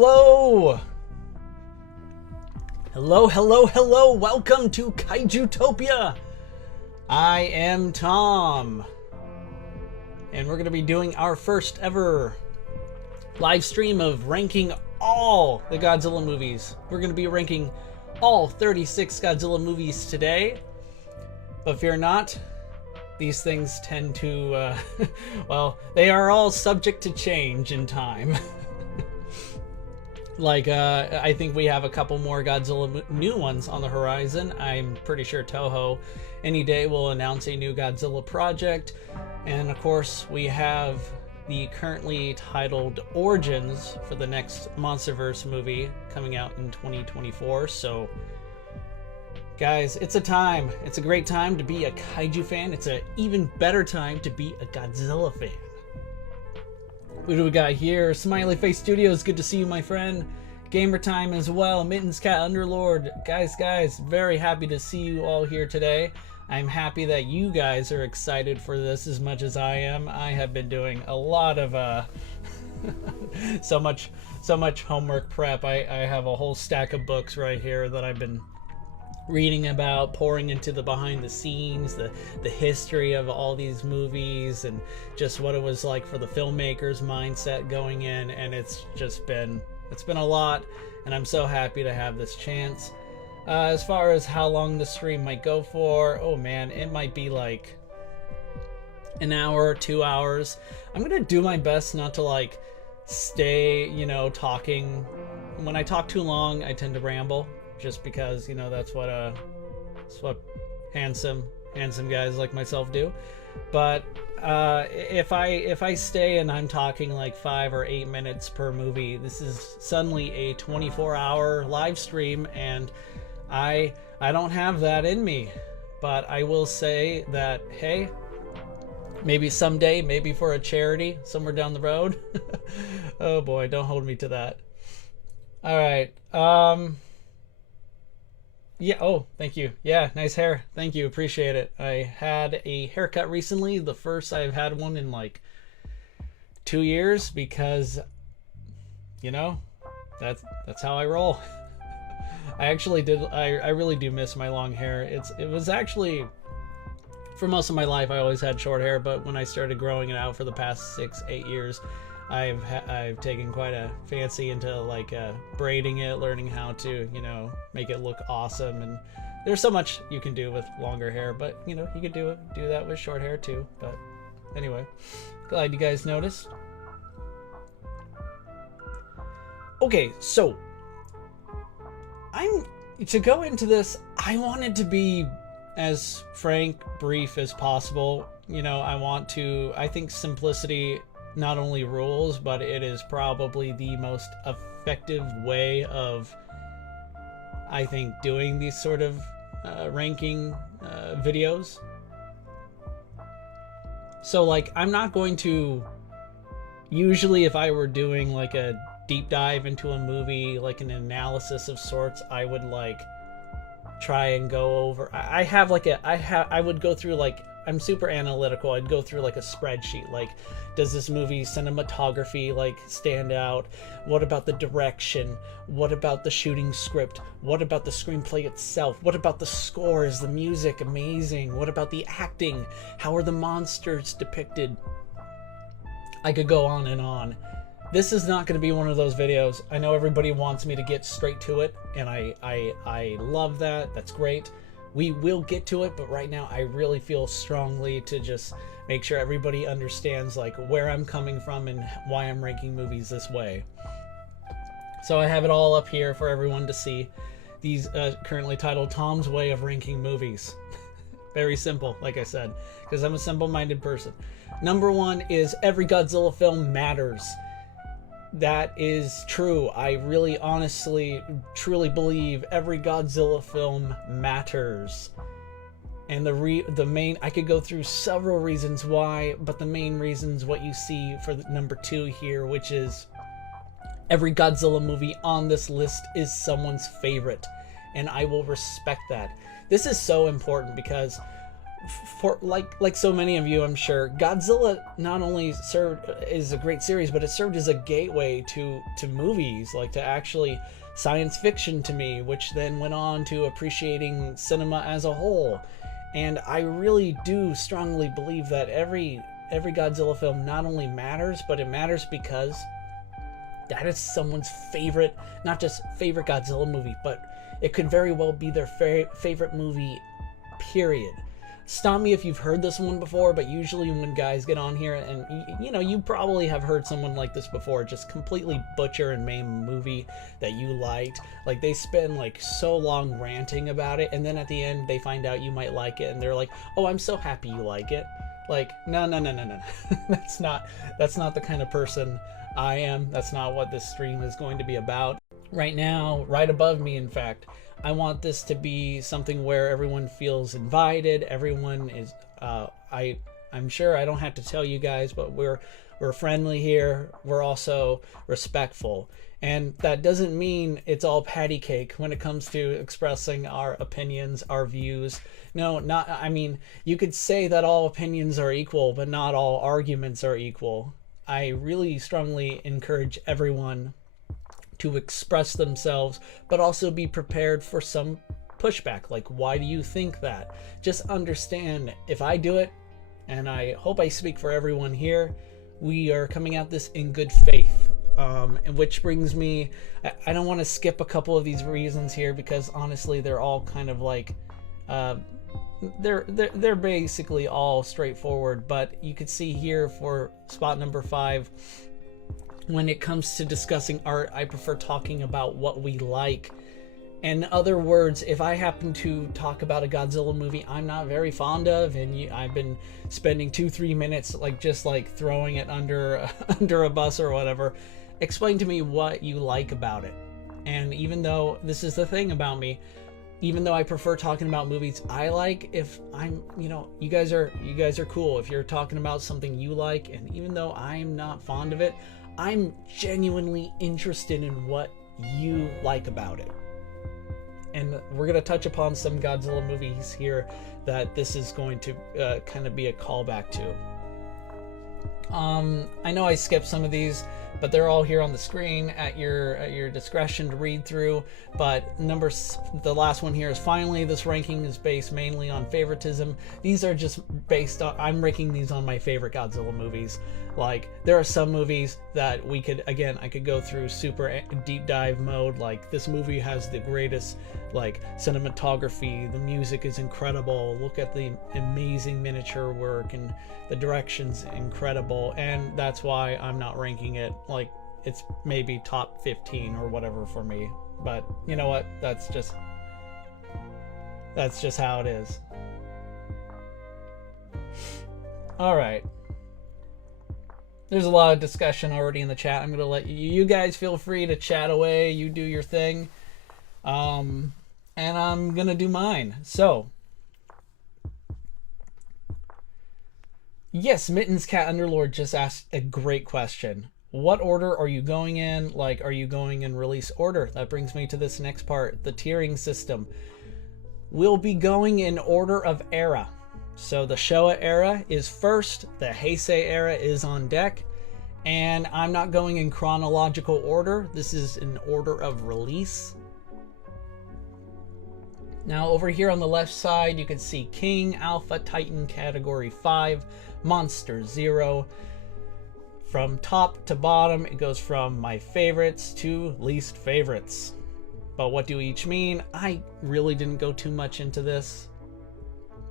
Hello! Hello! Welcome to Kaijutopia! I am Tom. And we're going to be doing our first ever live stream of ranking all the Godzilla movies. We're going to be ranking all 36 Godzilla movies today. But fear not, these things tend to, well, they are all subject to change in time. I think we have a couple more Godzilla new ones on the horizon. I'm pretty sure Toho any day will announce a new Godzilla project. And of course, we have the currently titled Origins for the next Monsterverse movie coming out in 2024. So, guys, it's a great time to be a Kaiju fan. It's an even better time to be a Godzilla fan. What do we got here? Smiley Face Studios, good to see you, my friend. Gamer Time as well. Mittens Cat Underlord. Guys, very happy to see you all here today. I'm happy that you guys are excited for this as much as I am. I have been doing a lot of so much homework prep. I have a whole stack of books right here that I've been reading about, pouring into the behind the scenes, the history of all these movies, and just what it was like for the filmmakers' mindset going in. And it's been a lot, and I'm so happy to have this chance. As far as how long the stream might go for, oh man, it might be like an hour, 2 hours. I'm gonna do my best not to stay, talking. When I talk too long, I tend to ramble. Just because, that's what handsome guys like myself do. But if I stay and I'm talking like 5 or 8 minutes per movie, this is suddenly a 24-hour live stream, and I don't have that in me. But I will say that, hey, maybe someday, maybe for a charity somewhere down the road. Oh boy, don't hold me to that. All right. Yeah, oh, thank you. Yeah, nice hair. Thank you, appreciate it. I had a haircut recently, the first I've had one in like 2 years, because, that's how I roll. I really do miss my long hair. It was actually, for most of my life, I always had short hair, but when I started growing it out for the past 6-8 years, I've taken quite a fancy into braiding it, learning how to make it look awesome, and there's so much you can do with longer hair, but you could do that with short hair too. But anyway, glad you guys noticed. Okay, so to go into this, I wanted to be as frank, brief as possible. I think simplicity not only rules, but it is probably the most effective way of, I think, doing these sort of ranking videos. So I'm not going to, usually if I were doing like a deep dive into a movie, like an analysis of sorts, I would try and go over, I would go through I'm super analytical. I'd go through a spreadsheet. Does this movie cinematography stand out? What about the direction? What about the shooting script? What about the screenplay itself? What about the score? Is the music amazing? What about the acting? How are the monsters depicted? I could go on and on. This is not going to be one of those videos. I know everybody wants me to get straight to it, and I love that. That's great. We will get to it, but right now I really feel strongly to just make sure everybody understands where I'm coming from and why I'm ranking movies this way. So I have it all up here for everyone to see. These currently titled Tom's Way of Ranking Movies. Very simple, like I said, because I'm a simple-minded person. Number 1 is every Godzilla film matters. That is true. I really, honestly, truly believe every Godzilla film matters. And the main, I could go through several reasons why, but the main reasons what you see for the number 2 here, which is every Godzilla movie on this list is someone's favorite, and I will respect that. This is so important because for like so many of you, I'm sure, Godzilla not only served is a great series, but it served as a gateway to movies, like to actually science fiction to me, which then went on to appreciating cinema as a whole. And I really do strongly believe that every Godzilla film not only matters, but it matters because that is someone's favorite, not just favorite Godzilla movie, but it could very well be their favorite movie, period. Stop me if you've heard this one before, but usually when guys get on here, and you know, you probably have heard someone like this before, just completely butcher and maim a movie that you liked. Like, they spend like so long ranting about it, and then at the end they find out you might like it, and they're like, oh, I'm so happy you like it. Like, no. That's not the kind of person I am. That's not what this stream is going to be about. Right now, right above me, in fact, I want this to be something where everyone feels invited. Everyone is, I'm sure I don't have to tell you guys, but we're friendly here. We're also respectful. And that doesn't mean it's all patty cake when it comes to expressing our opinions, our views. No, I mean, you could say that all opinions are equal, but not all arguments are equal. I really strongly encourage everyone to express themselves, but also be prepared for some pushback. Like, why do you think that? Just understand, if I do it, and I hope I speak for everyone here, we are coming at this in good faith. And which brings me, I don't want to skip a couple of these reasons here, because honestly, they're all kind of like, they're basically all straightforward. But you could see here for spot number 5, when it comes to discussing art, I prefer talking about what we like. In other words, if I happen to talk about a Godzilla movie I'm not very fond of, and I've been spending 2-3 minutes just throwing it under a bus or whatever, explain to me what you like about it. And even though this is the thing about me, even though I prefer talking about movies I like, if I'm, you guys are cool if you're talking about something you like, and even though I'm not fond of it, I'm genuinely interested in what you like about it. And we're going to touch upon some Godzilla movies here that this is going to kind of be a callback to. I know I skipped some of these, but they're all here on the screen at your discretion to read through. But the last one here is, finally, this ranking is based mainly on favoritism. These are just based on, I'm ranking these on my favorite Godzilla movies. Like, there are some movies that I could go through super deep dive mode. Like, this movie has the greatest cinematography, the music is incredible, look at the amazing miniature work, and the direction's incredible, and that's why I'm not ranking it. Like, it's maybe top 15 or whatever for me. But you know what? That's just how it is. All right. There's a lot of discussion already in the chat. I'm going to let you guys feel free to chat away. You do your thing. And I'm going to do mine. So, yes, Mittens Cat Underlord just asked a great question. What order are you going in? Like, are you going in release order? That brings me to this next part, the tiering system. We'll be going in order of era. So the Showa era is first, the Heisei era is on deck, and I'm not going in chronological order. This is in order of release. Now over here on the left side, you can see King, Alpha, Titan, Category 5, Monster 0. From top to bottom, it goes from my favorites to least favorites. But what do each mean? I really didn't go too much into this.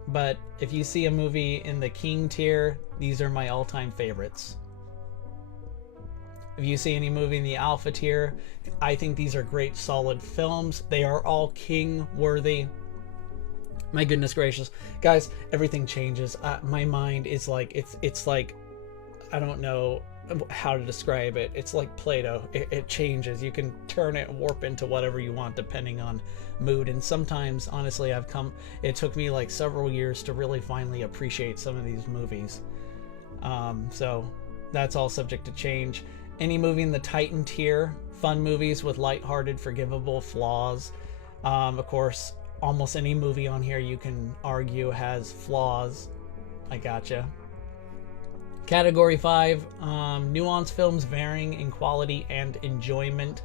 But if you see a movie in the King tier, these are my all-time favorites. If you see any movie in the Alpha tier, I think these are great, solid films. They are all King-worthy. My goodness gracious. Guys, everything changes. My mind is like, it's like, I don't know how to describe it. It's like Play-Doh. It changes. You can turn it and warp into whatever you want depending on mood. And sometimes, honestly, it took me like several years to really finally appreciate some of these movies. So that's all subject to change. Any movie in the Titan tier, fun movies with lighthearted, forgivable flaws. Of course, almost any movie on here you can argue has flaws. I gotcha. Category 5, nuanced films varying in quality and enjoyment.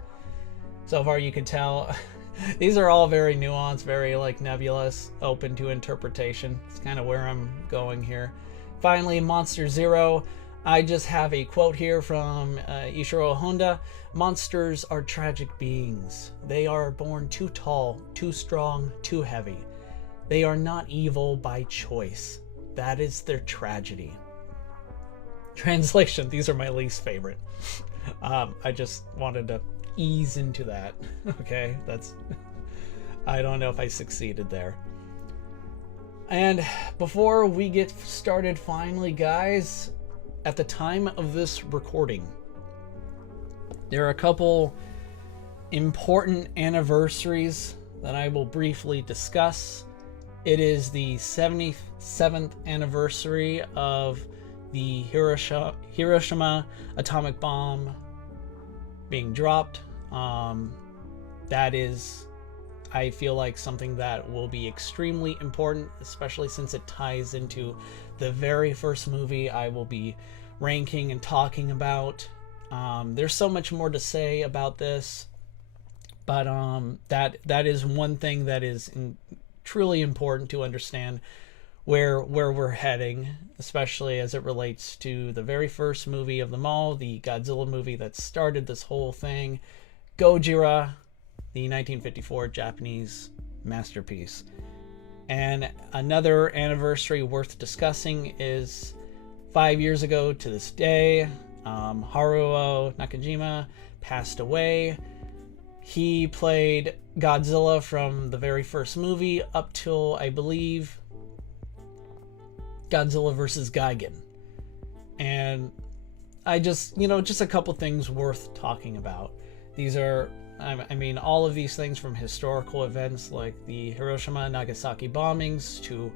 So far you can tell these are all very nuanced, very like nebulous, open to interpretation. It's kind of where I'm going here. Finally, Monster Zero. I just have a quote here from Ishiro Honda. Monsters are tragic beings. They are born too tall, too strong, too heavy. They are not evil by choice. That is their tragedy. Translation, these are my least favorite. I just wanted to ease into that. Okay, I don't know if I succeeded there. And before we get started finally, guys, at the time of this recording, there are a couple important anniversaries that I will briefly discuss. It is the 77th anniversary of the Hiroshima atomic bomb being dropped. That is, I feel like, something that will be extremely important, especially since it ties into the very first movie I will be ranking and talking about. There's so much more to say about this, but that is one thing that is truly important to understand where we're heading, especially as it relates to the very first movie of them all, the Godzilla movie that started this whole thing, Gojira, the 1954 Japanese masterpiece. And another anniversary worth discussing is 5 years ago to this day, Haruo Nakajima passed away. He played Godzilla from the very first movie up till, I believe, Godzilla vs. Gigan. And I just a couple things worth talking about. These are, I mean, all of these things, from historical events like the Hiroshima Nagasaki bombings to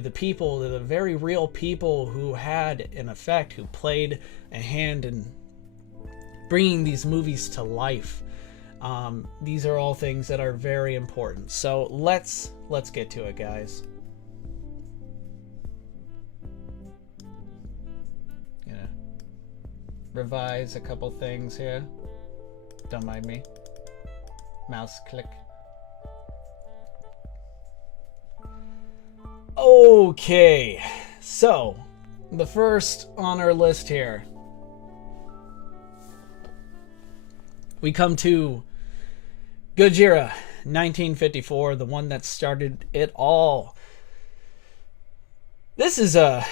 the people, the very real people who had an effect, who played a hand in bringing these movies to life. These are all things that are very important. So let's get to it, guys. Gonna revise a couple things here. Don't mind me. Mouse click. Okay, so the first on our list here, we come to Gojira, 1954, the one that started it all. This is a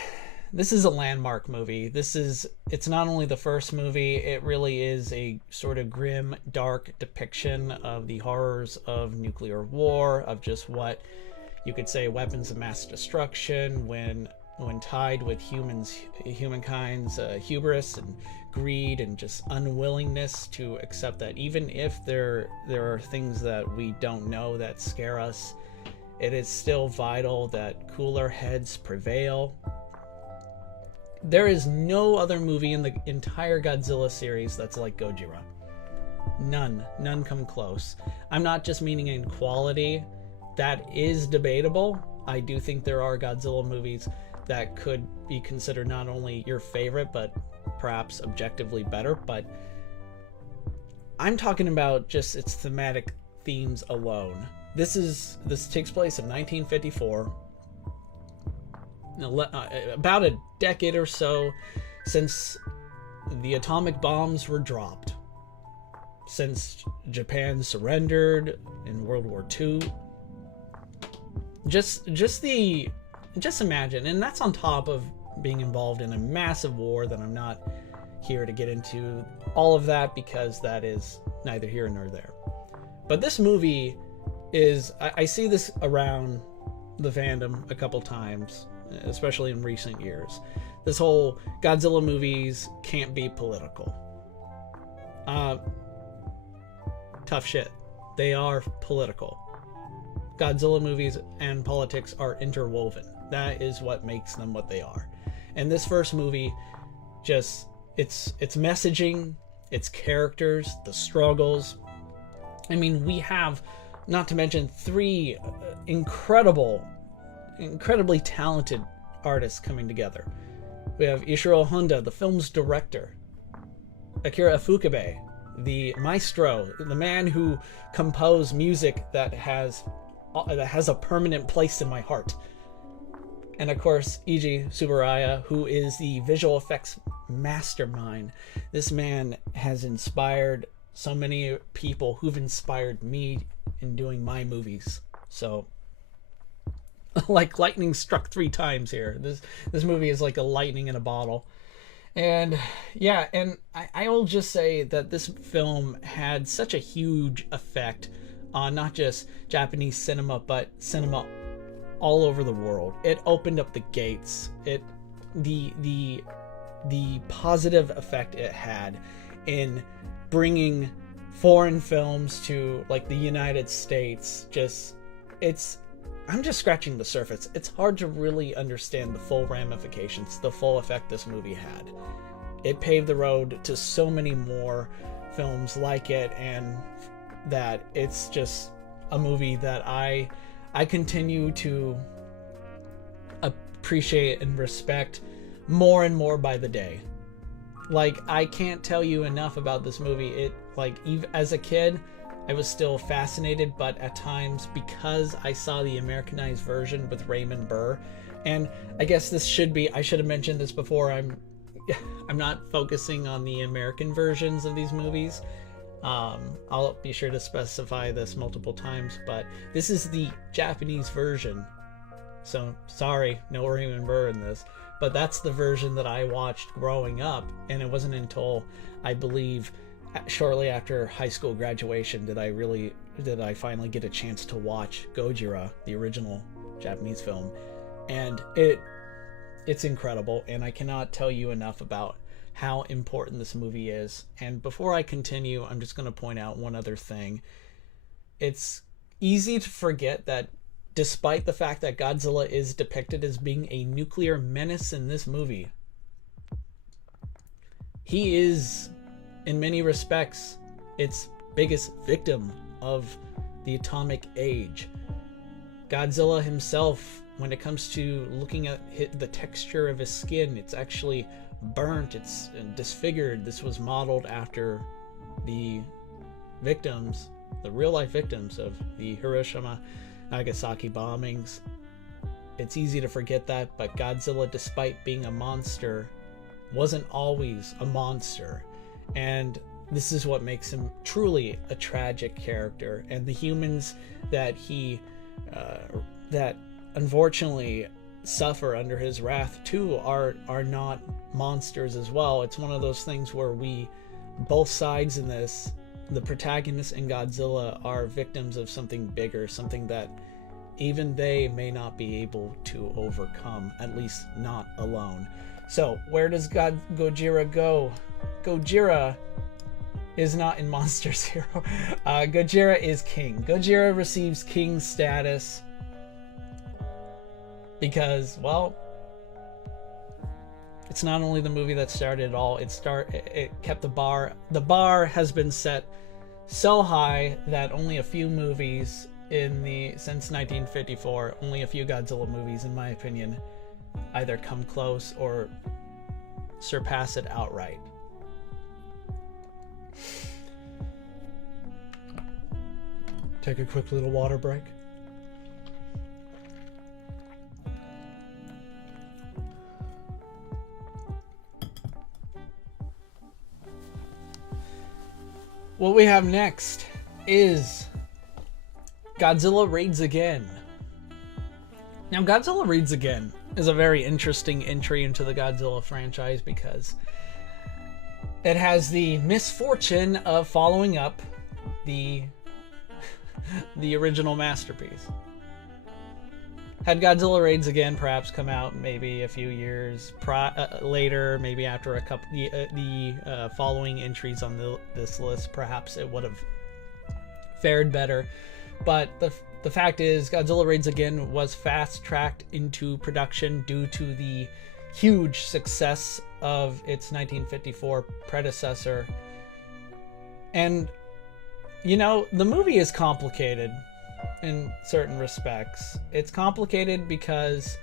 landmark movie. It's not only the first movie, it really is a sort of grim, dark depiction of the horrors of nuclear war, of just what you could say weapons of mass destruction when tied with humankind's hubris and greed and just unwillingness to accept that even if there are things that we don't know that scare us, it is still vital that cooler heads prevail. There is no other movie in the entire Godzilla series that's like Gojira. None come close. I'm not just meaning in quality. That is debatable. I do think there are Godzilla movies that could be considered not only your favorite, but perhaps objectively better. But I'm talking about just its thematic themes alone. This takes place in 1954. About a decade or so since the atomic bombs were dropped. Since Japan surrendered in World War II. Just imagine, and that's on top of being involved in a massive war that I'm not here to get into all of that because that is neither here nor there. But this movie is, I see this around the fandom a couple times, especially in recent years. This whole Godzilla movies can't be political. Tough shit. They are political. Godzilla movies and politics are interwoven. That is what makes them what they are. And this first movie, just its messaging, its characters, the struggles. I mean, we have not to mention three incredibly talented artists coming together. We have Ishiro Honda, the film's director, Akira Ifukube, the maestro, the man who composed music that has a permanent place in my heart. And of course, Eiji Tsuburaya, who is the visual effects mastermind. This man has inspired so many people who've inspired me in doing my movies. So, like lightning struck 3 times here. This movie is like a lightning in a bottle. And yeah, and I will just say that this film had such a huge effect on not just Japanese cinema, but cinema all over the world. It opened up the gates. The positive effect it had in bringing foreign films to like the United States. I'm just scratching the surface. It's hard to really understand the full ramifications, the full effect this movie had. It paved the road to so many more films like it, and that it's just a movie that I continue to appreciate and respect more and more by the day. Like, I can't tell you enough about this movie. It, like, even as a kid, I was still fascinated, but at times, because I saw the Americanized version with Raymond Burr, and I guess I should have mentioned this before, I'm not focusing on the American versions of these movies. I'll be sure to specify this multiple times, but this is the Japanese version. So, sorry, no Raymond Burr in this, but that's the version that I watched growing up, and it wasn't until, I believe, shortly after high school graduation did I finally get a chance to watch Gojira, the original Japanese film, and it's incredible, and I cannot tell you enough about how important this movie is. And before I continue, I'm just going to point out one other thing. It's easy to forget that despite the fact that Godzilla is depicted as being a nuclear menace in this movie, he is, in many respects, its biggest victim of the atomic age. Godzilla himself, when it comes to looking at the texture of his skin, it's actually burnt, it's disfigured. This was modeled after the victims, the real-life victims of the Hiroshima Nagasaki bombings. It's easy to forget that, but Godzilla, despite being a monster, wasn't always a monster. And this is what makes him truly a tragic character. And the humans that that unfortunately suffer under his wrath too are not monsters as well. It's one of those things where both sides in this, the protagonist and Godzilla, are victims of something bigger, something that even they may not be able to overcome, at least not alone. So where does Gojira go? Gojira is not in Monster Zero. Gojira is king. Gojira receives king status because, well, it's not only the movie that started it all. It kept the bar. The bar has been set so high that only a few movies since 1954, only a few Godzilla movies, in my opinion, either come close or surpass it outright. Take a quick little water break. What we have next is Godzilla Raids Again. Now, Godzilla Raids Again is a very interesting entry into the Godzilla franchise because it has the misfortune of following up the original masterpiece. Had Godzilla Raids Again perhaps come out maybe a few years later, maybe after a couple the following entries on this list, perhaps it would have fared better. But the fact is, Godzilla Raids Again was fast-tracked into production due to the huge success of its 1954 predecessor. And, you know, the movie is complicated. in certain respects. It's complicated because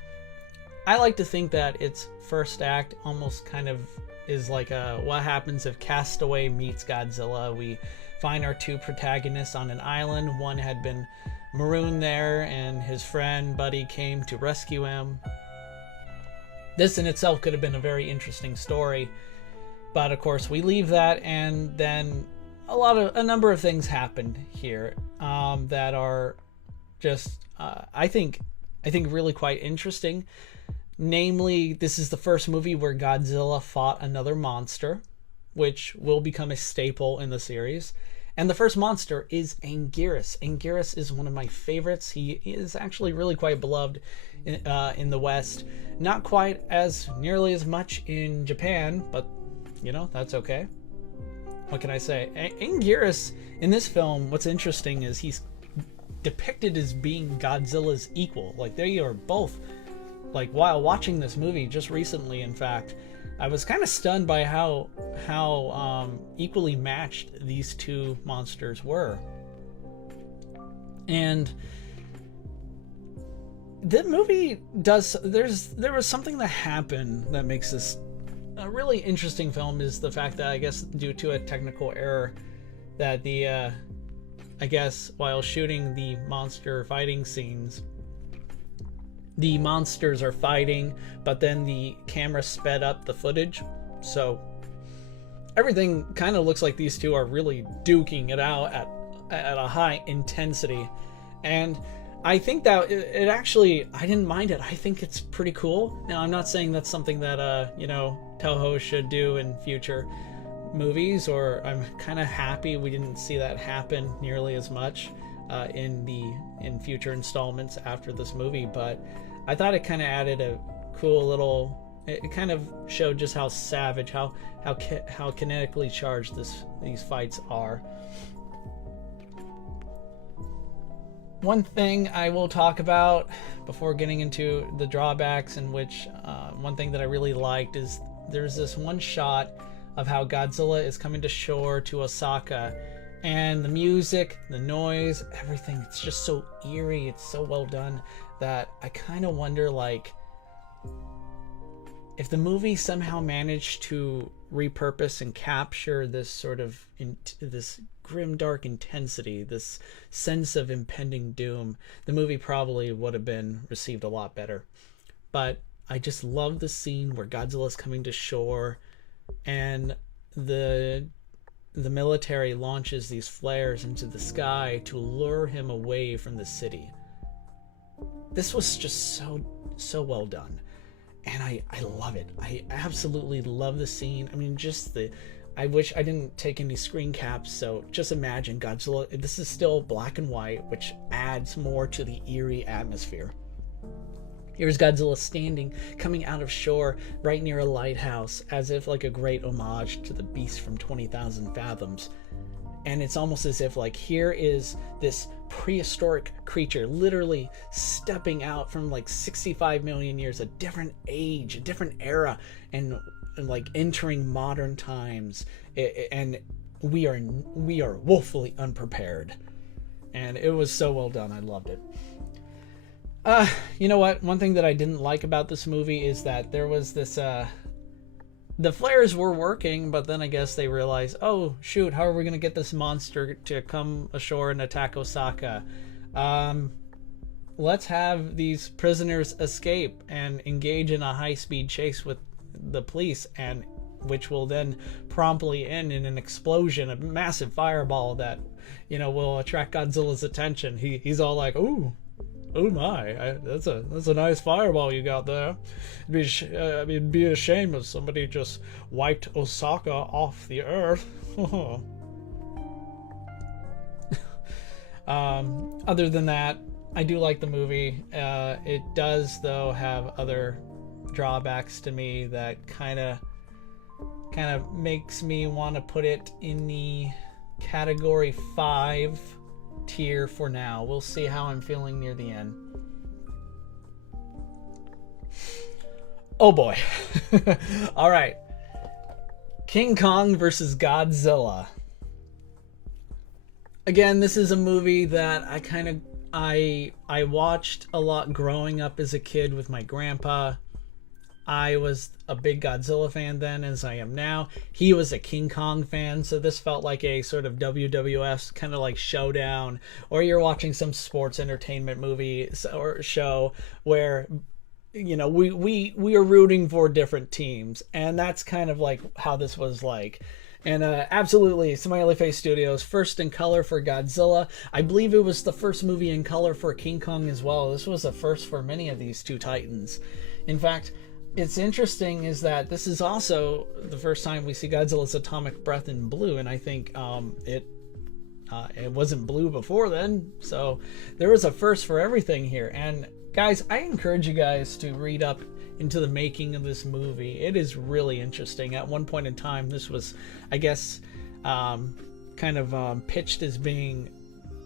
I like to think that its first act almost kind of is like a what happens if Castaway meets Godzilla. We find our two protagonists on an island. One had been marooned there and his friend Buddy came to rescue him. This in itself could have been a very interesting story, but of course we leave that, and then a number of things happened here that are just I think really quite interesting. Namely, this is the first movie where Godzilla fought another monster, which will become a staple in the series. And the first monster is Anguirus. Anguirus is one of my favorites. He is actually really quite beloved in the West. Not quite as nearly as much in Japan, but you know, that's okay. What can I say? Anguirus in this film, what's interesting is he's depicted as being Godzilla's equal. Like, they are both, like, while watching this movie just recently, in fact, I was kind of stunned by how equally matched these two monsters were. And the movie does, there was something that happened that makes this a really interesting film, is the fact that, I guess due to a technical error, that the I guess while shooting the monster fighting scenes, the monsters are fighting, but then the camera sped up the footage, so everything kind of looks like these two are really duking it out at a high intensity. And I think that it actually, I didn't mind it. I think it's pretty cool. Now, I'm not saying that's something that you know, Toho should do in future movies, or I'm kind of happy we didn't see that happen nearly as much in future installments after this movie. But I thought it kind of added a cool little, it kind of showed just how savage, how kinetically charged these fights are. One thing I will talk about before getting into the drawbacks, in which one thing that I really liked is there's this one shot of how Godzilla is coming to shore to Osaka, and the music, the noise, everything, it's just so eerie, it's so well done, that I kind of wonder, like, if the movie somehow managed to repurpose and capture this sort of this grim, dark intensity, this sense of impending doom, the movie probably would have been received a lot better. But I just love the scene where Godzilla's coming to shore, and the military launches these flares into the sky to lure him away from the city. This was just so well done, and I love it. I absolutely love the scene. I mean, just I wish I didn't take any screen caps, so just imagine Godzilla. This is still black and white, which adds more to the eerie atmosphere. Here's Godzilla standing, coming out of shore right near a lighthouse, as if like a great homage to the beast from 20,000 Fathoms. And it's almost as if, like, here is this prehistoric creature literally stepping out from like 65 million years, a different age, a different era, and like entering modern times, and we are woefully unprepared. And it was so well done. I loved it. You know what? One thing that I didn't like about this movie is that there was this, the flares were working, but then I guess they realized, oh shoot, how are we going to get this monster to come ashore and attack Osaka? Let's have these prisoners escape and engage in a high-speed chase with the police, and which will then promptly end in an explosion, a massive fireball that, you know, will attract Godzilla's attention. He's all like, ooh. Oh my, that's a nice fireball you got there. It'd be a shame if somebody just wiped Osaka off the earth. Other than that, I do like the movie. It does, though, have other drawbacks to me that kind of makes me want to put it in the category 5 tier for now. We'll see how I'm feeling near the end. Oh boy. All right. King Kong versus Godzilla. Again, this is a movie that I watched a lot growing up as a kid with my grandpa. I was a big Godzilla fan then, as I am now. He was a King Kong fan, so this felt like a sort of WWF kind of like showdown, or you're watching some sports entertainment movie or show where, you know, we are rooting for different teams, and that's kind of like how this was like. And absolutely, Smiley Face Studios, first in color for Godzilla. I believe it was the first movie in color for King Kong as well. This was a first for many of these two titans. In fact, it's interesting is that this is also the first time we see Godzilla's atomic breath in blue, and I think it wasn't blue before then, so there was a first for everything here. And guys, I encourage you guys to read up into the making of this movie. It is really interesting. At one point in time, this was, I guess, kind of pitched as being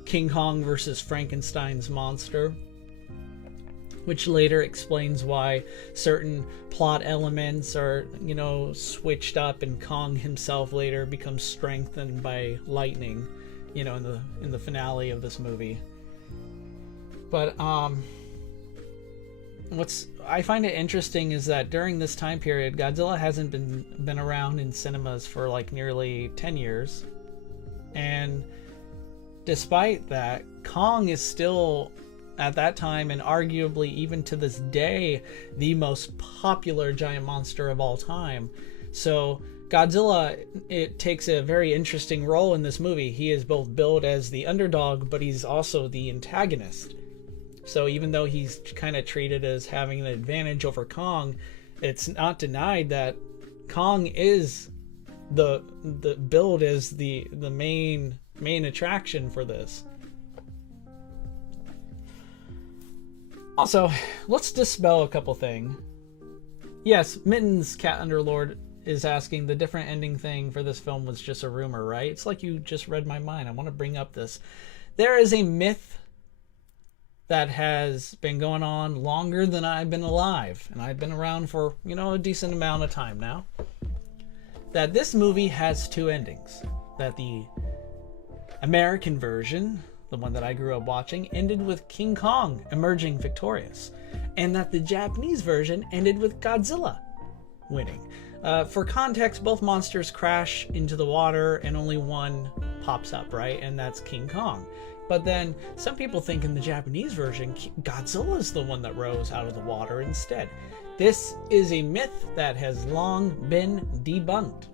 King Kong versus Frankenstein's monster, which later explains why certain plot elements are, you know, switched up, and Kong himself later becomes strengthened by lightning, you know, in the finale of this movie. But what's I find it interesting is that during this time period, Godzilla hasn't been around in cinemas for like nearly 10 years. And despite that, Kong is still, at that time, and arguably even to this day, the most popular giant monster of all time. So Godzilla, it takes a very interesting role in this movie. He is both billed as the underdog, but he's also the antagonist. So even though he's kind of treated as having an advantage over Kong, it's not denied that Kong is the build as the main attraction for this. Also, let's dispel a couple things. Yes, Mittens Cat Underlord is asking, the different ending thing for this film was just a rumor, right? It's like you just read my mind. I want to bring up this. There is a myth that has been going on longer than I've been alive, and I've been around for, you know, a decent amount of time now, that this movie has two endings. That the American version, the one that I grew up watching, ended with King Kong emerging victorious, and that the Japanese version ended with Godzilla winning. For context, both monsters crash into the water and only one pops up, right? And that's King Kong. But then some people think in the Japanese version, Godzilla is the one that rose out of the water instead. This is a myth that has long been debunked.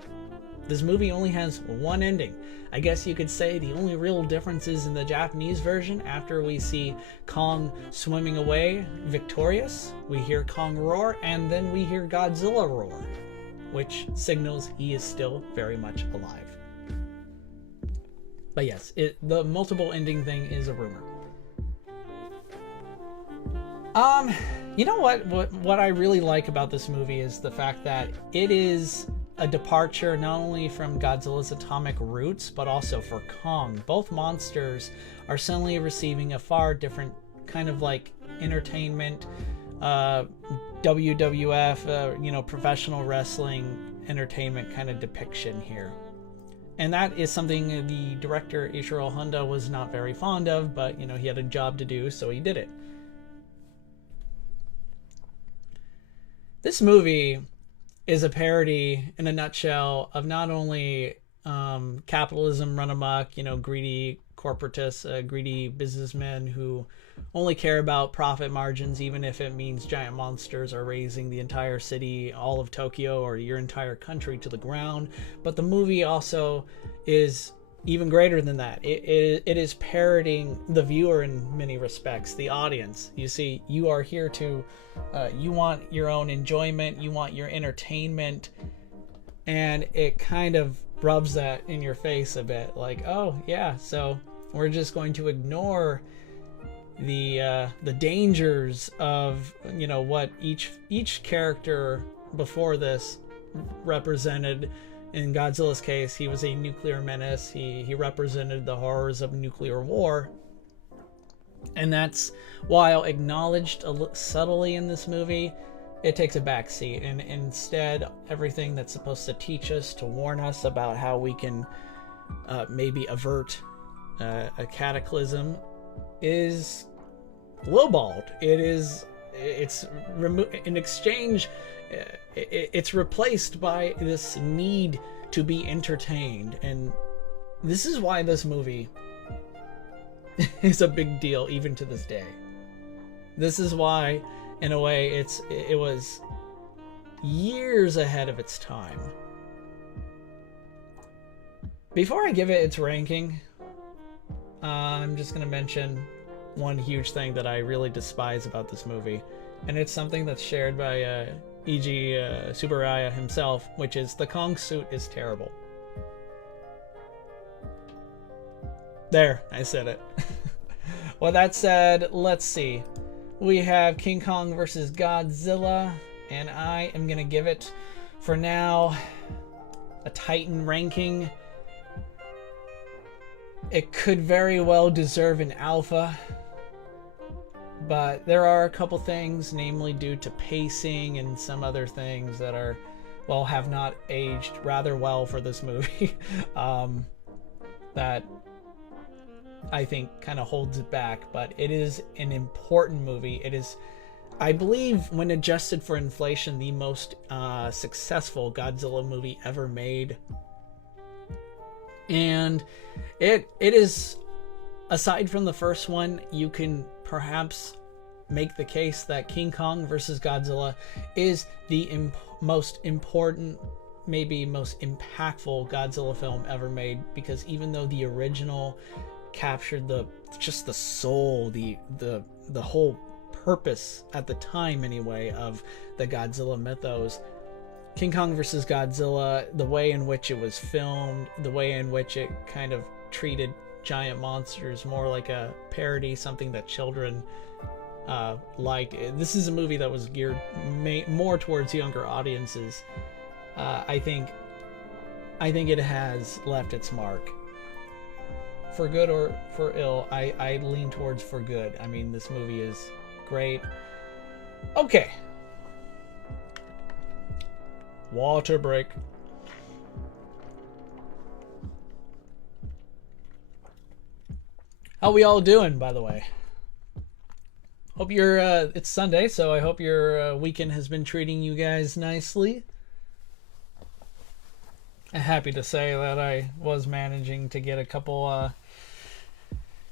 This movie only has one ending. I guess you could say the only real difference is in the Japanese version. After we see Kong swimming away victorious, we hear Kong roar, and then we hear Godzilla roar, which signals he is still very much alive. But yes, the multiple ending thing is a rumor. You know what I really like about this movie is the fact that it is a departure not only from Godzilla's atomic roots, but also for Kong. Both monsters are suddenly receiving a far different kind of like entertainment, WWF, you know, professional wrestling entertainment kind of depiction here. And that is something the director Ishiro Honda was not very fond of, but, you know, he had a job to do, so he did it. This movie is a parody, in a nutshell, of not only capitalism run amok, you know, greedy corporatists, greedy businessmen who only care about profit margins, even if it means giant monsters are raising the entire city, all of Tokyo, or your entire country to the ground. But the movie also is even greater than that. It is parodying the viewer in many respects, the audience. You see, you are here to, you want your own enjoyment, you want your entertainment, and it kind of rubs that in your face a bit. Like, oh yeah, so we're just going to ignore the dangers of, you know, what each character before this represented. In Godzilla's case, he was a nuclear menace. He represented the horrors of nuclear war, and that's, while acknowledged subtly in this movie, it takes a backseat, and instead everything that's supposed to teach us, to warn us about how we can maybe avert a cataclysm, is lowballed. It's in exchange, it's replaced by this need to be entertained, and this is why this movie is a big deal even to this day. This is why, in a way, it was years ahead of its time. Before I give it its ranking, I'm just going to mention one huge thing that I really despise about this movie, and it's something that's shared by E.G. Tsuburaya himself, which is the Kong suit is terrible. There, I said it. Well, that said, let's see. We have King Kong versus Godzilla, and I am going to give it, for now, a Titan ranking. It could very well deserve an alpha, but there are a couple things, namely due to pacing and some other things that are, well, have not aged rather well for this movie, that I think kind of holds it back. But it is an important movie. It is, I believe, when adjusted for inflation, the most successful Godzilla movie ever made. And it is, aside from the first one, you can perhaps make the case that King Kong versus Godzilla is the most important, maybe most impactful Godzilla film ever made, because even though the original captured the soul, the whole purpose at the time anyway of the Godzilla mythos, King Kong vs. Godzilla, the way in which it was filmed, the way in which it kind of treated giant monsters more like a parody, something that children like. This is a movie that was geared more towards younger audiences. I think it has left its mark. For good or for ill, I lean towards for good. I mean, this movie is great. Okay. Water break. How we all doing, by the way? Hope you're, it's Sunday, so I hope your weekend has been treating you guys nicely. I'm happy to say that I was managing to get a couple,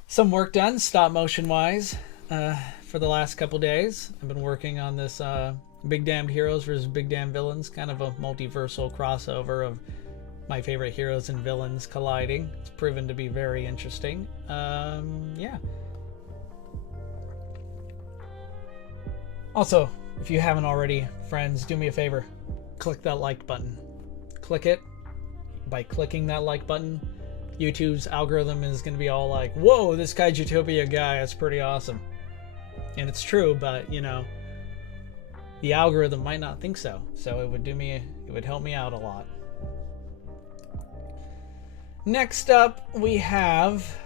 some work done, stop motion wise, for the last couple days. I've been working on this, Big Damned Heroes versus Big Damned Villains, kind of a multiversal crossover of my favorite heroes and villains colliding. It's proven to be very interesting. Yeah. Also, if you haven't already, friends, do me a favor. Click that like button. Click it. By clicking that like button, YouTube's algorithm is going to be all like, whoa, this Kaijutopia guy is pretty awesome. And it's true, but, you know, the algorithm might not think so. So it would help me out a lot. Next up, we have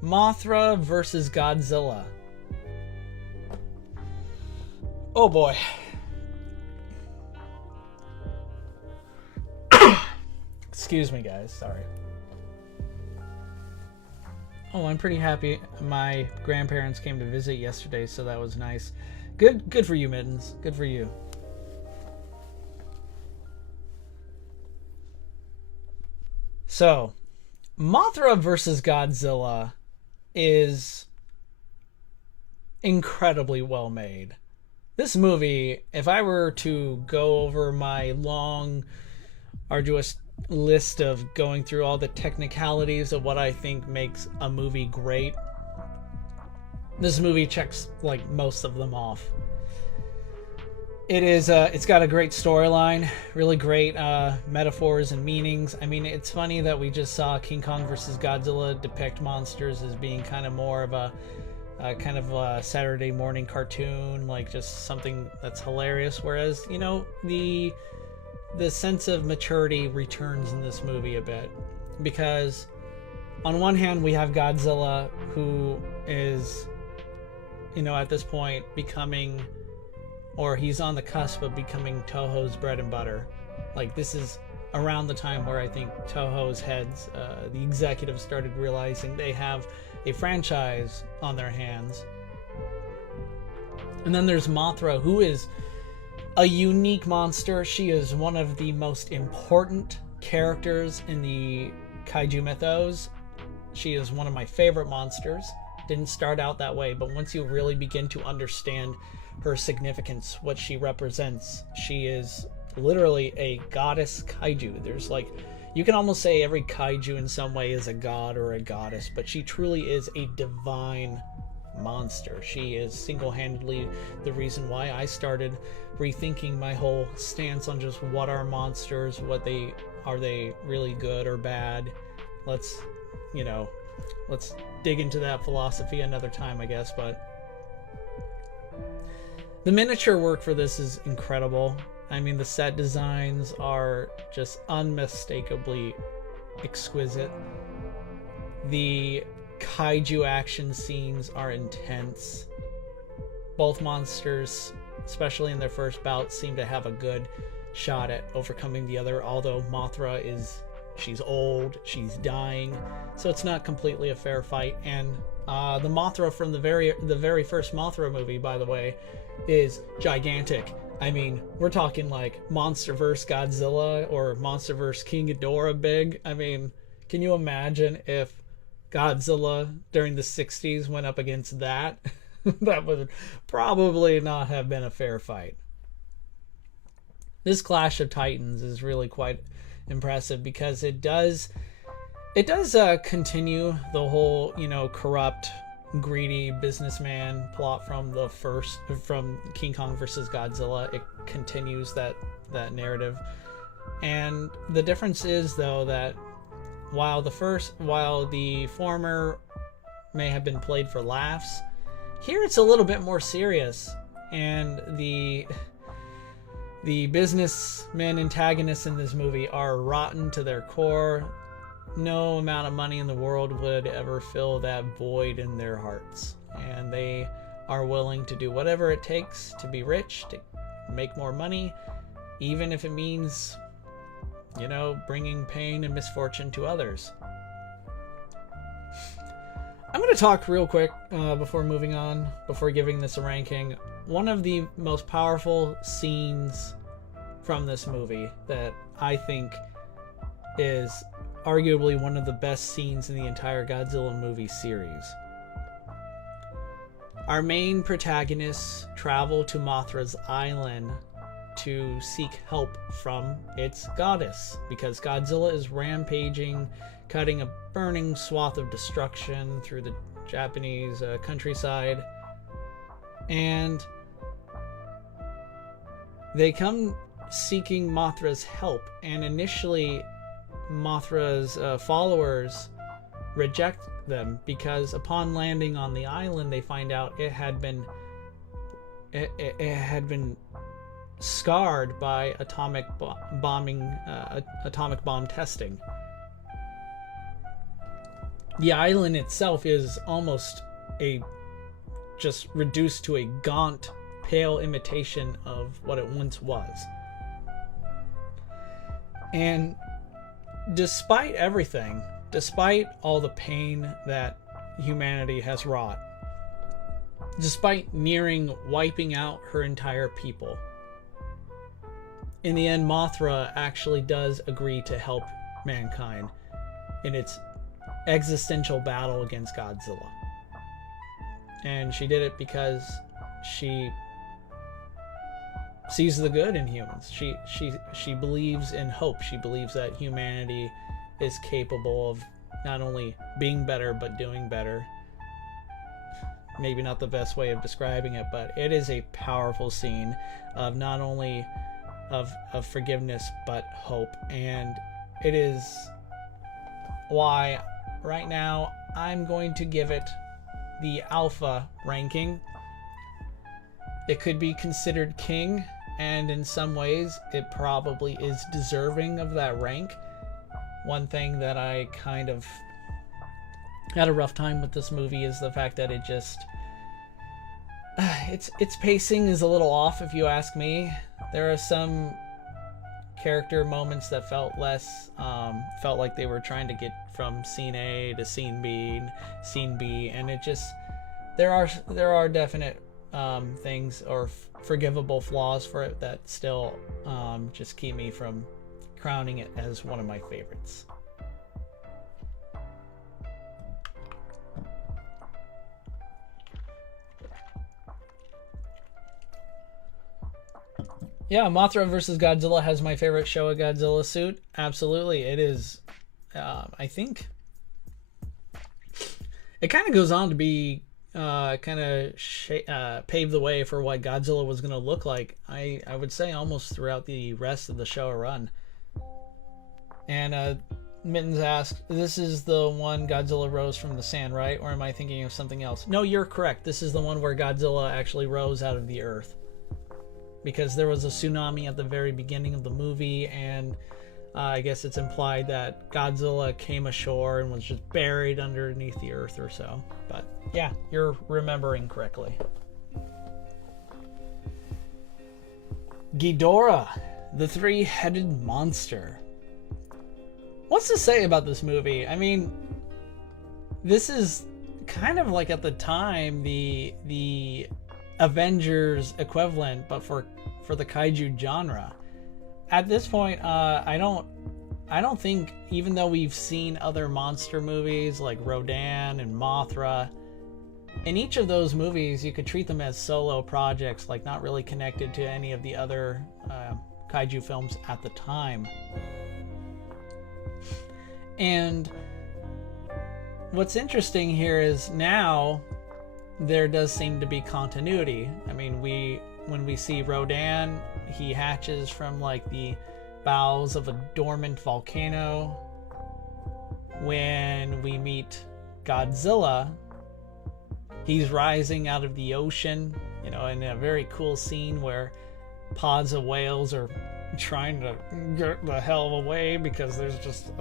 Mothra versus Godzilla. Oh boy. Excuse me, guys. Sorry. Oh, I'm pretty happy. My grandparents came to visit yesterday, so that was nice. Good for you, Mittens. Good for you. So, Mothra versus Godzilla is incredibly well made. This movie, if I were to go over my long, arduous list of going through all the technicalities of what I think makes a movie great, this movie checks like most of them off. It is it's got a great storyline, really great metaphors and meanings. I mean, it's funny that we just saw King Kong versus Godzilla depict monsters as being kind of more of a kind of a Saturday morning cartoon, like just something that's hilarious, whereas, you know, the sense of maturity returns in this movie a bit, because on one hand we have Godzilla, who is, you know, at this point becoming, or he's on the cusp of becoming Toho's bread and butter. Like, this is around the time where I think Toho's heads, the executives, started realizing they have a franchise on their hands. And then there's Mothra, who is a unique monster. She is one of the most important characters in the kaiju mythos. She is one of my favorite monsters. Didn't start out that way, but once you really begin to understand her significance, what she represents, she is literally a goddess kaiju. There's like, you can almost say every kaiju in some way is a god or a goddess, but she truly is a divine monster. She is single-handedly the reason why I started rethinking my whole stance on just what are monsters, are they really good or bad. Let's dig into that philosophy another time, I guess. But the miniature work for this is incredible. I mean, the set designs are just unmistakably exquisite. The kaiju action scenes are intense. Both monsters, especially in their first bout, seem to have a good shot at overcoming the other, although Mothra she's old, she's dying, so it's not completely a fair fight. And the Mothra from the very first Mothra movie, by the way, is gigantic. I mean, we're talking like MonsterVerse Godzilla or MonsterVerse King Ghidorah big. I mean, can you imagine if Godzilla during the 60s went up against that? That would probably not have been a fair fight. This Clash of Titans is really quite impressive because it does continue the whole, corrupt, greedy businessman plot from King Kong versus Godzilla. It continues that narrative. And the difference is, though, that while the former may have been played for laughs, here it's a little bit more serious, and the businessmen antagonists in this movie are rotten to their core. No amount of money in the world would ever fill that void in their hearts, and they are willing to do whatever it takes to be rich, to make more money, even if it means, bringing pain and misfortune to others. I'm going to talk real quick before moving on, before giving this a ranking. One of the most powerful scenes from this movie that I think is arguably one of the best scenes in the entire Godzilla movie series. Our main protagonists travel to Mothra's island to seek help from its goddess, because Godzilla is rampaging, cutting a burning swath of destruction through the Japanese countryside. And they come seeking Mothra's help, and initially Mothra's followers reject them because upon landing on the island they find out it had been scarred by atomic bomb testing. The island itself is almost just reduced to a gaunt, pale imitation of what it once was. And despite everything, despite all the pain that humanity has wrought, despite nearing wiping out her entire people, in the end, Mothra actually does agree to help mankind in its existential battle against Godzilla. And she did it because she sees the good in humans. She believes in hope. She believes that humanity is capable of not only being better, but doing better. Maybe not the best way of describing it, but it is a powerful scene of not only of forgiveness, but hope. And it is why right now I'm going to give it the alpha ranking. It could be considered king, and in some ways it probably is deserving of that rank. One thing that I kind of had a rough time with this movie is the fact that it just its pacing is a little off, if you ask me. There are some character moments that felt less, felt like they were trying to get from scene A to scene B, and it just, there are definite things or forgivable flaws for it that still just keep me from crowning it as one of my favorites. Yeah, Mothra versus Godzilla has my favorite Showa Godzilla suit. Absolutely, it is. I think it kind of goes on to be kind of pave the way for what Godzilla was going to look like. I would say almost throughout the rest of the Showa run. And Mittens asked, "This is the one Godzilla rose from the sand, right? Or am I thinking of something else?" No, you're correct. This is the one where Godzilla actually rose out of the earth. Because there was a tsunami at the very beginning of the movie, and I guess it's implied that Godzilla came ashore and was just buried underneath the earth or so. But yeah, you're remembering correctly. Ghidorah, the three-headed monster. What's to say about this movie? I mean, this is kind of like at the time the Avengers equivalent, but for the kaiju genre. At this point, I don't think, even though we've seen other monster movies like Rodan and Mothra, in each of those movies you could treat them as solo projects, like not really connected to any of the other kaiju films at the time. And what's interesting here is now there does seem to be continuity. I mean, when we see Rodan, he hatches from like the bowels of a dormant volcano. When we meet Godzilla, he's rising out of the ocean, you know, in a very cool scene where pods of whales are trying to get the hell away because there's just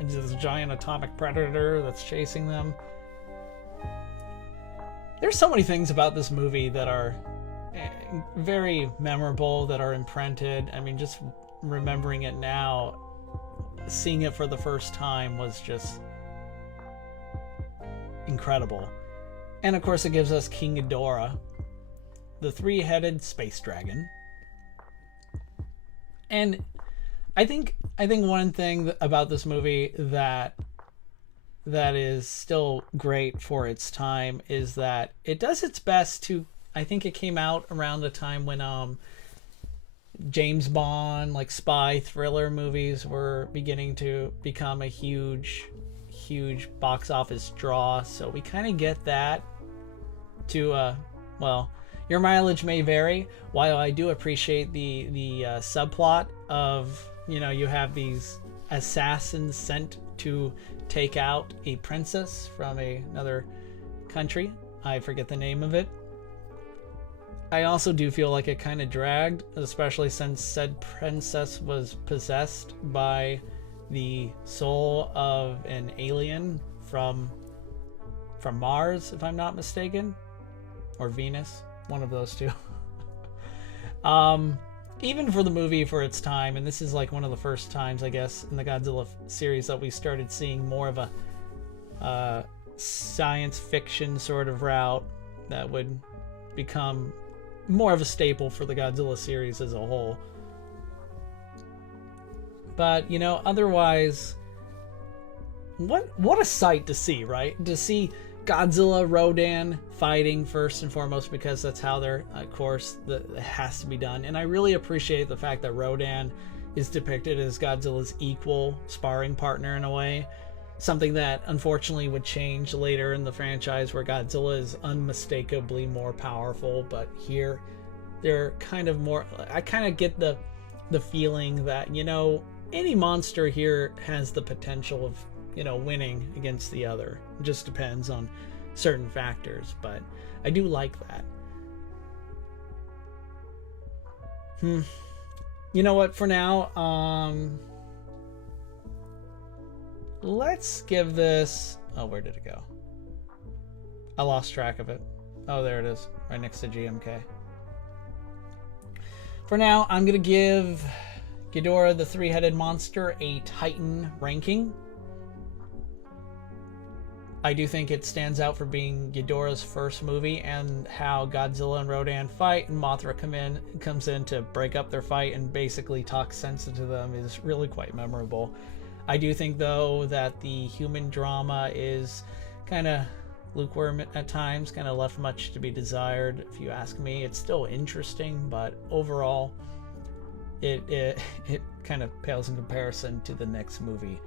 this giant atomic predator that's chasing them. There's so many things about this movie that are very memorable, that are imprinted. I mean, just remembering it now, seeing it for the first time was just incredible. And of course it gives us King Ghidorah, the three-headed space dragon. And I think one thing about this movie that is still great for its time is that it does its best to, I think it came out around the time when James Bond, like spy thriller movies, were beginning to become a huge box office draw. So we kind of get that to well, your mileage may vary. While I do appreciate the subplot of, you know, you have these assassins sent to take out a princess from another country. I forget the name of it. I also do feel like it kind of dragged, especially since said princess was possessed by the soul of an alien from Mars, if I'm not mistaken, or Venus, one of those two. Even for the movie, for its time, and this is like one of the first times, I guess, in the Godzilla series that we started seeing more of a science fiction sort of route that would become more of a staple for the Godzilla series as a whole. But, you know, otherwise, what a sight to see, right? To see Godzilla, Rodan fighting first and foremost, because that's how they're, of course, it has to be done. And I really appreciate the fact that Rodan is depicted as Godzilla's equal sparring partner in a way. Something that unfortunately would change later in the franchise, where Godzilla is unmistakably more powerful, but here they're kind of more, I kind of get the feeling that, you know, any monster here has the potential of, you know, winning against the other. It just depends on certain factors, but I do like that. You know what, for now, let's give this, oh, where did it go? I lost track of it. Oh, there it is, right next to GMK. For now, I'm gonna give Ghidorah the Three-Headed Monster a Titan ranking. I do think it stands out for being Ghidorah's first movie, and how Godzilla and Rodan fight and Mothra comes in to break up their fight and basically talk sense into them is really quite memorable. I do think, though, that the human drama is kind of lukewarm at times, kind of left much to be desired. If you ask me, it's still interesting, but overall, it kind of pales in comparison to the next movie,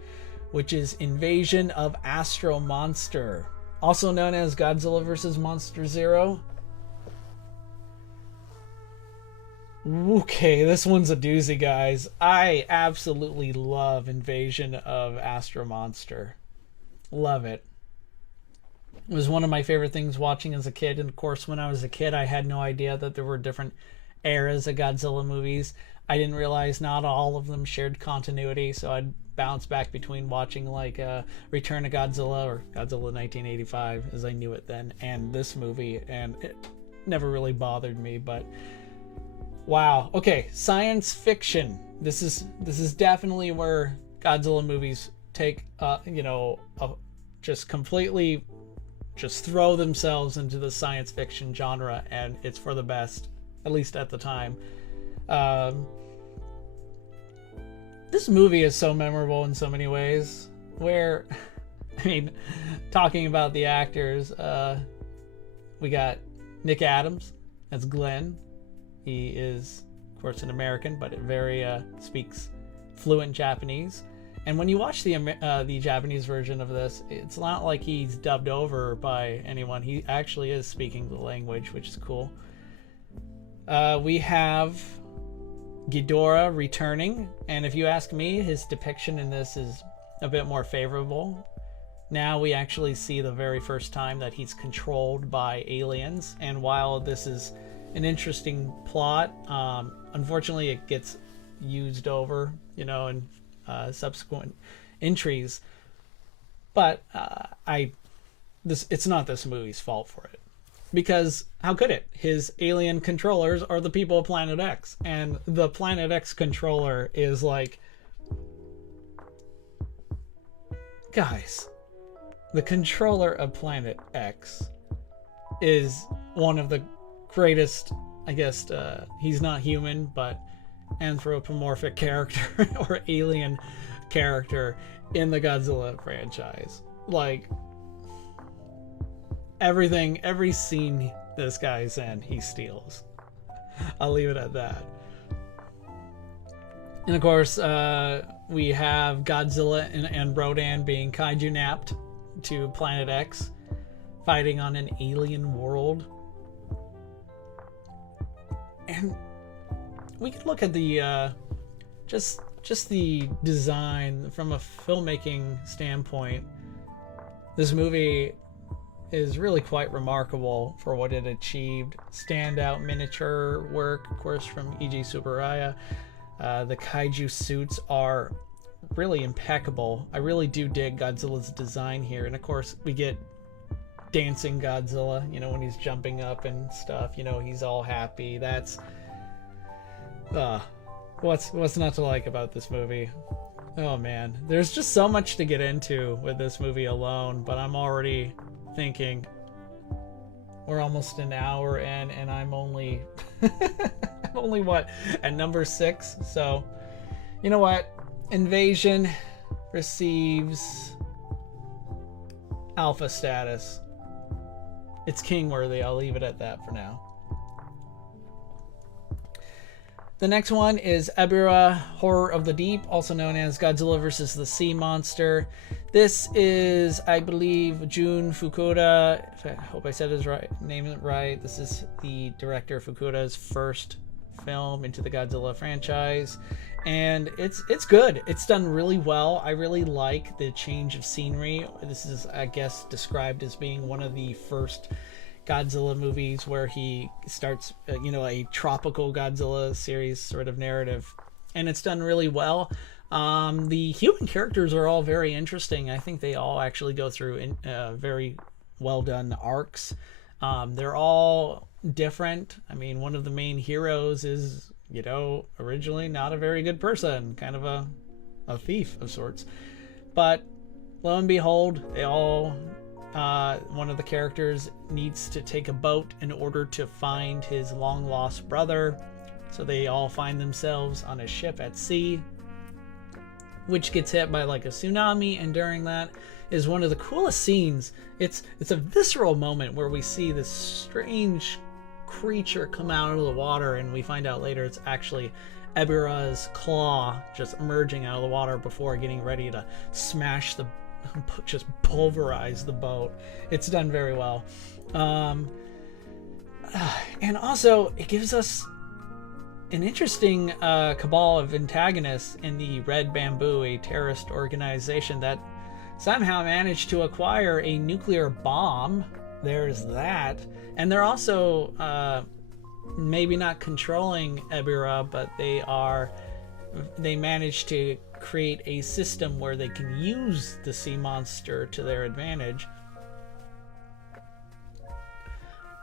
which is Invasion of Astro Monster, also known as Godzilla vs. Monster Zero. Okay, this one's a doozy, guys. I absolutely love Invasion of Astro Monster. Love it. It was one of my favorite things watching as a kid, and of course, when I was a kid, I had no idea that there were different eras of Godzilla movies. I didn't realize not all of them shared continuity, so I'd bounce back between watching like Return of Godzilla or Godzilla 1985, as I knew it then, and this movie, and it never really bothered me. But wow. Okay, science fiction. This is definitely where Godzilla movies take just completely just throw themselves into the science fiction genre, and it's for the best, at least at the time. This movie is so memorable in so many ways, where, I mean, talking about the actors, we got Nick Adams as Glenn. He is, of course, an American, but very speaks fluent Japanese. And when you watch the Japanese version of this, it's not like he's dubbed over by anyone. He actually is speaking the language, which is cool. We have Ghidorah returning, and if you ask me, his depiction in this is a bit more favorable. Now we actually see the very first time that he's controlled by aliens, and while this is an interesting plot, unfortunately it gets used over, in subsequent entries. But it's not this movie's fault for it, because how could it? His alien controllers are the people of Planet X, and the Planet X controller is like, guys, the controller of Planet X is one of the greatest, I guess, he's not human, but anthropomorphic character or alien character in the Godzilla franchise. Like, every scene this guy's in, he steals. I'll leave it at that. And of course, we have Godzilla and Rodan being kaiju napped to Planet X, fighting on an alien world. And we could look at the just the design from a filmmaking standpoint. This movie is really quite remarkable for what it achieved. Standout miniature work, of course, from E.G. Tsuburaya. The kaiju suits are really impeccable. I really do dig Godzilla's design here, and of course we get dancing Godzilla, when he's jumping up and stuff, he's all happy. That's what's not to like about this movie? Oh man, there's just so much to get into with this movie alone, but I'm already thinking we're almost an hour in, and I'm only what, at number 6. So you know what, Invasion receives alpha status. It's king worthy. I'll leave it at that for now. The next one is Ebira, Horror of the Deep, also known as Godzilla vs. the Sea Monster. This is, I believe, Jun Fukuda. I hope I said his name right. This is the director Fukuda's first film into the Godzilla franchise, and it's good. It's done really well. I really like the change of scenery. This is, I guess, described as being one of the first Godzilla movies where he starts, a tropical Godzilla series sort of narrative, and it's done really well. The human characters are all very interesting. I think they all actually go through very well done arcs. They're all different. I mean, one of the main heroes is you know, originally not a very good person, kind of a thief of sorts. But lo and behold, they all, one of the characters needs to take a boat in order to find his long lost brother. So they all find themselves on a ship at sea, which gets hit by like a tsunami, and during that is one of the coolest scenes. It's a visceral moment where we see this strange creature come out of the water, and we find out later it's actually Ebira's claw just emerging out of the water before getting ready to smash the, just pulverize the boat. It's done very well. And also it gives us an interesting cabal of antagonists in the Red Bamboo, a terrorist organization that somehow managed to acquire a nuclear bomb. There's that. And they're also maybe not controlling Ebira, but they managed to create a system where they can use the sea monster to their advantage.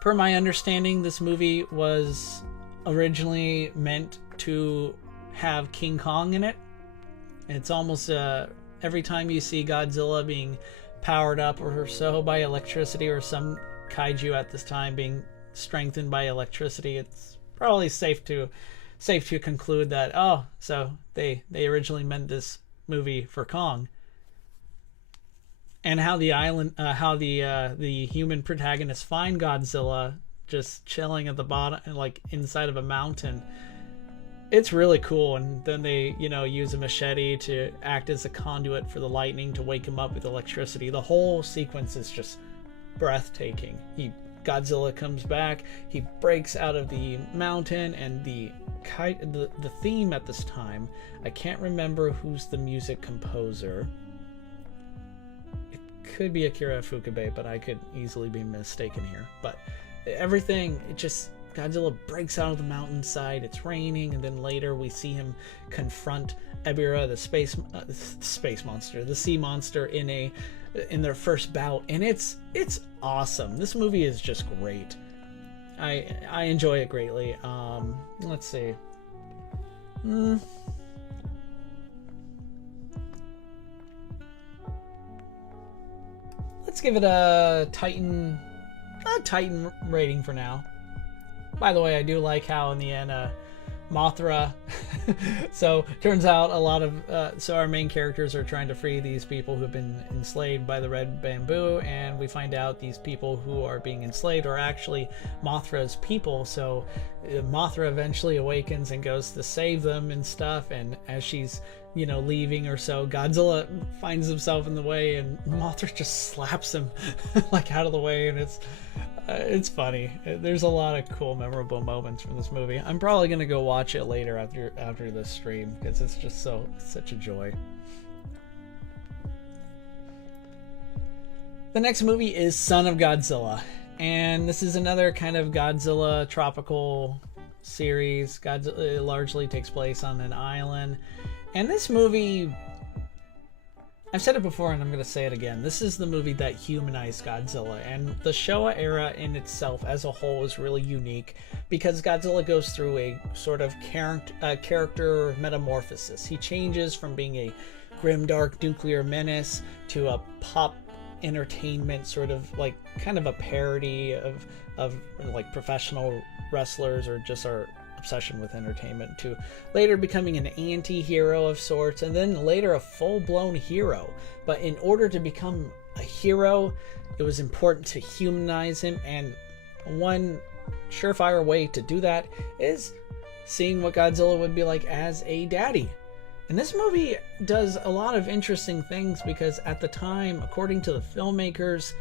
Per my understanding, this movie was originally meant to have King Kong in it. It's almost every time you see Godzilla being powered up or so by electricity, or some kaiju at this time being strengthened by electricity, it's probably safe to conclude that, oh, so they originally meant this movie for Kong. And how the human protagonists find Godzilla just chilling at the bottom, like inside of a mountain. It's really cool. And then they, you know, use a machete to act as a conduit for the lightning to wake him up with electricity. The whole sequence is just breathtaking. Godzilla comes back, he breaks out of the mountain, and the theme at this time, I can't remember who's the music composer. It could be Akira Ifukube, but I could easily be mistaken here. But everything, it just, Godzilla breaks out of the mountainside, it's raining, and then later we see him confront Ebira, the space monster, the sea monster, in their first bout, and it's awesome. This movie is just great. I enjoy it greatly. Let's see. Let's give it a Titan rating for now. By the way, I do like how in the end Mothra so turns out a lot of so our main characters are trying to free these people who've been enslaved by the Red Bamboo, and we find out these people who are being enslaved are actually Mothra's people. So Mothra eventually awakens and goes to save them and stuff, and as she's, you know, leaving or so, Godzilla finds himself in the way, and Mothra just slaps him like out of the way, and it's funny. There's a lot of cool, memorable moments from this movie. I'm probably gonna go watch it later after this stream, because it's just such a joy. The next movie is Son of Godzilla, and this is another kind of Godzilla tropical series. Godzilla largely takes place on an island, and this movie, I've said it before and I'm going to say it again, this is the movie that humanized Godzilla, and the Showa era in itself as a whole is really unique because Godzilla goes through a sort of character metamorphosis. He changes from being a grimdark nuclear menace to a pop entertainment, sort of like kind of a parody of like professional wrestlers or just our obsession with entertainment, to later becoming an anti-hero of sorts, and then later a full-blown hero. But in order to become a hero, it was important to humanize him, and one surefire way to do that is seeing what Godzilla would be like as a daddy. And this movie does a lot of interesting things because at the time, according to the filmmakers,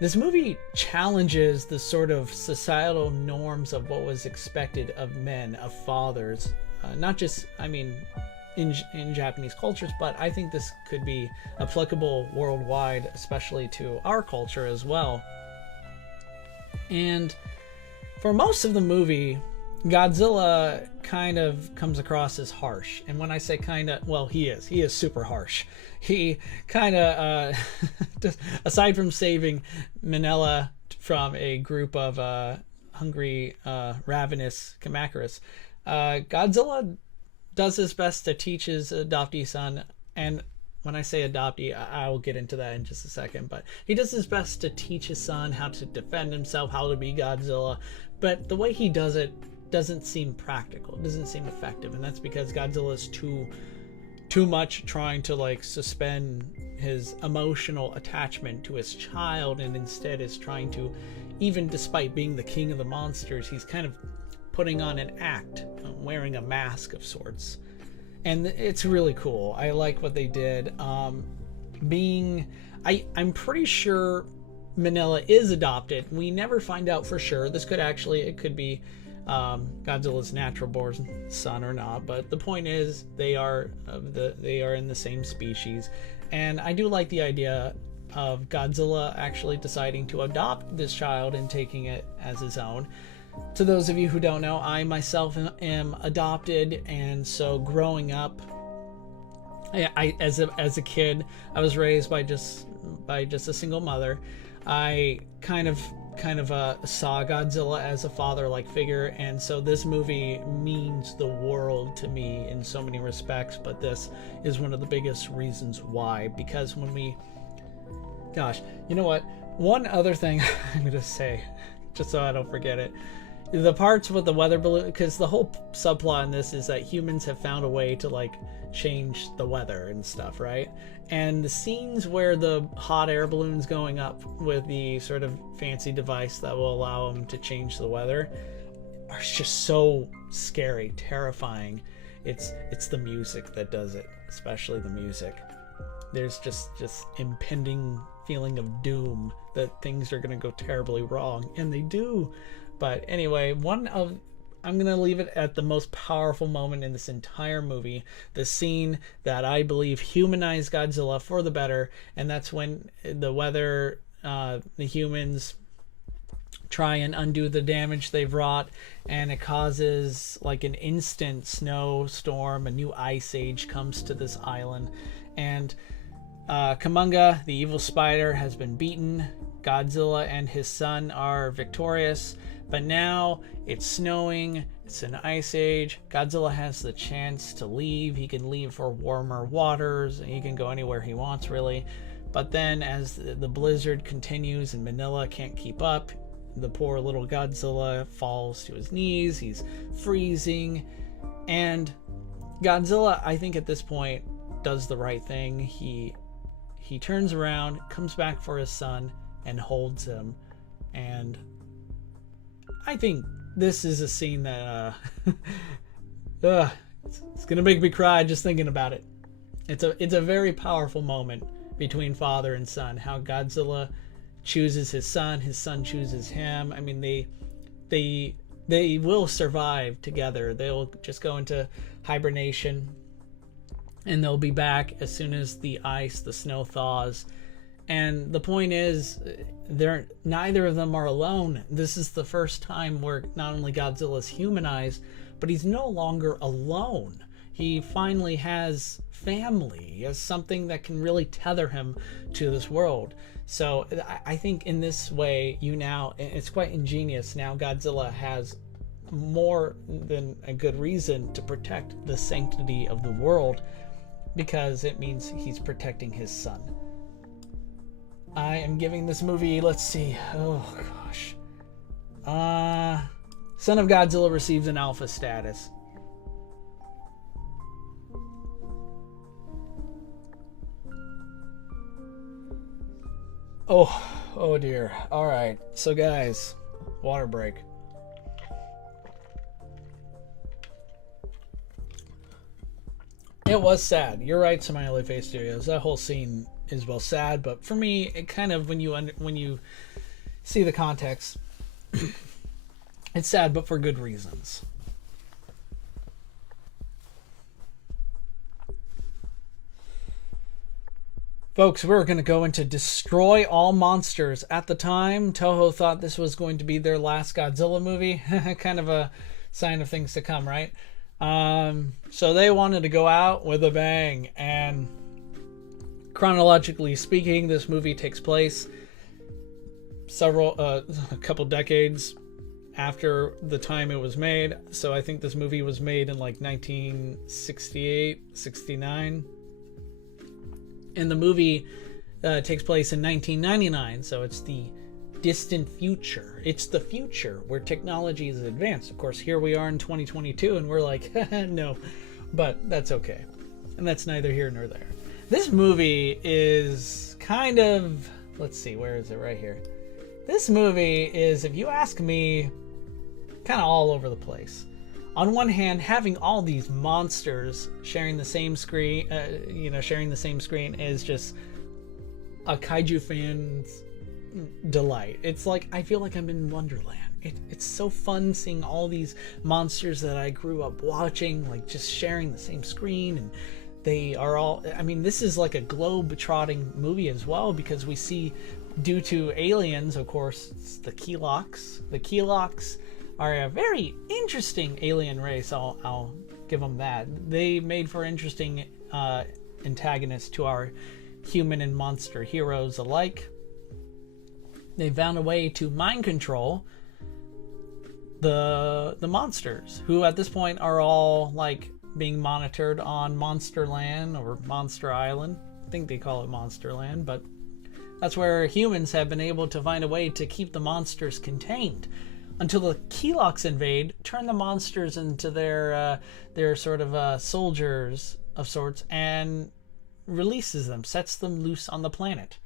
this movie challenges the sort of societal norms of what was expected of men, of fathers, not just, I mean, in Japanese cultures, but I think this could be applicable worldwide, especially to our culture as well. And for most of the movie, Godzilla kind of comes across as harsh. And when I say kind of, well, he is super harsh. He kind of, aside from saving Minella from a group of hungry, ravenous Kamakuras, Godzilla does his best to teach his adoptee son, and when I say adoptee, I will get into that in just a second, but he does his best to teach his son how to defend himself, how to be Godzilla, but the way he does it doesn't seem practical, it doesn't seem effective, and that's because Godzilla is too much trying to like suspend his emotional attachment to his child, and instead is trying to, even despite being the king of the monsters, he's kind of putting on an act, wearing a mask of sorts. And it's really cool. I like what they did. I'm pretty sure Manila is adopted. We never find out for sure. It could be Godzilla's natural born son or not. But the point is, they are in the same species. And I do like the idea of Godzilla actually deciding to adopt this child and taking it as his own. To those of you who don't know, I myself am adopted, and so growing up, as a kid, I was raised by just a single mother. I kind of saw Godzilla as a father-like figure, and so this movie means the world to me in so many respects. But this is one of the biggest reasons why, because gosh, you know what? One other thing I'm gonna say, just so I don't forget it. The parts with the weather balloon, because the whole subplot in this is that humans have found a way to like change the weather and stuff, right? And the scenes where the hot air balloon's going up with the sort of fancy device that will allow them to change the weather are just so scary, terrifying. It's the music that does it, especially the music. There's just impending feeling of doom that things are going to go terribly wrong, and they do. But anyway, I'm going to leave it at the most powerful moment in this entire movie, the scene that I believe humanized Godzilla for the better, and that's when the humans try and undo the damage they've wrought, and it causes like an instant snowstorm. A new ice age comes to this island, and Kumonga, the evil spider, has been beaten. Godzilla and his son are victorious, but now it's snowing, it's an ice age. Godzilla has the chance to leave. He can leave for warmer waters, he can go anywhere he wants really. But then as the blizzard continues and Manila can't keep up, the poor little Godzilla falls to his knees, he's freezing, and Godzilla, I think at this point, does the right thing. He turns around, comes back for his son, and holds him. And I think this is a scene that it's gonna make me cry just thinking about it. It's a very powerful moment between father and son, how Godzilla chooses his son chooses him. I mean, they will survive together. They'll just go into hibernation, and they'll be back as soon as the snow thaws. And the point is, neither of them are alone. This is the first time where not only Godzilla is humanized, but he's no longer alone. He finally has family. He has something that can really tether him to this world. So I think in this way, it's quite ingenious. Now Godzilla has more than a good reason to protect the sanctity of the world, because it means he's protecting his son. I am giving this movie, let's see, oh gosh. Son of Godzilla receives an alpha status. Oh dear. Alright, so guys, water break. It was sad. You're right, Smiley Face Studios. That whole scene is well sad, but for me, it kind of, when you see the context, it's sad, but for good reasons. Folks, we're going to go into Destroy All Monsters. At the time, Toho thought this was going to be their last Godzilla movie. Kind of a sign of things to come, right? So they wanted to go out with a bang, and chronologically speaking, this movie takes place a couple decades after the time it was made. So I think this movie was made in like 1968, 69. And the movie takes place in 1999, so it's the distant future. It's the future where technology is advanced. Of course, here we are in 2022, and we're like, no, but that's okay. And that's neither here nor there. This movie is kind of, let's see, where is it? Right here. This movie is, if you ask me, kind of all over the place. On one hand, having all these monsters sharing the same screen, sharing the same screen is just a kaiju fan's delight. It's like, I feel like I'm in Wonderland. It's so fun seeing all these monsters that I grew up watching, like just sharing the same screen, and they are all, I mean, this is like a globe-trotting movie as well, because we see, due to aliens, of course, it's the Keloks. The Keloks are a very interesting alien race. I'll give them that. They made for interesting antagonists to our human and monster heroes alike. They found a way to mind control the monsters, who at this point are all like being monitored on Monsterland or Monster Island. I think they call it Monsterland, but that's where humans have been able to find a way to keep the monsters contained until the Keloks invade, turn the monsters into their sort of soldiers of sorts, and releases them, sets them loose on the planet.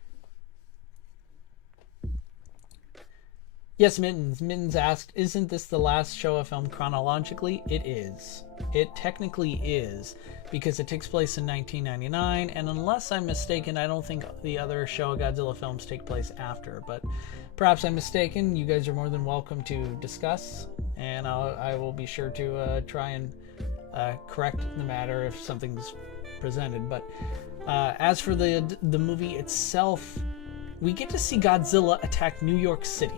Yes, Mittens. Mittens asked, isn't this the last Showa film chronologically? It is. It technically is, because it takes place in 1999, and unless I'm mistaken, I don't think the other Showa Godzilla films take place after, but perhaps I'm mistaken. You guys are more than welcome to discuss, and I will be sure to try and correct the matter if something's presented. But as for the movie itself, we get to see Godzilla attack New York City,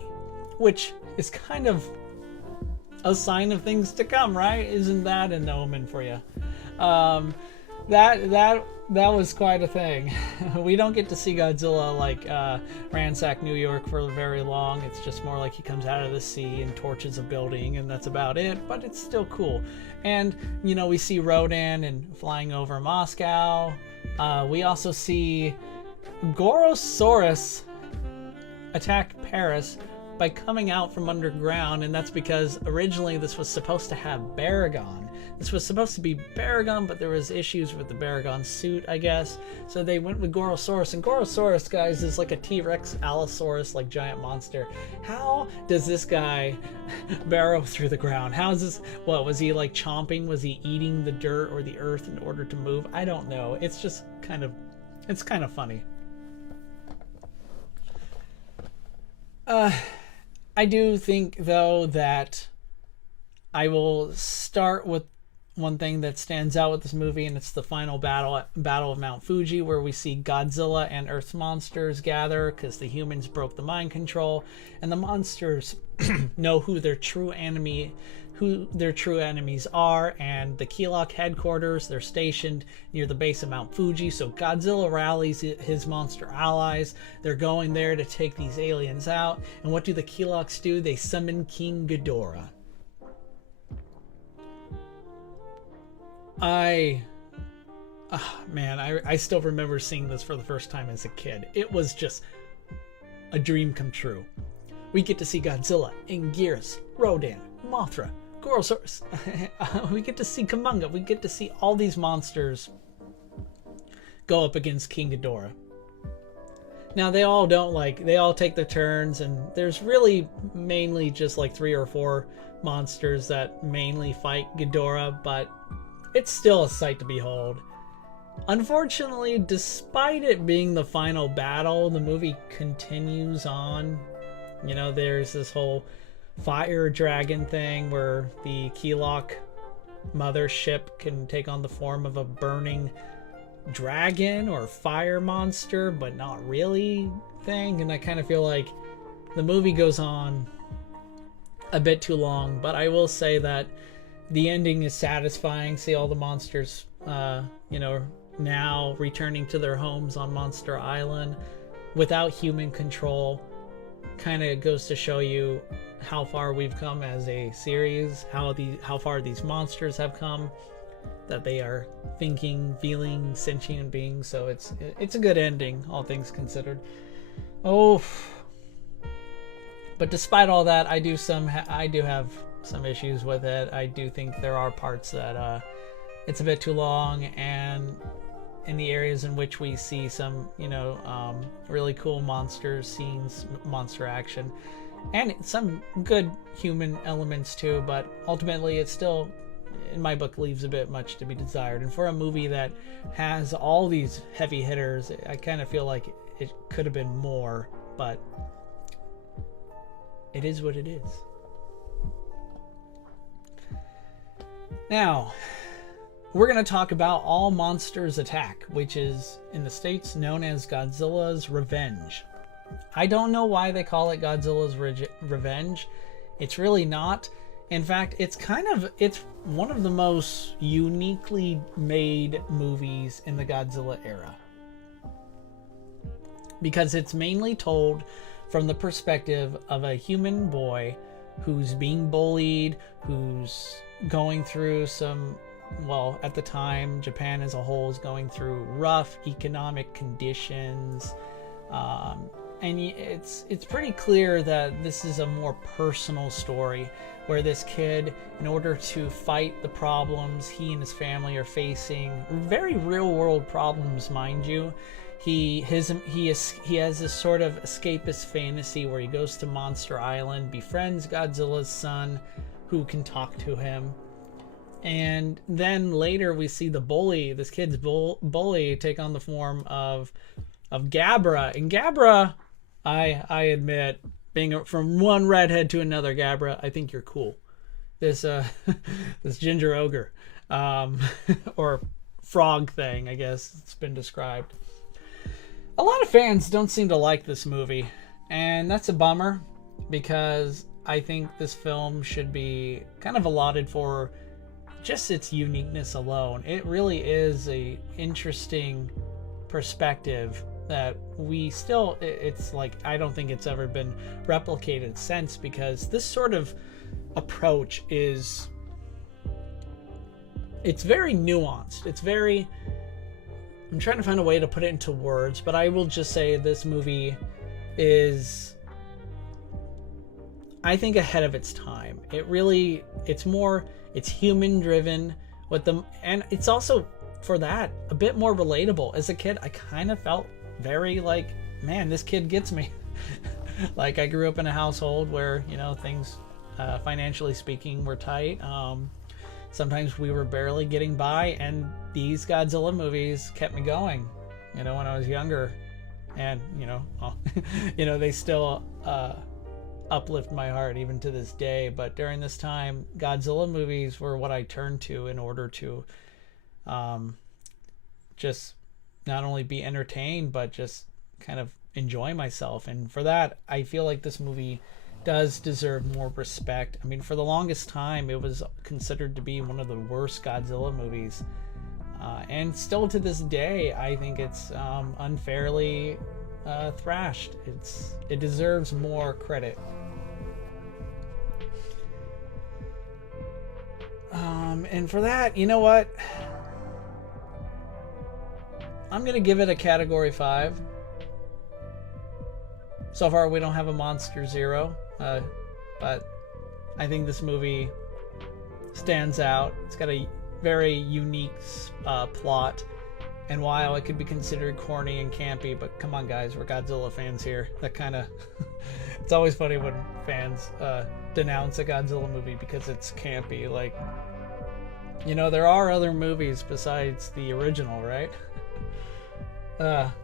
which is kind of a sign of things to come, right? Isn't that an omen for you? That was quite a thing. We don't get to see Godzilla like ransack New York for very long. It's just more like he comes out of the sea and torches a building, and that's about it. But it's still cool. And we see Rodan and flying over Moscow. We also see Gorosaurus attack Paris by coming out from underground, and that's because originally this was supposed to have Baragon. This was supposed to be Baragon, but there was issues with the Baragon suit, I guess. So they went with Gorosaurus, and Gorosaurus, guys, is like a T-Rex Allosaurus, like giant monster. How does this guy burrow through the ground? How is this? What was he like chomping? Was he eating the dirt or the earth in order to move? I don't know. It's just kind of funny. I do think, though, that I will start with one thing that stands out with this movie, and it's the final battle of Mount Fuji, where we see Godzilla and Earth's monsters gather because the humans broke the mind control, and the monsters know who their true enemies are, and the Kelok headquarters, they're stationed near the base of Mount Fuji. So Godzilla rallies his monster allies. They're going there to take these aliens out. And what do the Keloks do? They summon King Ghidorah. I still remember seeing this for the first time as a kid. It was just a dream come true. We get to see Godzilla, Anguirus, Rodan, Mothra, Gorosaurus. We get to see Kumonga. We get to see all these monsters go up against King Ghidorah. Now they all take their turns, and there's really mainly just like 3 or 4 monsters that mainly fight Ghidorah, but it's still a sight to behold. Unfortunately, despite it being the final battle, the movie continues on. There's this whole fire dragon thing where the Kelok mothership can take on the form of a burning dragon or fire monster, but not really thing. And I kind of feel like the movie goes on a bit too long, but I will say that the ending is satisfying. See all the monsters, now returning to their homes on Monster Island without human control. kind of goes to show you how far we've come as a series, how far these monsters have come, that they are thinking, feeling, sentient beings. So it's a good ending, all things considered. Oh, but despite all that, I do have some issues with it. I do think there are parts that it's a bit too long, and in the areas in which we see some, really cool monster scenes, monster action, and some good human elements too, but ultimately it still, in my book, leaves a bit much to be desired. And for a movie that has all these heavy hitters, I kind of feel like it could have been more, but it is what it is. Now, we're going to talk about All Monsters Attack, which is in the States known as Godzilla's Revenge. I don't know why they call it Godzilla's Revenge. It's really not. In fact, it's one of the most uniquely made movies in the Godzilla era, because it's mainly told from the perspective of a human boy who's being bullied, who's going through some, well, at the time, Japan as a whole is going through rough economic conditions. And it's pretty clear that this is a more personal story, where this kid, in order to fight the problems he and his family are facing, very real world problems, mind you, he has this sort of escapist fantasy where he goes to Monster Island, befriends Godzilla's son, who can talk to him. And then later we see this kid's bully take on the form of Gabra. And Gabra, I admit, being from one redhead to another, Gabra, I think you're cool. This this ginger ogre, or frog thing, I guess it's been described. A lot of fans don't seem to like this movie, and that's a bummer, because I think this film should be kind of allotted for just its uniqueness alone. It really is a interesting perspective that it's like, I don't think it's ever been replicated since, because this sort of approach it's very nuanced. I'm trying to find a way to put it into words, but I will just say this movie is, I think, ahead of its time. It's human driven and it's also, for that, a bit more relatable. As a kid, I kind of felt very like, man, this kid gets me. Like, I grew up in a household where, things, financially speaking, were tight. Sometimes we were barely getting by, and these Godzilla movies kept me going, when I was younger. And, they still uplift my heart even to this day. But during this time, Godzilla movies were what I turned to in order to just not only be entertained, but just kind of enjoy myself. And for that, I feel like this movie does deserve more respect. I mean, for the longest time, it was considered to be one of the worst Godzilla movies. And still to this day, I think it's unfairly thrashed. It deserves more credit. And for that, you know what? I'm going to give it a category 5. So far, we don't have a Monster Zero, but I think this movie stands out. It's got a very unique plot, and while it could be considered corny and campy, but come on, guys, we're Godzilla fans here. That kind of... It's always funny when fans denounce a Godzilla movie because it's campy. Like, there are other movies besides the original, right?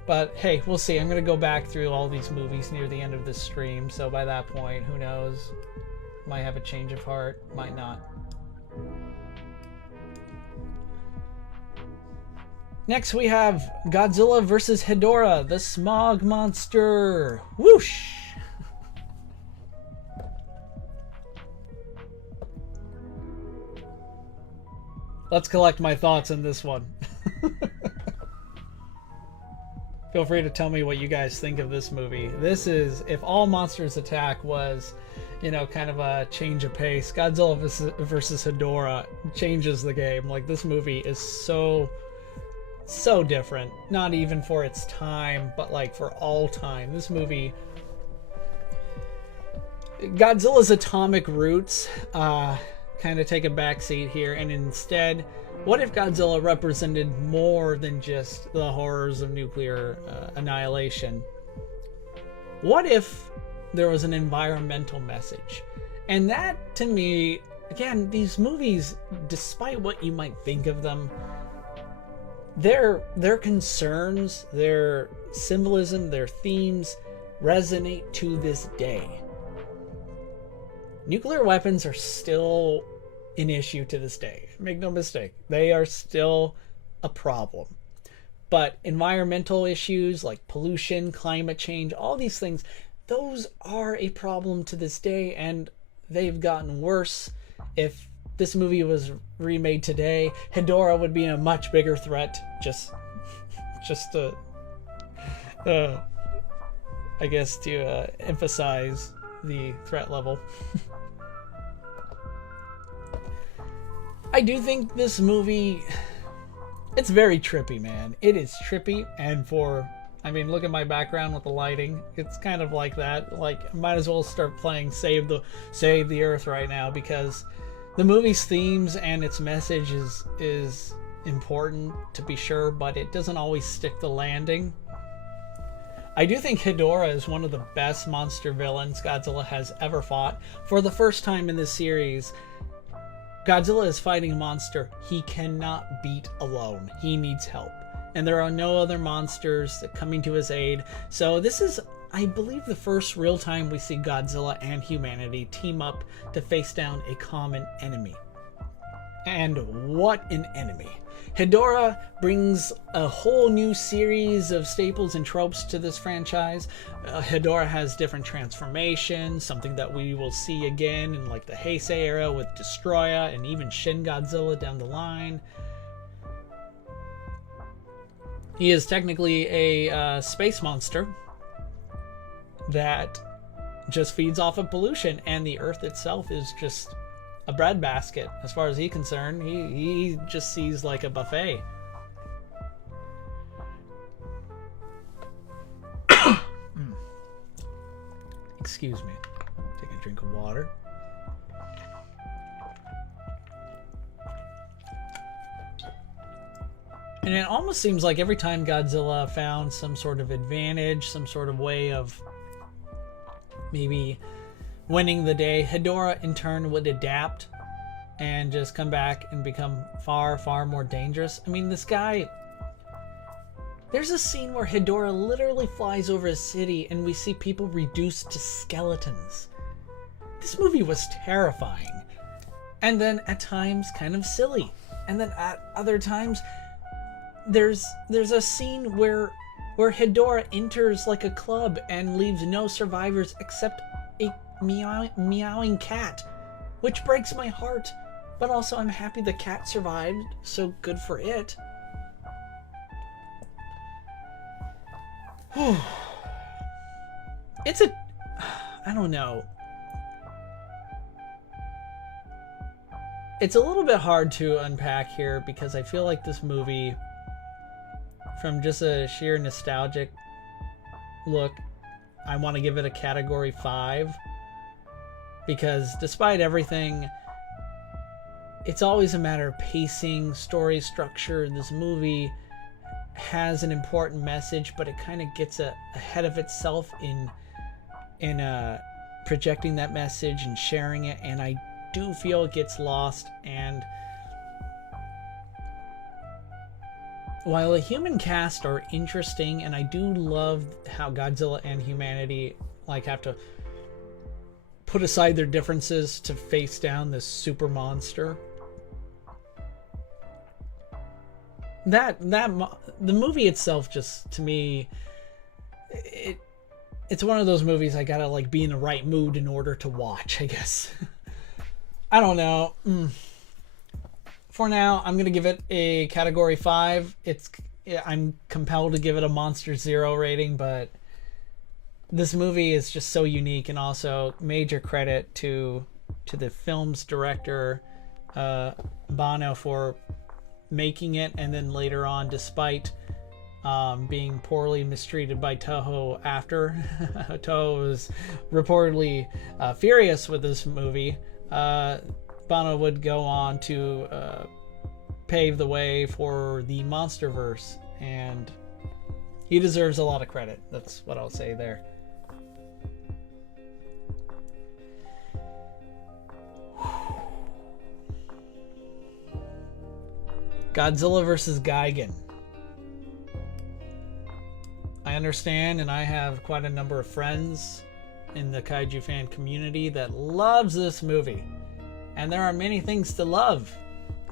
But hey, we'll see. I'm going to go back through all these movies near the end of this stream, so by that point, who knows? Might have a change of heart, might not. Next we have Godzilla vs. Ghidorah, the smog monster. Whoosh! Let's collect my thoughts on this one. feel free to tell me what you guys think of this movie. This is, if All Monsters Attack was, you know, kind of a change of pace, Godzilla versus Ghidorah changes the game. Like, this movie is so different. Not even for its time, but like for all time. This movie, Godzilla's atomic roots kind of take a backseat here, and instead, what if Godzilla represented more than just the horrors of nuclear annihilation? What if there was an environmental message? And that, to me, again, these movies, despite what you might think of them, their concerns, their symbolism, their themes resonate to this day. Nuclear weapons are still an issue to this day. Make no mistake. They are still a problem. But environmental issues like pollution, climate change, all these things, those are a problem to this day, and they've gotten worse. If this movie was remade today, Ghidorah would be a much bigger threat. Just to, I guess, to emphasize the threat level. I do think this movie, it's very trippy, man. It is trippy, and I mean, look at my background with the lighting. It's kind of like that. Like, might as well start playing Save the Earth right now, because the movie's themes and its message is important, to be sure, but it doesn't always stick the landing. I do think Ghidorah is one of the best monster villains Godzilla has ever fought. For the first time in this series, Godzilla is fighting a monster he cannot beat alone. He needs help. And there are no other monsters coming to his aid. So this is, I believe, the first real time we see Godzilla and humanity team up to face down a common enemy. And what an enemy. Ghidorah brings a whole new series of staples and tropes to this franchise. Ghidorah has different transformations, something that we will see again in like the Heisei Era with Destroya and even Shin Godzilla down the line. He is technically a space monster that just feeds off of pollution, and the Earth itself is just a breadbasket. As far as he's concerned, he just sees like a buffet. Excuse me. Take a drink of water. And it almost seems like every time Godzilla found some sort of advantage, some sort of way of maybe winning the day, Ghidorah in turn would adapt and just come back and become far, far more dangerous. I mean, this guy... There's a scene where Ghidorah literally flies over a city and we see people reduced to skeletons. This movie was terrifying. And then at times kind of silly. And then at other times there's a scene where Ghidorah enters like a club and leaves no survivors except a meowing cat, which breaks my heart. But also I'm happy the cat survived, so good for it. I don't know. It's a little bit hard to unpack here because I feel like this movie, from just a sheer nostalgic look, I want to give it a category 5. Because despite everything, it's always a matter of pacing, story structure. This movie has an important message, but it kind of gets ahead of itself in projecting that message and sharing it, and I do feel it gets lost. And while the human cast are interesting, and I do love how Godzilla and humanity like have to put aside their differences to face down this super monster, the movie itself, just to me, it's one of those movies I gotta like be in the right mood in order to watch, I guess. I don't know. For now, I'm gonna give it a category 5. I'm compelled to give it a Monster Zero rating, but this movie is just so unique, and also major credit to the film's director, Bono, for making it, and then later on, despite being poorly mistreated by Toho after. Toho was reportedly furious with this movie. Bono would go on to pave the way for the Monsterverse, and he deserves a lot of credit. That's what I'll say there. Godzilla versus Gigan. I understand, and I have quite a number of friends in the kaiju fan community that loves this movie. And there are many things to love.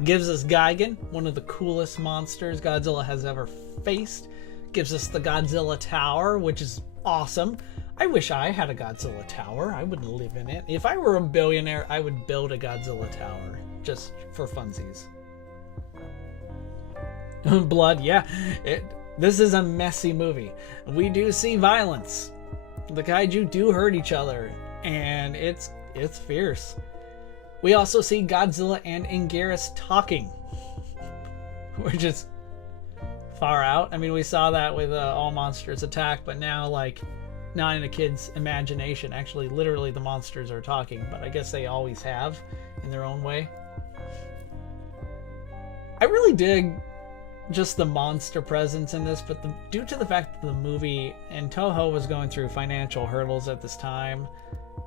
Gives us Gigan, one of the coolest monsters Godzilla has ever faced. Gives us the Godzilla Tower, which is awesome. I wish I had a Godzilla Tower. I would live in it. If I were a billionaire, I would build a Godzilla Tower, just for funsies. Blood, yeah. This is a messy movie. We do see violence. The kaiju do hurt each other, and it's fierce. We also see Godzilla and Anguirus talking, which is far out. I mean, we saw that with All Monsters Attack, but now, like, not in a kid's imagination. Actually, literally, the monsters are talking, but I guess they always have in their own way. I really dig just the monster presence in this, but due to the fact that the movie and Toho was going through financial hurdles at this time,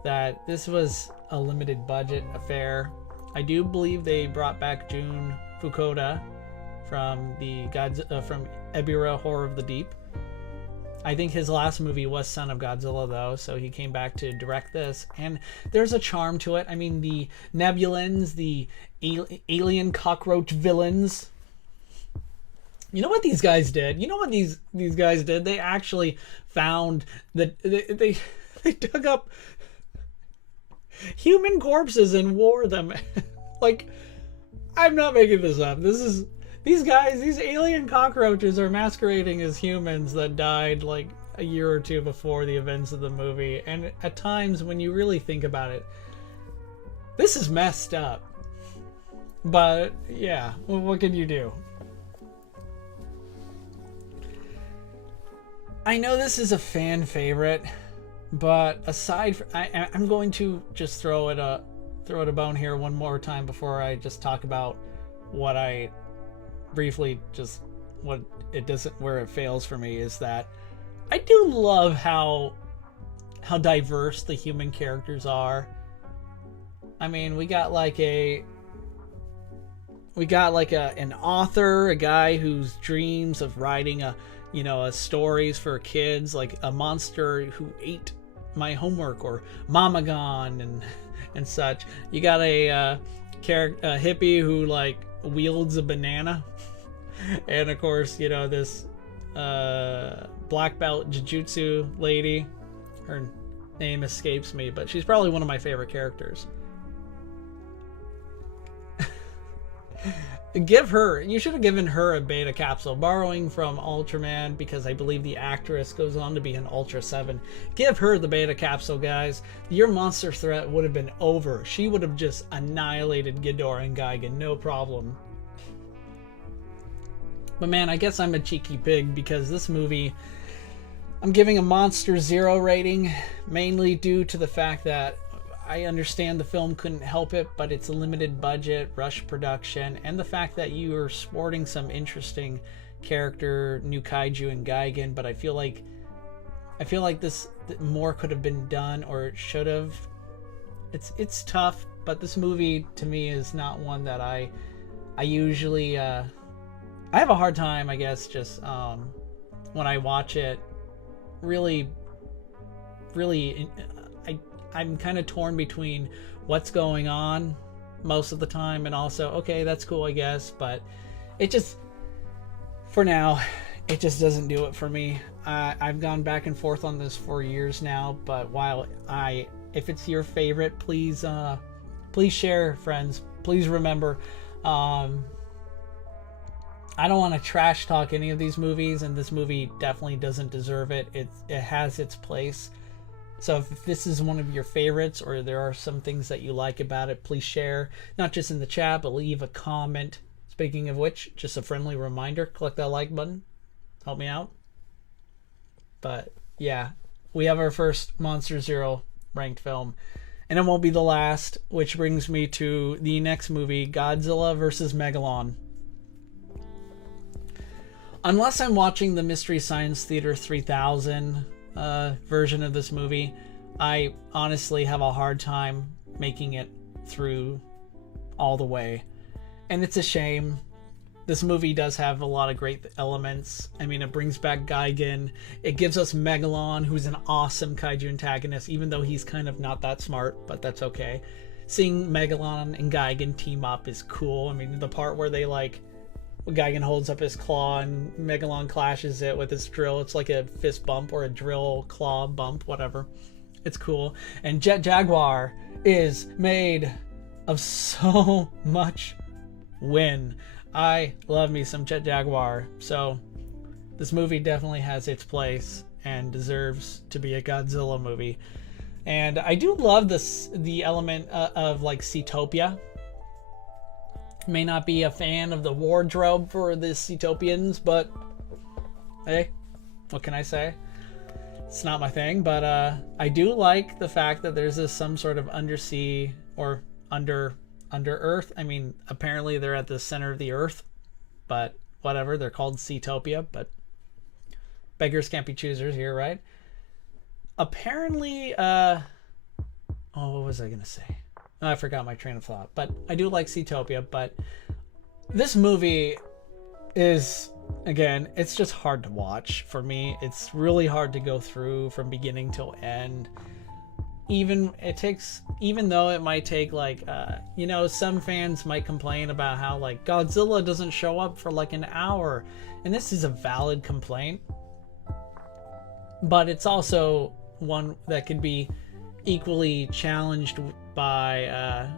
that this was a limited budget affair. I do believe they brought back Jun Fukuda from from Ebira Horror of the Deep. I think his last movie was Son of Godzilla, though, so he came back to direct this, and there's a charm to it. I mean, the Nebulans, the alien cockroach villains. You know what these guys did? They actually found that they dug up human corpses and wore them. Like, I'm not making this up. These alien cockroaches are masquerading as humans that died like a year or two before the events of the movie. And at times, when you really think about it, this is messed up. But yeah, what can you do? I know this is a fan favorite, but aside from, I'm going to just throw it a bone here one more time before I just talk about what I briefly just what it doesn't, where it fails for me, is that I do love how diverse the human characters are. I mean, we got like an author, a guy whose dreams of writing stories for kids, like a monster who ate my homework, or Mamagon and such. You got a hippie who like wields a banana, and of course, this black belt jujutsu lady. Her name escapes me, but she's probably one of my favorite characters. You should have given her a beta capsule, borrowing from Ultraman, because I believe the actress goes on to be an Ultra 7. Give her the beta capsule, guys. Your monster threat would have been over. She would have just annihilated Ghidorah and Gigan, no problem. But man, I guess I'm a cheeky pig, because this movie, I'm giving a Monster Zero rating, mainly due to the fact that I understand the film couldn't help it, but it's a limited budget, rush production, and the fact that you are sporting some interesting character, new kaiju and Gigan, but I feel like this more could have been done, or it should have. It's tough, but this movie to me is not one that I usually I have a hard time, I guess, just when I watch it. Really I'm kind of torn between what's going on most of the time, and also, okay, that's cool, I guess, but it just, for now, it just doesn't do it for me. I've gone back and forth on this for years now, but if it's your favorite, please share, friends. Please remember, I don't want to trash talk any of these movies, and this movie definitely doesn't deserve it. It has its place. So if this is one of your favorites, or there are some things that you like about it, please share, not just in the chat, but leave a comment. Speaking of which, just a friendly reminder, click that like button. Help me out. But yeah, we have our first Monster Zero ranked film, and it won't be the last, which brings me to the next movie, Godzilla vs. Megalon. Unless I'm watching the Mystery Science Theater 3000 version of this movie, I honestly have a hard time making it through all the way. And it's a shame. This movie does have a lot of great elements. I mean, it brings back Gigan. It gives us Megalon, who's an awesome kaiju antagonist, even though he's kind of not that smart, but that's okay. Seeing Megalon and Gigan team up is cool. I mean, the part where they Gigan holds up his claw and Megalon clashes it with his drill. It's like a fist bump or a drill claw bump, whatever. It's cool. And Jet Jaguar is made of so much win. I love me some Jet Jaguar. So this movie definitely has its place and deserves to be a Godzilla movie. And I do love the element of Seatopia. May not be a fan of the wardrobe for the Seatopians, but hey, what can I say? It's not my thing, but I do like the fact that there's some sort of undersea or under Earth. I mean, apparently they're at the center of the Earth, but whatever. They're called Seatopia, but beggars can't be choosers here, right? Apparently, what was I gonna say? I forgot my train of thought, but I do like Seatopia. But this movie is, again, it's just hard to watch for me. It's really hard to go through from beginning till end. Even though it might take some fans might complain about how Godzilla doesn't show up for an hour, and this is a valid complaint, but it's also one that could be equally challenged by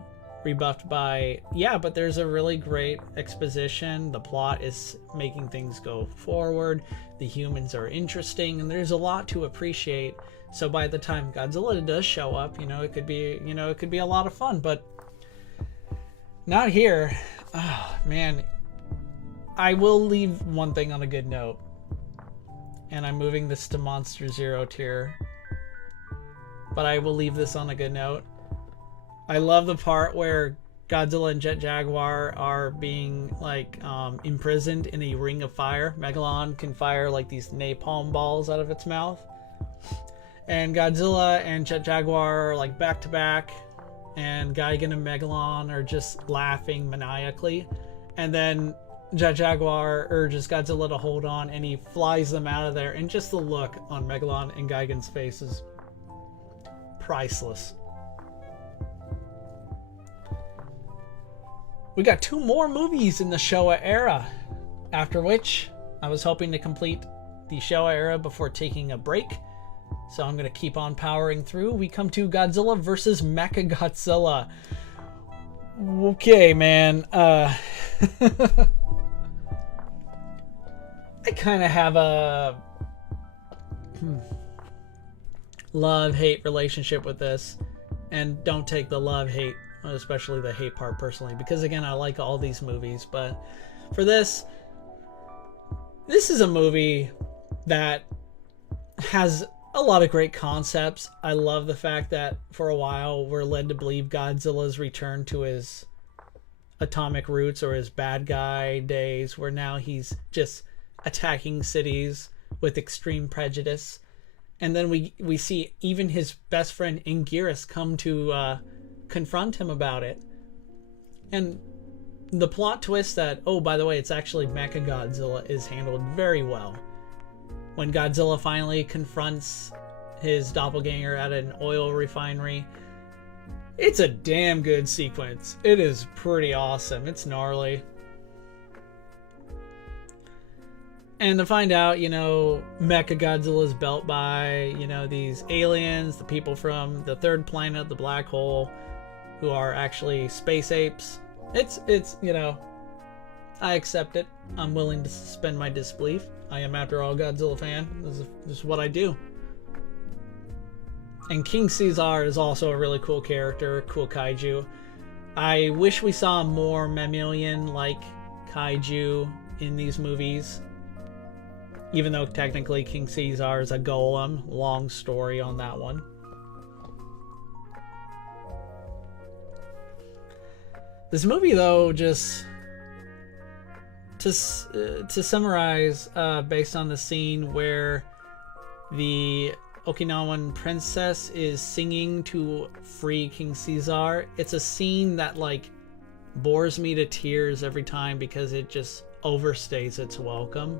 rebuffed by, yeah, but there's a really great exposition. The plot is making things go forward. The humans are interesting, and there's a lot to appreciate. So by the time Godzilla does show up, it could be a lot of fun, but not here. Oh, man. I will leave one thing on a good note, and I'm moving this to Monster Zero tier, but I will leave this on a good note. I love the part where Godzilla and Jet Jaguar are being imprisoned in a ring of fire. Megalon can fire these napalm balls out of its mouth, and Godzilla and Jet Jaguar are back to back, and Gigan and Megalon are just laughing maniacally, and then Jet Jaguar urges Godzilla to hold on, and he flies them out of there, and just the look on Megalon and Gigan's faces, priceless. We got 2 more movies in the Showa era, after which I was hoping to complete the Showa era before taking a break, so I'm going to keep on powering through. We come to Godzilla vs. Mechagodzilla. Okay, man. I kind of have a love-hate relationship with this, and don't take the love-hate, especially the hate part, personally, because again, I like all these movies, but for this is a movie that has a lot of great concepts. I love the fact that for a while we're led to believe Godzilla's return to his atomic roots or his bad guy days, where now he's just attacking cities with extreme prejudice. And then we see even his best friend Anguirus come to confront him about it. And the plot twist that, oh, by the way, it's actually Mechagodzilla, is handled very well. When Godzilla finally confronts his doppelganger at an oil refinery, it's a damn good sequence. It is pretty awesome. It's gnarly. And to find out, Mechagodzilla is built by, these aliens, the people from the third planet, the black hole, who are actually space apes. It's I accept it. I'm willing to suspend my disbelief. I am, after all, a Godzilla fan. This is what I do. And King Caesar is also a really cool character, cool kaiju. I wish we saw more mammalian-like kaiju in these movies. Even though technically King Caesar is a golem. Long story on that one. This movie, though, just to summarize, based on the scene where the Okinawan princess is singing to free King Caesar, it's a scene that like bores me to tears every time because it just overstays its welcome.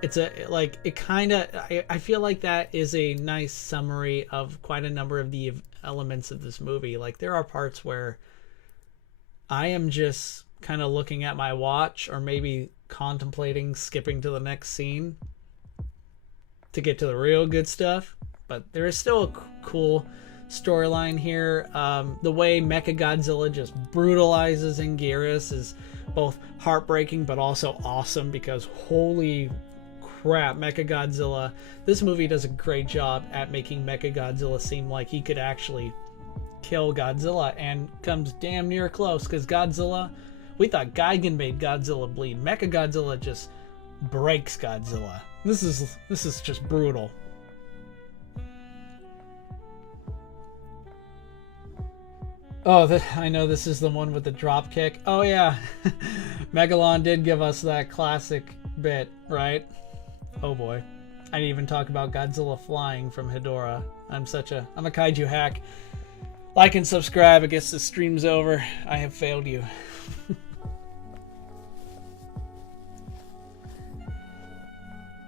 It's I feel like that is a nice summary of quite a number of the elements of this movie. Like, there are parts where I am just kind of looking at my watch, or maybe contemplating skipping to the next scene to get to the real good stuff. But there is still a cool storyline here. The way Mechagodzilla just brutalizes Anguirus is both heartbreaking but also awesome, because holy crap, Mechagodzilla. This movie does a great job at making Mechagodzilla seem like he could actually kill Godzilla, and comes damn near close, because Godzilla, we thought Gigan made Godzilla bleed. Mechagodzilla just breaks Godzilla. This is just brutal. Oh, I know this is the one with the drop kick. Oh yeah, Megalon did give us that classic bit, right? Oh boy, I didn't even talk about Godzilla flying from Ghidorah. I'm a kaiju hack. Like and subscribe. I guess the stream's over. I have failed you.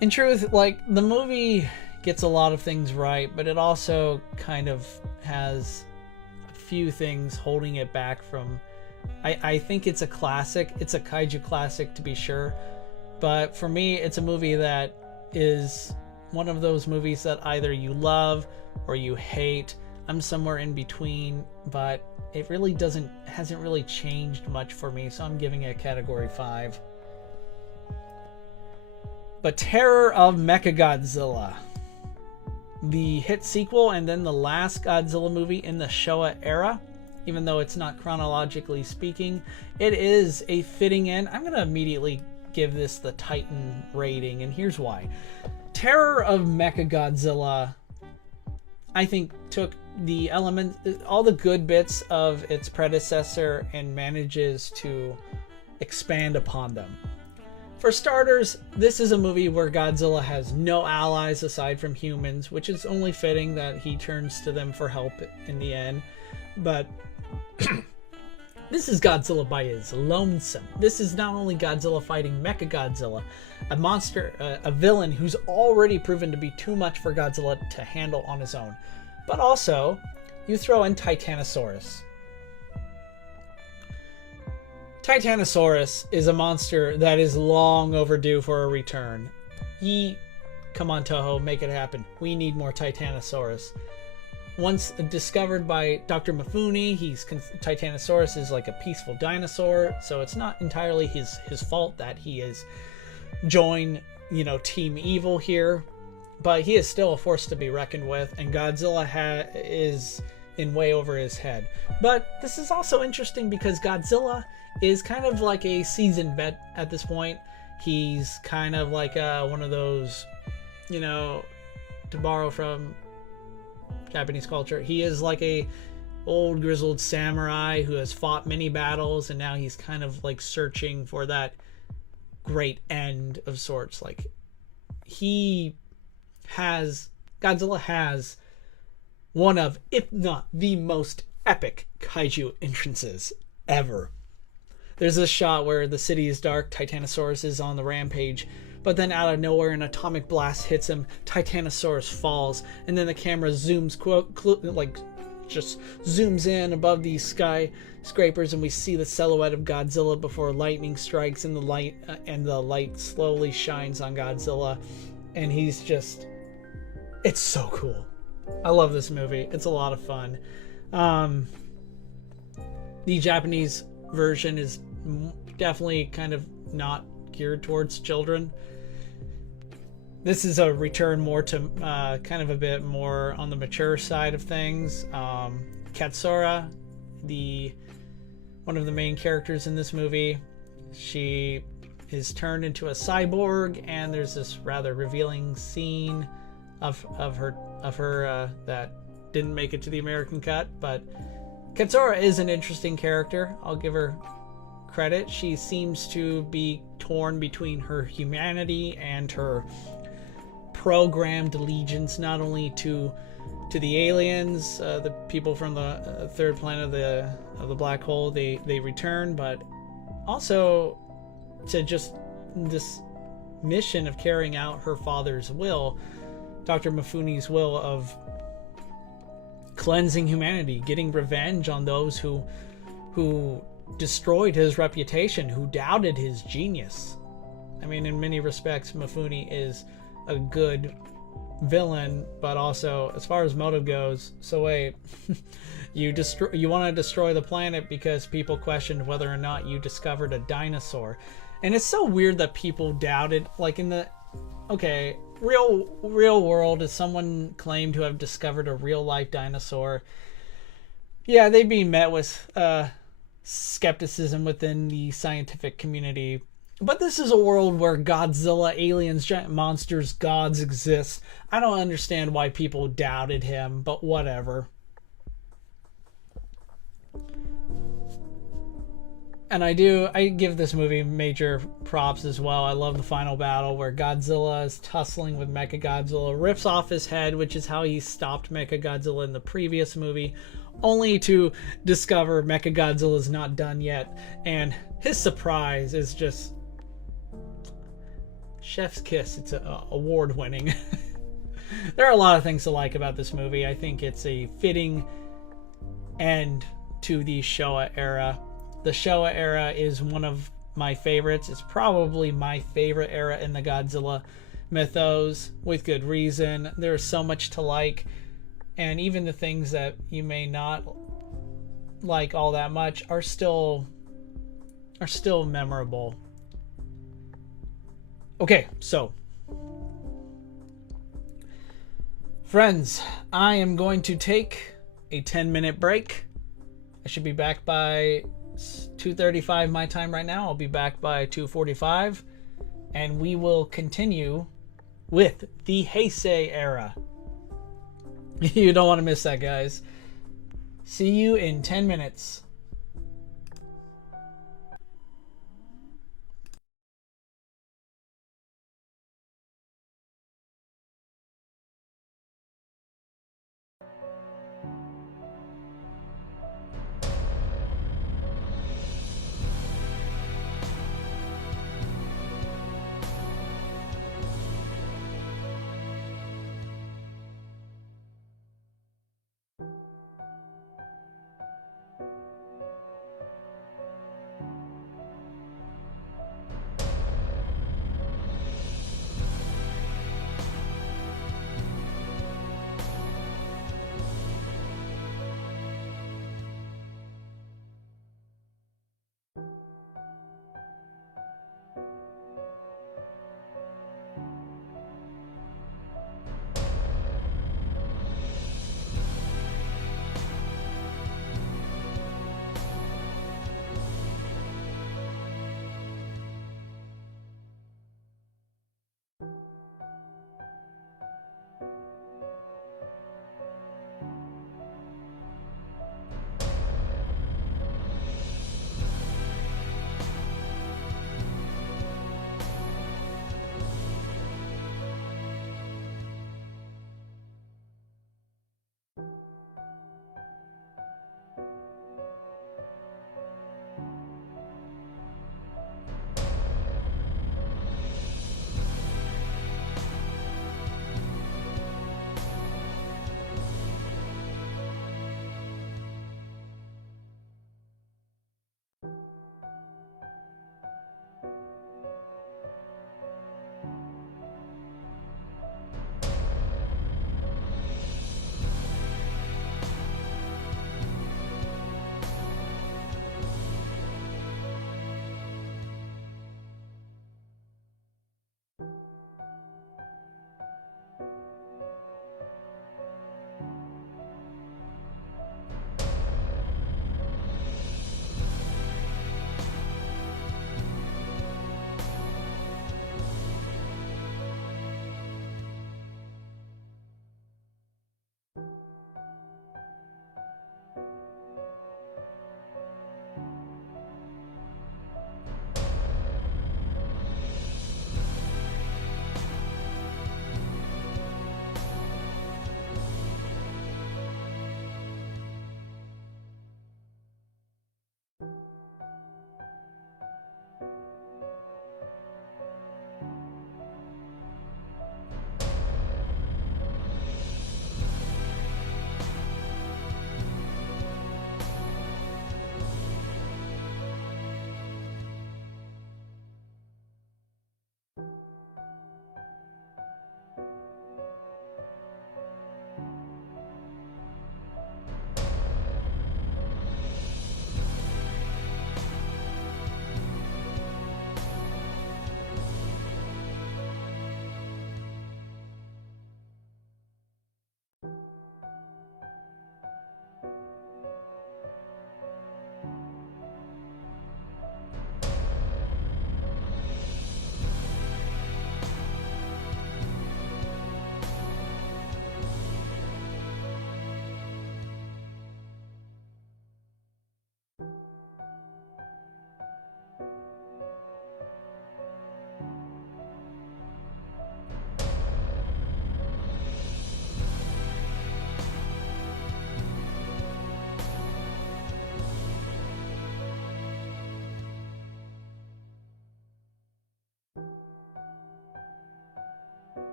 In truth, like, the movie gets a lot of things right, but it also kind of has a few things holding it back from... I think it's a classic. It's a kaiju classic, to be sure. But for me, it's a movie that is one of those movies that either you love or you hate. I'm somewhere in between, but it really hasn't really changed much for me, so I'm giving it a category 5. But Terror of Mechagodzilla, the hit sequel and then the last Godzilla movie in the Showa era, even though it's not chronologically speaking, it is a fitting end. I'm going to immediately give this the Titan rating, and here's why. Terror of Mechagodzilla, I think, took the elements, all the good bits of its predecessor, and manages to expand upon them. For starters, this is a movie where Godzilla has no allies aside from humans, which is only fitting that he turns to them for help in the end. But this is Godzilla by his lonesome. This is not only Godzilla fighting Mechagodzilla, a monster, a villain who's already proven to be too much for Godzilla to handle on his own. But also, you throw in Titanosaurus. Titanosaurus is a monster that is long overdue for a return. Come on, Toho, make it happen. We need more Titanosaurus. Once discovered by Dr. Mifune, Titanosaurus is like a peaceful dinosaur, so it's not entirely his fault that he is joined, Team Evil here. But he is still a force to be reckoned with, and Godzilla is in way over his head. But this is also interesting because Godzilla is kind of like a seasoned vet at this point. He's kind of like one of those, to borrow from Japanese culture, he is like a old grizzled samurai who has fought many battles, and now he's kind of like searching for that great end of sorts. Like, Godzilla has one of, if not the most epic kaiju entrances ever. There's this shot where the city is dark, Titanosaurus is on the rampage, but then out of nowhere an atomic blast hits him, Titanosaurus falls, and then the camera zooms, just zooms in above these skyscrapers, and we see the silhouette of Godzilla before lightning strikes, and the light slowly shines on Godzilla, and he's just... It's so cool. I love this movie. It's a lot of fun. The Japanese version is definitely kind of not geared towards children. This is a return more to kind of a bit more on the mature side of things. Katsura, one of the main characters in this movie, she is turned into a cyborg, and there's this rather revealing scene of her that didn't make it to the American cut. But Katsura is an interesting character. I'll give her credit. She seems to be torn between her humanity and her programmed allegiance, not only to the aliens, the people from the third planet of the black hole they return, but also to just this mission of carrying out her father's will, Dr. Mifune's will, of cleansing humanity, getting revenge on those who destroyed his reputation, who doubted his genius. I mean, in many respects, Mifune is a good villain, but also, as far as motive goes, so wait, you want to destroy the planet because people questioned whether or not you discovered a dinosaur. And it's so weird that people doubted, like in the real world, if someone claimed to have discovered a real life dinosaur, yeah, they'd be met with skepticism within the scientific community. But this is a world where Godzilla, aliens, giant monsters, gods exist. I don't understand why people doubted him, but whatever. And I give this movie major props as well. I love the final battle where Godzilla is tussling with Mechagodzilla, rips off his head, which is how he stopped Mechagodzilla in the previous movie, only to discover Mechagodzilla's not done yet. And his surprise is just chef's kiss. It's award winning. There are a lot of things to like about this movie. I think it's a fitting end to the Showa era. The Showa era is one of my favorites. It's probably my favorite era in the Godzilla mythos, with good reason. There's so much to like, and even the things that you may not like all that much are still memorable. Okay, so friends, I am going to take a 10-minute break. I should be back by 2:35 my time right now. I'll be back by 2:45, and we will continue with the Heisei era. You don't want to miss that, guys. See you in 10 minutes.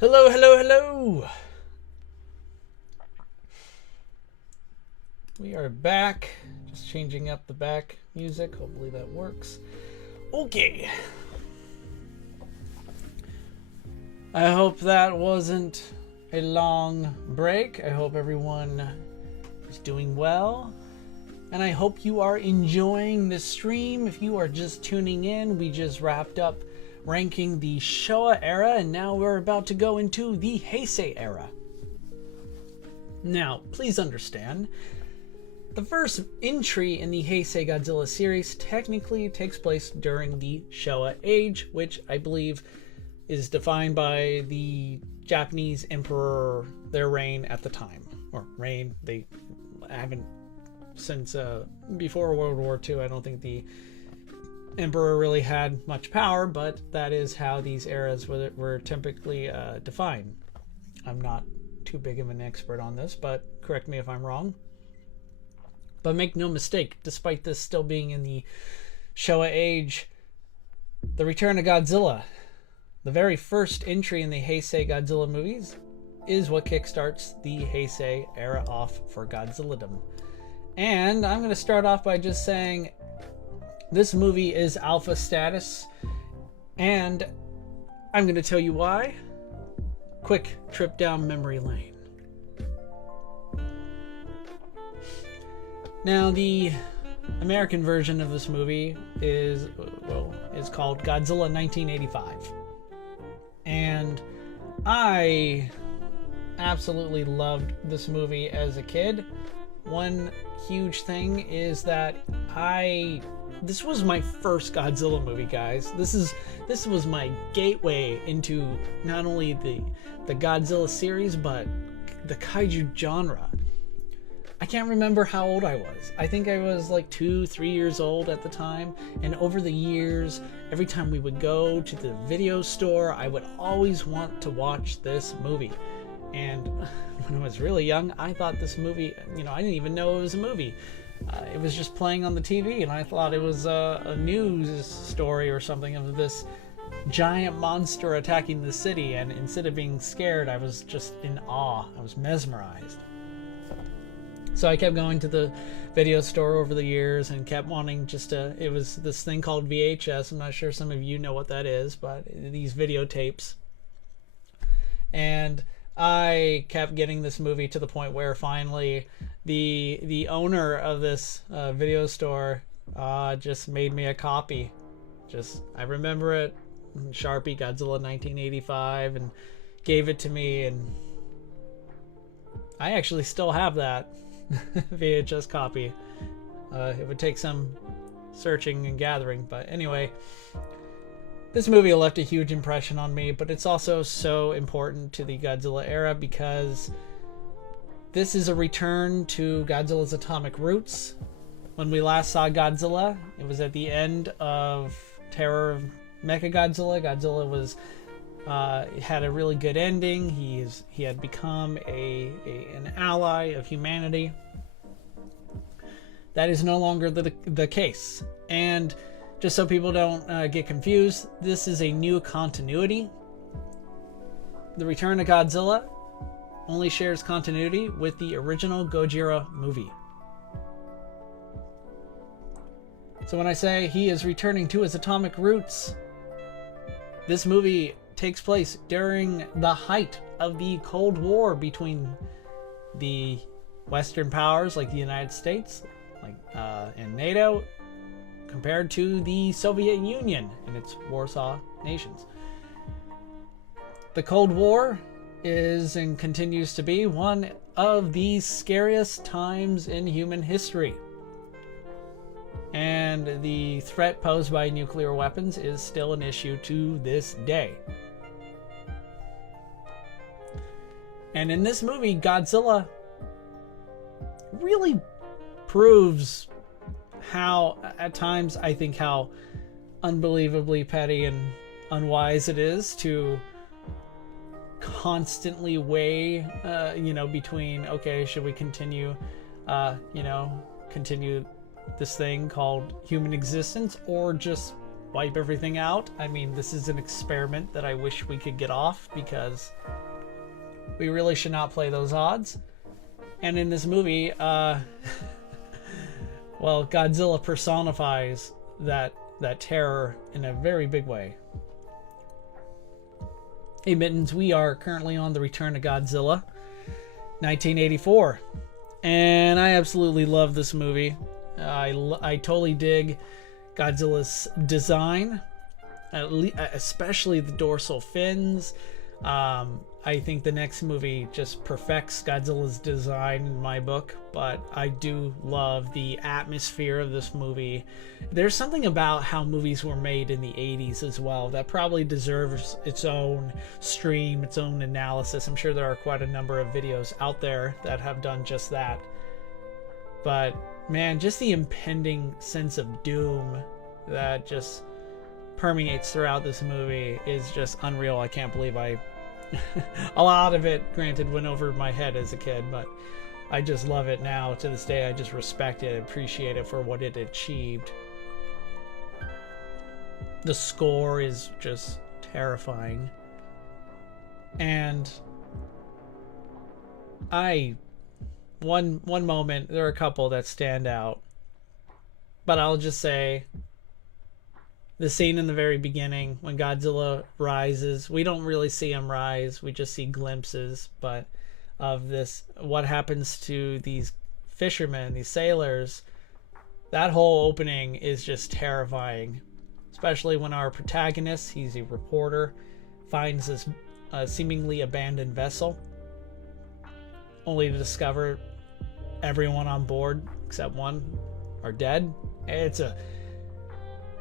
Hello, hello, hello! We are back. Just changing up the back music. Hopefully that works. Okay. I hope that wasn't a long break. I hope everyone is doing well. And I hope you are enjoying this stream. If you are just tuning in, we just wrapped up ranking the Showa era, and now we're about to go into the Heisei era. Now, please understand, the first entry in the Heisei Godzilla series technically takes place during the Showa age, which I believe is defined by the Japanese emperor, their reign at the time. Or reign, they haven't, since before World War II, I don't think the emperor really had much power, but that is how these eras were typically defined. I'm not too big of an expert on this, but correct me if I'm wrong. But make no mistake, despite this still being in the Showa age, the return of Godzilla, the very first entry in the Heisei Godzilla movies, is what kickstarts the Heisei era off for Godzilladom. And I'm going to start off by just saying this movie is alpha status, and I'm going to tell you why. Quick trip down memory lane. Now, the American version of this movie is called Godzilla 1985. And I absolutely loved this movie as a kid. One huge thing is that this was my first Godzilla movie, guys. This was my gateway into not only the Godzilla series, but the kaiju genre. I can't remember how old I was. I think I was like 2-3 years old at the time. And over the years, every time we would go to the video store, I would always want to watch this movie. And when I was really young, I thought this movie, I didn't even know it was a movie. It was just playing on the TV, and I thought it was a news story or something of this giant monster attacking the city. And instead of being scared, I was just in awe. I was mesmerized. So I kept going to the video store over the years and kept wanting it was this thing called VHS. I'm not sure some of you know what that is, but these videotapes. And I kept getting this movie to the point where finally the owner of this video store just made me a copy. I remember it, Sharpie, Godzilla 1985, and gave it to me, and I actually still have that VHS copy. It would take some searching and gathering, but anyway, this movie left a huge impression on me, but it's also so important to the Godzilla era because this is a return to Godzilla's atomic roots. When we last saw Godzilla, it was at the end of Terror of Mechagodzilla. Godzilla was had a really good ending. He had become an ally of humanity. That is no longer the case. And just so people don't get confused, this is a new continuity. The Return of Godzilla only shares continuity with the original Gojira movie. So when I say he is returning to his atomic roots, this movie takes place during the height of the Cold War between the Western powers like the United States and NATO, compared to the Soviet Union and its Warsaw nations. The Cold War is and continues to be one of the scariest times in human history. And the threat posed by nuclear weapons is still an issue to this day. And in this movie, Godzilla really proves how, at times, I think how unbelievably petty and unwise it is to constantly weigh, between, okay, should we continue this thing called human existence, or just wipe everything out. I mean, this is an experiment that I wish we could get off, because we really should not play those odds. And in this movie, well, Godzilla personifies that terror in a very big way. Hey Mittens, we are currently on The Return of Godzilla, 1984. And I absolutely love this movie. I totally dig Godzilla's design, especially the dorsal fins. I think the next movie just perfects Godzilla's design in my book, but I do love the atmosphere of this movie. There's something about how movies were made in the 80s as well that probably deserves its own stream, its own analysis. I'm sure there are quite a number of videos out there that have done just that. But man, just the impending sense of doom that just permeates throughout this movie is just unreal. I can't believe a lot of it, granted, went over my head as a kid, but I just love it now. To this day, I just respect it, appreciate it for what it achieved. The score is just terrifying. And one moment, there are a couple that stand out, but I'll just say the scene in the very beginning when Godzilla rises. We don't really see him rise, we just see glimpses, but of this, what happens to these fishermen, these sailors. That whole opening is just terrifying, especially when our protagonist, he's a reporter, finds this seemingly abandoned vessel, only to discover everyone on board except one are dead.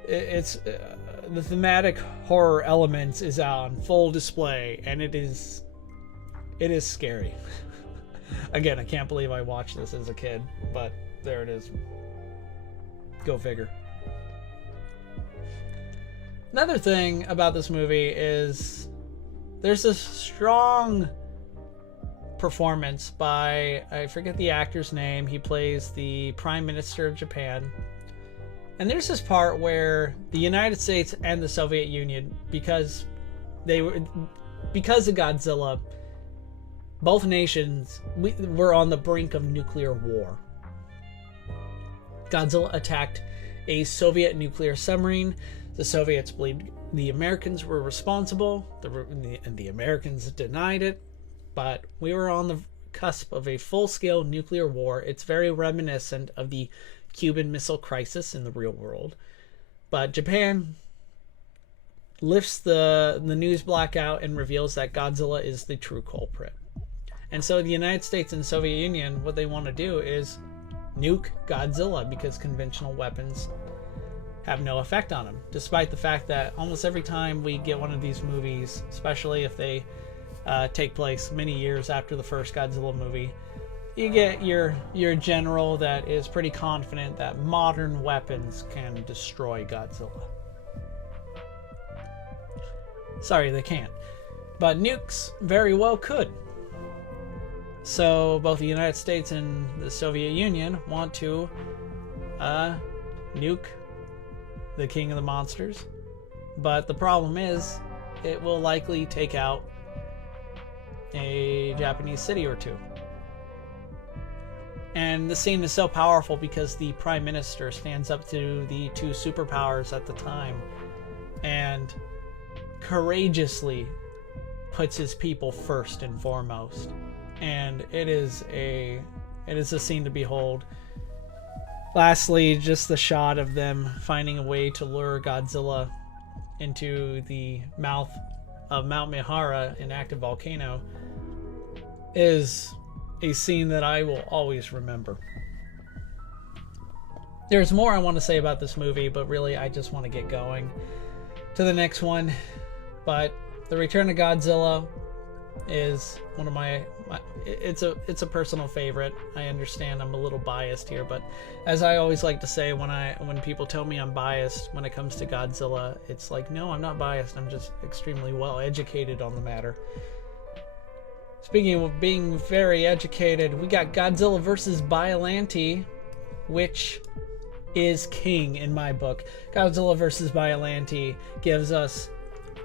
The thematic horror elements is on full display, and it is scary. Again, I can't believe I watched this as a kid, but there it is. Go figure. Another thing about this movie is there's a strong performance by, I forget the actor's name. He plays the Prime Minister of Japan. And there's this part where the United States and the Soviet Union, because of Godzilla, both nations were on the brink of nuclear war. Godzilla attacked a Soviet nuclear submarine. The Soviets believed the Americans were responsible, and the Americans denied it. But we were on the cusp of a full-scale nuclear war. It's very reminiscent of the Cuban Missile Crisis in the real world. But Japan lifts the news blackout and reveals that Godzilla is the true culprit. And so the United States and Soviet Union, what they want to do is nuke Godzilla, because conventional weapons have no effect on him, despite the fact that almost every time we get one of these movies, especially if they take place many years after the first Godzilla movie, you get your general that is pretty confident that modern weapons can destroy Godzilla. Sorry, they can't. But nukes very well could. So both the United States and the Soviet Union want to nuke the King of the Monsters. But the problem is, it will likely take out a Japanese city or two. And the scene is so powerful because the Prime Minister stands up to the two superpowers at the time and courageously puts his people first and foremost. And it is a scene to behold. Lastly, just the shot of them finding a way to lure Godzilla into the mouth of Mount Mihara, an active volcano, is a scene that I will always remember. There's more I want to say about this movie, but really I just want to get going to the next one. But The Return of Godzilla is one of my it's a personal favorite. I understand I'm a little biased here, but as I always like to say, when people tell me I'm biased when it comes to Godzilla, it's like, no, I'm not biased. I'm just extremely well educated on the matter. Speaking of being very educated, we got Godzilla vs. Biolante, which is king in my book. Godzilla vs. Biolante gives us,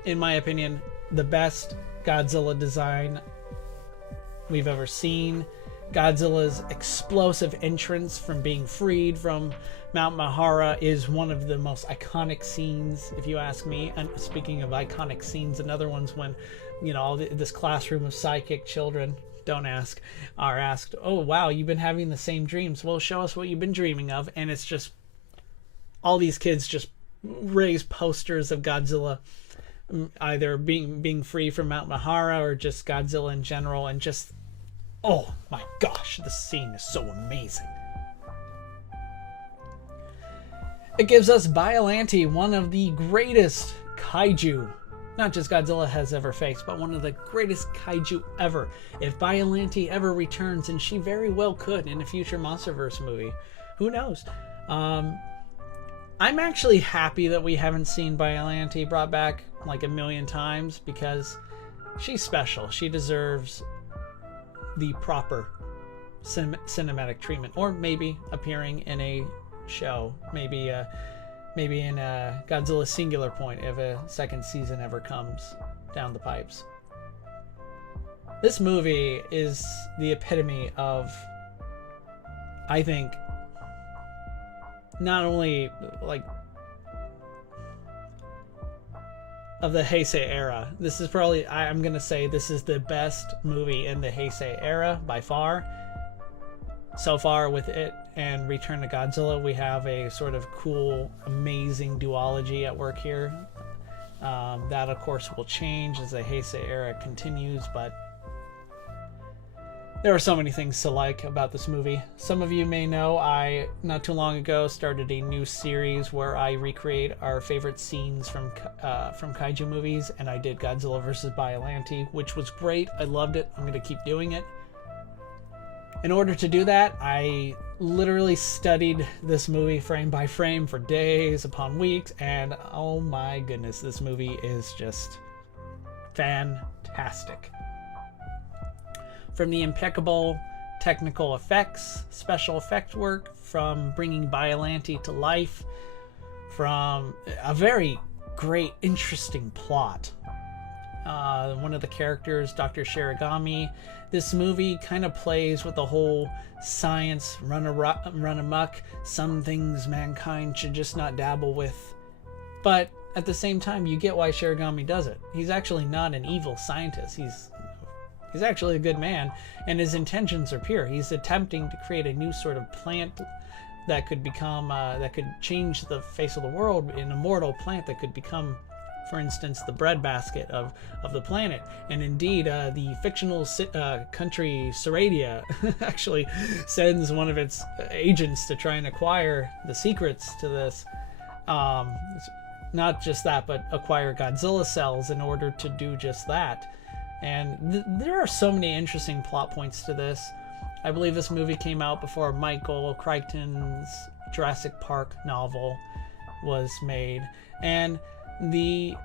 in my opinion, the best Godzilla design we've ever seen. Godzilla's explosive entrance from being freed from Mount Mahara is one of the most iconic scenes, if you ask me. And speaking of iconic scenes, another one's when, you know, this classroom of psychic children, don't ask, are asked, oh wow, you've been having the same dreams. Well, show us what you've been dreaming of. And it's just, all these kids just raise posters of Godzilla, either being free from Mount Mahara or just Godzilla in general, and just, oh my gosh, the scene is so amazing. It gives us Biolante, one of the greatest kaiju, not just Godzilla has ever faced, but one of the greatest kaiju ever. If Biolante ever returns, and she very well could in a future MonsterVerse movie, who knows? I'm actually happy that we haven't seen Biolante brought back like a million times, because she's special. She deserves the proper cinematic treatment, or maybe appearing in a show, maybe in a Godzilla Singular Point if a second season ever comes down the pipes. This movie is the epitome of, I think, not only like of the Heisei Era. This is probably, I'm gonna say this is the best movie in the Heisei Era by far. So far with it and Return to Godzilla, we have a sort of cool, amazing duology at work here. That of course will change as the Heisei Era continues, but there are so many things to like about this movie. Some of you may know I, not too long ago, started a new series where I recreate our favorite scenes from kaiju movies, and I did Godzilla vs. Biolante, which was great. I loved it. I'm going to keep doing it. In order to do that, I literally studied this movie frame by frame for days upon weeks, and oh my goodness, this movie is just fantastic. From the impeccable technical effects, special effect work, from bringing Biolante to life, from a very great, interesting plot. One of the characters, Dr. Shiragami, this movie kind of plays with the whole science run amok, some things mankind should just not dabble with. But at the same time, you get why Shiragami does it. He's actually not an evil scientist. He's actually a good man, and his intentions are pure. He's attempting to create a new sort of plant that could become, that could change the face of the world, an immortal plant that could become, for instance, the breadbasket of the planet. And indeed, the fictional country Saradia actually sends one of its agents to try and acquire the secrets to this. Not just that, but acquire Godzilla cells in order to do just that. And there are so many interesting plot points to this. I believe this movie came out before Michael Crichton's Jurassic Park novel was made. And the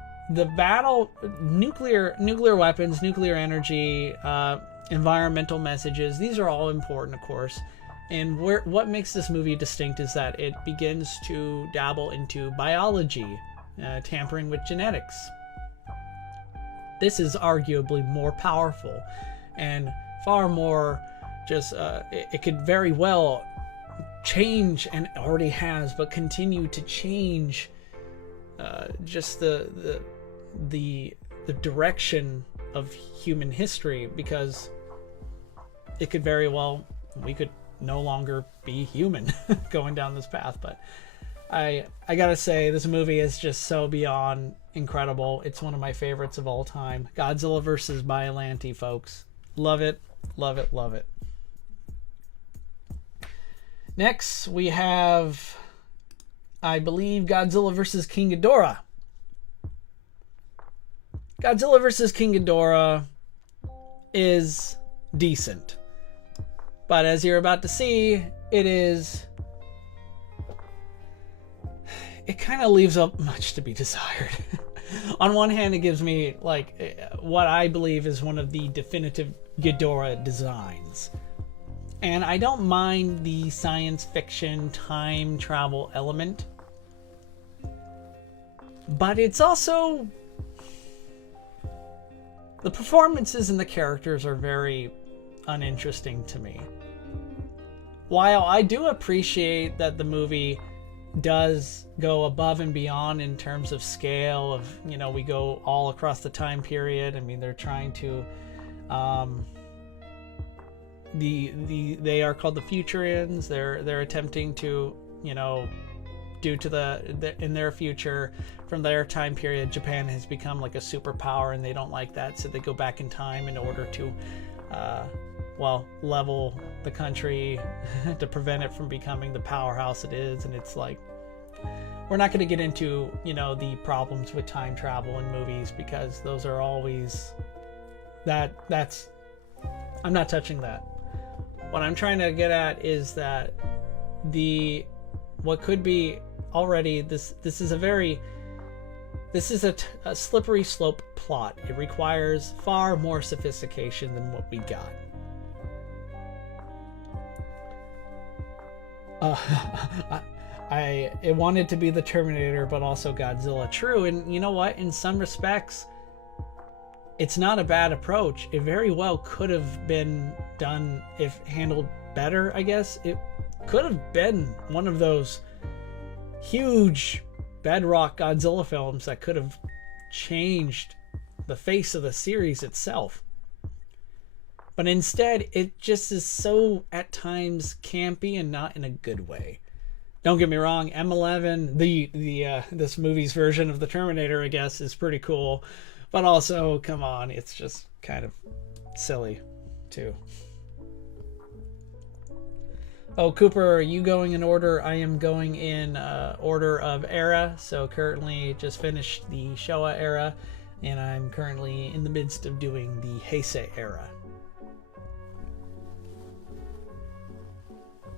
battle, nuclear weapons, nuclear energy, environmental messages, these are all important, of course. And what makes this movie distinct is that it begins to dabble into biology, tampering with genetics. This is arguably more powerful and far more just, it could very well change, and already has, but continue to change just the direction of human history, because it could very well, we could no longer be human going down this path. But I gotta say, this movie is just so beyond incredible. It's one of my favorites of all time. Godzilla vs. Biolante, folks. Love it, love it, love it. Next, we have, I believe, Godzilla vs. King Ghidorah. Godzilla vs. King Ghidorah is decent. But as you're about to see, it kind of leaves up much to be desired. On one hand, it gives me like what I believe is one of the definitive Ghidorah designs. And I don't mind the science fiction time travel element, but it's also, the performances and the characters are very uninteresting to me. While I do appreciate that the movie does go above and beyond in terms of scale of, you know, we go all across the time period. I mean, they're trying to they are called the Futurians. They're attempting to, you know, due to the in their future, from their time period, Japan has become like a superpower, and they don't like that, so they go back in time in order to level the country to prevent it from becoming the powerhouse it is. And it's like, we're not going to get into, you know, the problems with time travel in movies, because those are always that's I'm not touching that. What I'm trying to get at is that what could be already this is a slippery slope plot. It requires far more sophistication than what we got. It wanted to be the Terminator, but also Godzilla. True, and you know what? In some respects, it's not a bad approach. It very well could have been done if handled better, I guess. It could have been one of those huge bedrock Godzilla films that could have changed the face of the series itself. But instead, it just is so, at times, campy, and not in a good way. Don't get me wrong, M11, this movie's version of the Terminator, I guess, is pretty cool. But also, come on, it's just kind of silly, too. Oh, Cooper, are you going in order? I am going in order of era. So currently just finished the Showa era, and I'm currently in the midst of doing the Heisei Era.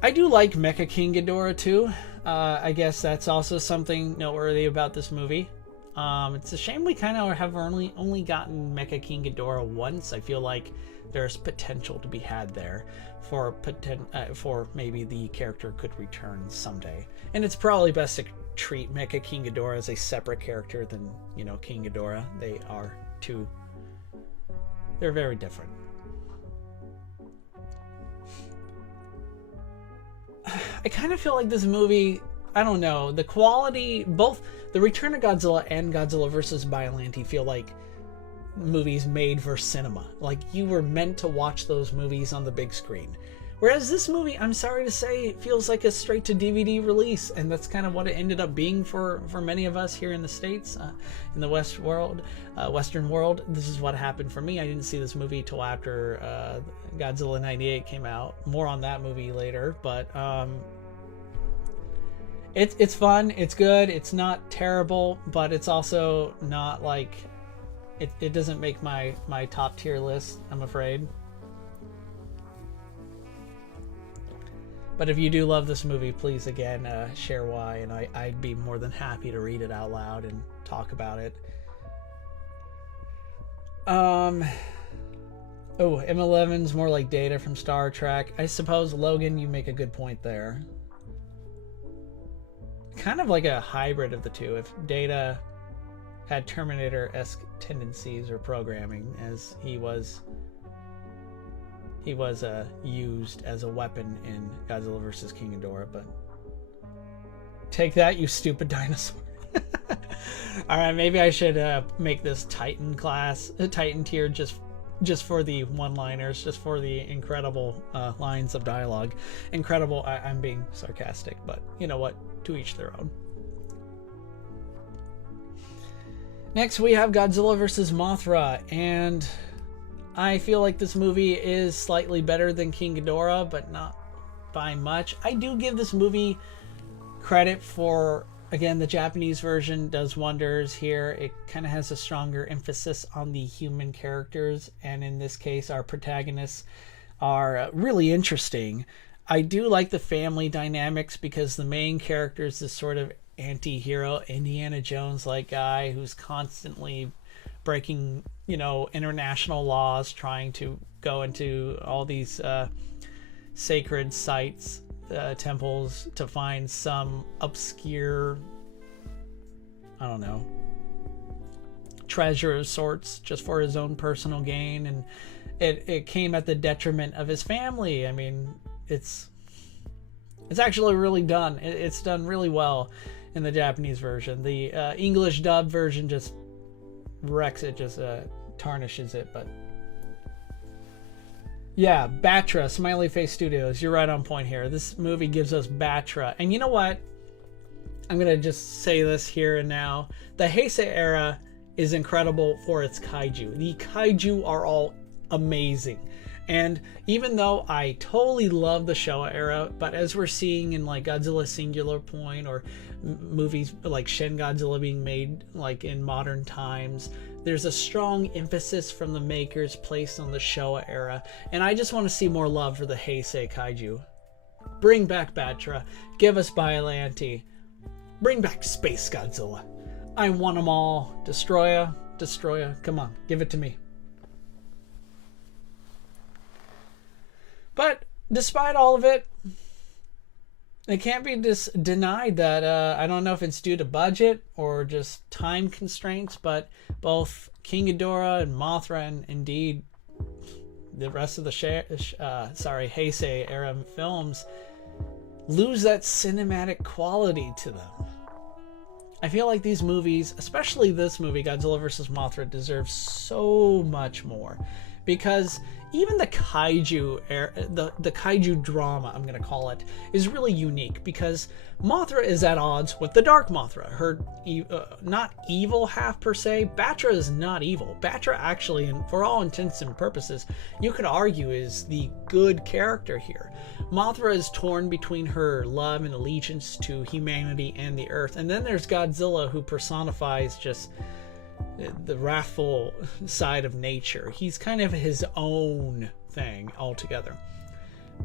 I do like Mecha King Ghidorah too. I guess that's also something noteworthy about this movie. It's a shame we kind of have only gotten Mecha King Ghidorah once. I feel like there's potential to be had there for maybe the character could return someday. And it's probably best to treat Mecha King Ghidorah as a separate character than, you know, King Ghidorah. They're very different. I kind of feel like this movie, I don't know, the quality, both the Return of Godzilla and Godzilla vs. Biolante feel like movies made for cinema. Like, you were meant to watch those movies on the big screen. Whereas this movie, I'm sorry to say, feels like a straight to DVD release, and that's kind of what it ended up being for many of us here in the States, in the Western world. This is what happened for me. I didn't see this movie till after Godzilla 98 came out. More on that movie later, but it's fun, it's good, it's not terrible, but it's also not like it doesn't make my top tier list, I'm afraid. But if you do love this movie, please, again, share why, and I'd be more than happy to read it out loud and talk about it. Oh, M11's more like Data from Star Trek. I suppose, Logan, you make a good point there. Kind of like a hybrid of the two. If Data had Terminator-esque tendencies or programming, as he was used as a weapon in Godzilla vs. King Ghidorah, but take that, you stupid dinosaur. Alright, maybe I should make this Titan tier just for the one-liners, just for the incredible lines of dialogue. Incredible, I'm being sarcastic, but you know what? To each their own. Next, we have Godzilla vs. Mothra, and I feel like this movie is slightly better than King Ghidorah, but not by much. I do give this movie credit for, again, the Japanese version does wonders here. It kind of has a stronger emphasis on the human characters, and in this case, our protagonists are really interesting. I do like the family dynamics because the main character is this sort of anti-hero, Indiana Jones-like guy who's constantly breaking, international laws, trying to go into all these sacred sites, temples, to find some obscure, I don't know, treasure of sorts just for his own personal gain, and it came at the detriment of his family. I mean, it's actually really done. It's done really well in the Japanese version. The English dub version just wrecks it, just tarnishes it. But yeah, Batra, Smiley Face Studios, you're right on point here. This movie gives us Batra. And you know what? I'm going to just say this here and now. The Heisei Era is incredible for its kaiju. The kaiju are all amazing. And even though I totally love the Showa era, but as we're seeing in like Godzilla Singular Point, or movies like Shin Godzilla being made like in modern times, there's a strong emphasis from the makers placed on the Showa era. And I just want to see more love for the Heisei kaiju. Bring back Batra. Give us Biolante. Bring back Space Godzilla. I want them all. Destroya. Come on, give it to me. But despite all of it, it can't be denied that I don't know if it's due to budget or just time constraints, but both King Ghidorah and Mothra, and indeed the rest of the Heisei era films, lose that cinematic quality to them. I feel like these movies, especially this movie, Godzilla vs. Mothra, deserves so much more. Because even the kaiju the kaiju drama, I'm going to call it, is really unique, because Mothra is at odds with the Dark Mothra. Her not evil half per se. Batra is not evil. Batra actually, and for all intents and purposes, you could argue is the good character here. Mothra is torn between her love and allegiance to humanity and the earth. And then there's Godzilla, who personifies just the wrathful side of nature. He's kind of his own thing altogether.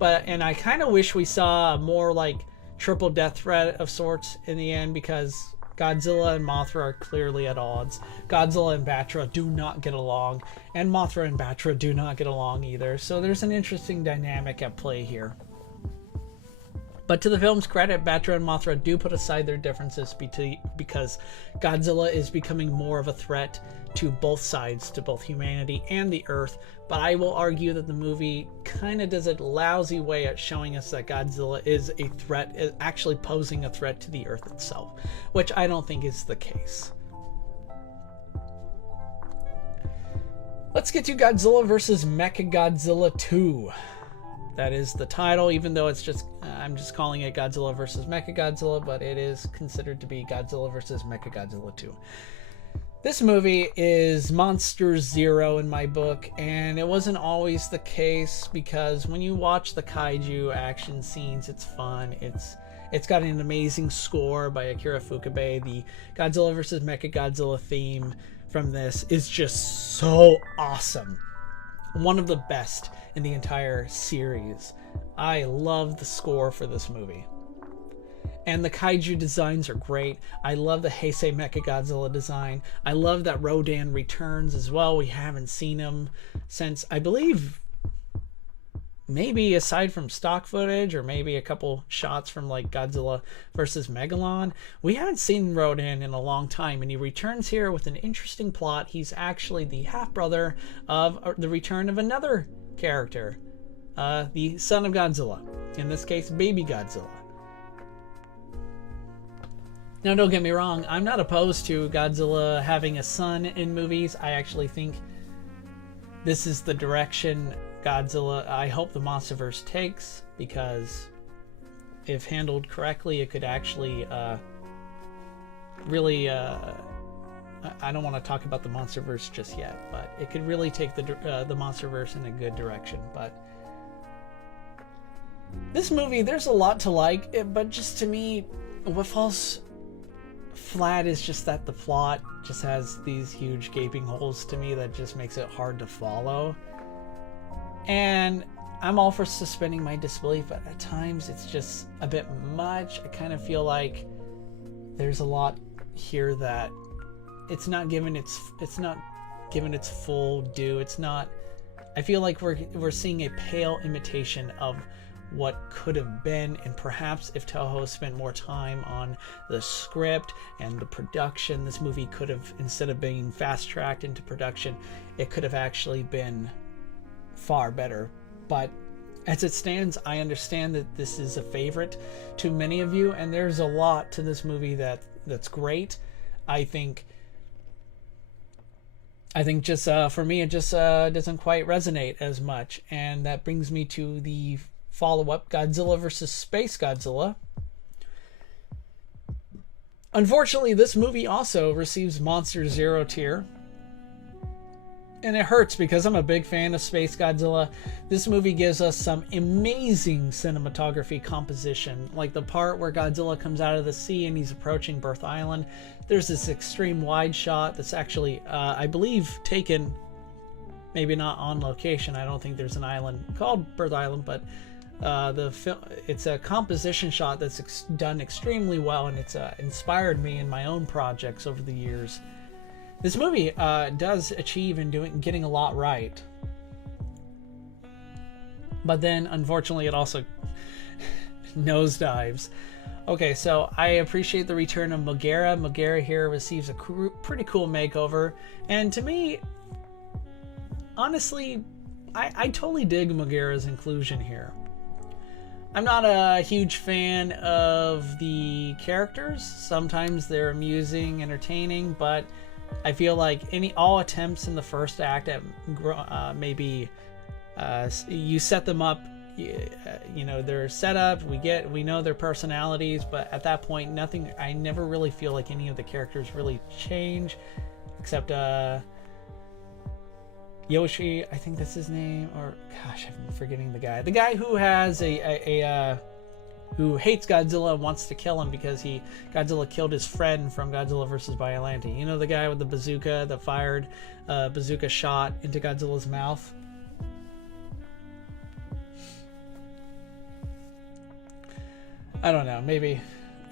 And I kind of wish we saw more like triple death threat of sorts in the end, because Godzilla and Mothra are clearly at odds. Godzilla and Batra do not get along, and Mothra and Batra do not get along either. So there's an interesting dynamic at play here. But to the film's credit, Batra and Mothra do put aside their differences because Godzilla is becoming more of a threat to both sides, to both humanity and the Earth. But I will argue that the movie kind of does a lousy way at showing us that Godzilla is a threat, is actually posing a threat to the Earth itself, which I don't think is the case. Let's get to Godzilla vs. Mechagodzilla 2. That is the title, even though it's just I'm just calling it Godzilla vs. Mechagodzilla, but it is considered to be Godzilla vs. Mechagodzilla 2. This movie is Monster Zero in my book, and it wasn't always the case, because when you watch the kaiju action scenes, it's fun. It's got an amazing score by Akira Ifukube. The Godzilla vs. Mechagodzilla theme from this is just so awesome. One of the best in the entire series. I love the score for this movie. And the kaiju designs are great. I love the Heisei Mechagodzilla design. I love that Rodan returns as well. We haven't seen him since, I believe, maybe aside from stock footage, or maybe a couple shots from like Godzilla versus Megalon, we haven't seen Rodan in a long time, and he returns here with an interesting plot. He's actually the half-brother of the return of another character, the son of Godzilla, in this case baby Godzilla. Now don't get me wrong, I'm not opposed to Godzilla having a son in movies. I actually think this is the direction Godzilla, I hope the MonsterVerse takes, because if handled correctly, it could actually really I don't want to talk about the MonsterVerse just yet, but it could really take the MonsterVerse in a good direction. But this movie, there's a lot to like, but just to me, what falls flat is just that the plot just has these huge gaping holes to me that just makes it hard to follow. And I'm all for suspending my disbelief, but at times it's just a bit much. I kind of feel like there's a lot here that it's not given its full due. It's not. I feel like we're seeing a pale imitation of what could have been, and perhaps if Toho spent more time on the script and the production, this movie could have, instead of being fast-tracked into production, it could have actually been far better. But as it stands, I understand that this is a favorite to many of you, and there's a lot to this movie that's great. I think just for me, it just doesn't quite resonate as much. And that brings me to the follow-up, Godzilla vs. Space Godzilla. Unfortunately, this movie also receives Monster Zero tier. And it hurts because I'm a big fan of Space Godzilla. This movie gives us some amazing cinematography composition. Like the part where Godzilla comes out of the sea and he's approaching Birth Island. There's this extreme wide shot that's actually, I believe, taken, maybe not on location. I don't think there's an island called Birth Island, but it's a composition shot that's done extremely well, and it's inspired me in my own projects over the years. This movie does achieve in getting a lot right, but then unfortunately it also nosedives. Okay, so I appreciate the return of Mothra. Mothra here receives a pretty cool makeover, and to me, honestly, I totally dig Mothra's inclusion here. I'm not a huge fan of the characters. Sometimes they're amusing, entertaining, but I feel like all attempts in the first act at maybe you set them up, you know, they're set up, we know their personalities, but at that point I never really feel like any of the characters really change, except Yoshi, I think that's his name, or gosh, I'm forgetting the guy who has who hates Godzilla and wants to kill him because Godzilla killed his friend from Godzilla vs. Biolante. You know, the guy with the bazooka that fired bazooka shot into Godzilla's mouth? I don't know, maybe.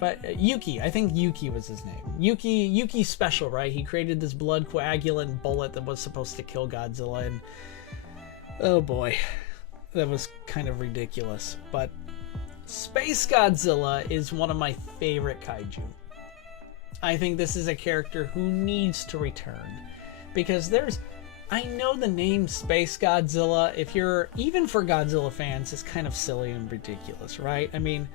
But Yuki, I think Yuki was his name. Yuki's special, right? He created this blood coagulant bullet that was supposed to kill Godzilla, and oh boy, that was kind of ridiculous. But Space Godzilla is one of my favorite kaiju. I think this is a character who needs to return, because I know the name Space Godzilla, even for Godzilla fans, is kind of silly and ridiculous, right? I mean,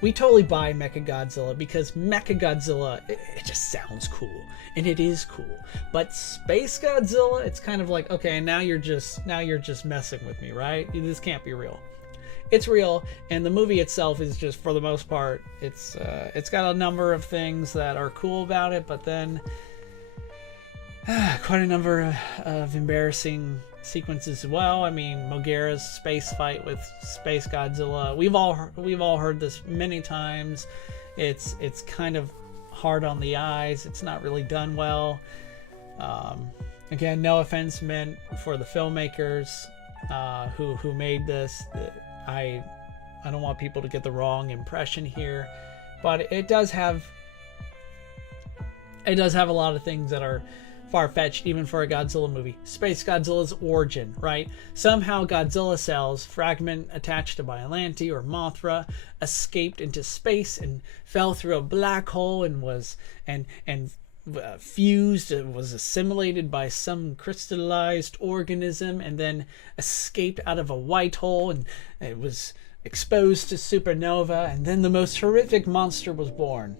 we totally buy Mechagodzilla because Mechagodzilla, it just sounds cool, and it is cool. But Space Godzilla, it's kind of like, okay, now you're just messing with me, right? This can't be real. It's real, and the movie itself is just, for the most part, it's got a number of things that are cool about it, but then quite a number of embarrassing sequences as well. I mean, Mothra's space fight with Space Godzilla, we've all heard this many times. It's kind of hard on the eyes. It's not really done well. Again, no offense meant for the filmmakers who made this. I don't want people to get the wrong impression here, but it does have a lot of things that are far-fetched even for a Godzilla movie. Space Godzilla's origin, right? Somehow Godzilla cells, fragment attached to Biolante or Mothra, escaped into space and fell through a black hole and was fused, it was assimilated by some crystallized organism, and then escaped out of a white hole, and it was exposed to supernova, and then the most horrific monster was born.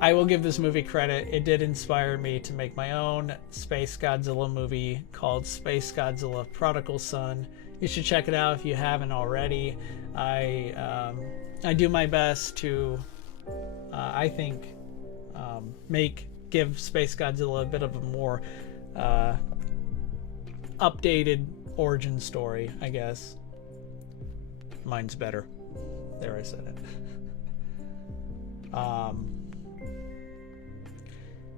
I will give this movie credit. It did inspire me to make my own Space Godzilla movie called Space Godzilla Prodigal Son. You should check it out if you haven't already. I do my best to, I think, give Space Godzilla a bit of a more updated origin story, I guess. Mine's better. There, I said it.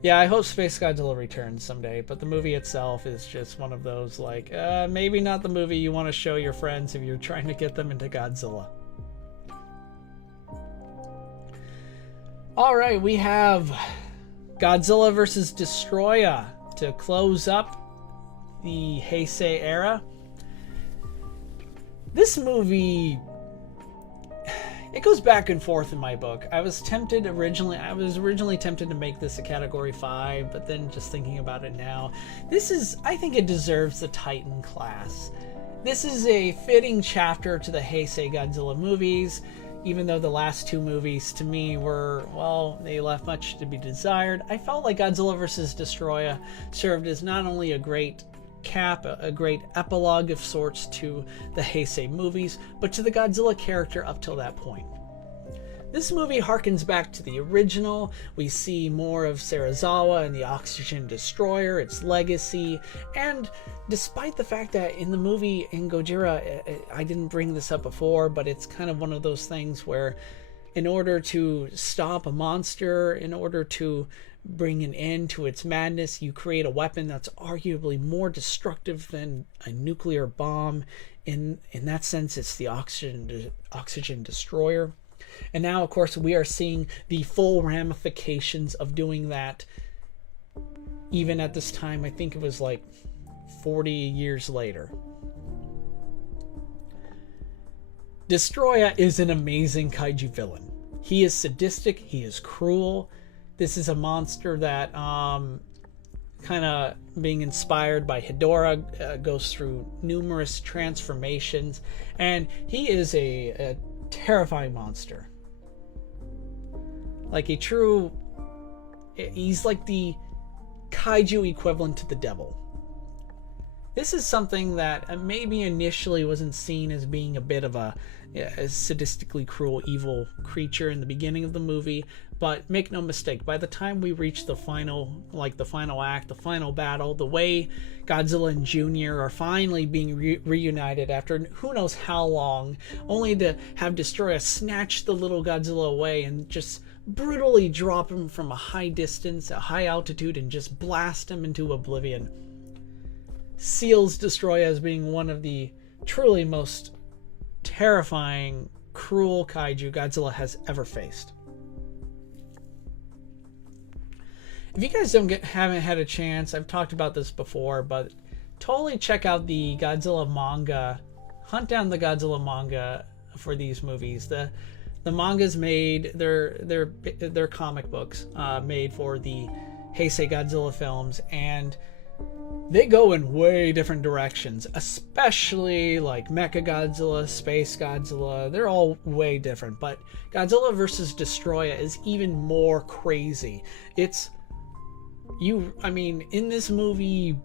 Yeah, I hope Space Godzilla returns someday, but the movie itself is just one of those, like, maybe not the movie you want to show your friends if you're trying to get them into Godzilla. Alright, we have Godzilla vs. Destroyer to close up the Heisei Era. This movie, it goes back and forth in my book. I was originally tempted to make this a category 5, but then just thinking about it now, I think it deserves the Titan class. This is a fitting chapter to the Heisei Godzilla movies, even though the last 2 movies to me were, well, they left much to be desired. I felt like Godzilla vs. Destoroyah served as not only a great a great epilogue of sorts to the Heisei movies, but to the Godzilla character up till that point. This movie harkens back to the original. We see more of Serizawa and the Oxygen Destroyer, its legacy, and despite the fact that in the movie in Gojira, I didn't bring this up before, but it's kind of one of those things where in order to stop a monster, in order to bring an end to its madness, you create a weapon that's arguably more destructive than a nuclear bomb. In that sense, it's the Oxygen Destroyer. And now, of course, we are seeing the full ramifications of doing that. Even at this time, I think it was like 40 years later. Destoroyah is an amazing kaiju villain. He is sadistic, he is cruel. This is a monster that, kind of being inspired by Ghidorah, goes through numerous transformations, and he is a terrifying monster. Like he's like the kaiju equivalent to the devil. This is something that maybe initially wasn't seen as being a bit of a sadistically cruel, evil creature in the beginning of the movie, but make no mistake, by the time we reach the final act, the final battle, the way Godzilla and Junior are finally being reunited after who knows how long, only to have Destoroyah snatch the little Godzilla away and just brutally drop him from a high distance, a high altitude, and just blast him into oblivion, seals Destoroyah as being one of the truly most terrifying, cruel kaiju Godzilla has ever faced. If you guys haven't had a chance, I've talked about this before, but totally check out the Godzilla manga. Hunt down the Godzilla manga for these movies. The mangas made, they're comic books made for the Heisei Godzilla films, and they go in way different directions, especially like Mechagodzilla, Space Godzilla. They're all way different, but Godzilla vs. Destoroyah is even more crazy. In this movie,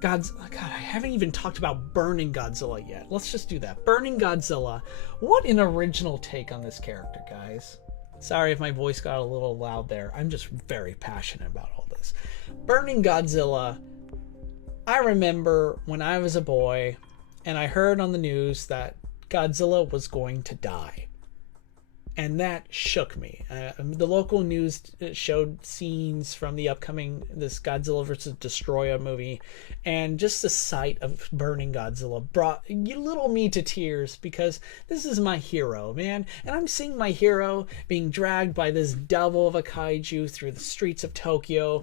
God, I haven't even talked about Burning Godzilla yet. Let's just do that. Burning Godzilla. What an original take on this character, guys. Sorry if my voice got a little loud there. I'm just very passionate about all this. Burning Godzilla. I remember when I was a boy and I heard on the news that Godzilla was going to die. And that shook me. The local news showed scenes from the upcoming this Godzilla vs. Destoroyah movie, and just the sight of burning Godzilla brought little me to tears, because this is my hero, man. And I'm seeing my hero being dragged by this devil of a kaiju through the streets of Tokyo.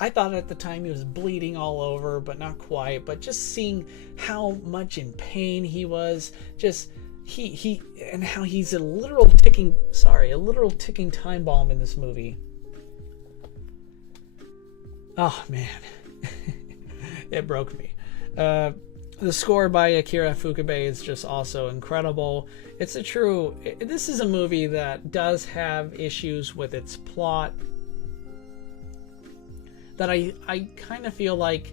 I thought at the time he was bleeding all over, but not quite. But just seeing how much in pain he was, just he and how he's a literal ticking time bomb in this movie. Oh man. It broke me. The score by Akira Ifukube is just also incredible. This is a movie that does have issues with its plot that I kind of feel like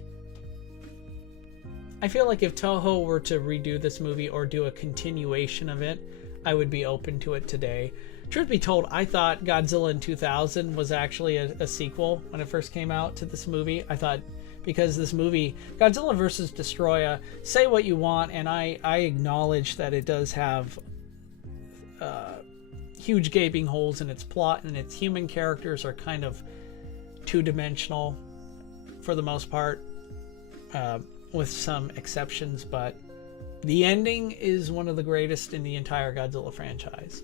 if Toho were to redo this movie or do a continuation of it, I would be open to it today. Truth be told, I thought Godzilla in 2000 was actually a sequel when it first came out to this movie. I thought, because this movie, Godzilla vs. Destoroyah, say what you want, and I acknowledge that it does have huge gaping holes in its plot, and its human characters are kind of two-dimensional for the most part. With some exceptions, but the ending is one of the greatest in the entire Godzilla franchise.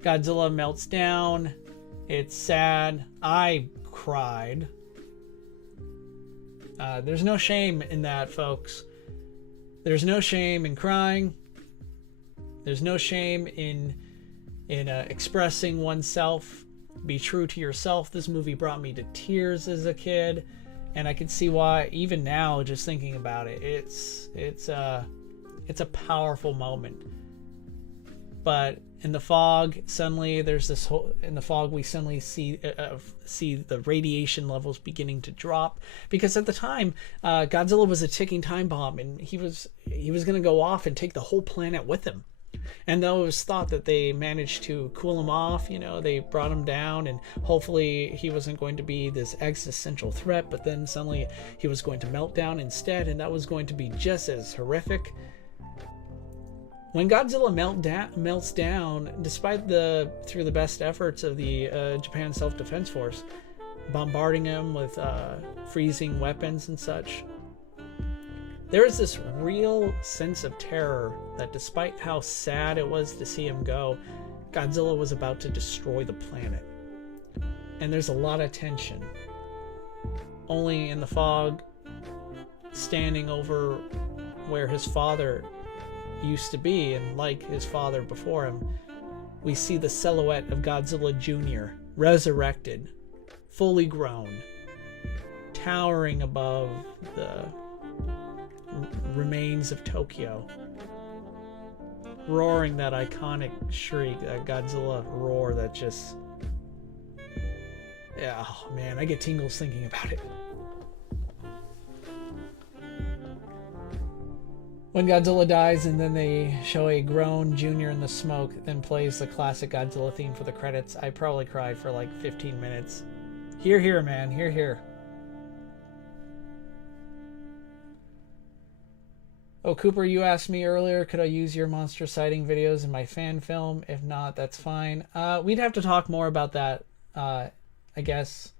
Godzilla melts down. It's sad. I cried. There's no shame in that, folks. There's no shame in crying. There's no shame in expressing oneself. Be true to yourself. This movie brought me to tears as a kid, and I can see why even now, just thinking about it. It's a powerful moment. But in the fog, suddenly there's this whole, in the fog we suddenly see the radiation levels beginning to drop, because at the time Godzilla was a ticking time bomb, and he was going to go off and take the whole planet with him. And though it was thought that they managed to cool him off, you know, they brought him down, and hopefully he wasn't going to be this existential threat, but then suddenly he was going to melt down instead, and that was going to be just as horrific. When Godzilla melts down, despite through the best efforts of the Japan Self-Defense Force, bombarding him with freezing weapons and such, there is this real sense of terror that despite how sad it was to see him go, Godzilla was about to destroy the planet. And there's a lot of tension. Only in the fog, standing over where his father used to be, and like his father before him, we see the silhouette of Godzilla Jr. resurrected, fully grown, towering above the remains of Tokyo, roaring that iconic shriek, that Godzilla roar that just, yeah, oh man, I get tingles thinking about it. When Godzilla dies and then they show a grown Junior in the smoke, then plays the classic Godzilla theme for the credits, I probably cried for like 15 minutes. Hear, hear, man, hear, hear. Oh, Cooper, you asked me earlier, could I use your monster sighting videos in my fan film? If not, that's fine. We'd have to talk more about that, I guess.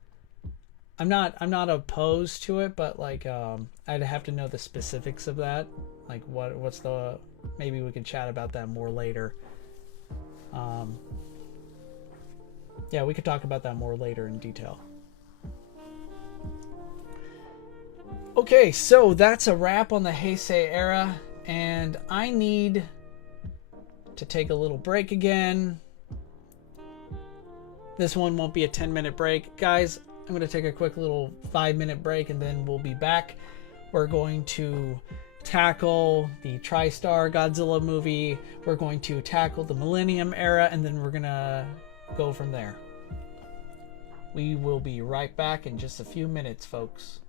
I'm not opposed to it, but like I'd have to know the specifics of that. Like what's the, maybe we could chat about that more later. Yeah, we could talk about that more later in detail. Okay, so that's a wrap on the Heisei Era, and I need to take a little break again. This one won't be a 10-minute break. Guys, I'm going to take a quick little 5-minute break, and then we'll be back. We're going to tackle the TriStar Godzilla movie. We're going to tackle the Millennium Era, and then we're going to go from there. We will be right back in just a few minutes, folks.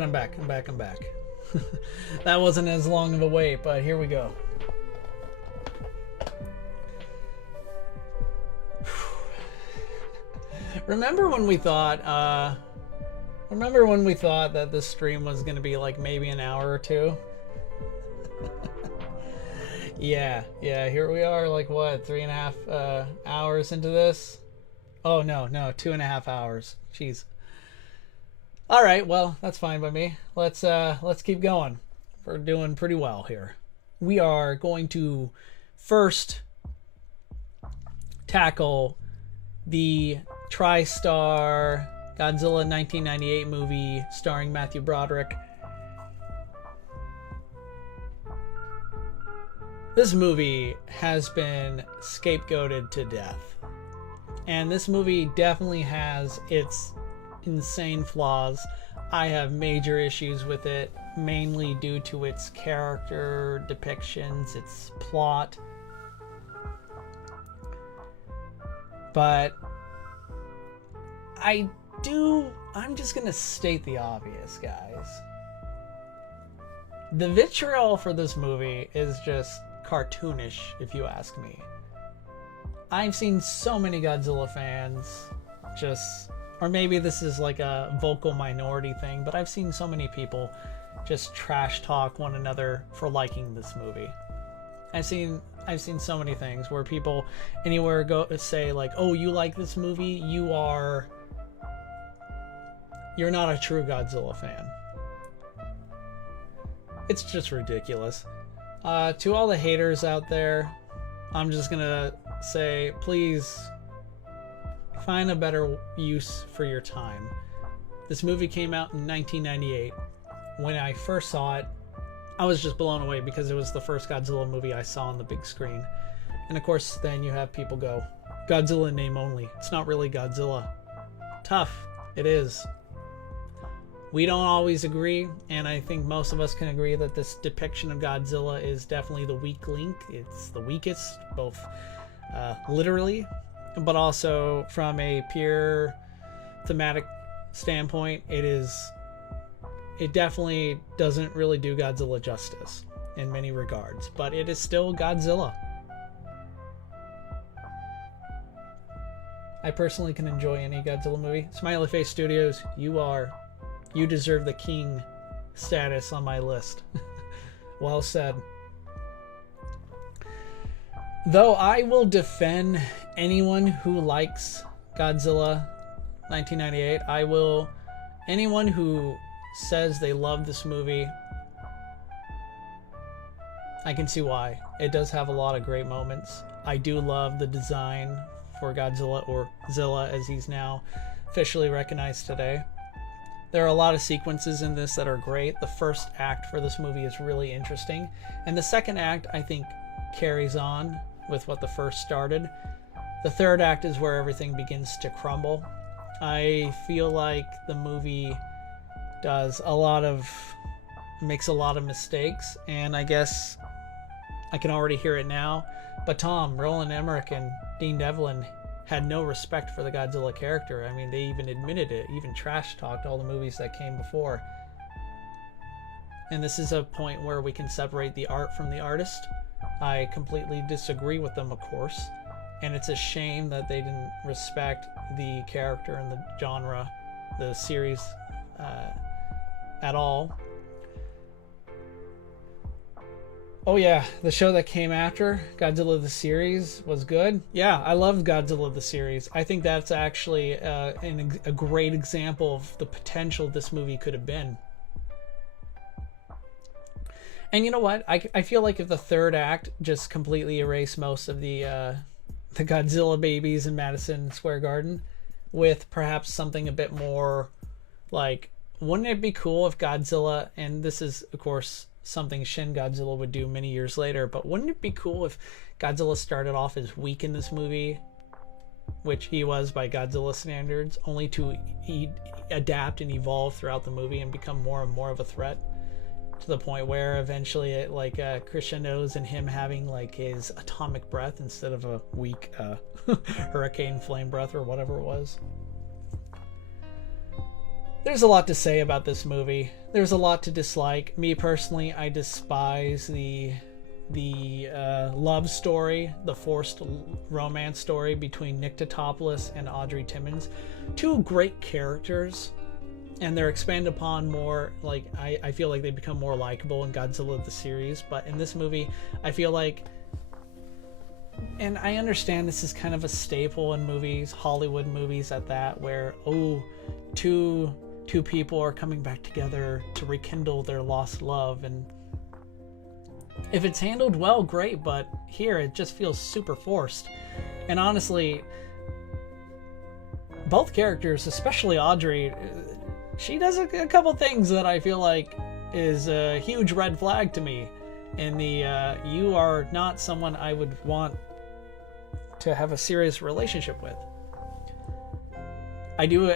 right, I'm back. That wasn't as long of a wait, but here we go. Remember when we thought that this stream was gonna be like maybe an hour or two? yeah, here we are, like what, 3.5 hours into this? Oh no, 2.5 hours. Jeez. All right, well, that's fine by me. Let's keep going. We're doing pretty well here. We are going to first tackle the TriStar Godzilla 1998 movie starring Matthew Broderick. This movie has been scapegoated to death. And this movie definitely has its insane flaws. I have major issues with it, mainly due to its character depictions, its plot. But I'm just gonna state the obvious, guys. The vitriol for this movie is just cartoonish, if you ask me. I've seen so many Godzilla fans or maybe this is like a vocal minority thing, but I've seen so many people just trash talk one another for liking this movie. I've seen so many things where people anywhere go say like, "Oh, you like this movie? You're not a true Godzilla fan." It's just ridiculous. To all the haters out there, I'm just gonna say, please find a better use for your time. This movie came out in 1998. When I first saw it, I was just blown away because it was the first Godzilla movie I saw on the big screen. And of course, then you have people go, Godzilla in name only. It's not really Godzilla. Tough. It is. We don't always agree, and I think most of us can agree that this depiction of Godzilla is definitely the weak link. It's the weakest, both literally, but also from a pure thematic standpoint. It definitely doesn't really do Godzilla justice in many regards, but it is still Godzilla. I personally can enjoy any Godzilla movie. Smiley Face Studios, you deserve the king status on my list. Well said. Though I will defend anyone who likes Godzilla 1998, anyone who says they love this movie, I can see why. It does have a lot of great moments. I do love the design for Godzilla, or Zilla as he's now officially recognized today. There are a lot of sequences in this that are great. The first act for this movie is really interesting, and the second act, I think, carries on with what the first started. The third act is where everything begins to crumble. I feel like the movie makes a lot of mistakes, and I guess I can already hear it now, but Tom, Roland Emmerich, and Dean Devlin had no respect for the Godzilla character. I mean, they even admitted it, even trash talked all the movies that came before. And this is a point where we can separate the art from the artist. I completely disagree with them, of course, and it's a shame that they didn't respect the character and the genre, the series, at all. Oh yeah, the show that came after, Godzilla the series, was good. Yeah, I love Godzilla the series. I think that's actually a great example of the potential this movie could have been. And you know what? I feel like if the third act just completely erased most of the Godzilla babies in Madison Square Garden, with perhaps something a bit more like, wouldn't it be cool if Godzilla, and this is of course something Shin Godzilla would do many years later, but wouldn't it be cool if Godzilla started off as weak in this movie, which he was by Godzilla standards, only to adapt and evolve throughout the movie and become more and more of a threat, to the point where eventually it crescendos in him having like his atomic breath instead of a weak hurricane flame breath or whatever it was. There's a lot to say about this movie. There's a lot to dislike. Me personally, I despise the love story, the forced romance story between Nick Totopoulos and Audrey Timmons. Two great characters, and they're expanded upon more. Like, I feel like they become more likable in Godzilla the series, but in this movie, I feel like, and I understand this is kind of a staple in movies, Hollywood movies at that, where, oh, two people are coming back together to rekindle their lost love, and if it's handled well, great, but here it just feels super forced. And honestly, both characters, especially Audrey, she does a couple things that I feel like is a huge red flag to me. And you are not someone I would want to have a serious relationship with. I do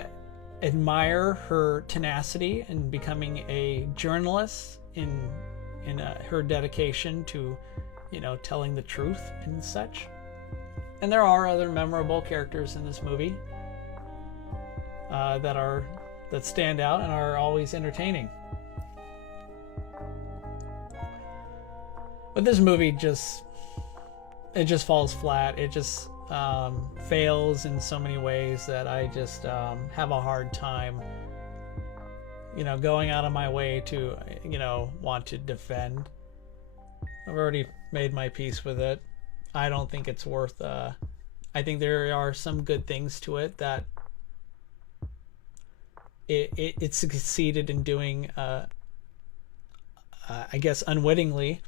admire her tenacity in becoming a journalist, in her dedication to, telling the truth and such. And there are other memorable characters in this movie that stand out and are always entertaining. But this movie just falls flat. It just fails in so many ways that I just have a hard time going out of my way to, want to defend. I've already made my peace with it. I don't think it's worth, I think there are some good things to it that it succeeded in doing, I guess unwittingly.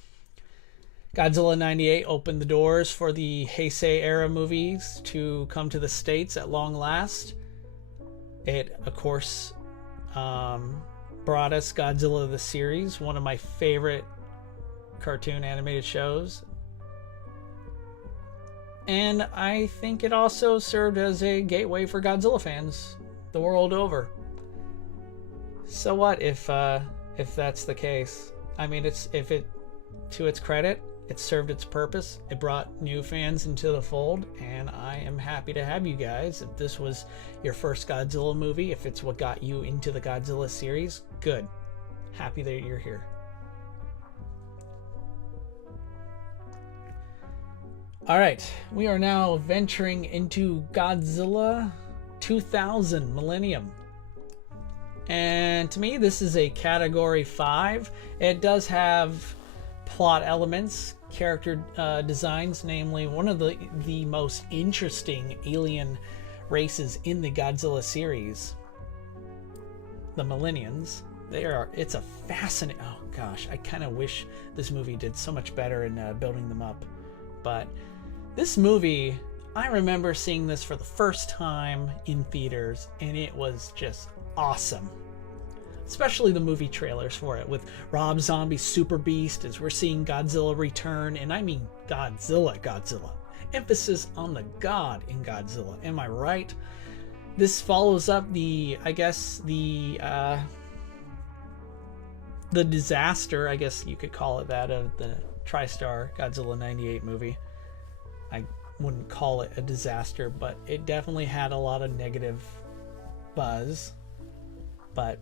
Godzilla 98 opened the doors for the Heisei Era movies to come to the States at long last. It, of course, brought us Godzilla the series, one of my favorite cartoon animated shows. And I think it also served as a gateway for Godzilla fans the world over. So what if that's the case? I mean, to its credit, it served its purpose. It brought new fans into the fold, and I am happy to have you guys. If this was your first Godzilla movie, if it's what got you into the Godzilla series, good. Happy that you're here. Alright, we are now venturing into Godzilla 2000 Millennium. And to me, this is a category 5. It does have plot elements, character designs, namely one of the most interesting alien races in the Godzilla series, the Millenniums. It's a fascinating, oh gosh, I kind of wish this movie did so much better in building them up. But this movie, I remember seeing this for the first time in theaters, and it was just awesome. Especially the movie trailers for it, with Rob Zombie's Super Beast as we're seeing Godzilla return, and I mean Godzilla. Emphasis on the God in Godzilla. Am I right? This follows up the disaster, I guess you could call it that, of the TriStar Godzilla 98 movie. I wouldn't call it a disaster, but it definitely had a lot of negative buzz. But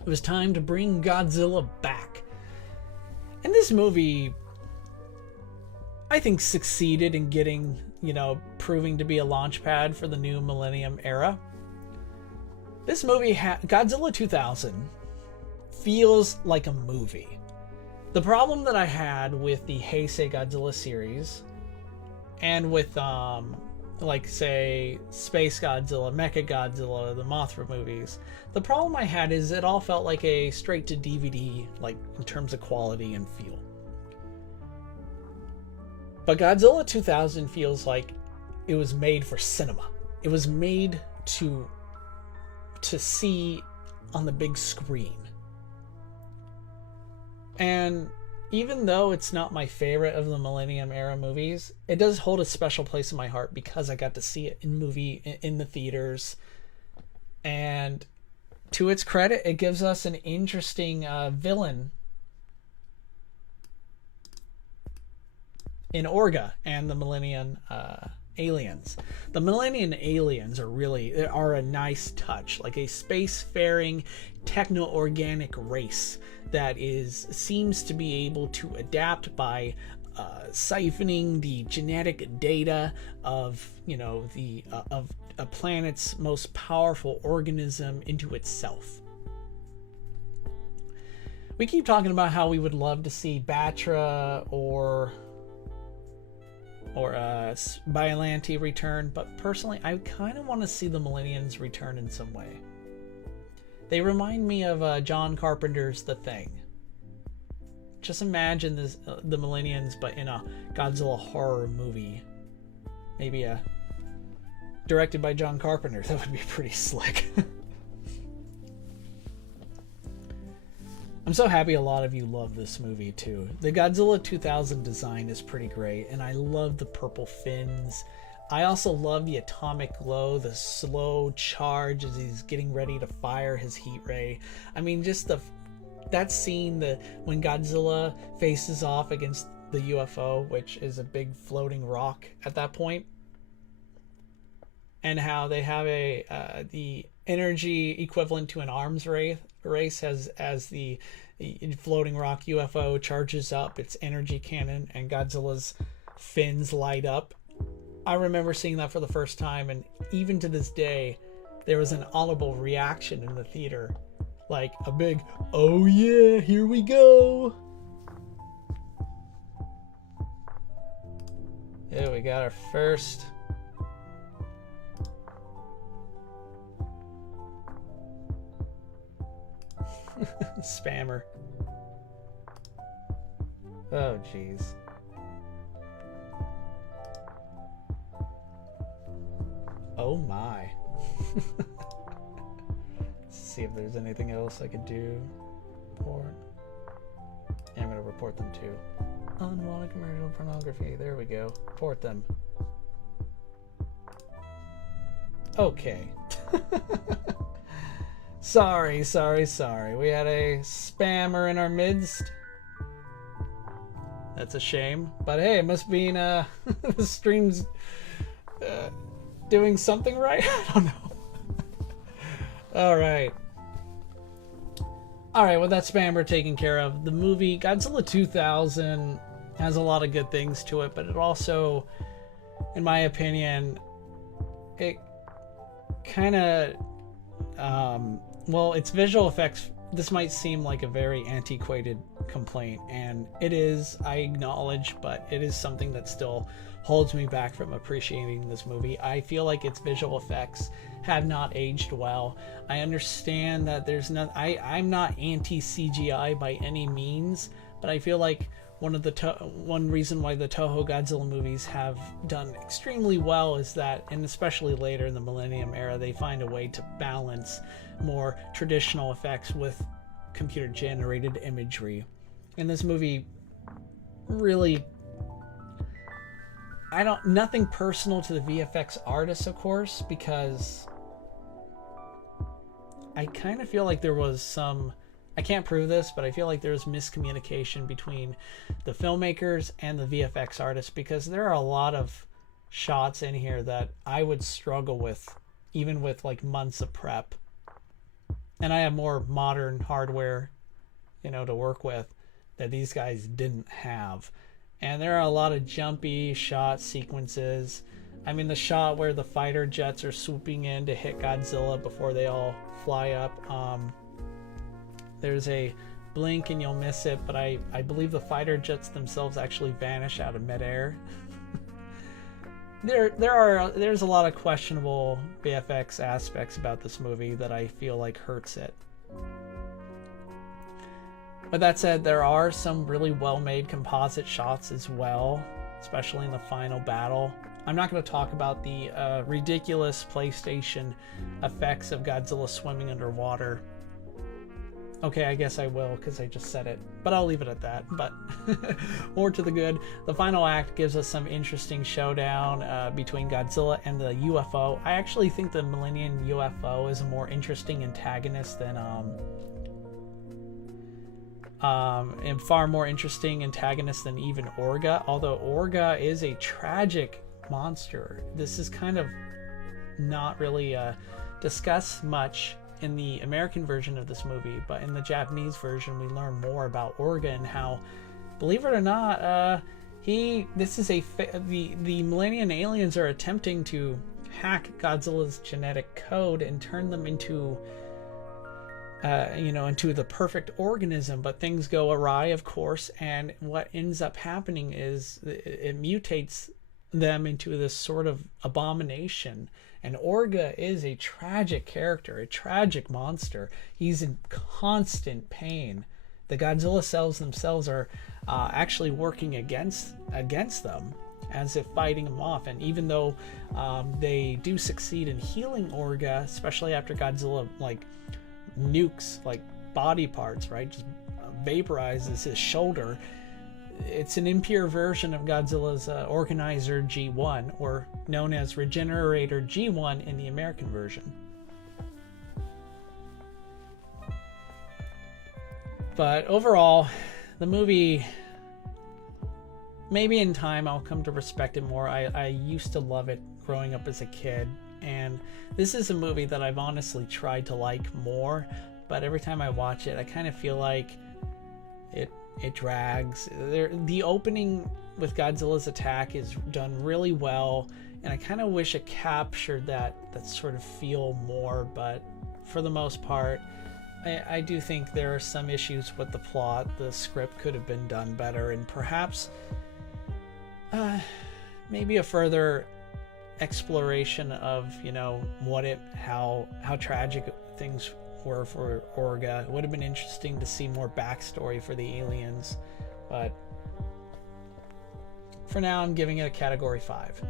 it was time to bring Godzilla back. And this movie, I think, succeeded in getting, proving to be a launch pad for the new Millennium era. This movie, Godzilla 2000, feels like a movie. The problem that I had with the Heisei Godzilla series, and with, say, Space Godzilla, Mechagodzilla, the Mothra movies, the problem I had is it all felt like a straight-to-DVD, like, in terms of quality and feel. But Godzilla 2000 feels like it was made for cinema. It was made to see on the big screen. And even though it's not my favorite of the Millennium era movies, it does hold a special place in my heart because I got to see it in the theaters. And to its credit, it gives us an interesting villain in Orga and the Millennium aliens. The Millennium aliens are a nice touch, like a spacefaring techno-organic race that seems to be able to adapt by siphoning the genetic data of of a planet's most powerful organism into itself. We keep talking about how we would love to see Batra or Biolante return, but personally, I kind of want to see the Millenniums return in some way. They remind me of John Carpenter's The Thing. Just imagine the Millenniums, but in a Godzilla horror movie. Maybe directed by John Carpenter. That would be pretty slick. I'm so happy a lot of you love this movie too. The Godzilla 2000 design is pretty great, and I love the purple fins. I also love the atomic glow, the slow charge as he's getting ready to fire his heat ray. I mean, just that scene when Godzilla faces off against the UFO, which is a big floating rock at that point, and how they have the energy equivalent to an arms race as the floating rock UFO charges up its energy cannon and Godzilla's fins light up. I remember seeing that for the first time, and even to this day there was an audible reaction in the theater, like a big "oh yeah, here we go." Yeah, we got our first spammer. Oh jeez. Oh my. Let's see if there's anything else I could do. Report. Yeah, I'm gonna report them too. Unwanted commercial pornography. There we go. Report them. Okay. Sorry. We had a spammer in our midst. That's a shame. But hey, it must mean the stream's doing something right? I don't know. Alright, with that spammer taken care of, the movie Godzilla 2000 has a lot of good things to it, but it also, in my opinion, it kind of its visual effects, this might seem like a very antiquated complaint, and it is, I acknowledge, but it is something that still holds me back from appreciating this movie. I feel like its visual effects have not aged well. I understand that I'm not anti-CGI by any means, but I feel like one reason why the Toho Godzilla movies have done extremely well is that, and especially later in the Millennium era, they find a way to balance more traditional effects with computer generated imagery. And this movie really, nothing personal to the VFX artists, of course, because I kind of feel like there was I can't prove this, but I feel like there's miscommunication between the filmmakers and the VFX artists, because there are a lot of shots in here that I would struggle with, even with like months of prep. And I have more modern hardware, to work with that these guys didn't have. And there are a lot of jumpy shot sequences. I mean, the shot where the fighter jets are swooping in to hit Godzilla before they all fly up. There's a blink and you'll miss it, but I believe the fighter jets themselves actually vanish out of midair. There's a lot of questionable VFX aspects about this movie that I feel like hurts it. With that said, there are some really well-made composite shots as well, especially in the final battle. I'm not going to talk about the ridiculous PlayStation effects of Godzilla swimming underwater. Okay, I guess I will, because I just said it, but I'll leave it at that. But more to the good, the final act gives us some interesting showdown between Godzilla and the UFO. I actually think the Millennium UFO is a more interesting antagonist than and far more interesting antagonist than even Orga, although Orga is a tragic monster. This is kind of not really discussed much in the American version of this movie, but in the Japanese version we learn more about Orga and how, believe it or not, the Millennium aliens are attempting to hack Godzilla's genetic code and turn them into into the perfect organism, but things go awry, of course, and what ends up happening is it mutates them into this sort of abomination. And Orga is a tragic character, a tragic monster. He's in constant pain. The Godzilla cells themselves are actually working against them, as if fighting him off. And even though they do succeed in healing Orga, especially after Godzilla like nukes like body parts, right, just vaporizes his shoulder, it's an impure version of Godzilla's organizer G1, or known as Regenerator G1 in the American version. But overall, the movie, maybe in time I'll come to respect it more. I used to love it growing up as a kid, and this is a movie that I've honestly tried to like more, but every time I watch it I kind of feel like it drags. The opening with Godzilla's attack is done really well, and I kind of wish it captured that sort of feel more, but for the most part I do think there are some issues with the plot. The script could have been done better, and perhaps maybe a further exploration of how tragic things were for Orga. It would have been interesting to see more backstory for the aliens, but for now I'm giving it a category 5.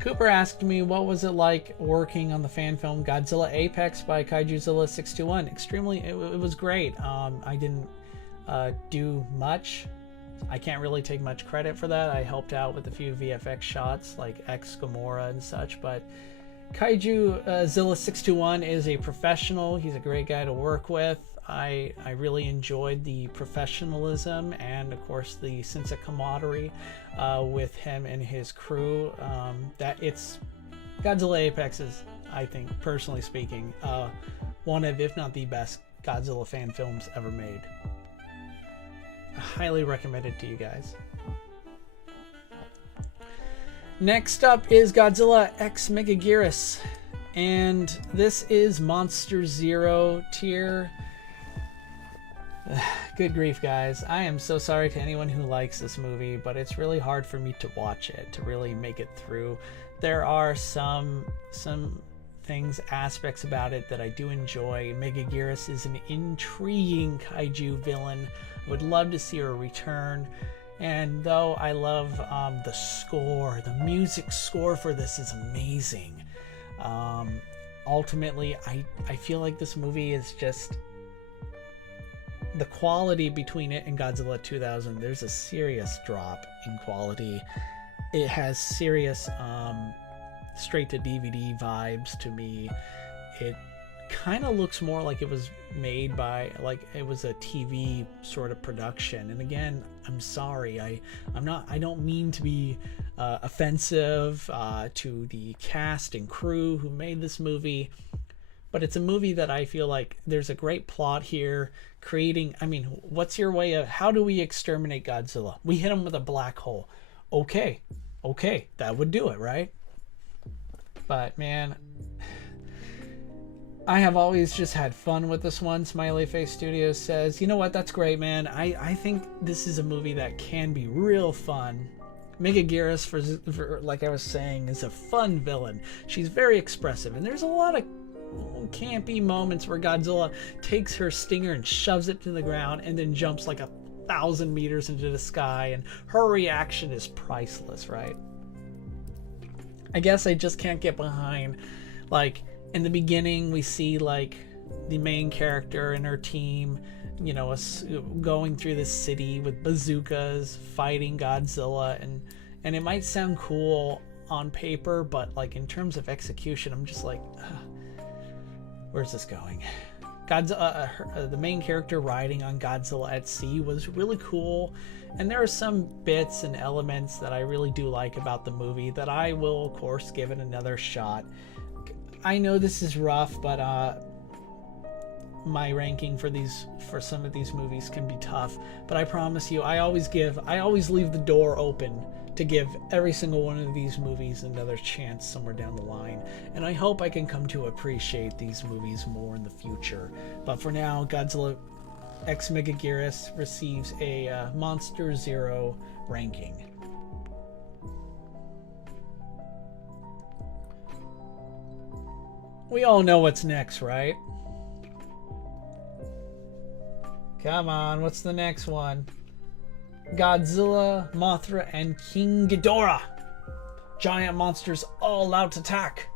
Cooper asked me, what was it like working on the fan film Godzilla Apex by Kaijuzilla 621? It was great. I didn't do much. I can't really take much credit for that. I helped out with a few VFX shots like X Gamora and such, but Kaijuzilla 621 is a professional. He's a great guy to work with. I really enjoyed the professionalism and of course the sense of camaraderie with him and his crew. Godzilla Apex is, I think, personally speaking, one of, if not the best Godzilla fan films ever made. I highly recommend it to you guys. Next up is Godzilla X Megaguirus, and this is Monster Zero tier. Good grief, guys. I am so sorry to anyone who likes this movie, but it's really hard for me to watch it, to really make it through. There are some aspects about it that I do enjoy. Megaguirus is an intriguing kaiju villain. I would love to see her return. And though I love the score, the music score for this is amazing. Ultimately, I feel like this movie is just the quality between it and Godzilla 2000. There's a serious drop in quality. It has serious straight to DVD vibes to me. It kind of looks more like it was made by, like it was a TV sort of production. And again, I'm sorry, I don't mean to be offensive to the cast and crew who made this movie, but it's a movie that I feel like there's a great plot here. What's your way of, how do we exterminate Godzilla? We hit him with a black hole. Okay, that would do it, right? But man, I have always just had fun with this one. Smiley Face Studios says, you know what, that's great, man. I think this is a movie that can be real fun. Megaguirus, for like I was saying, is a fun villain. She's very expressive, and there's a lot of campy moments where Godzilla takes her stinger and shoves it to the ground and then jumps like 1,000 meters into the sky, and her reaction is priceless, right? I guess I just can't get behind, like, in the beginning we see like the main character and her team, you know, going through this city with bazookas fighting Godzilla, and it might sound cool on paper, but like in terms of execution I'm just like, where's this going? the main character riding on Godzilla at sea was really cool, and there are some bits and elements that I really do like about the movie that I will, of course, give it another shot. I know this is rough, but my ranking for some of these movies can be tough, but I promise you, I always leave the door open to give every single one of these movies another chance somewhere down the line, and I hope I can come to appreciate these movies more in the future. But for now, Godzilla x Megaguirus receives a Monster Zero ranking. We all know what's next, right? Come on, what's the next one? Godzilla, Mothra, and King Ghidorah. Giant monsters all out attack.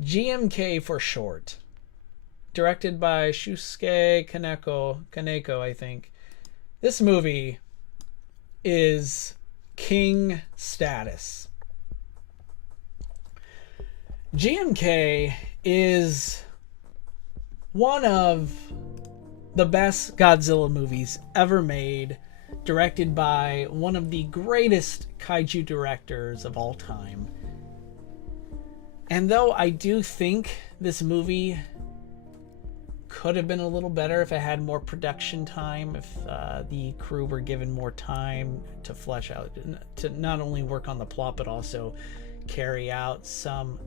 GMK for short. Directed by Shusuke Kaneko, I think. This movie is king status. GMK is one of the best Godzilla movies ever made, directed by one of the greatest kaiju directors of all time. And though I do think this movie could have been a little better if it had more production time, if the crew were given more time to flesh out, to not only work on the plot but also carry out some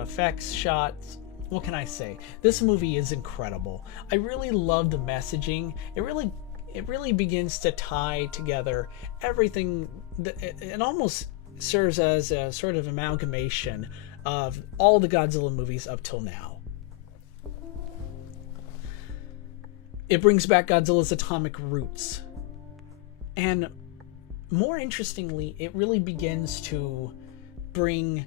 effects shots. What can I say? This movie is incredible. I really love the messaging. It really begins to tie together everything. It almost serves as a sort of amalgamation of all the Godzilla movies up till now. It brings back Godzilla's atomic roots. And more interestingly, it really begins to bring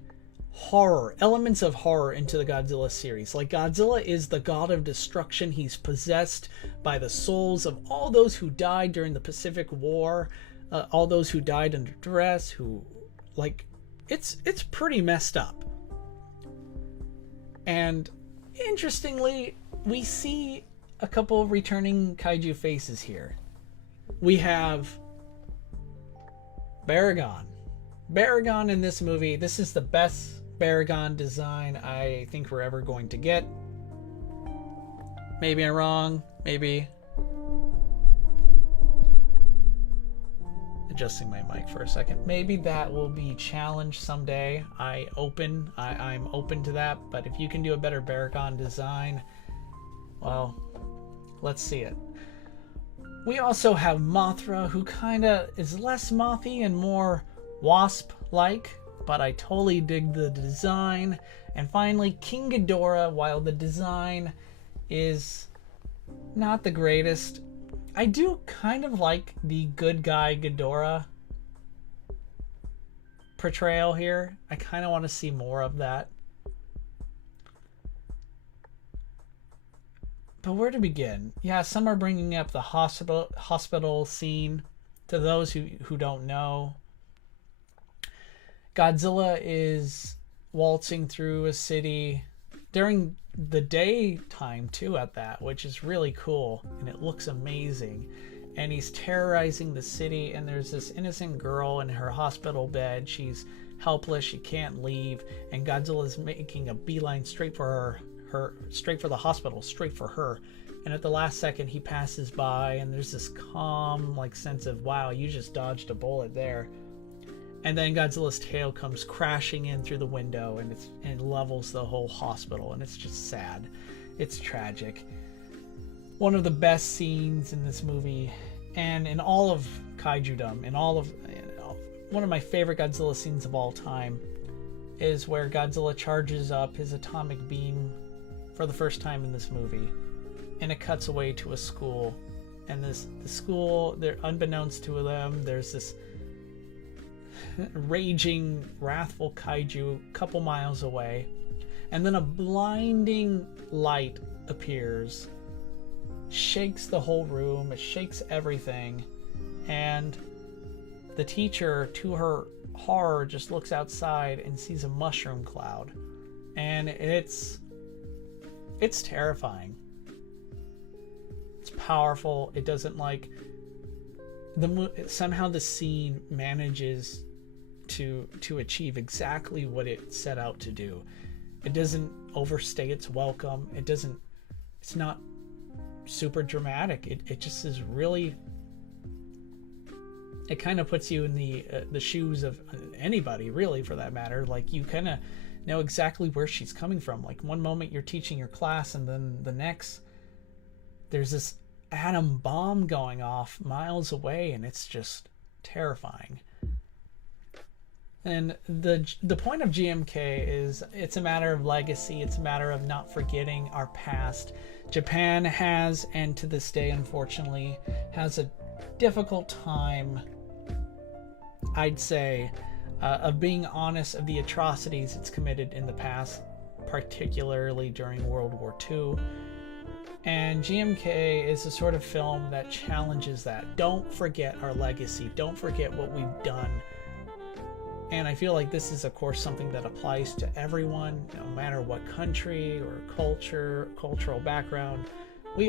horror, elements of horror into the Godzilla series. Like, Godzilla is the god of destruction. He's possessed by the souls of all those who died during the Pacific War, all those who died under duress, it's pretty messed up. And interestingly, we see a couple of returning kaiju faces here. We have Baragon. Baragon in this movie, this is the best Baragon design I think we're ever going to get. Maybe I'm wrong, maybe. Adjusting my mic for a second. Maybe that will be challenged someday. I'm open to that, but if you can do a better Baragon design, well, let's see it. We also have Mothra, who kinda is less mothy and more wasp-like, but I totally dig the design. And finally, King Ghidorah, while the design is not the greatest, I do kind of like the good guy Ghidorah portrayal here. I kind of want to see more of that. But where to begin? Yeah, some are bringing up the hospital scene. To those who don't know, Godzilla is waltzing through a city during the daytime too at that, which is really cool, and it looks amazing. And he's terrorizing the city, and there's this innocent girl in her hospital bed. She's helpless, she can't leave, and Godzilla's making a beeline straight for straight for the hospital, straight for her. And at the last second, he passes by, and there's this calm sense of, wow, you just dodged a bullet there. And then Godzilla's tail comes crashing in through the window, and it levels the whole hospital, and it's just sad. It's tragic. One of the best scenes in this movie, and in all of kaiju-dom, one of my favorite Godzilla scenes of all time, is where Godzilla charges up his atomic beam for the first time in this movie, and it cuts away to a school, and the school, they're unbeknownst to them, there's this raging, wrathful kaiju a couple miles away, and then a blinding light appears, shakes the whole room, it shakes everything, and the teacher, to her horror just looks outside and sees a mushroom cloud, and it's terrifying. It's powerful. It doesn't like somehow the scene manages to achieve exactly what it set out to do. It doesn't overstay its welcome. It's not super dramatic. It just is really, it kind of puts you in the shoes of anybody, really, for that matter. Like, you kind of know exactly where she's coming from. Like, one moment you're teaching your class, and then the next there's this atom bomb going off miles away, and it's just terrifying. And the point of GMK is it's a matter of legacy. It's a matter of not forgetting our past. Japan has, and to this day, unfortunately, has a difficult time, I'd say, of being honest of the atrocities it's committed in the past, particularly during World War II. And GMK is a sort of film that challenges that. Don't forget our legacy. Don't forget what we've done. And I feel like this is, of course, something that applies to everyone, no matter what country or cultural background.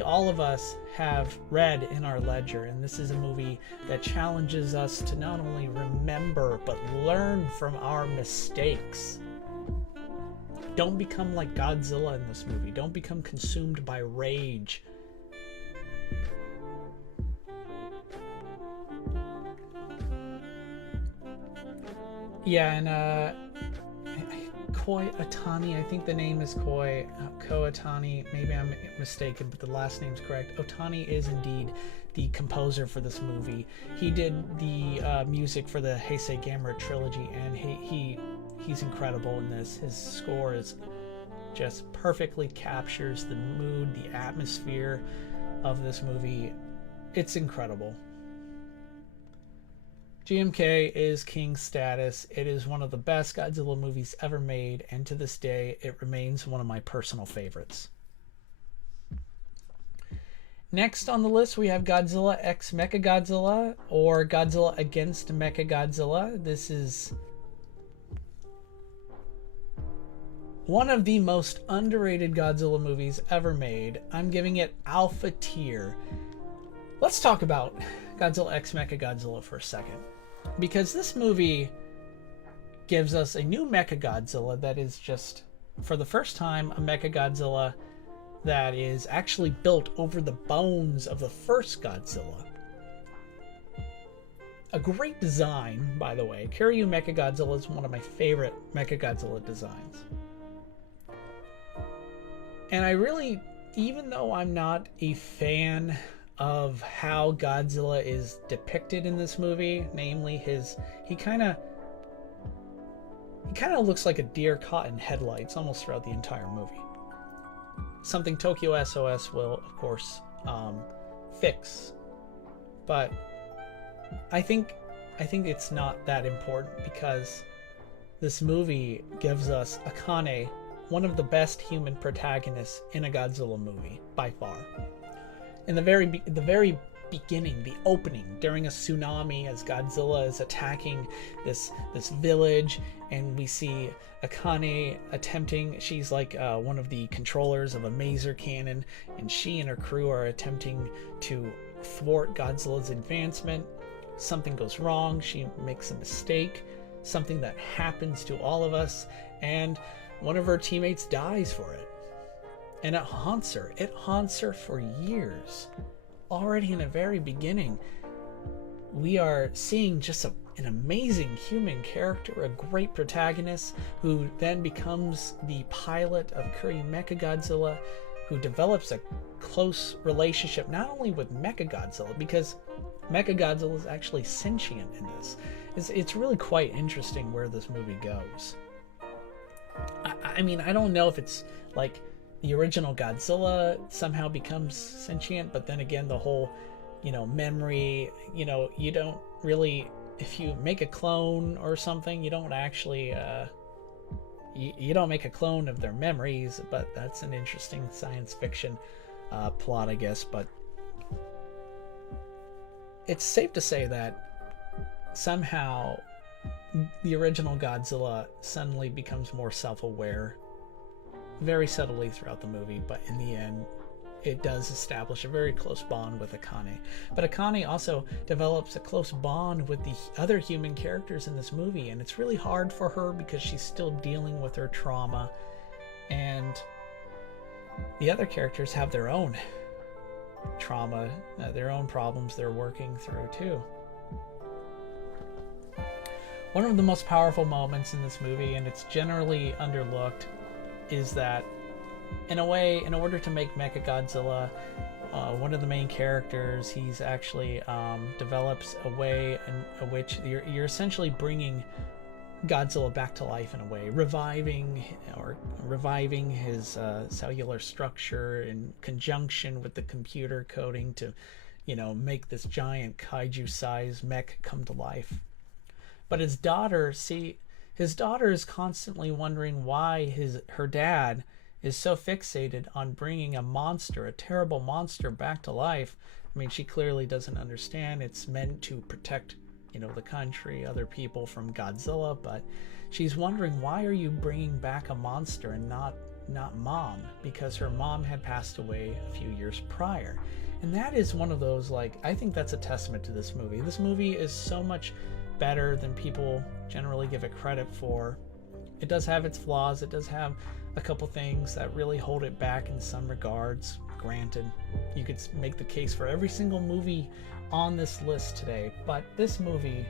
All of us have red in our ledger, and this is a movie that challenges us to not only remember, but learn from our mistakes. Don't become like Godzilla in this movie. Don't become consumed by rage. Yeah, and Koi Otani, I think the name is Ko Otani. Maybe I'm mistaken, but the last name's correct. Otani is indeed the composer for this movie. He did the music for the Heisei Era trilogy, and he's incredible in this. His score is just perfectly captures the mood, the atmosphere of this movie. It's incredible. GMK is king status. It is one of the best Godzilla movies ever made, and to this day, it remains one of my personal favorites. Next on the list, we have Godzilla x Mechagodzilla, or Godzilla against Mechagodzilla. This is one of the most underrated Godzilla movies ever made. I'm giving it alpha tier. Let's talk about Godzilla x Mechagodzilla for a second, because this movie gives us a new Mechagodzilla that is just, for the first time, a Mechagodzilla that is actually built over the bones of the first Godzilla. A great design, by the way. Kiryu Mechagodzilla is one of my favorite Mechagodzilla designs. And I really, even though I'm not a fan of how Godzilla is depicted in this movie, namely he kind of looks like a deer caught in headlights almost throughout the entire movie. Something Tokyo SOS will, of course, fix, but I think it's not that important, because this movie gives us Akane, one of the best human protagonists in a Godzilla movie by far. In the very beginning, the opening, during a tsunami, as Godzilla is attacking this village, and we see Akane attempting, she's like one of the controllers of a maser cannon, and she and her crew are attempting to thwart Godzilla's advancement. Something goes wrong, she makes a mistake, something that happens to all of us, and one of her teammates dies for it. And it haunts her. It haunts her for years. Already in the very beginning, we are seeing just an amazing human character, a great protagonist, who then becomes the pilot of Kiryu Mechagodzilla, who develops a close relationship not only with Mechagodzilla, because Mechagodzilla is actually sentient in this. It's really quite interesting where this movie goes. I mean, I don't know if it's like the original Godzilla somehow becomes sentient, but then again, the whole, memory, you don't really, if you make a clone or something, you don't actually, you don't make a clone of their memories, but that's an interesting science fiction plot, I guess. But it's safe to say that somehow the original Godzilla suddenly becomes more self-aware, very subtly throughout the movie, but in the end, it does establish a very close bond with Akane. But Akane also develops a close bond with the other human characters in this movie, and it's really hard for her because she's still dealing with her trauma, and the other characters have their own trauma, their own problems they're working through too. One of the most powerful moments in this movie, and it's generally underlooked, is that in a way, in order to make Mechagodzilla, one of the main characters, he's actually develops a way in which you're essentially bringing Godzilla back to life in a way, reviving his cellular structure in conjunction with the computer coding to, make this giant kaiju-sized mech come to life. But his daughter is constantly wondering why her dad is so fixated on bringing a terrible monster back to life. I mean, she clearly doesn't understand. It's meant to protect, the country, other people from Godzilla, but she's wondering, why are you bringing back a monster and not mom? Because her mom had passed away a few years prior. And that is one of those, I think that's a testament to this movie. This movie is so much better than people generally give it credit for. It does have its flaws. It does have a couple things that really hold it back in some regards. Granted, you could make the case for every single movie on this list today, but this movie,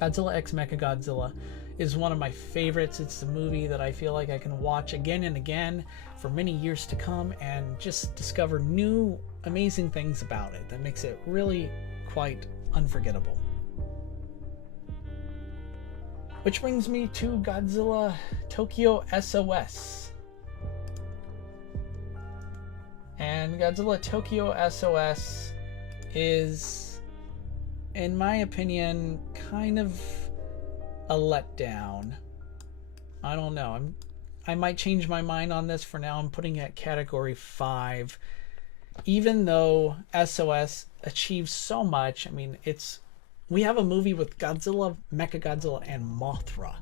Godzilla x Mechagodzilla, is one of my favorites. It's a movie that I feel like I can watch again and again for many years to come and just discover new amazing things about it that makes it really quite unforgettable. Which brings me to Godzilla Tokyo SOS. And Godzilla Tokyo SOS is, in my opinion, kind of a letdown. I don't know. I might change my mind on this. For now, I'm putting it at category 5. Even though SOS achieves so much, I mean, we have a movie with Godzilla, Mechagodzilla, and Mothra.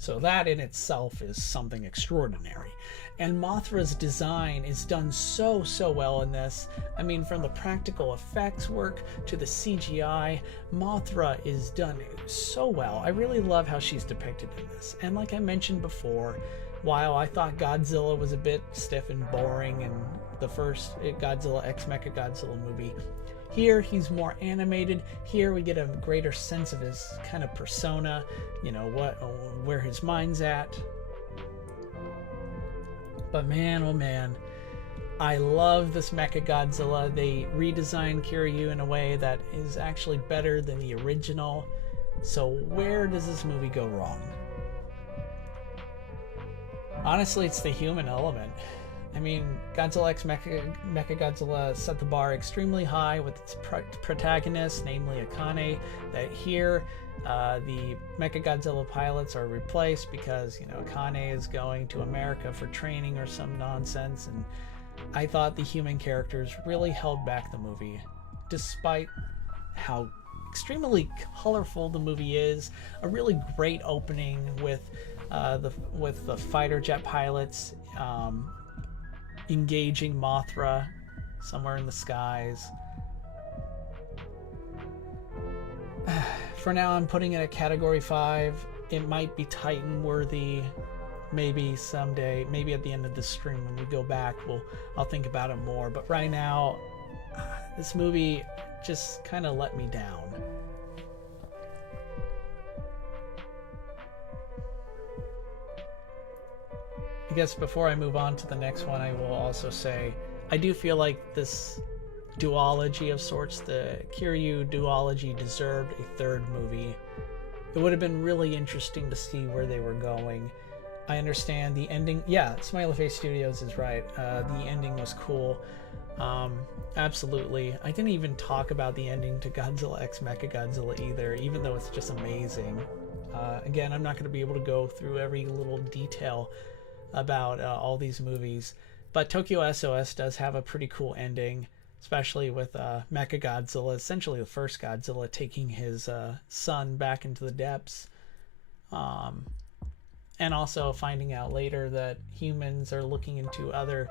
So that in itself is something extraordinary. And Mothra's design is done so well in this. I mean, from the practical effects work to the CGI, Mothra is done so well. I really love how she's depicted in this. And like I mentioned before, while I thought Godzilla was a bit stiff and boring in the first Godzilla x Mechagodzilla movie, here he's more animated. Here we get a greater sense of his kind of persona, where his mind's at. But man, oh man, I love this Mechagodzilla. They redesigned Kiryu in a way that is actually better than the original. So where does this movie go wrong? Honestly, it's the human element. I mean, Godzilla x Mechagodzilla set the bar extremely high with its protagonist, namely Akane, that here the Mechagodzilla pilots are replaced because, Akane is going to America for training or some nonsense, and I thought the human characters really held back the movie, despite how extremely colorful the movie is. A really great opening with the fighter jet pilots engaging Mothra somewhere in the skies. For now, I'm putting it at category 5. It might be Titan worthy. Maybe someday, maybe at the end of the stream when we go back, I'll think about it more. But right now, this movie just kind of let me down. I guess before I move on to the next one, I will also say I do feel like this duology of sorts, the Kiryu duology, deserved a third movie. It would have been really interesting to see where they were going. I understand the ending. Yeah, Smiley Face Studios is right. The ending was cool. Absolutely. I didn't even talk about the ending to Godzilla x Mechagodzilla either, even though it's just amazing. Again, I'm not going to be able to go through every little detail about all these movies, but Tokyo SOS does have a pretty cool ending. especially with Mechagodzilla, essentially the first Godzilla, taking his son back into the depths. And also finding out later that humans are looking into other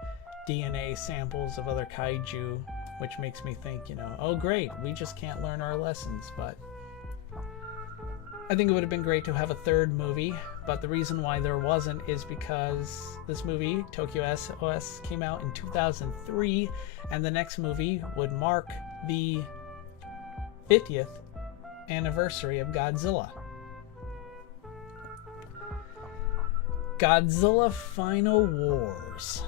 DNA samples of other kaiju, which makes me think, oh great, we just can't learn our lessons. But I think it would have been great to have a third movie, but the reason why there wasn't is because this movie, Tokyo SOS, came out in 2003, and the next movie would mark the 50th anniversary of Godzilla. Godzilla Final Wars.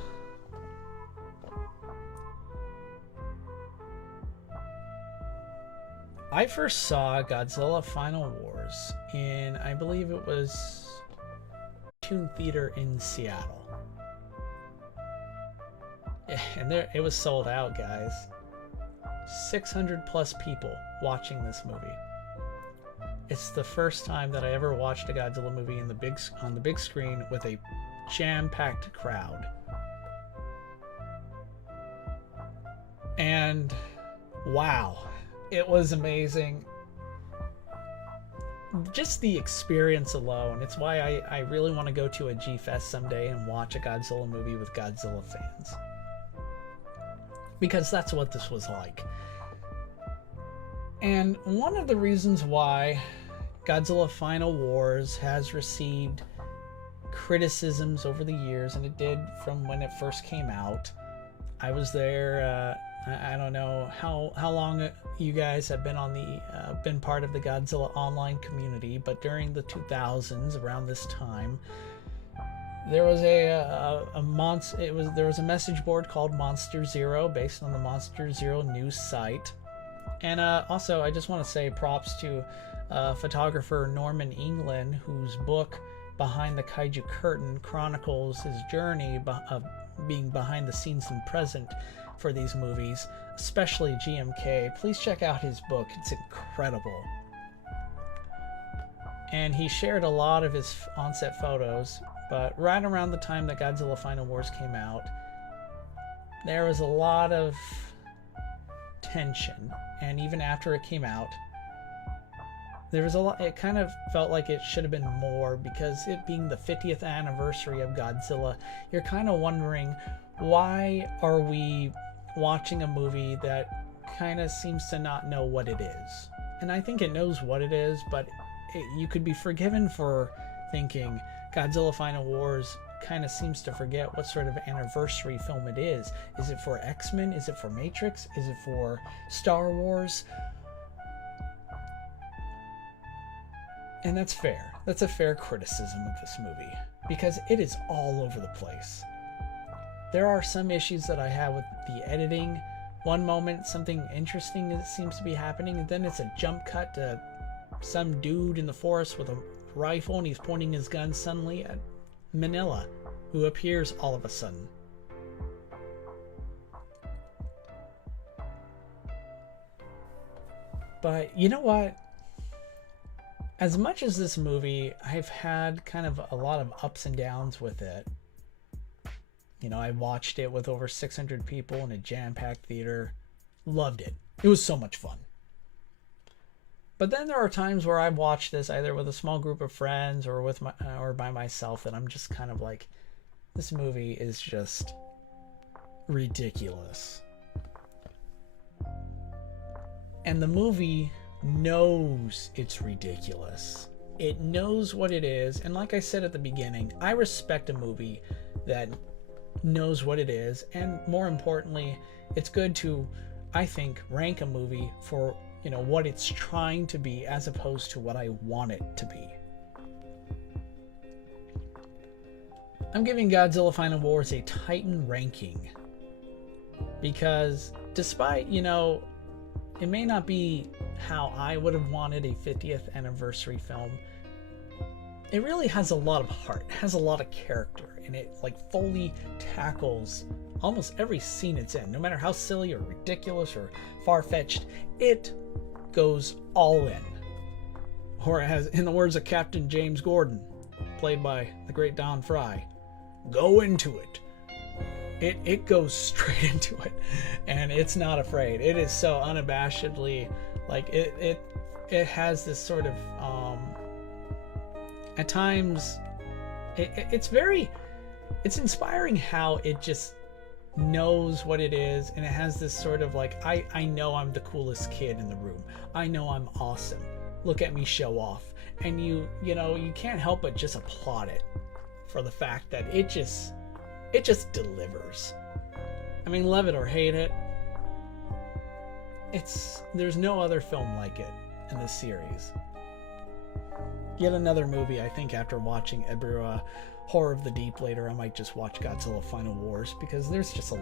I first saw Godzilla Final Wars in, I believe it was Toon Theater in Seattle. And it was sold out, guys. 600 plus people watching this movie. It's the first time that I ever watched a Godzilla movie on the big screen with a jam-packed crowd. And wow, it was amazing. Just the experience alone. It's why I really want to go to a G-Fest someday and watch a Godzilla movie with Godzilla fans. Because that's what this was like. And one of the reasons why Godzilla Final Wars has received criticisms over the years, and it did from when it first came out. I was there, I don't know how long you guys have been been part of the Godzilla online community, but during the 2000s, around this time, there was there was a message board called Monster Zero, based on the Monster Zero news site. And also, I just want to say props to photographer Norman England, whose book Behind the Kaiju Curtain chronicles his journey of being behind the scenes and present for these movies, especially GMK. Please check out his book. It's incredible. And he shared a lot of his on-set photos, but right around the time that Godzilla Final Wars came out, there was a lot of tension. And even after it came out, there was a lot. It kind of felt like it should have been more, because it being the 50th anniversary of Godzilla, you're kind of wondering, why are we watching a movie that kind of seems to not know what it is? And I think it knows what it is, but you could be forgiven for thinking Godzilla Final Wars kind of seems to forget what sort of anniversary film it is. Is it for X-Men? Is it for Matrix? Is it for Star Wars? And that's fair. That's a fair criticism of this movie, because it is all over the place. There are some issues that I have with the editing. One moment something interesting seems to be happening, and then it's a jump cut to some dude in the forest with a rifle, and he's pointing his gun suddenly at Manila, who appears all of a sudden. But you know what? As much as this movie, I've had kind of a lot of ups and downs with it. I watched it with over 600 people in a jam-packed theater. Loved it. It was so much fun. But then there are times where I've watched this either with a small group of friends or or by myself, and I'm just kind of like, this movie is just ridiculous. And the movie knows it's ridiculous. It knows what it is, and like I said at the beginning, I respect a movie that knows what it is, and more importantly, it's good to, I think, rank a movie for what it's trying to be, as opposed to what I want it to be. I'm giving Godzilla Final Wars a Titan ranking, because despite, it may not be how I would have wanted a 50th anniversary film, it really has a lot of heart, has a lot of character, and it fully tackles almost every scene it's in. No matter how silly or ridiculous or far-fetched, it goes all in. Or as in the words of Captain James Gordon, played by the great Don Fry, go into it. it goes straight into it, and it's not afraid. It is so unabashedly, like, it has this sort of at times it's inspiring how it just knows what it is, and it has this sort of like, I know I'm the coolest kid in the room. I know I'm awesome. Look at me show off. And you know, you can't help but just applaud it for the fact that it just delivers. I mean, love it or hate it, there's no other film like it in this series. Yet another movie, I think after watching Ebira Horror of the Deep later, I might just watch Godzilla Final Wars, because there's just a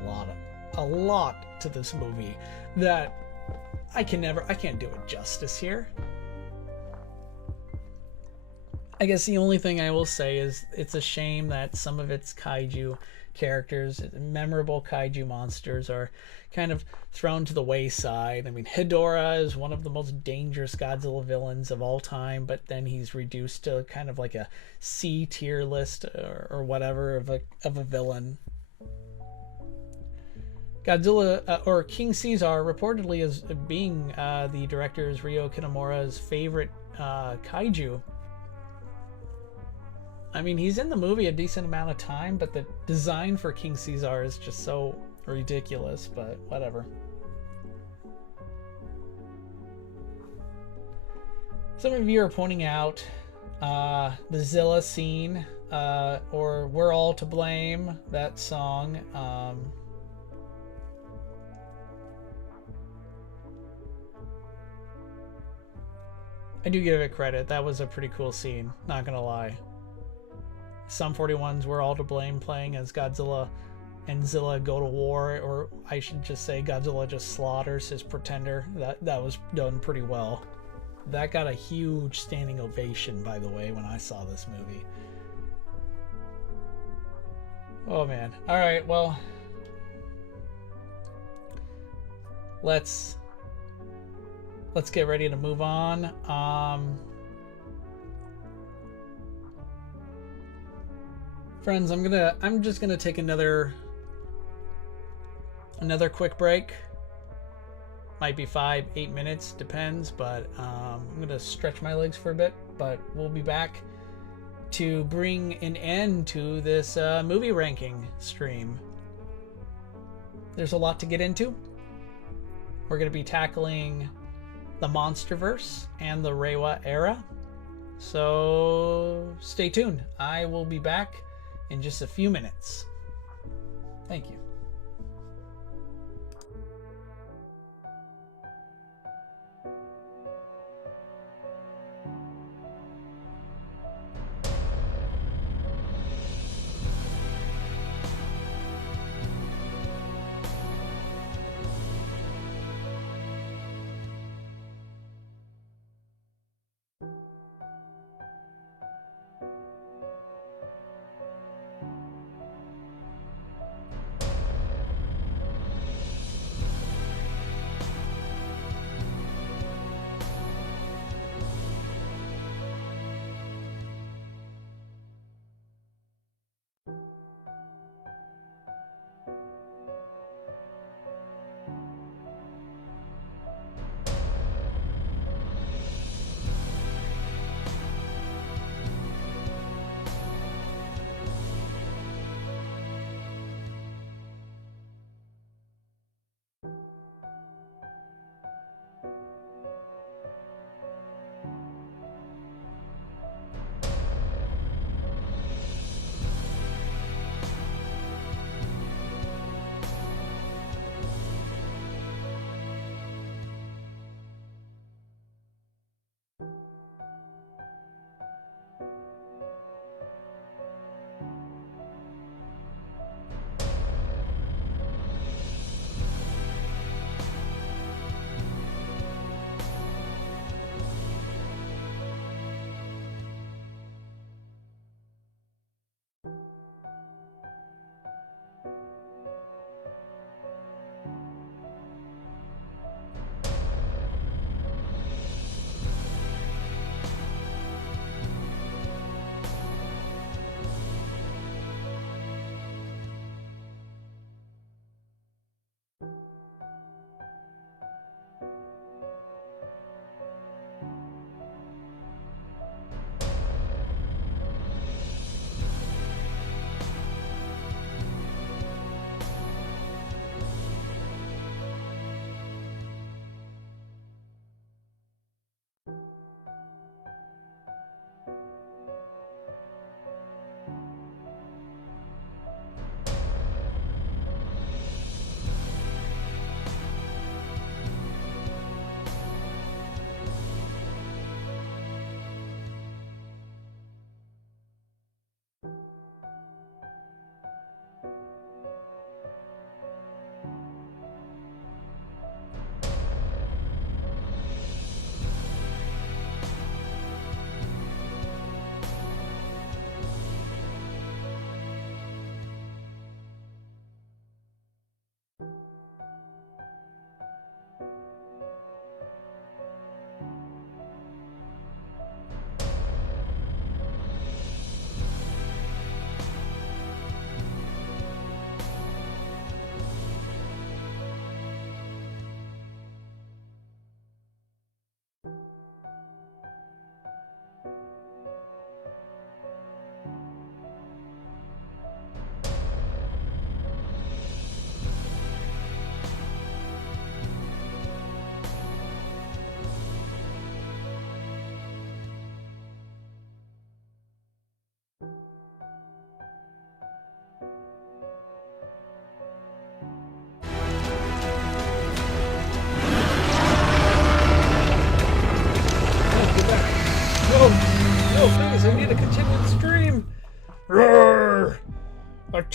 lot to this movie that I can't do it justice here. I guess the only thing I will say is it's a shame that some of its kaiju characters, memorable kaiju monsters, are kind of thrown to the wayside. I mean, Ghidorah is one of the most dangerous Godzilla villains of all time, but then he's reduced to kind of like a C tier list or whatever of a villain. Godzilla, or King Caesar, reportedly as being the director's Ryo Kitamura's favorite kaiju. I mean, he's in the movie a decent amount of time, but the design for King Caesar is just so ridiculous, but whatever. Some of you are pointing out the Zilla scene, or We're All to Blame, that song. I do give it credit. That was a pretty cool scene, not gonna lie. Sum 41's We're All to Blame playing as Godzilla and Zilla go to war, or I should just say Godzilla just slaughters his pretender. That was done pretty well. That got a huge standing ovation, by the way, when I saw this movie. Oh man. Alright, well, let's get ready to move on. Friends, I'm just gonna take another quick break. Might be 5-8 minutes, depends, but I'm gonna stretch my legs for a bit, but we'll be back to bring an end to this movie ranking stream. There's a lot to get into. We're gonna be tackling the Monsterverse and the Reiwa Era, so stay tuned. I will be back in just a few minutes. Thank you.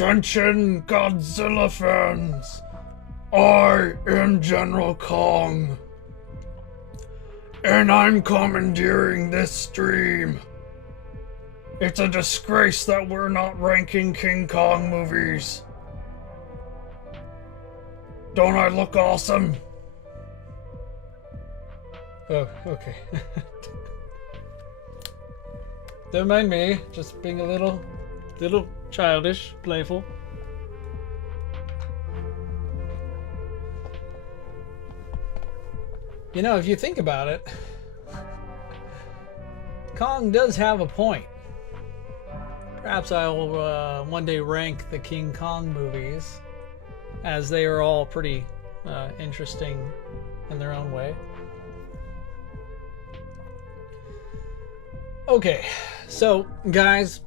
Attention, Godzilla fans! I am General Kong, and I'm commandeering this stream. It's a disgrace that we're not ranking King Kong movies. Don't I look awesome? Oh, okay. Don't mind me, just being a little childish, playful. You know, if you think about it, Kong does have a point. Perhaps I will one day rank the King Kong movies, as they are all pretty interesting in their own way. Okay, so guys,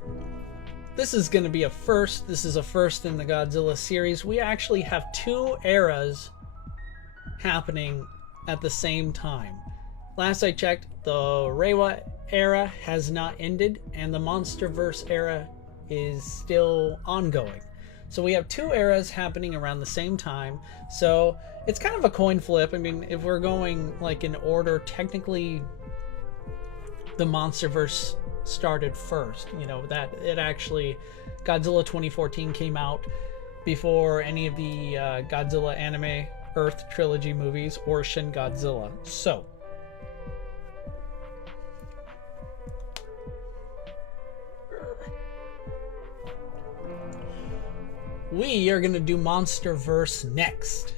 this is going to be a first. This is a first in the Godzilla series. We actually have two eras happening at the same time. Last I checked, the Reiwa era has not ended, and the MonsterVerse era is still ongoing. So we have two eras happening around the same time. So it's kind of a coin flip. I mean, if we're going like in order, technically the MonsterVerse started first. You know, that it actually, Godzilla 2014 came out before any of the Godzilla anime Earth trilogy movies or Shin Godzilla. So we are going to do MonsterVerse next.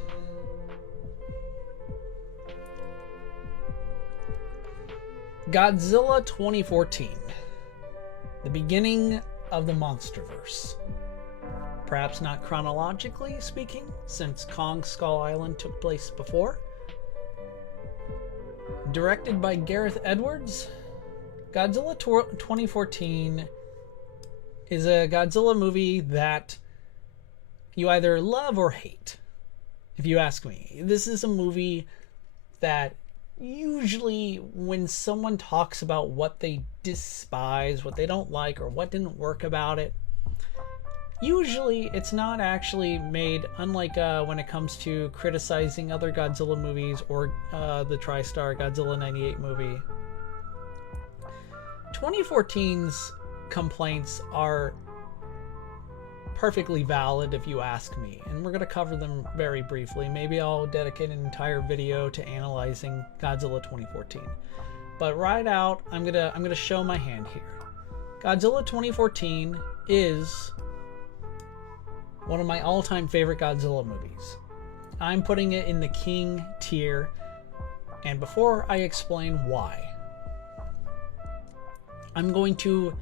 Godzilla 2014. The beginning of the MonsterVerse. Perhaps not chronologically speaking, since Kong Skull Island took place before. Directed by Gareth Edwards, Godzilla 2014 is a Godzilla movie that you either love or hate, if you ask me. This is a movie that usually when someone talks about what they despise, what they don't like, or what didn't work about it, usually it's not actually made, unlike when it comes to criticizing other Godzilla movies or the TriStar Godzilla 98 movie. 2014's complaints are perfectly valid if you ask me, and we're going to cover them very briefly. Maybe I'll dedicate an entire video to analyzing Godzilla 2014. But right out, I'm gonna show my hand here. Godzilla 2014 is one of my all-time favorite Godzilla movies. I'm putting it in the King tier, and before I explain why, I'm going to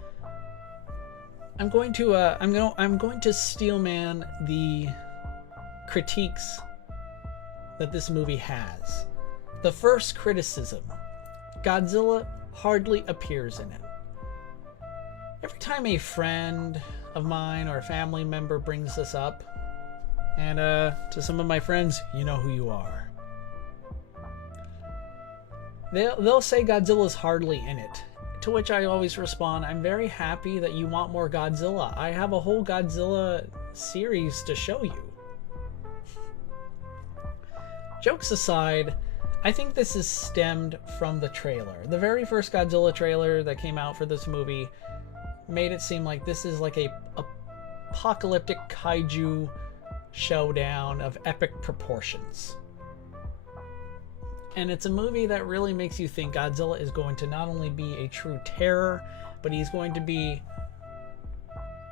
steelman the critiques that this movie has. The first criticism: Godzilla hardly appears in it. Every time a friend of mine or a family member brings this up, and to some of my friends, you know who you are, they'll say Godzilla's hardly in it. To which I always respond, I'm very happy that you want more Godzilla. I have a whole Godzilla series to show you. Jokes aside, I think this is stemmed from the trailer. The very first Godzilla trailer that came out for this movie made it seem like this is like a apocalyptic kaiju showdown of epic proportions. And it's a movie that really makes you think Godzilla is going to not only be a true terror, but he's going to be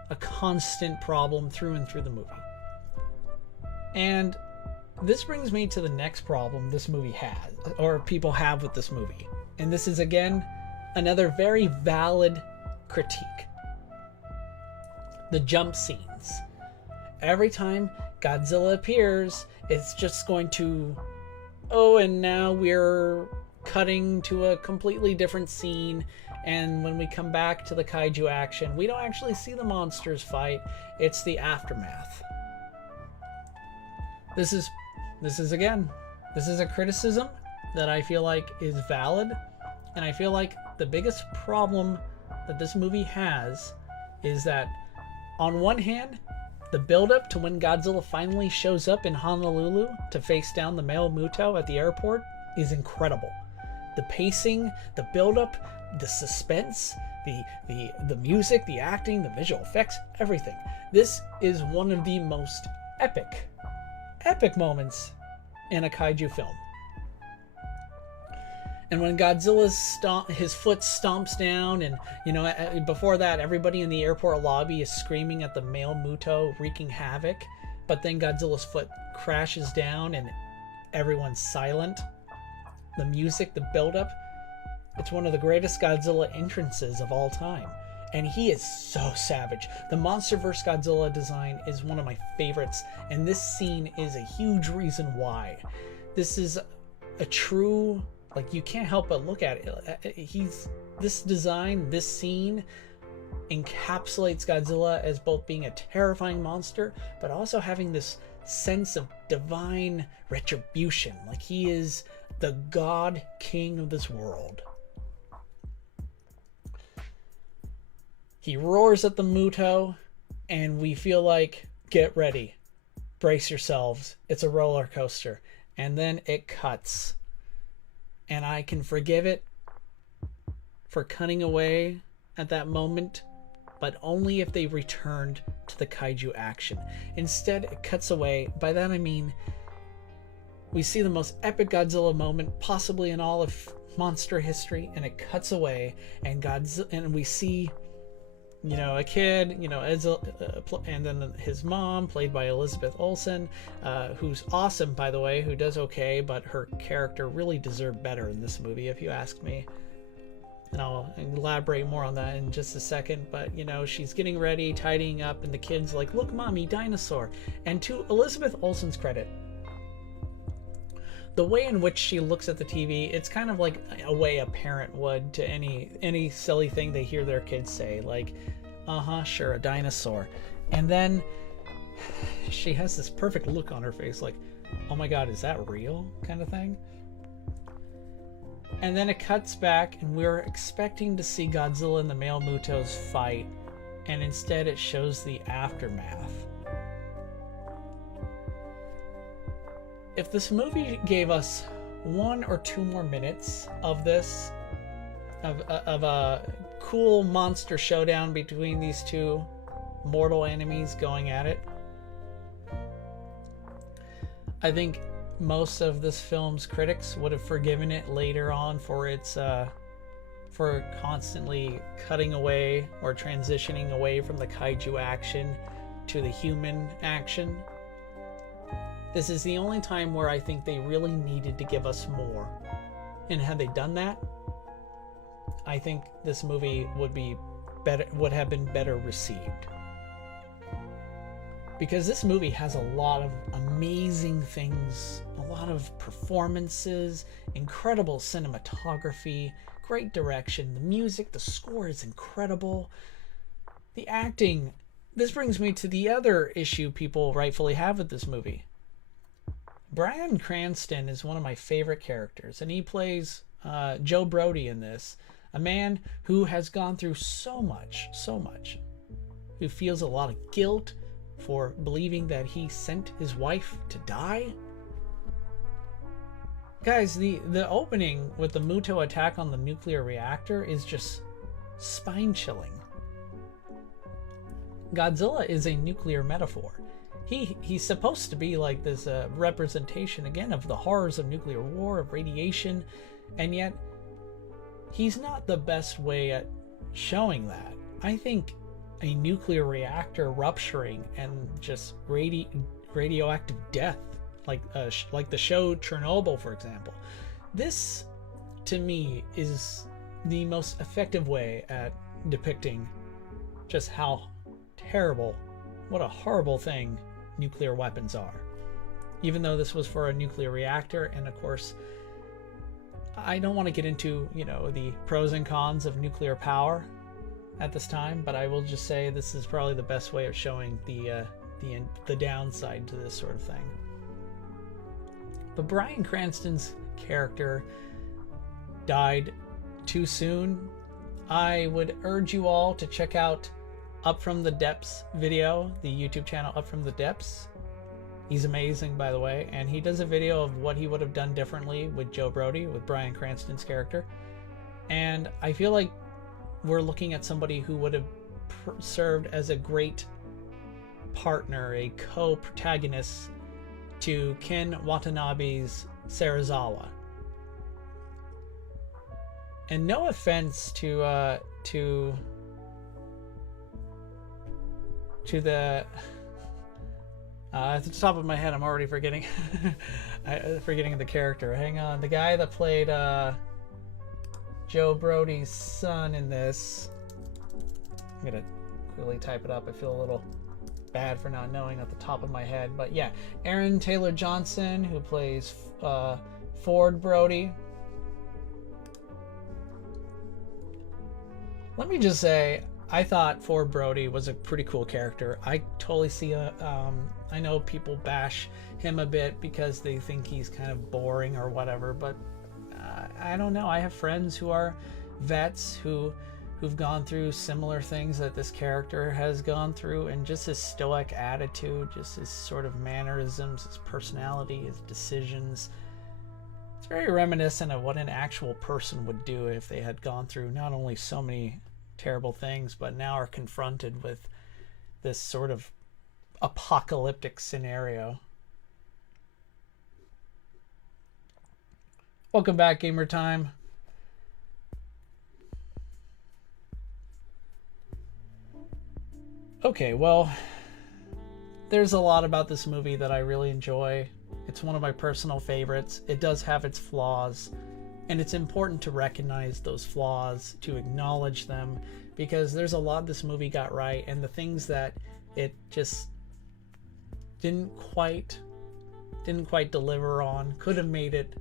a constant problem through and through the movie. And this brings me to the next problem this movie has, or people have with this movie. And this is, again, another very valid critique. The jump scenes. Every time Godzilla appears, it's just going to, oh, and now we're cutting to a completely different scene, and when we come back to the kaiju action, we don't actually see the monsters fight, it's the aftermath. This is a criticism that I feel like is valid, and I feel like the biggest problem that this movie has is that, on one hand, The build-up to when Godzilla finally shows up in Honolulu to face down the male Muto at the airport is incredible. The pacing, the build-up, the suspense, the music, the acting, the visual effects, everything. This is one of the most epic moments in a kaiju film. And when Godzilla's his foot stomps down, and before that, everybody in the airport lobby is screaming at the male Muto, wreaking havoc. But then Godzilla's foot crashes down, and everyone's silent. The music, the buildup, it's one of the greatest Godzilla entrances of all time. And he is so savage. The MonsterVerse Godzilla design is one of my favorites, and this scene is a huge reason why. This is a true, like, you can't help but look at it. This design, this scene encapsulates Godzilla as both being a terrifying monster, but also having this sense of divine retribution. Like, he is the god king of this world. He roars at the Muto, and we feel like, get ready, brace yourselves, it's a roller coaster. And then it cuts. And I can forgive it for cutting away at that moment, but only if they returned to the kaiju action. Instead, it cuts away. By that I mean, we see the most epic Godzilla moment possibly in all of monster history, and it cuts away, and we see, a kid, and then his mom, played by Elizabeth Olsen, who's awesome, by the way, who does okay, but her character really deserved better in this movie, if you ask me. And I'll elaborate more on that in just a second, but, she's getting ready, tidying up, and the kid's like, look, Mommy, dinosaur. And to Elizabeth Olsen's credit, the way in which she looks at the TV, it's kind of like a way a parent would to any silly thing they hear their kids say, like, sure, a dinosaur. And then she has this perfect look on her face, like, oh my god, is that real, kind of thing. And then it cuts back, and we're expecting to see Godzilla and the male Mutos fight, and instead it shows the aftermath. If this movie gave us 1 or 2 more minutes of this, of a cool monster showdown between these two mortal enemies going at it, I think most of this film's critics would have forgiven it later on for its for constantly cutting away or transitioning away from the kaiju action to the human action. This is the only time where I think they really needed to give us more. And had they done that, I think this movie would have been better received. Because this movie has a lot of amazing things, a lot of performances, incredible cinematography, great direction, the music, the score is incredible. The acting, this brings me to the other issue people rightfully have with this movie. Bryan Cranston is one of my favorite characters, and he plays Joe Brody in this, a man who has gone through so much, who feels a lot of guilt for believing that he sent his wife to die. Guys, the opening with the Muto attack on the nuclear reactor is just spine-chilling. Godzilla is a nuclear metaphor. He's supposed to be like this representation, again, of the horrors of nuclear war, of radiation, and yet he's not the best way at showing that. I think a nuclear reactor rupturing and just radioactive death, like the show Chernobyl, for example, this, to me, is the most effective way at depicting just how terrible, what a horrible thing nuclear weapons are. Even though this was for a nuclear reactor, and of course, I don't want to get into, the pros and cons of nuclear power at this time, but I will just say this is probably the best way of showing the downside to this sort of thing. But Bryan Cranston's character died too soon. I would urge you all to check out Up From the Depths video, the YouTube channel Up From the Depths. He's amazing, by the way, and he does a video of what he would have done differently with Joe Brody, with Bryan Cranston's character. And I feel like we're looking at somebody who would have served as a great partner, a co-protagonist to Ken Watanabe's Serizawa. And no offense to the at the top of my head, I'm already forgetting forgetting the character. Hang on, the guy that played Joe Brody's son in this. I'm gonna quickly type it up. I feel a little bad for not knowing at the top of my head, but yeah, Aaron Taylor Johnson, who plays Ford Brody. Let me just say, I thought Ford Brody was a pretty cool character. I totally see I know people bash him a bit because they think he's kind of boring or whatever, but I don't know. I have friends who are vets who've gone through similar things that this character has gone through, and just his stoic attitude, just his sort of mannerisms, his personality, his decisions. It's very reminiscent of what an actual person would do if they had gone through not only so many terrible things, but now are confronted with this sort of apocalyptic scenario. Welcome back, Gamer Time. Okay, well, there's a lot about this movie that I really enjoy. It's one of my personal favorites. It does have its flaws, and it's important to recognize those flaws, to acknowledge them, because there's a lot this movie got right, and the things that it just didn't quite deliver on could have made it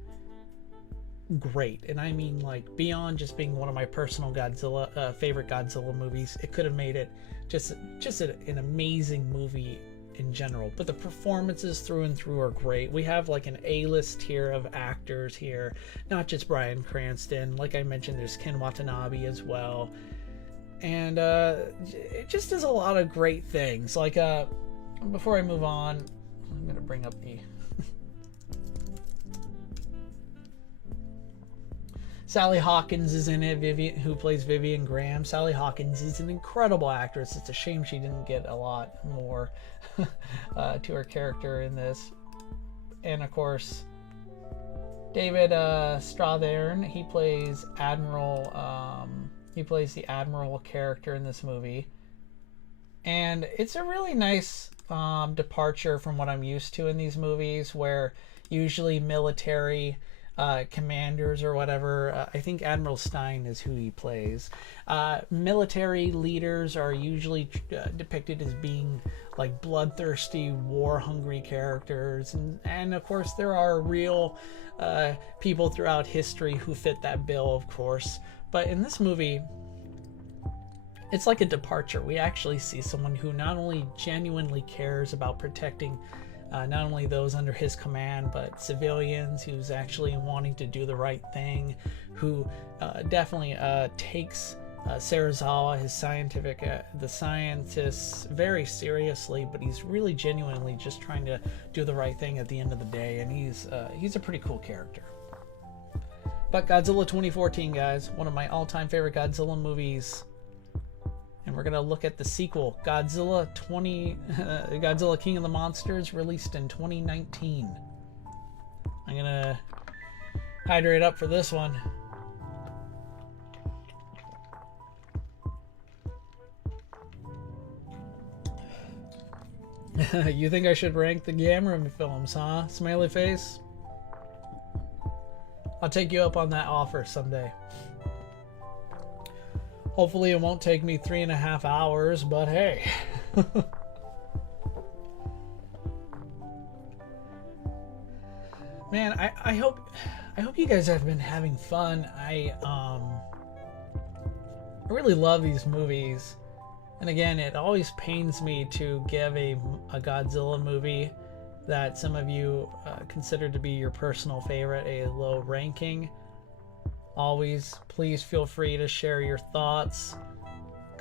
great. And I mean, like, beyond just being one of my personal favorite Godzilla movies, it could have made it just an amazing movie in general. But the performances through and through are great. We have like an A-list tier of actors here, not just Bryan Cranston. Like I mentioned, there's Ken Watanabe as well, and it just does a lot of great things. Like before I move on, I'm gonna bring up the Sally Hawkins is in it, who plays Vivian Graham. Sally Hawkins is an incredible actress. It's a shame she didn't get a lot more to her character in this. And of course, David Strathairn, he plays Admiral. He plays the Admiral character in this movie, and it's a really nice departure from what I'm used to in these movies, where usually military commanders or whatever, I think Admiral Stein is who he plays. Military leaders are usually depicted as being like bloodthirsty, war-hungry characters, and of course there are real people throughout history who fit that bill, of course. But in this movie, it's like a departure. We actually see someone who not only genuinely cares about protecting not only those under his command, but civilians, who's actually wanting to do the right thing, who definitely takes Serizawa, his the scientists, very seriously, but he's really genuinely just trying to do the right thing at the end of the day, and he's a pretty cool character. But Godzilla 2014, guys, one of my all-time favorite Godzilla movies. And we're going to look at the sequel, Godzilla King of the Monsters, released in 2019. I'm going to hydrate up for this one. You think I should rank the Gamera films, huh? Smiley face? I'll take you up on that offer someday. Hopefully it won't take me 3.5 hours, but hey. Man, I hope you guys have been having fun. I really love these movies. And again, it always pains me to give a Godzilla movie that some of you consider to be your personal favorite a low ranking. Always, please feel free to share your thoughts,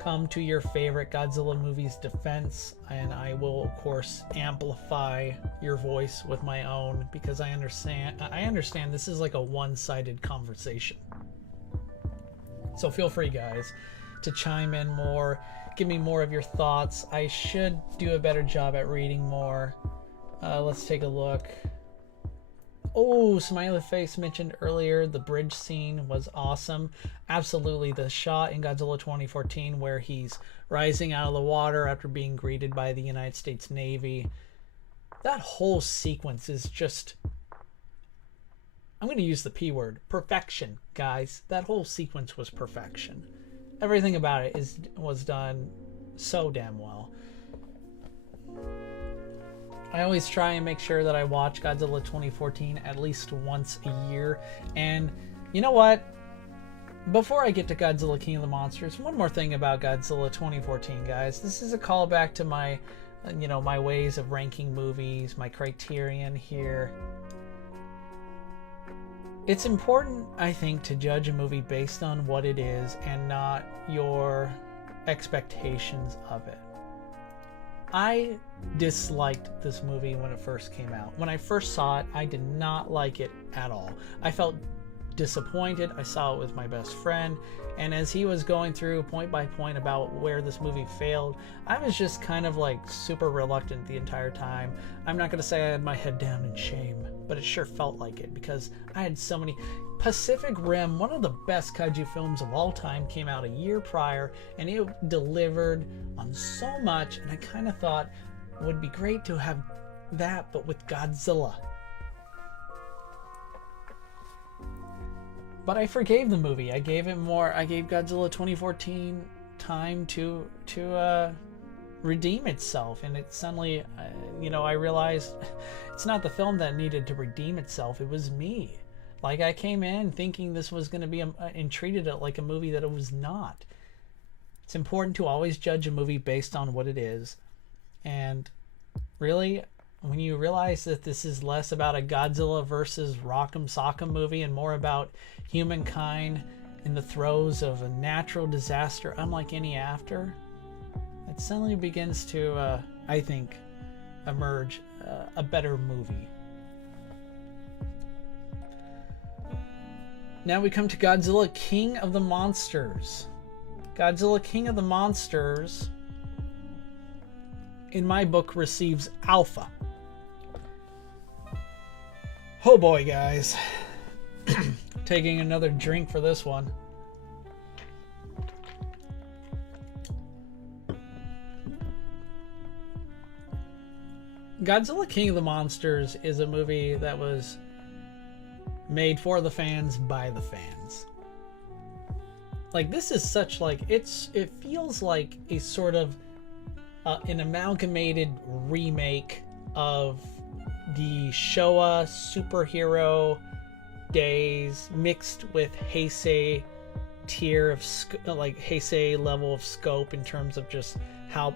come to your favorite Godzilla movie's defense, and I will of course amplify your voice with my own, because I understand this is like a one-sided conversation. So feel free, guys, to chime in more, give me more of your thoughts. I should do a better job at reading more. Let's take a look. Oh, Smiley Face mentioned earlier the bridge scene was awesome. Absolutely, the shot in Godzilla 2014 where he's rising out of the water after being greeted by the United States Navy. That whole sequence is just, I'm going to use the P word, perfection, guys. That whole sequence was perfection. Everything about it was done so damn well. I always try and make sure that I watch Godzilla 2014 at least once a year. And you know what? Before I get to Godzilla King of the Monsters, one more thing about Godzilla 2014, guys. This is a callback to my, my ways of ranking movies, my criterion here. It's important, I think, to judge a movie based on what it is and not your expectations of it. I disliked this movie when it first came out. When I first saw it, I did not like it at all. I felt disappointed. I saw it with my best friend, and as he was going through point by point about where this movie failed, I was just kind of like super reluctant the entire time. I'm not going to say I had my head down in shame, but it sure felt like it, because I had so many. Pacific Rim, one of the best kaiju films of all time, came out a year prior, and it delivered on so much, and I kind of thought it would be great to have that, but with Godzilla. But I forgave the movie. I gave Godzilla 2014 time to redeem itself, and it suddenly, I realized it's not the film that needed to redeem itself, it was me. Like, I came in thinking this was going to be and treated it like a movie that it was not. It's important to always judge a movie based on what it is. And really, when you realize that this is less about a Godzilla versus Rock'em Sock'em movie and more about humankind in the throes of a natural disaster unlike any after, it suddenly begins to, I think, emerge a better movie. Now we come to Godzilla King of the Monsters. Godzilla King of the Monsters, in my book, receives Alpha. Oh boy, guys. Taking another drink for this one. Godzilla King of the Monsters is a movie that was made for the fans by the fans. Like, this is such, like, it feels like a sort of an amalgamated remake of the Showa superhero days mixed with Heisei tier of Heisei level of scope in terms of just how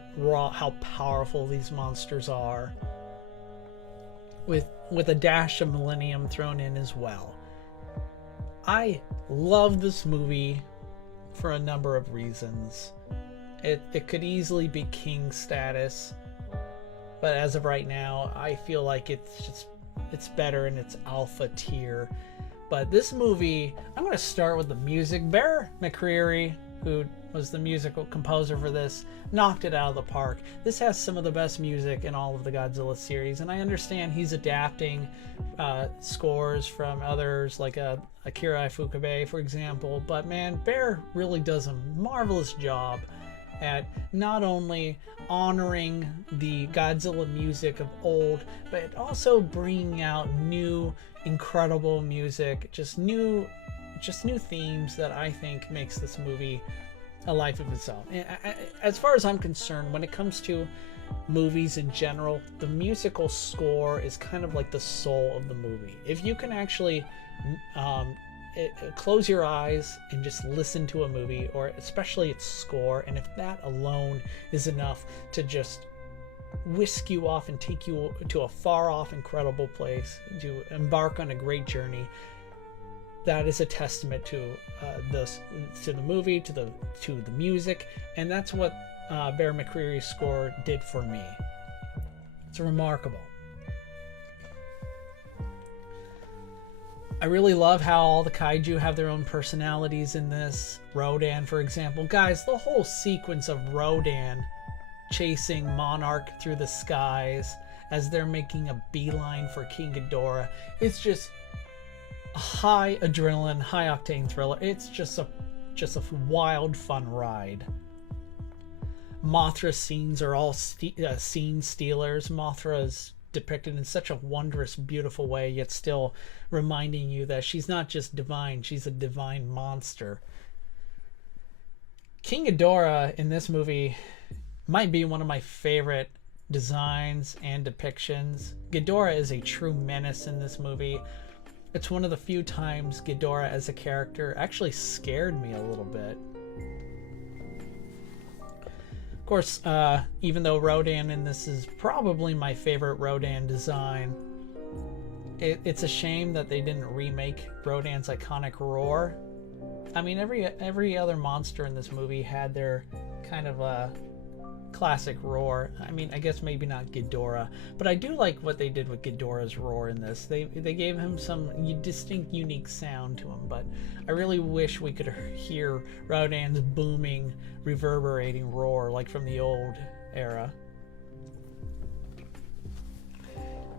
powerful these monsters are, with a dash of Millennium thrown in as well. I love this movie for a number of reasons. It could easily be king status, but as of right now, I feel like it's better in its alpha tier. But this movie, I'm going to start with the music. Bear McCreary, who was the musical composer for this, knocked it out of the park. This has some of the best music in all of the Godzilla series, and I understand he's adapting scores from others like Akira Ifukube, for example, but man, Bear really does a marvelous job at not only honoring the Godzilla music of old, but also bringing out new incredible music, just new themes that I think makes this movie a life of its own. As far as I'm concerned, when it comes to movies in general, the musical score is kind of like the soul of the movie. If you can actually close your eyes and just listen to a movie, or especially its score, and if that alone is enough to just whisk you off and take you to a far off incredible place, to embark on a great journey, that is a testament to to the movie, to the music, and that's what Bear McCreary's score did for me. It's remarkable. I really love how all the kaiju have their own personalities in this. Rodan, for example. Guys, the whole sequence of Rodan chasing Monarch through the skies as they're making a beeline for King Ghidorah, it's just a high adrenaline, high octane thriller. It's just a wild, fun ride. Mothra scenes are all scene stealers. Mothra is depicted in such a wondrous, beautiful way, yet still reminding you that she's not just divine, she's a divine monster. King Ghidorah in this movie might be one of my favorite designs and depictions. Ghidorah is a true menace in this movie. It's one of the few times Ghidorah as a character actually scared me a little bit. Of course, even though Rodan in this is probably my favorite Rodan design, it's a shame that they didn't remake Rodan's iconic roar. I mean, every other monster in this movie had their kind of a classic roar. I mean, I guess maybe not Ghidorah, but I do like what they did with Ghidorah's roar in this. They gave him some distinct, unique sound to him, but I really wish we could hear Rodan's booming, reverberating roar like from the old era.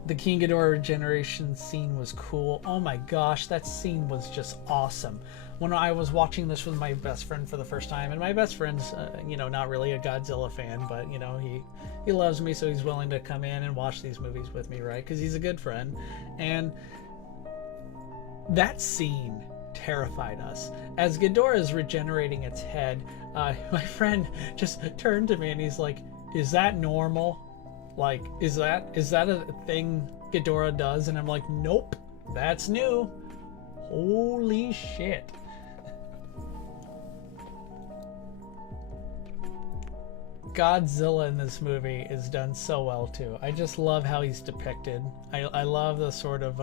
The King Ghidorah regeneration scene was cool. Oh my gosh, that scene was just awesome. When I was watching this with my best friend for the first time, and my best friend's, not really a Godzilla fan, but, he loves me, so he's willing to come in and watch these movies with me, right? Because he's a good friend. And that scene terrified us. As Ghidorah is regenerating its head, my friend just turned to me and he's like, "Is that normal? Like, is that a thing Ghidorah does?" And I'm like, "Nope, that's new. Holy shit." Godzilla in this movie is done so well too. I just love how he's depicted. I love the sort of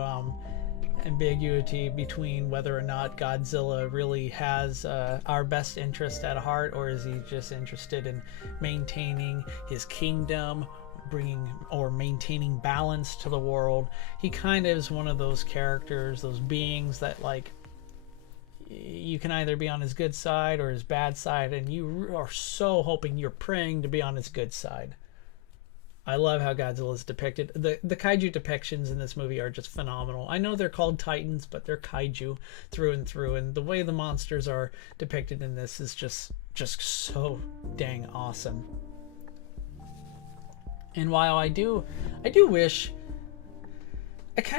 ambiguity between whether or not Godzilla really has our best interest at heart, or is he just interested in maintaining his kingdom, maintaining balance to the world. He kind of is one of those characters, those beings that, like, you can either be on his good side or his bad side, and you are so hoping, you're praying to be on his good side. I love how Godzilla is depicted. The kaiju depictions in this movie are just phenomenal. I know they're called titans, but they're kaiju through and through, and the way the monsters are depicted in this is just so dang awesome. And while I kind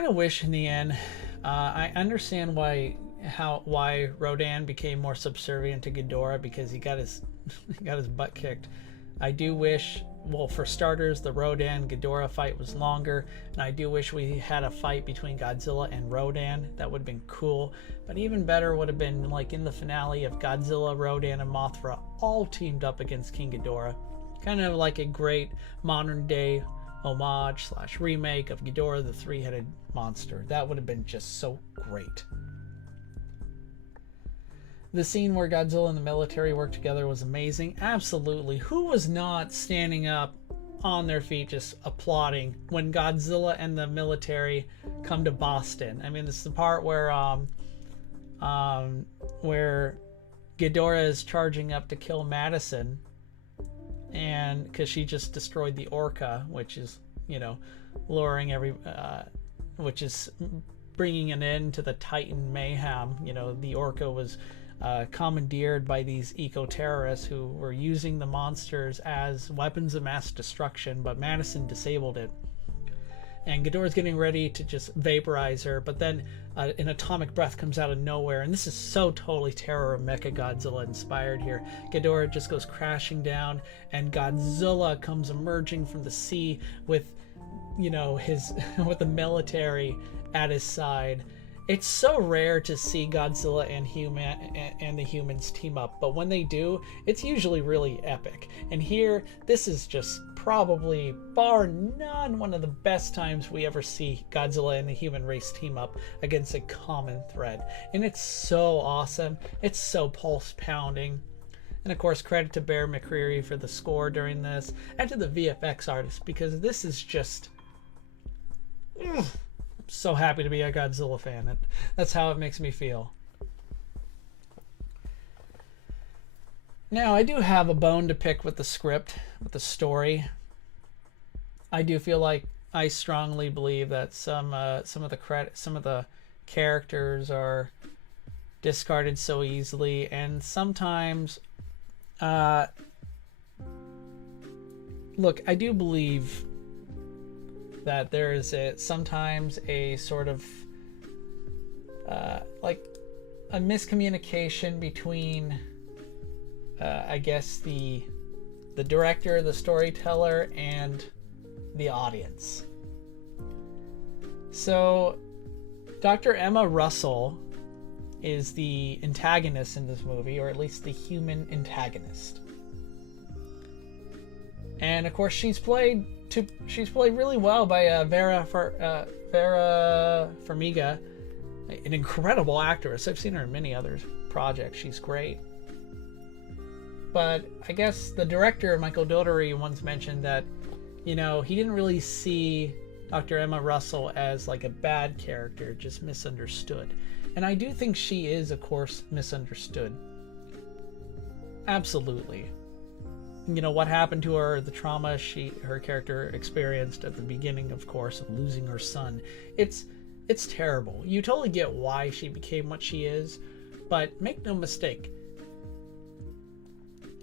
of wish in the end, I understand why Rodan became more subservient to Ghidorah, because he got his butt kicked. I do wish, well, for starters, the Rodan Ghidorah fight was longer, and I do wish we had a fight between Godzilla and Rodan. That would have been cool. But even better would have been like in the finale of Godzilla, Rodan, and Mothra all teamed up against King Ghidorah. Kind of like a great modern day homage / remake of Ghidorah the three-headed monster. That would have been just so great. The scene where Godzilla and the military work together was amazing. Absolutely. Who was not standing up on their feet just applauding when Godzilla and the military come to Boston? I mean, this is the part where Ghidorah is charging up to kill Madison, and because she just destroyed the Orca, which is, luring which is bringing an end to the Titan mayhem. The Orca was commandeered by these eco-terrorists who were using the monsters as weapons of mass destruction, but Madison disabled it. And Ghidorah's getting ready to just vaporize her, but then an atomic breath comes out of nowhere, and this is so totally Terror of Mechagodzilla inspired here. Ghidorah just goes crashing down, and Godzilla comes emerging from the sea with, with the military at his side, It's so rare to see Godzilla and the humans team up, but when they do, it's usually really epic. And here, this is just probably, bar none, one of the best times we ever see Godzilla and the human race team up against a common thread. And it's so awesome. It's so pulse-pounding. And of course, credit to Bear McCreary for the score during this, and to the VFX artist, because this is just... I'm so happy to be a Godzilla fan. That's how it makes me feel. Now, I do have a bone to pick with the script, with the story. I do feel like I strongly believe that some of the characters are discarded so easily, and sometimes, look, I do believe that there is sometimes a sort of like a miscommunication between I guess the director, the storyteller, and the audience. So Dr. Emma Russell is the antagonist in this movie, or at least the human antagonist. And of course, she's played really well by Vera Farmiga, an incredible actress. I've seen her in many other projects. She's great. But I guess the director, Michael Dougherty, once mentioned that, you know, he didn't really see Dr. Emma Russell as like a bad character, just misunderstood. And I do think she is, of course, misunderstood. Absolutely. You know, what happened to her, the trauma her character experienced at the beginning, of course, of losing her son. It's terrible. You totally get why she became what she is, but make no mistake,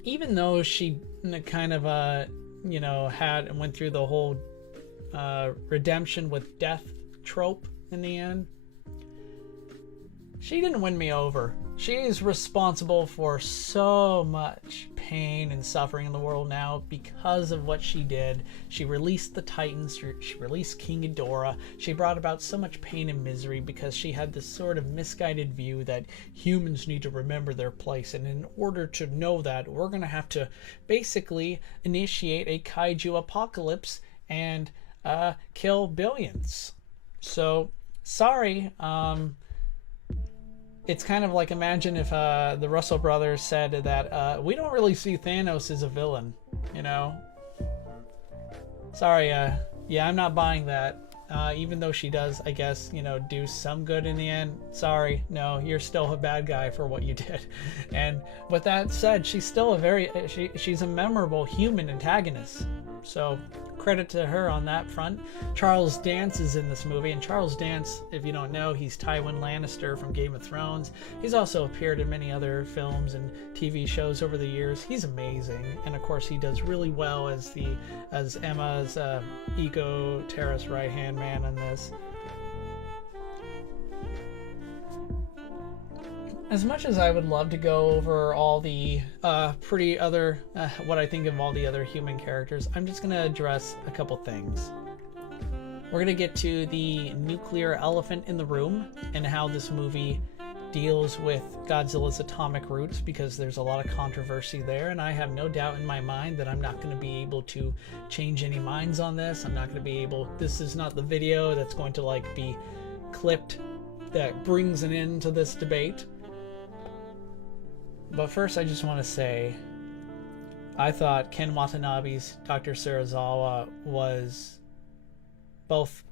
even though she kind of you know, went through the whole redemption with death trope in the end, she didn't win me over. She is responsible for so much pain and suffering in the world now because of what she did. She released the Titans, she released King Ghidorah. She brought about so much pain and misery because she had this sort of misguided view that humans need to remember their place. And in order to know that, we're going to have to basically initiate a kaiju apocalypse and kill billions. So, sorry, it's kind of like, imagine if the Russell brothers said that we don't really see Thanos as a villain, you know? Sorry, yeah, I'm not buying that. Even though she does, I guess, you know, do some good in the end. Sorry, no, you're still a bad guy for what you did. And with that said, she's still she's a memorable human antagonist. So credit to her on that front. Charles Dance is in this movie, and Charles Dance, if you don't know, he's Tywin Lannister from Game of Thrones. He's also appeared in many other films and TV shows over the years. He's amazing, and of course he does really well as Emma's eco-terrorist right-hand man in this. As much as I would love to go over all the what I think of all the other human characters, I'm just going to address a couple things. We're going to get to the nuclear elephant in the room and how this movie deals with Godzilla's atomic roots, because there's a lot of controversy there, and I have no doubt in my mind that I'm not going to be able to change any minds on this. I'm not going to be able... This is not the video that's going to like be clipped that brings an end to this debate. But first, I just want to say, I thought Ken Watanabe's Dr. Serizawa was both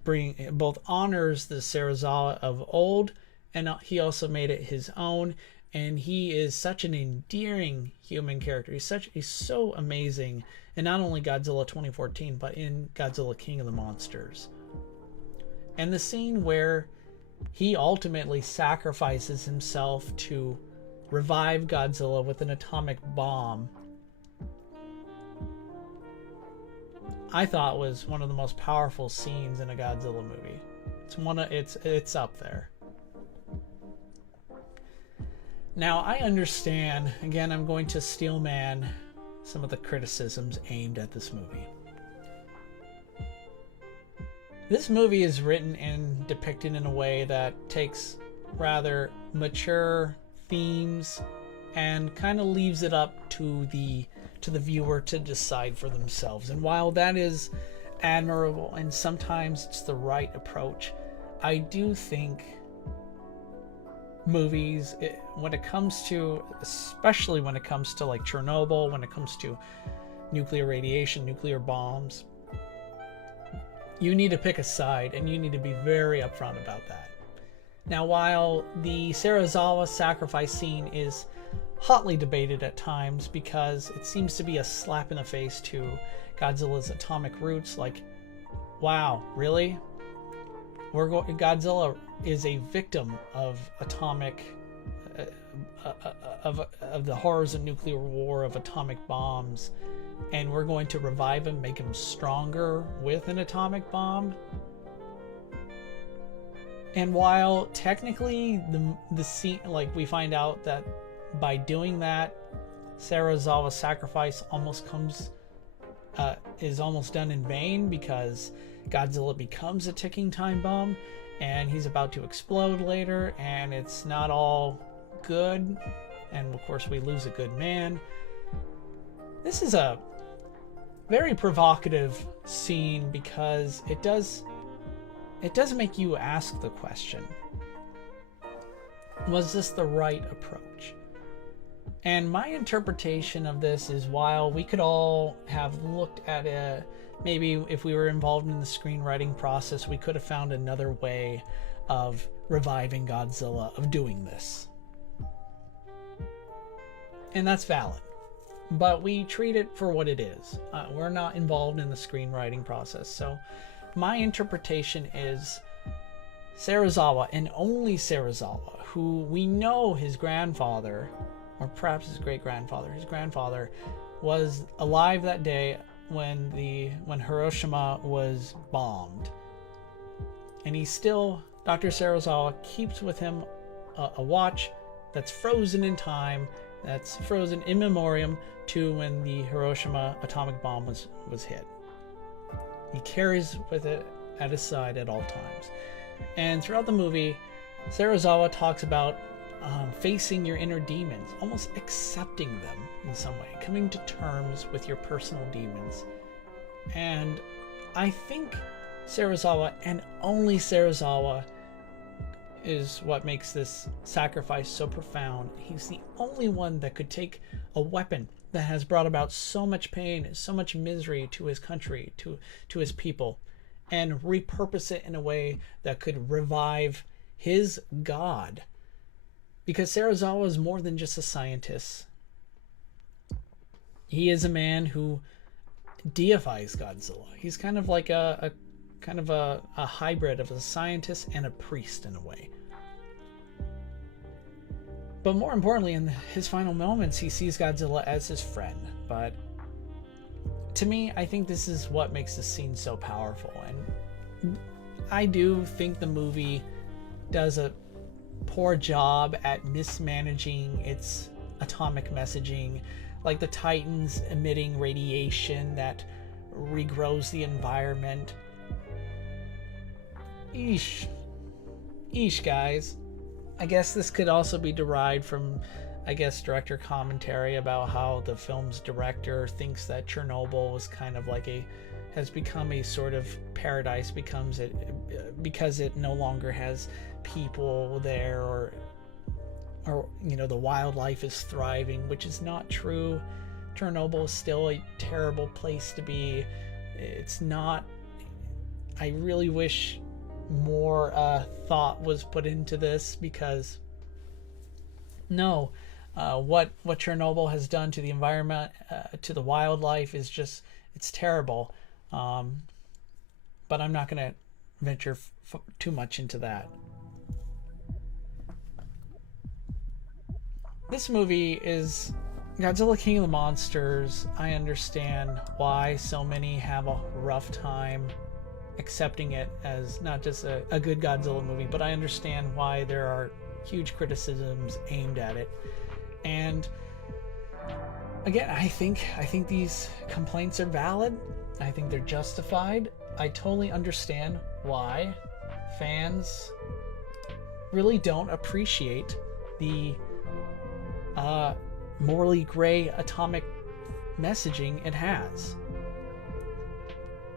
honors the Serizawa of old, and he also made it his own. And he is such an endearing human character. He's so amazing, and not only Godzilla 2014, but in Godzilla King of the Monsters. And the scene where he ultimately sacrifices himself to revive Godzilla with an atomic bomb, I thought was one of the most powerful scenes in a Godzilla movie. It's up there. Now, I understand, again, I'm going to steelman some of the criticisms aimed at this movie. This movie is written and depicted in a way that takes rather mature themes and kind of leaves it up to the viewer to decide for themselves. And while that is admirable and sometimes it's the right approach, I do think movies, when it comes to, especially when it comes to like Chernobyl, when it comes to nuclear radiation, nuclear bombs, you need to pick a side, and you need to be very upfront about that. Now, while the Serizawa sacrifice scene is hotly debated at times because it seems to be a slap in the face to Godzilla's atomic roots, like, wow, really? Godzilla is a victim of atomic, of the horrors of nuclear war, of atomic bombs, and we're going to revive him, make him stronger with an atomic bomb? And while technically the scene, like, we find out that by doing that, Serizawa's sacrifice almost is almost done in vain, because Godzilla becomes a ticking time bomb and he's about to explode later, and it's not all good, and of course we lose a good man. This is a very provocative scene because it does make you ask the question, was this the right approach? And my interpretation of this is, while we could all have looked at it, maybe if we were involved in the screenwriting process, we could have found another way of reviving Godzilla, of doing this. And that's valid. But we treat it for what it is. We're not involved in the screenwriting process. So my interpretation is Serizawa, and only Serizawa, who we know his grandfather, or perhaps his great-grandfather, his grandfather, was alive that day when Hiroshima was bombed. And Dr. Serizawa keeps with him a watch that's frozen in time, that's frozen in memoriam to when the Hiroshima atomic bomb was hit. He carries with it at his side at all times. And throughout the movie, Serizawa talks about facing your inner demons, almost accepting them in some way, coming to terms with your personal demons. And I think Serizawa, and only Serizawa, is what makes this sacrifice so profound. He's the only one that could take a weapon that has brought about so much pain, so much misery to his country, to his people, and repurpose it in a way that could revive his god. Because Serizawa is more than just a scientist. He is a man who deifies Godzilla. He's kind of like a hybrid of a scientist and a priest in a way. But more importantly, in his final moments, he sees Godzilla as his friend. But to me, I think this is what makes this scene so powerful. And I do think the movie does a poor job at mismanaging its atomic messaging, like the Titans emitting radiation that regrows the environment. Eesh, guys. I guess this could also be derived from, director commentary about how the film's director thinks that Chernobyl was kind of like has become a sort of paradise, because it no longer has people there, or the wildlife is thriving, which is not true. Chernobyl is still a terrible place to be. It's not. I really wish more thought was put into this, because what Chernobyl has done to the environment, to the wildlife, is just, it's terrible. But I'm not going to venture too much into that. This movie is Godzilla King of the Monsters. I understand why so many have a rough time accepting it as not just a good Godzilla movie, but I understand why there are huge criticisms aimed at it. And again, I think these complaints are valid. I think they're justified. I totally understand why fans really don't appreciate the morally gray atomic messaging it has.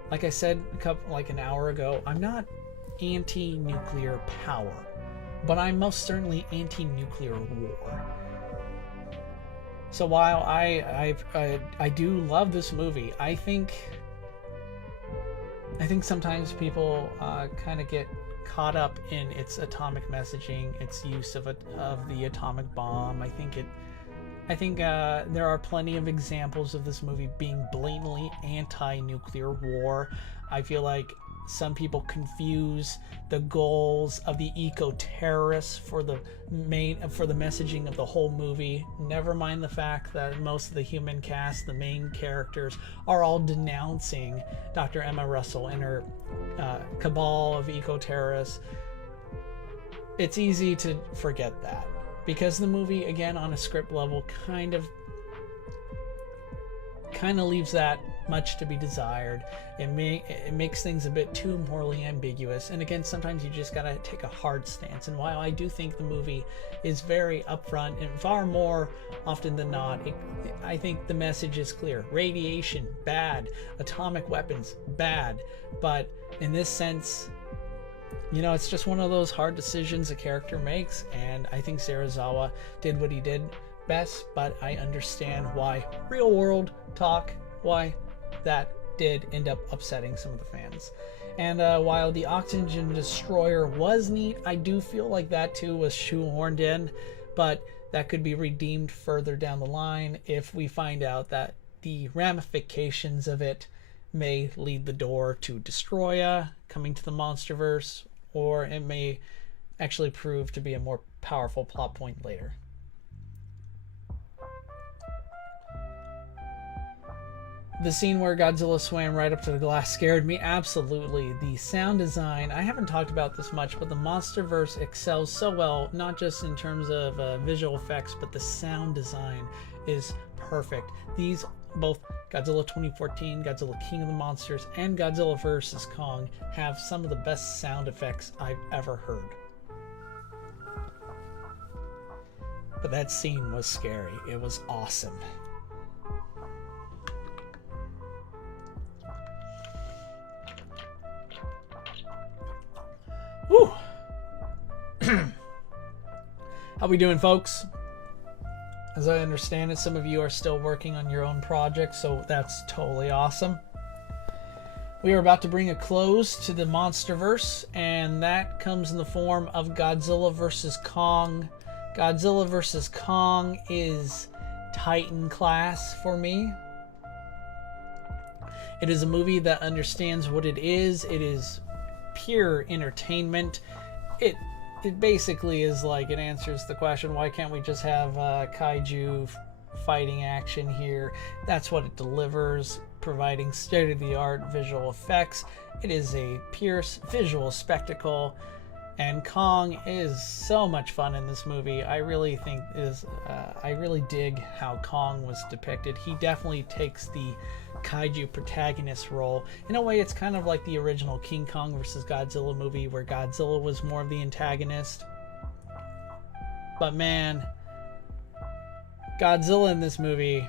Like I said an hour ago, I'm not anti-nuclear power, but I'm most certainly anti-nuclear war. So while I do love this movie, I think sometimes people kind of get caught up in its atomic messaging, its use of the atomic bomb. I think there are plenty of examples of this movie being blatantly anti-nuclear war. I feel like some people confuse the goals of the eco-terrorists for the messaging of the whole movie. Never mind the fact that most of the human cast, the main characters, are all denouncing Dr. Emma Russell and her cabal of eco-terrorists. It's easy to forget that, because the movie, again, on a script level, kind of leaves that much to be desired. It makes things a bit too morally ambiguous, and again, sometimes you just gotta take a hard stance. And while I do think the movie is very upfront, and far more often than not, I think the message is clear. Radiation, bad. Atomic weapons, bad. But in this sense, it's just one of those hard decisions a character makes, and I think Serizawa did what he did best, but I understand why real world talk, why that did end up upsetting some of the fans. And while the oxygen destroyer was neat, I do feel like that too was shoehorned in, but that could be redeemed further down the line if we find out that the ramifications of it may lead the door to Destroya coming to the Monsterverse, or it may actually prove to be a more powerful plot point later. The scene where Godzilla swam right up to the glass scared me, absolutely. The sound design, I haven't talked about this much, but the Monsterverse excels so well, not just in terms of visual effects, but the sound design is perfect. These, both Godzilla 2014, Godzilla King of the Monsters, and Godzilla vs. Kong, have some of the best sound effects I've ever heard. But that scene was scary. It was awesome. Whew. How we doing, folks? As I understand it, some of you are still working on your own projects, so that's totally awesome. We are about to bring a close to the Monsterverse, and that comes in the form of Godzilla vs. Kong. Godzilla vs. Kong is Titan class for me. It is a movie that understands what it is. It is pure entertainment. It basically is like, it answers the question, why can't we just have kaiju fighting action here? That's what it delivers, providing state-of-the-art visual effects. It is a pure visual spectacle, and Kong is so much fun in this movie. I really think I really dig how Kong was depicted. He definitely takes the kaiju protagonist role. In a way, it's kind of like the original King Kong vs. Godzilla movie, where Godzilla was more of the antagonist. But man, Godzilla in this movie,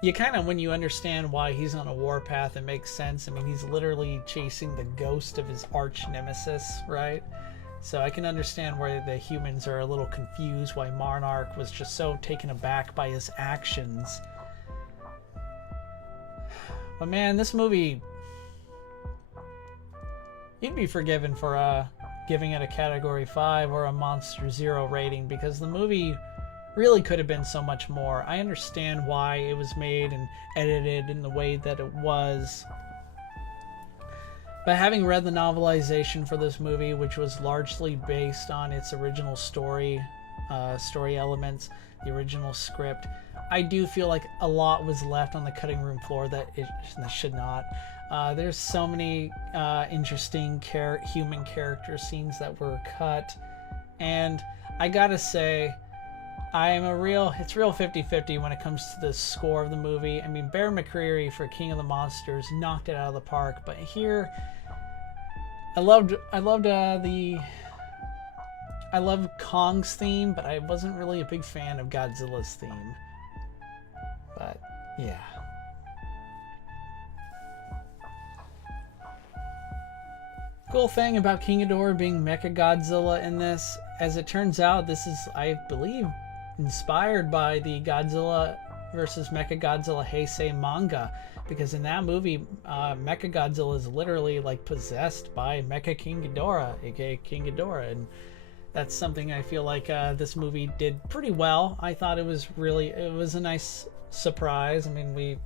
you kind of, when you understand why he's on a warpath, it makes sense. I mean, he's literally chasing the ghost of his arch nemesis, right? So I can understand why the humans are a little confused, why Monarch was just so taken aback by his actions. But man, this movie, you'd be forgiven for giving it a Category 5 or a Monster Zero rating, because the movie really could have been so much more. I understand why it was made and edited in the way that it was. But having read the novelization for this movie, which was largely based on its original story elements, the original script, I do feel like a lot was left on the cutting room floor that it should not. There's so many interesting human character scenes that were cut, and I gotta say, It's real 50-50 when it comes to the score of the movie. I mean, Bear McCreary for King of the Monsters knocked it out of the park, but here, I loved Kong's theme, but I wasn't really a big fan of Godzilla's theme. But, yeah. Cool thing about King Ghidorah being Mechagodzilla in this, as it turns out, this is, I believe, inspired by the Godzilla versus Mechagodzilla Heisei manga, because in that movie, Mechagodzilla is literally like possessed by Mecha King Ghidorah, aka King Ghidorah, and that's something I feel like this movie did pretty well. I thought it was a nice surprise. I mean,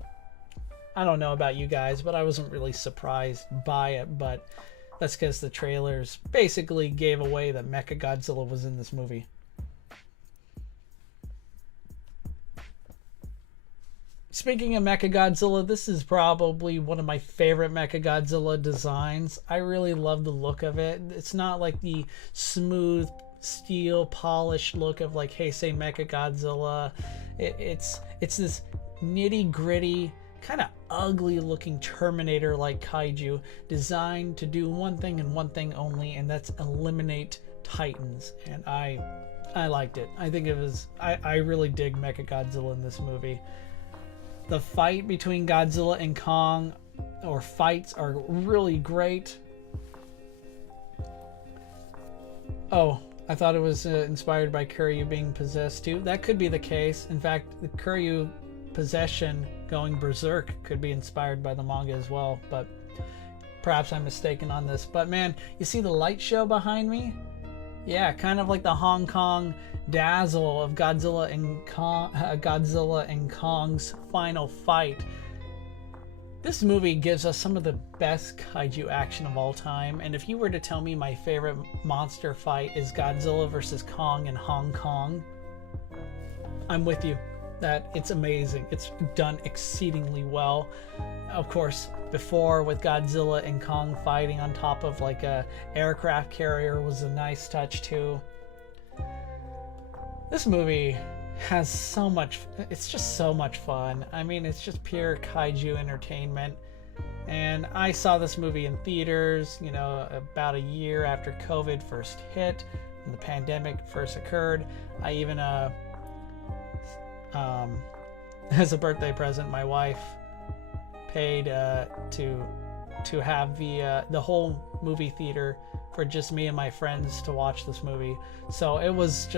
I don't know about you guys, but I wasn't really surprised by it, but that's because the trailers basically gave away that Mechagodzilla was in this movie. Speaking of Mechagodzilla, this is probably one of my favorite Mechagodzilla designs. I really love the look of it. It's not like the smooth, steel, polished look of like Heisei Mechagodzilla. It's this nitty-gritty, kind of ugly-looking Terminator-like kaiju designed to do one thing and one thing only, and that's eliminate Titans. And I liked it. I think it was... I really dig Mechagodzilla in this movie. The fight between Godzilla and Kong, or fights, are really great. Oh, I thought it was inspired by Kuryu being possessed too. That could be the case. In fact, the Kuryu possession going berserk could be inspired by the manga as well, but perhaps I'm mistaken on this. But man, you see the light show behind me? Yeah, kind of like the Hong Kong dazzle of Godzilla and Kong's final fight. This movie gives us some of the best kaiju action of all time, and if you were to tell me my favorite monster fight is Godzilla versus Kong in Hong Kong, I'm with you. That it's amazing. It's done exceedingly well. Of course, before with Godzilla and Kong fighting on top of like a aircraft carrier was a nice touch too. This movie has so much, it's just so much fun. I mean, it's just pure kaiju entertainment. And I saw this movie in theaters, you know, about a year after COVID first hit and the pandemic first occurred. I even as a birthday present, my wife paid to have the whole movie theater for just me and my friends to watch this movie. So it was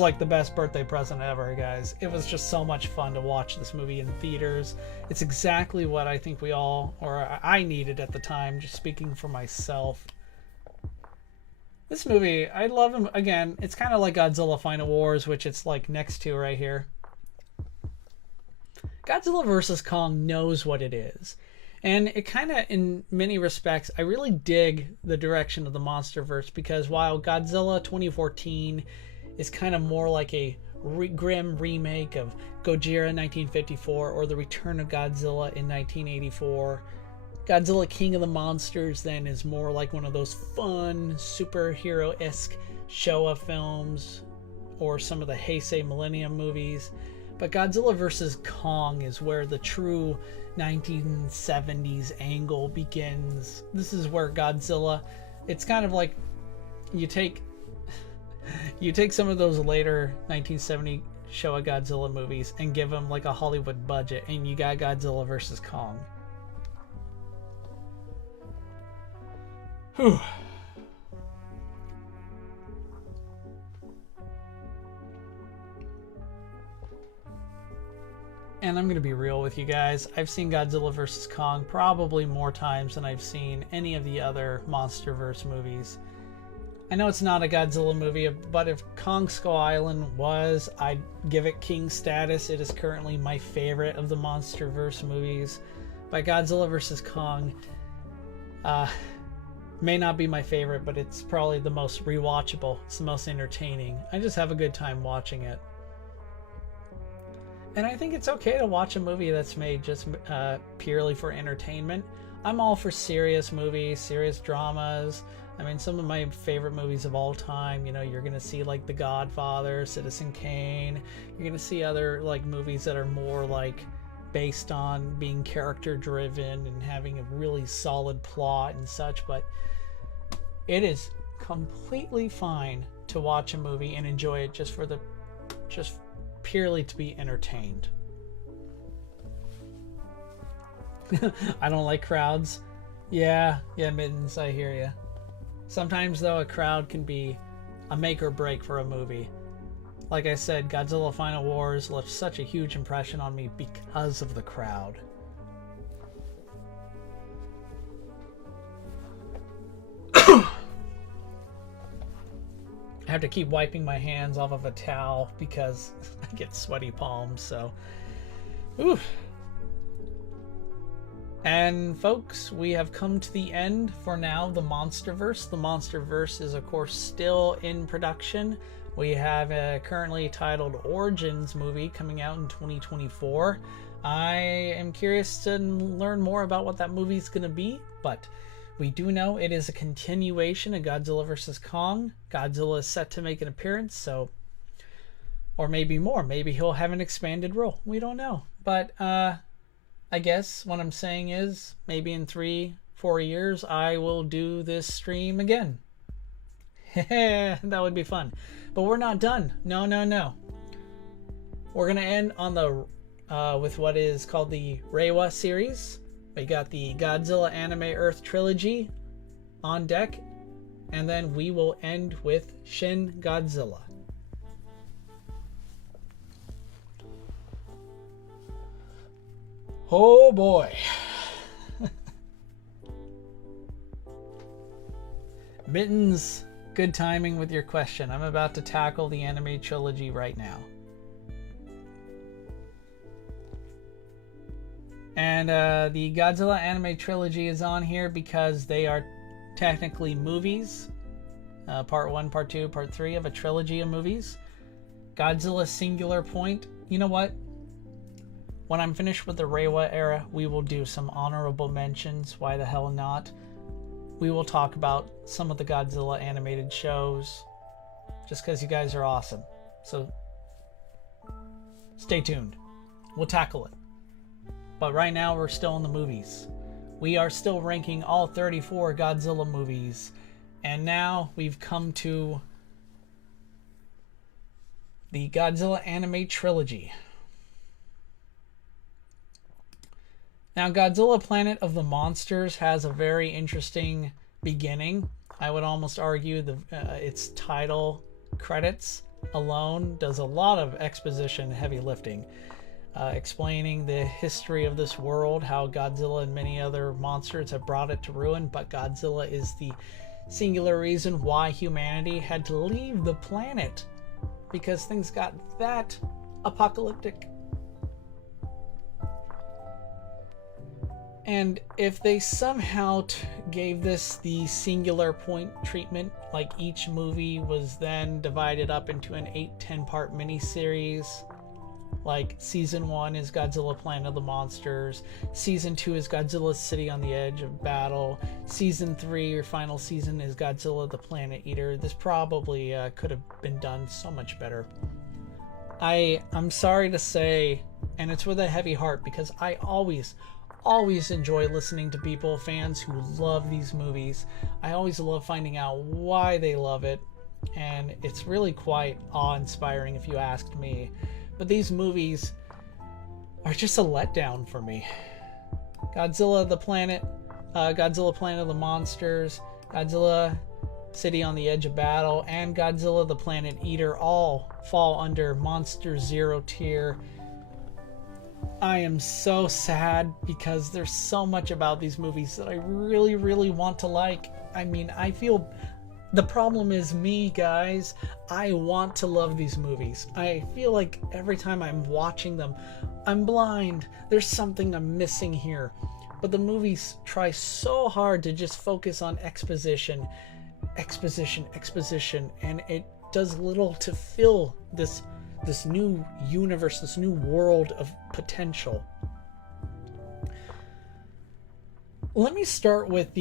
like the best birthday present ever, guys. It was just so much fun to watch this movie in theaters. It's exactly what I think I needed at the time, just speaking for myself. This movie, I love him. Again, it's kind of like Godzilla Final Wars, which it's like next to right here. Godzilla vs. Kong knows what it is. And it kind of, in many respects, I really dig the direction of the MonsterVerse, because while Godzilla 2014 is kind of more like a grim remake of Gojira 1954 or The Return of Godzilla in 1984, Godzilla King of the Monsters then is more like one of those fun, superhero-esque Showa films or some of the Heisei Millennium movies. But Godzilla vs. Kong is where the true 1970s angle begins. This is where Godzilla, it's kind of like you take some of those later 1970 Showa Godzilla movies and give them like a Hollywood budget, and you got Godzilla vs. Kong. Whew. And I'm going to be real with you guys. I've seen Godzilla vs. Kong probably more times than I've seen any of the other MonsterVerse movies. I know it's not a Godzilla movie, but if Kong Skull Island was, I'd give it king status. It is currently my favorite of the MonsterVerse movies. But Godzilla vs. Kong may not be my favorite, but it's probably the most rewatchable. It's the most entertaining. I just have a good time watching it. And I think it's okay to watch a movie that's made just purely for entertainment. I'm all for serious movies, serious dramas. I mean, some of my favorite movies of all time, you know, you're going to see like The Godfather, Citizen Kane. You're going to see other like movies that are more like based on being character driven and having a really solid plot and such, but it is completely fine to watch a movie and enjoy it just purely to be entertained. I don't like crowds. Yeah, Mittens, I hear you. Sometimes, though, a crowd can be a make or break for a movie. Like I said, Godzilla Final Wars left such a huge impression on me because of the crowd. I have to keep wiping my hands off of a towel because I get sweaty palms, so... Oof. And folks, we have come to the end for now, the Monsterverse. The Monsterverse is of course still in production. We have a currently titled Origins movie coming out in 2024. I am curious to learn more about what that movie is going to be, but we do know it is a continuation of Godzilla vs. Kong. Godzilla is set to make an appearance, so... Or maybe more. Maybe he'll have an expanded role. We don't know. But, I guess what I'm saying is maybe in 3-4 years I will do this stream again. That would be fun. But we're not done. No. We're gonna end on the with what is called the Reiwa series. We got the Godzilla Anime Earth trilogy on deck, and then we will end with Shin Godzilla. Oh boy. Mittens, good timing with your question. I'm about to tackle the anime trilogy right now. And the Godzilla anime trilogy is on here because they are technically movies. Part 1, Part 2, Part 3 of a trilogy of movies. Godzilla Singular Point. You know what? When I'm finished with the Reiwa era, we will do some honorable mentions. Why the hell not? We will talk about some of the Godzilla animated shows. Just because you guys are awesome. So, stay tuned. We'll tackle it. But right now, we're still in the movies. We are still ranking all 34 Godzilla movies. And now, we've come to the Godzilla anime trilogy. Now, Godzilla Planet of the Monsters has a very interesting beginning. I would almost argue its title credits alone does a lot of exposition, heavy lifting, explaining the history of this world, how Godzilla and many other monsters have brought it to ruin, but Godzilla is the singular reason why humanity had to leave the planet, because things got that apocalyptic. And if they somehow gave this the singular point treatment, like each movie was then divided up into an 8-10 part miniseries, like season 1 is Godzilla Planet of the Monsters, season 2 is Godzilla City on the Edge of Battle, season 3, your final season, is Godzilla the Planet Eater. This probably could have been done so much better. I'm sorry to say, and it's with a heavy heart, because I always enjoy listening to people, fans who love these movies. I always love finding out why they love it, and it's really quite awe-inspiring if you asked me. But these movies are just a letdown for me. Godzilla Planet of the Monsters, Godzilla City on the Edge of Battle, and Godzilla the Planet Eater all fall under Monster Zero tier. I am so sad because there's so much about these movies that I really, really want to like. I mean, I feel the problem is me, guys. I want to love these movies. I feel like every time I'm watching them, I'm blind. There's something I'm missing here. But the movies try so hard to just focus on exposition, and it does little to fill this new universe, this new world of potential. Let me start with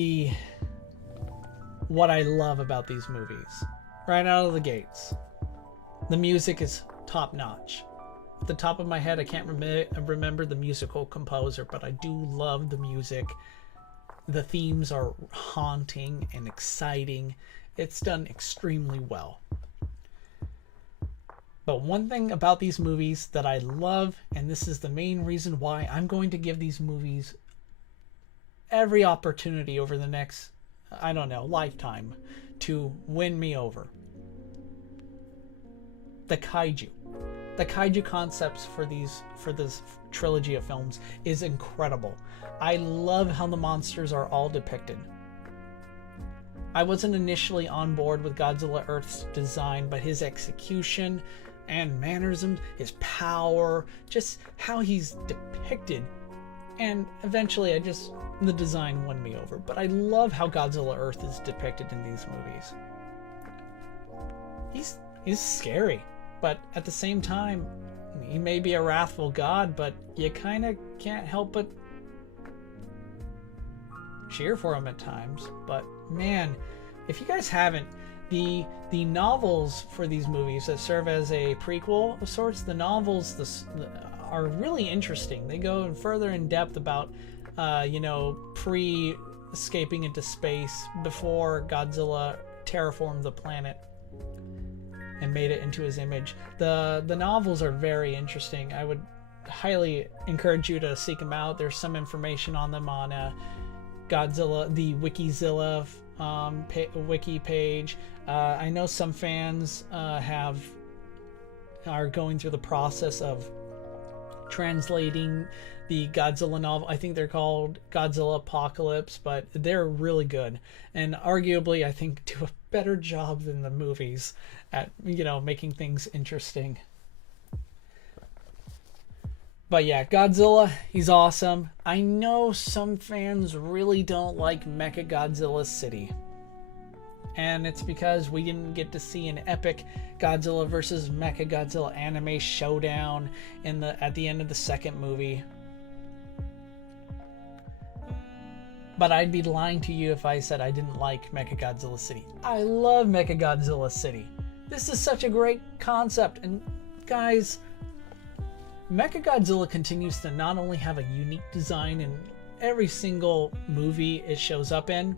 what I love about these movies. Right out of the gates, the music is top notch. At the top of my head, I can't remember the musical composer, but I do love the music. The themes are haunting and exciting. It's done extremely well. But one thing about these movies that I love, and this is the main reason why I'm going to give these movies every opportunity over the next, I don't know, lifetime to win me over. The kaiju. The kaiju concepts for this trilogy of films is incredible. I love how the monsters are all depicted. I wasn't initially on board with Godzilla Earth's design, but his execution and mannerisms, his power, just how he's depicted, and eventually the design won me over. But I love how Godzilla Earth is depicted in these movies. He's scary, but at the same time, he may be a wrathful god, but you kind of can't help but cheer for him at times. But man, if you guys haven't, the novels for these movies that serve as a prequel of sorts, the novels are really interesting. They go further in depth about pre-escaping into space, before Godzilla terraformed the planet and made it into his image. The novels are very interesting. I would highly encourage you to seek them out. There's some information on them on Godzilla, the Wikizilla wiki page. I know some fans are going through the process of translating the Godzilla novel. I think they're called Godzilla Apocalypse, but they're really good, and arguably I think do a better job than the movies at making things interesting. But yeah, Godzilla, he's awesome. I know some fans really don't like Mechagodzilla City, and it's because we didn't get to see an epic Godzilla versus Mechagodzilla anime showdown at the end of the second movie. But I'd be lying to you if I said I didn't like Mechagodzilla City. I love Mechagodzilla City. This is such a great concept, and guys, Mechagodzilla continues to not only have a unique design in every single movie it shows up in,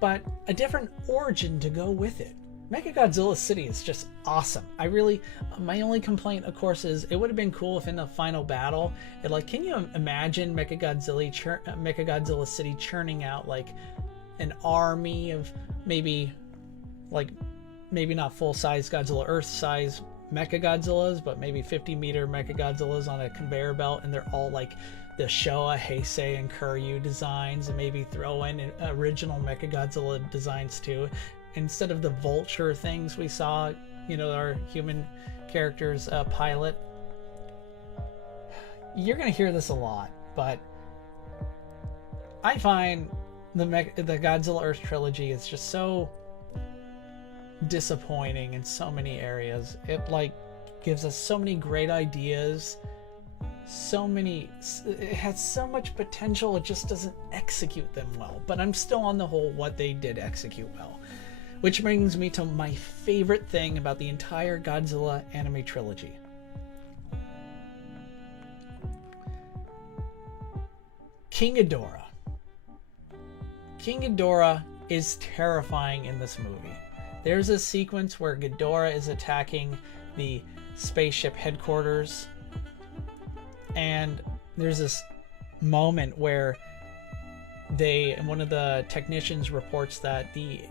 but a different origin to go with it. Mechagodzilla City is just awesome. My only complaint, of course, is it would have been cool if in the final battle, can you imagine Mechagodzilla City churning out like an army of maybe not full-size Godzilla Earth-size Mechagodzillas, but maybe 50-meter Mechagodzillas on a conveyor belt, and they're all like the Showa, Heisei, and Kuryu designs, and maybe throw in original Mechagodzilla designs too, instead of the vulture things we saw, our human characters pilot. You're gonna hear this a lot, but I find the Godzilla Earth trilogy is just so disappointing in so many areas. It gives us so many great ideas, it has so much potential, it just doesn't execute them well. But I'm still on the whole what they did execute well, which brings me to my favorite thing about the entire Godzilla anime trilogy. King Ghidorah. King Ghidorah is terrifying in this movie. There's a sequence where Ghidorah is attacking the spaceship headquarters, and there's this moment where one of the technicians reports that the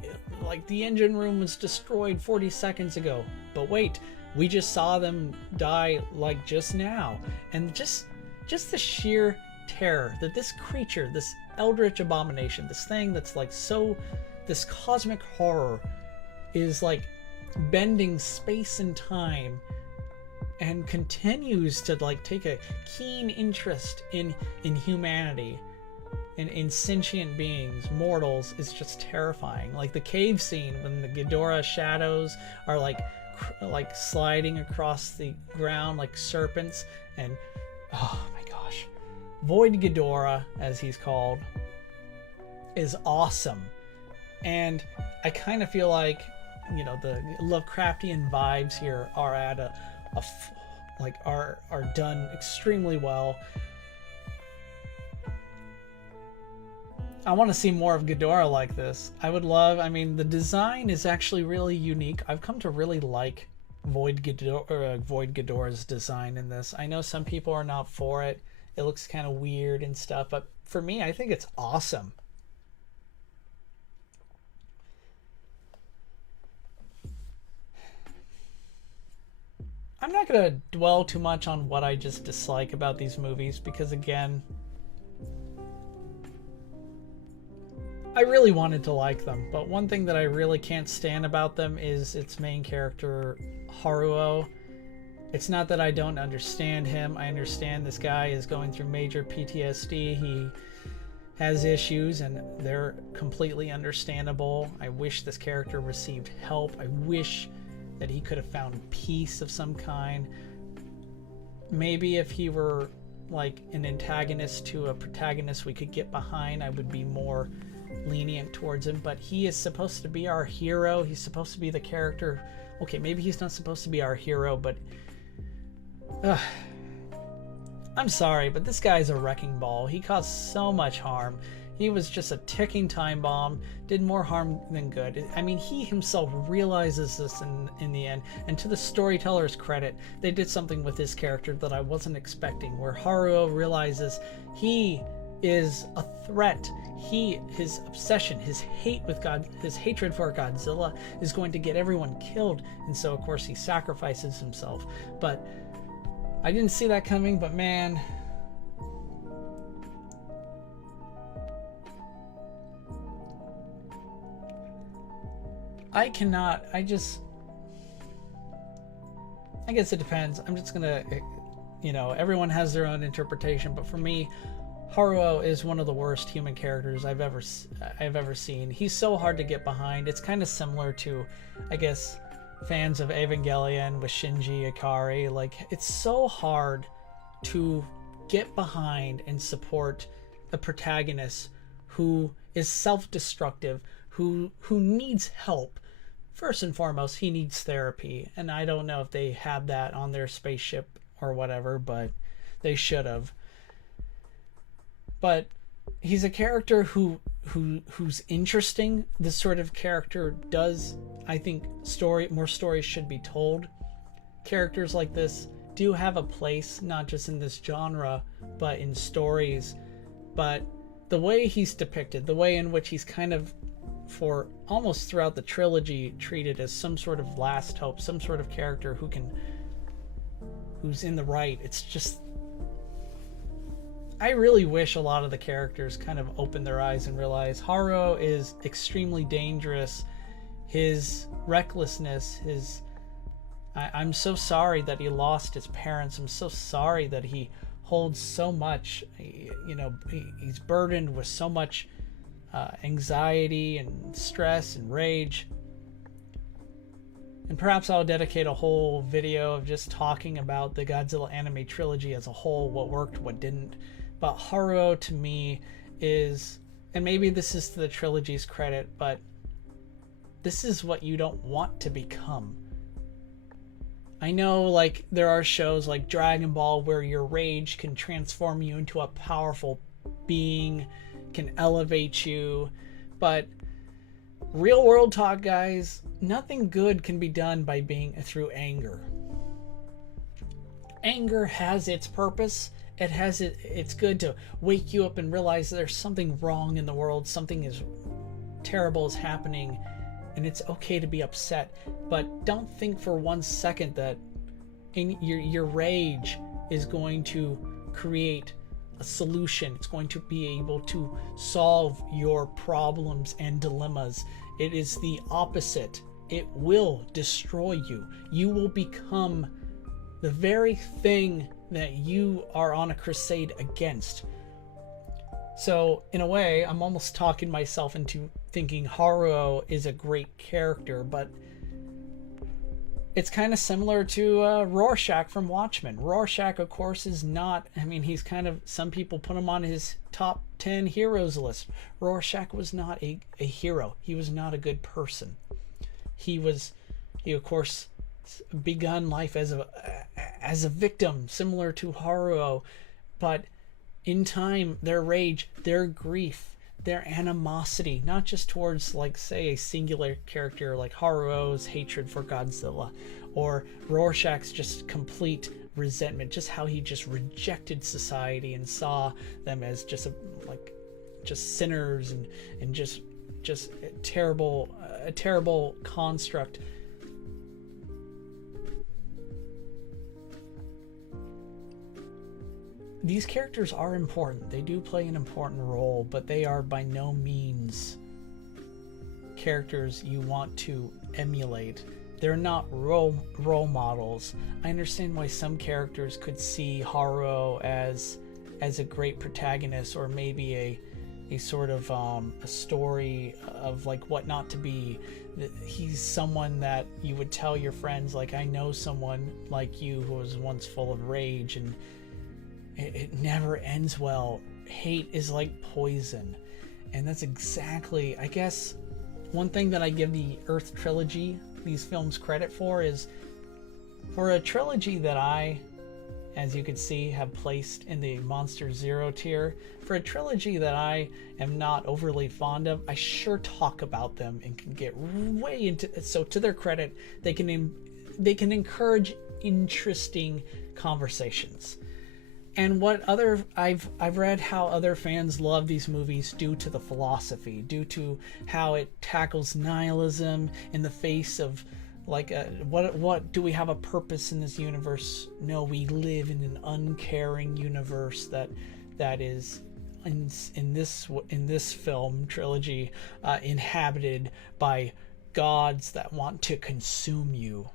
engine room was destroyed 40 seconds ago. But wait, we just saw them die just now. And just the sheer terror that this creature, this eldritch abomination, this thing that's this cosmic horror is bending space and time and continues to take a keen interest in humanity and in sentient beings, mortals, is just terrifying. The cave scene when the Ghidorah shadows are sliding across the ground like serpents, and oh my gosh, Void Ghidorah, as he's called, is awesome. And I kind of feel like, you know, the Lovecraftian vibes here are at are done extremely well. I want to see more of Ghidorah like this. I would love, I mean, the design is actually really unique. I've come to really like Void Ghidorah's design in this. I know some people are not for it. It looks kind of weird and stuff, but for me, I think it's awesome. I'm not going to dwell too much on what I just dislike about these movies because, again, I really wanted to like them, but one thing that I really can't stand about them is its main character, Haruo. It's not that I don't understand him. I understand this guy is going through major PTSD. He has issues, and they're completely understandable. I wish this character received help. I wish that he could have found peace of some kind. Maybe if he were like an antagonist to a protagonist we could get behind, I would be more lenient towards him. But he is supposed to be our hero. He's supposed to be the character. Okay, maybe he's not supposed to be our hero, but I'm sorry, but this guy's a wrecking ball. He caused so much harm. He was just a ticking time bomb, did more harm than good. I mean, he himself realizes this in the end, and to the storyteller's credit, they did something with his character that I wasn't expecting, where Haruo realizes he is a threat. His obsession, his hatred for Godzilla is going to get everyone killed, and so of course he sacrifices himself. But I didn't see that coming, but man, I guess it depends. I'm just gonna, you know, everyone has their own interpretation, but for me, Haruo is one of the worst human characters I've ever seen. He's so hard to get behind. It's kind of similar to, I guess, fans of Evangelion with Shinji Ikari. Like, it's so hard to get behind and support a protagonist who is self-destructive, who needs help. First and foremost, he needs therapy, and I don't know if they had that on their spaceship or whatever, but they should have. But he's a character who's interesting. This sort of character does, I think, more stories should be told. Characters like this do have a place, not just in this genre, but in stories. But the way he's depicted, the way in which he's kind of, for almost throughout the trilogy, treated as some sort of last hope, some sort of character who's in the right. It's just, I really wish a lot of the characters kind of opened their eyes and realized Haruo is extremely dangerous. His recklessness, I'm so sorry that he lost his parents. I'm so sorry that he holds so much, you know, he's burdened with so much anxiety and stress and rage. And perhaps I'll dedicate a whole video of just talking about the Godzilla anime trilogy as a whole, what worked, what didn't. But Haruo, to me, is, and maybe this is to the trilogy's credit, but this is what you don't want to become. I know, like, there are shows like Dragon Ball where your rage can transform you into a powerful being, can elevate you, but real world talk, guys, nothing good can be done by being through anger. Anger has its purpose. It's good to wake you up and realize there's something wrong in the world, something is terrible is happening, and it's okay to be upset. But don't think for 1 second that your rage is going to create a solution. It's going to be able to solve your problems and dilemmas. It is the opposite. It will destroy you. You will become the very thing that you are on a crusade against. So in a way, I'm almost talking myself into thinking Haruo is a great character, but It's kind of similar to Rorschach from Watchmen. Rorschach, of course, is not, I mean, he's kind of, some people put him on his top 10 heroes list. Rorschach was not a hero. He was not a good person. He of course, begun life as a victim, similar to Haruo, but in time, their rage, their grief, their animosity, not just towards, like, say, a singular character like Haruo's hatred for Godzilla, or Rorschach's just complete resentment, just how he just rejected society and saw them as just just sinners and just a terrible construct. These characters are important. They do play an important role, but they are by no means characters you want to emulate. They're not role models. I understand why some characters could see Haruo as a great protagonist, or maybe a sort of a story of like what not to be. He's someone that you would tell your friends, like, I know someone like you who was once full of rage, and it never ends well. Hate is like poison. And that's exactly, I guess, one thing that I give the Earth trilogy, these films, credit for is, for a trilogy that I, as you can see, have placed in the Monster Zero tier, for a trilogy that I am not overly fond of, I sure talk about them and can get way into. So to their credit, they can encourage interesting conversations. And what I've read how other fans love these movies due to the philosophy, due to how it tackles nihilism in the face of, like, what do we have a purpose in this universe? No, we live in an uncaring universe that is in this film trilogy inhabited by gods that want to consume you.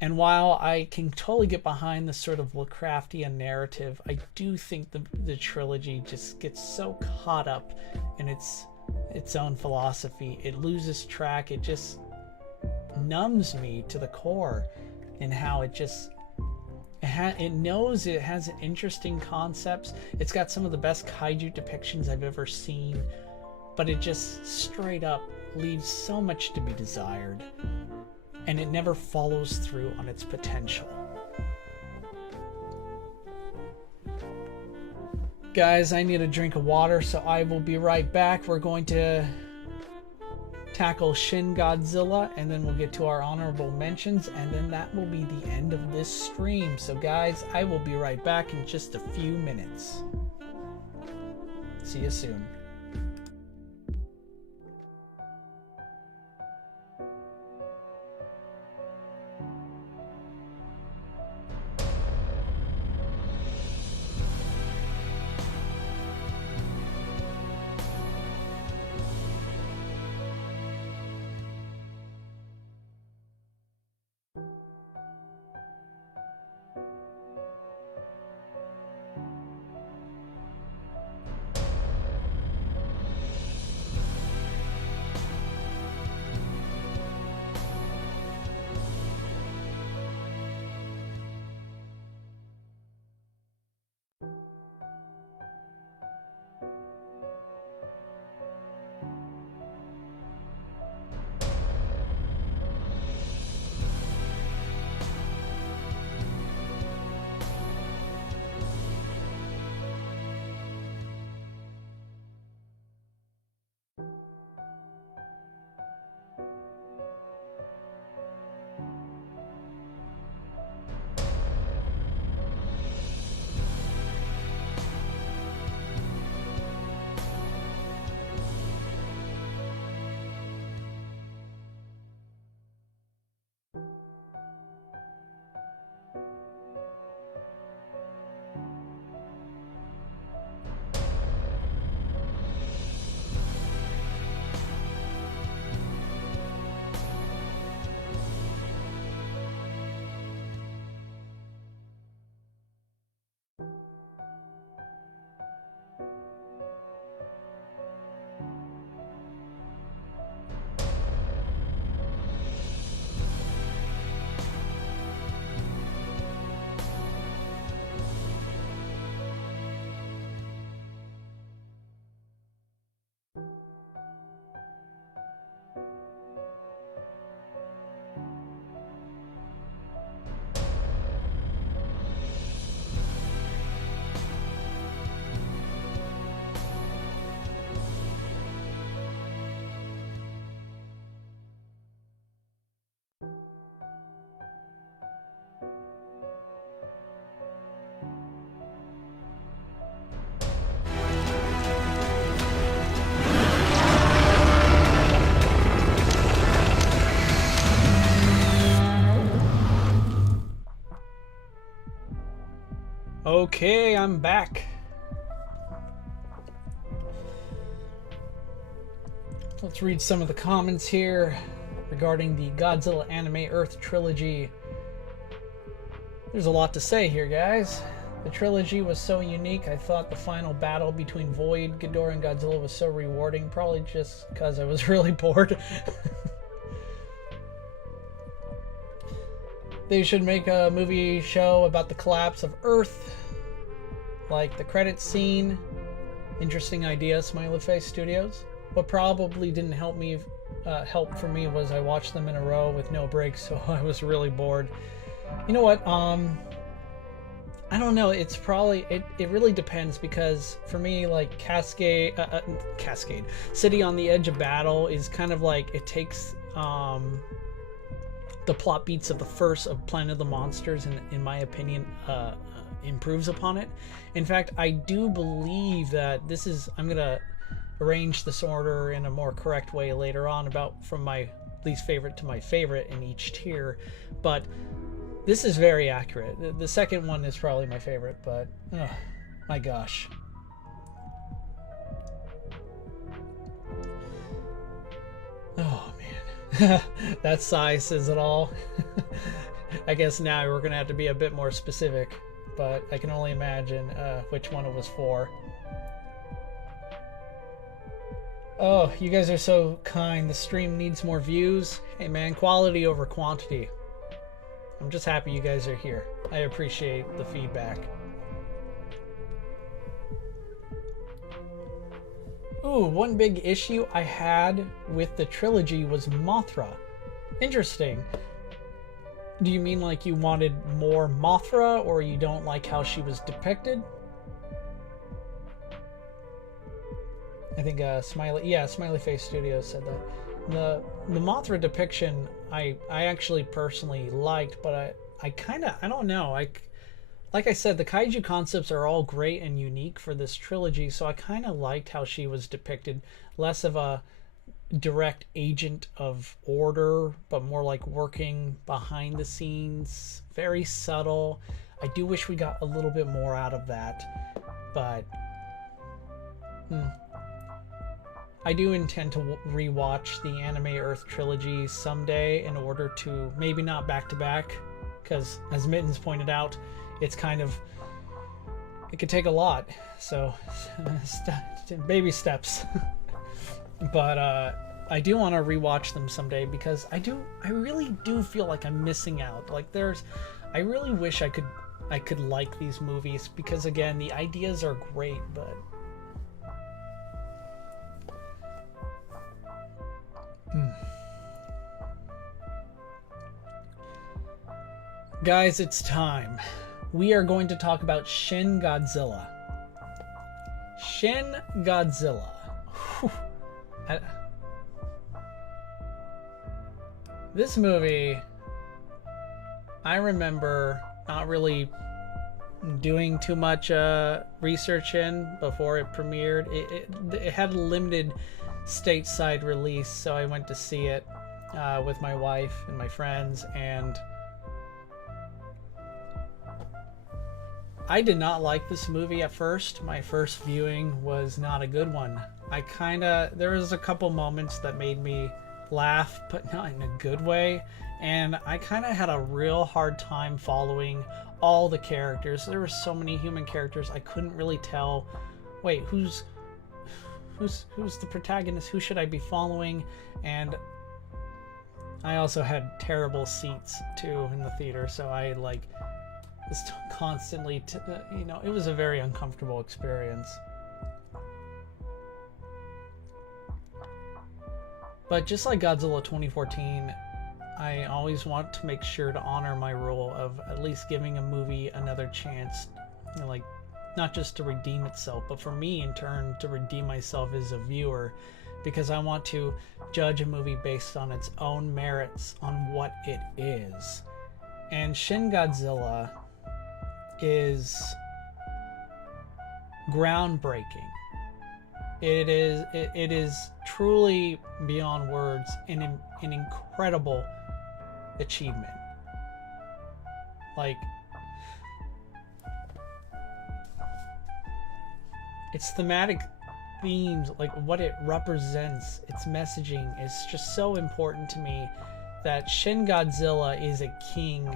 And while I can totally get behind the sort of Lovecraftian narrative, I do think the trilogy just gets so caught up in its own philosophy. It loses track. It just numbs me to the core in how it just... It knows it has interesting concepts. It's got some of the best kaiju depictions I've ever seen. But it just straight up leaves so much to be desired. And it never follows through on its potential. Guys, I need a drink of water, so I will be right back. We're going to tackle Shin Godzilla, and then we'll get to our honorable mentions, and then that will be the end of this stream. So guys, I will be right back in just a few minutes. See you soon. Okay, I'm back. Let's read some of the comments here regarding the Godzilla Anime Earth trilogy. There's a lot to say here, guys. The trilogy was so unique. I thought the final battle between Void, Ghidorah, and Godzilla was so rewarding, probably just because I was really bored. They should make a movie show about the collapse of Earth, like the credits scene. Interesting idea, Smiley Face Studios. What probably didn't help for me was I watched them in a row with no breaks, so I was really bored. You know what? I don't know. It's probably it really depends, because for me, like Cascade, City on the Edge of Battle is kind of like it takes the plot beats of the first of Planet of the Monsters, and in my opinion, improves upon it. In fact, I do believe that this is. I'm gonna arrange this order in a more correct way later on, about from my least favorite to my favorite in each tier, but this is very accurate. The second one is probably my favorite, but my gosh. Oh man. That sigh says it all. I guess now we're gonna have to be a bit more specific, but I can only imagine which one it was for. Oh, you guys are so kind. The stream needs more views. Hey man, quality over quantity. I'm just happy you guys are here. I appreciate the feedback. Ooh, one big issue I had with the trilogy was Mothra. Interesting. Do you mean like you wanted more Mothra, or you don't like how she was depicted? I think Smiley Face Studios said that. The Mothra depiction I actually personally liked, but I don't know. Like I said, the kaiju concepts are all great and unique for this trilogy, so I kind of liked how she was depicted. Less of a direct agent of order, but more like working behind the scenes. Very subtle. I do wish we got a little bit more out of that, but I do intend to rewatch the Anime Earth trilogy someday, in order to, maybe not back to back, because as Mittens pointed out, it's kind of, it could take a lot, so baby steps. But I do want to rewatch them someday, because I really do feel like I'm missing out. Like I really wish I could like these movies, because again, the ideas are great, but guys, it's time. We are going to talk about Shin Godzilla. Shin Godzilla. This movie, I remember not really doing too much research in before it premiered. It had a limited stateside release, so I went to see it with my wife and my friends, and I did not like this movie at first. My first viewing was not a good one. There was a couple moments that made me laugh, but not in a good way, and I kind of had a real hard time following all the characters. There were so many human characters, I couldn't really tell, wait, who's the protagonist? Who should I be following? And I also had terrible seats too in the theater, so I was constantly, it was a very uncomfortable experience. But just like Godzilla 2014, I always want to make sure to honor my rule of at least giving a movie another chance, not just to redeem itself, but for me in turn to redeem myself as a viewer, because I want to judge a movie based on its own merits, on what it is. And Shin Godzilla is groundbreaking. It is truly beyond words an incredible achievement. its thematic themes, like what it represents, its messaging is just so important to me that Shin Godzilla is a king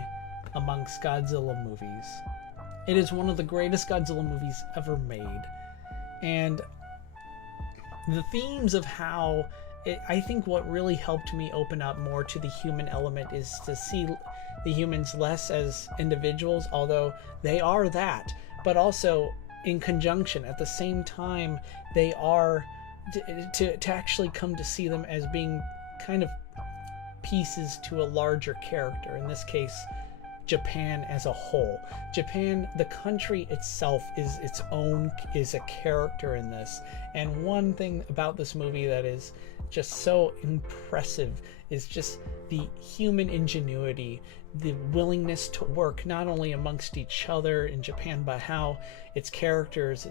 amongst Godzilla movies. It is one of the greatest Godzilla movies ever made. And the themes of how I think what really helped me open up more to the human element is to see the humans less as individuals, although they are that, but also in conjunction. At the same time, they are to actually come to see them as being kind of pieces to a larger character. In this case, Japan as a whole. Japan, the country itself, is a character in this. And one thing about this movie that is just so impressive is just the human ingenuity, the willingness to work not only amongst each other in Japan, but how its characters,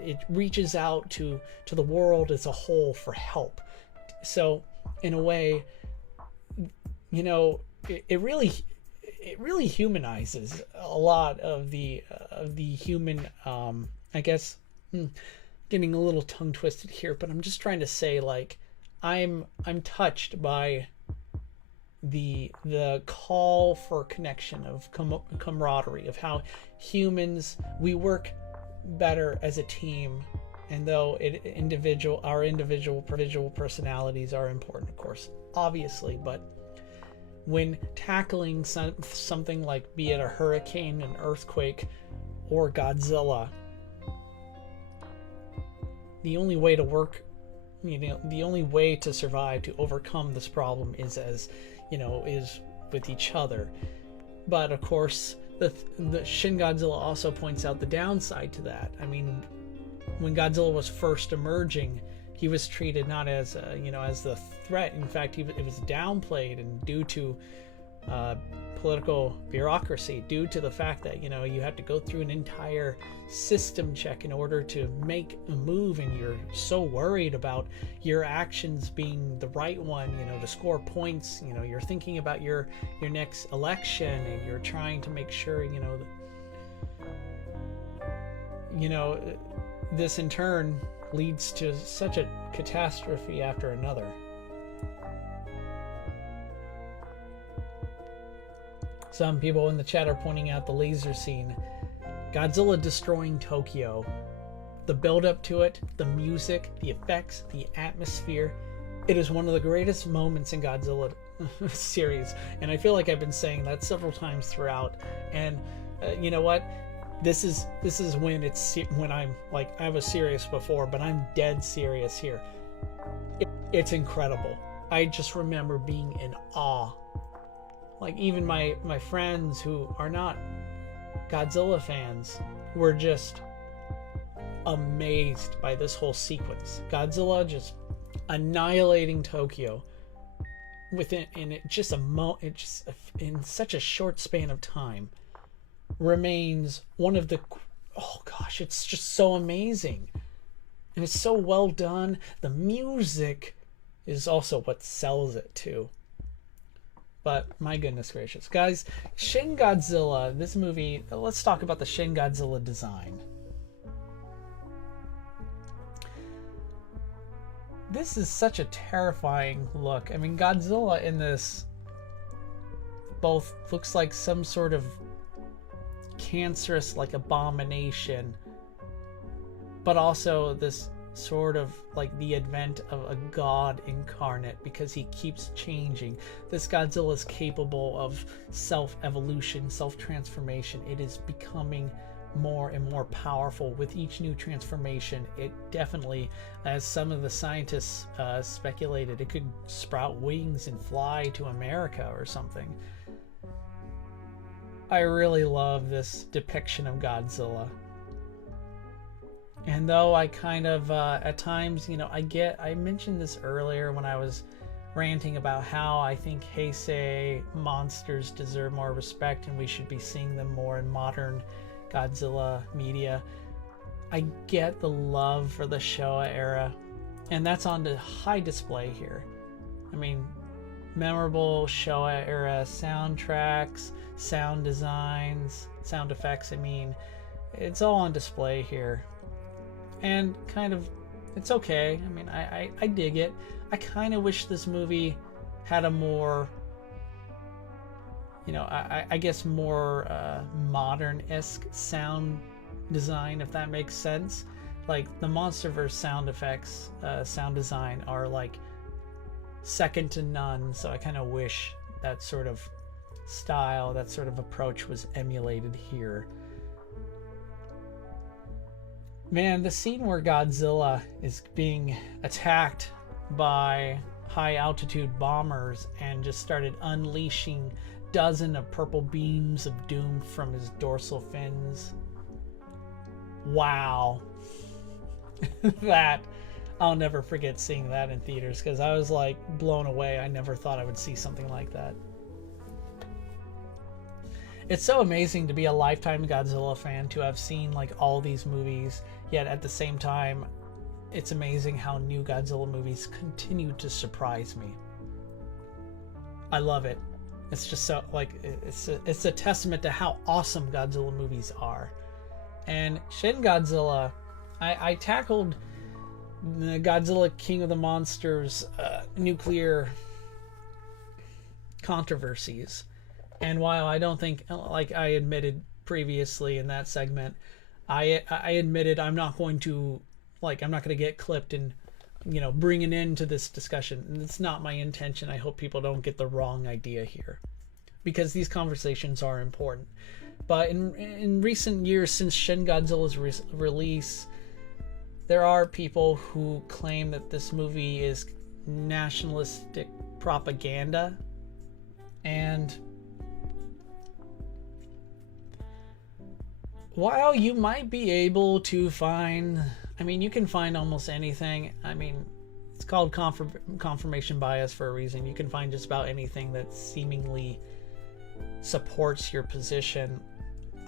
it reaches out to the world as a whole for help. So in a way, you know, it really humanizes a lot of the human, I guess, getting a little tongue twisted here, but I'm just trying to say, like, I'm touched by the call for connection, of camaraderie, of how humans, we work better as a team. And though our individual personalities are important, of course, obviously, but when tackling something like, be it a hurricane, an earthquake, or Godzilla, the only way to work, the only way to survive, to overcome this problem is with each other. But of course, the Shin Godzilla also points out the downside to that. I mean, when Godzilla was first emerging, he was treated not as as the threat. In fact, it was downplayed, and due to political bureaucracy, due to the fact that you have to go through an entire system check in order to make a move, and you're so worried about your actions being the right one, to score points. You're thinking about your next election, and you're trying to make sure this in turn leads to such a catastrophe after another. Some people in the chat are pointing out the laser scene. Godzilla destroying Tokyo. The build up to it, the music, the effects, the atmosphere. It is one of the greatest moments in Godzilla series. And I feel like I've been saying that several times throughout. And you know what? This is when I'm like, I was serious before, but I'm dead serious here. It's incredible. I just remember being in awe. Like, even my friends who are not Godzilla fans were just amazed by this whole sequence. Godzilla just annihilating Tokyo in such a short span of time remains one of the, oh gosh, it's just so amazing. And it's so well done. The music is also what sells it too. But my goodness gracious, guys, Shin Godzilla, this movie, let's talk about the Shin Godzilla design. This is such a terrifying look. I mean, Godzilla in this both looks like some sort of cancerous, like, abomination, but also this sort of like the advent of a god incarnate, because he keeps changing. This Godzilla is capable of self-evolution, self-transformation. It is becoming more and more powerful with each new transformation. It definitely, as some of the scientists speculated, it could sprout wings and fly to America or something. I really love this depiction of Godzilla. And though I kind of, at times, I mentioned this earlier when I was ranting about how I think Heisei monsters deserve more respect and we should be seeing them more in modern Godzilla media. I get the love for the Showa era, and that's on high display here. I mean, memorable Showa era soundtracks, sound designs, sound effects, it's all on display here. and kind of, it's okay. I mean, I dig it. I kind of wish this movie had a more, I guess more modern-esque sound design, if that makes sense. Like the MonsterVerse sound effects, sound design are like second to none. So I kind of wish that sort of style, that sort of approach was emulated here. Man, the scene where Godzilla is being attacked by high altitude bombers and just started unleashing dozens of purple beams of doom from his dorsal fins. Wow. That, I'll never forget seeing that in theaters, because I was like blown away. I never thought I would see something like that. It's so amazing to be a lifetime Godzilla fan, to have seen like all these movies, yet at the same time, it's amazing how new Godzilla movies continue to surprise me. I love it. It's just so, like, it's a testament to how awesome Godzilla movies are. And Shin Godzilla, I tackled the Godzilla King of the Monsters nuclear controversies. And while I don't think, like I admitted previously in that segment, I admitted I'm not going to get clipped and, bring an end to this discussion. And it's not my intention. I hope people don't get the wrong idea here, because these conversations are important. But in recent years, since Shin Godzilla's release, there are people who claim that this movie is nationalistic propaganda. And while you might be able to find, you can find almost anything. It's called confirmation bias for a reason. You can find just about anything that seemingly supports your position.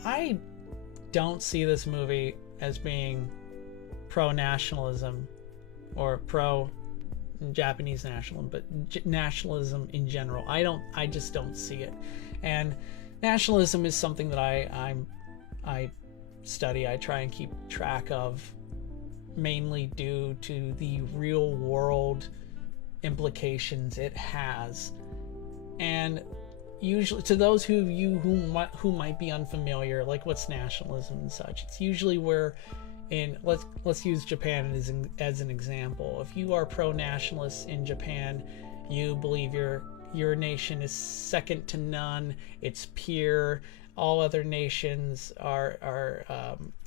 I don't see this movie as being pro-nationalism or pro-Japanese nationalism, but nationalism in general. I just don't see it. And nationalism is something that I study. I try and keep track of, mainly due to the real world implications it has. And usually, to those who might be unfamiliar, like what's nationalism and such, it's usually where, let's use Japan as an example. If you are pro-nationalist in Japan, you believe your nation is second to none, it's pure, all other nations are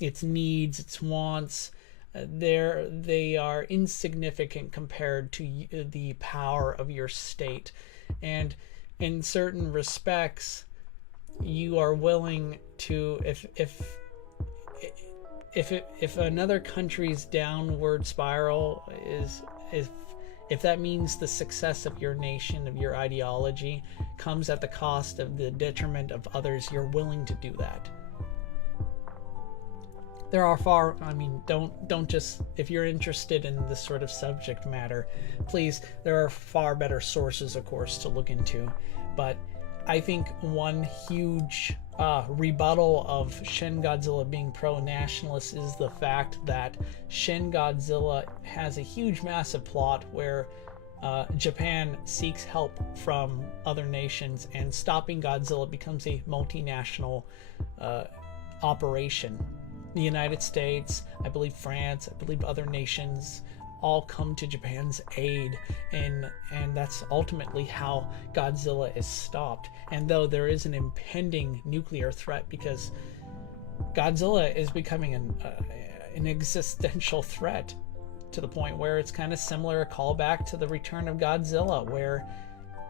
its needs, its wants, they are insignificant compared to the power of your state. And in certain respects, you are willing to, if another country's downward spiral is, if that means the success of your nation, of your ideology, comes at the cost of the detriment of others, you're willing to do that. There are don't just, if you're interested in this sort of subject matter, please, there are far better sources, of course, to look into. But I think one huge rebuttal of Shin Godzilla being pro-nationalist is the fact that Shin Godzilla has a huge, massive plot where Japan seeks help from other nations, and stopping Godzilla becomes a multinational operation. The United States, I believe France, I believe other nations all come to Japan's aid, and that's ultimately how Godzilla is stopped. And though there is an impending nuclear threat, because Godzilla is becoming an existential threat, to the point where it's kind of similar, a callback to the Return of Godzilla, where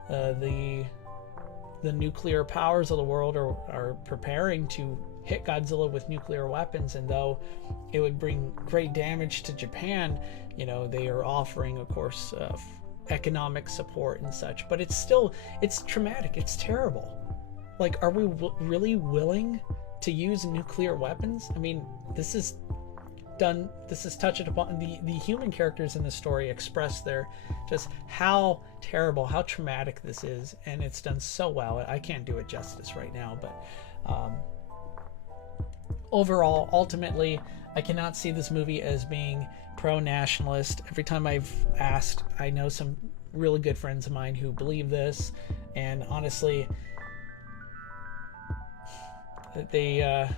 the nuclear powers of the world are preparing to hit Godzilla with nuclear weapons. And though it would bring great damage to Japan, they are offering, of course, economic support and such. But it's traumatic. It's terrible. Like, are we really willing to use nuclear weapons? This is touched upon. The human characters in the story express their just how terrible, how traumatic this is, and it's done so well. I can't do it justice right now, but overall, ultimately, I cannot see this movie as being pro-nationalist. Every time I've asked, I know some really good friends of mine who believe this, and honestly, they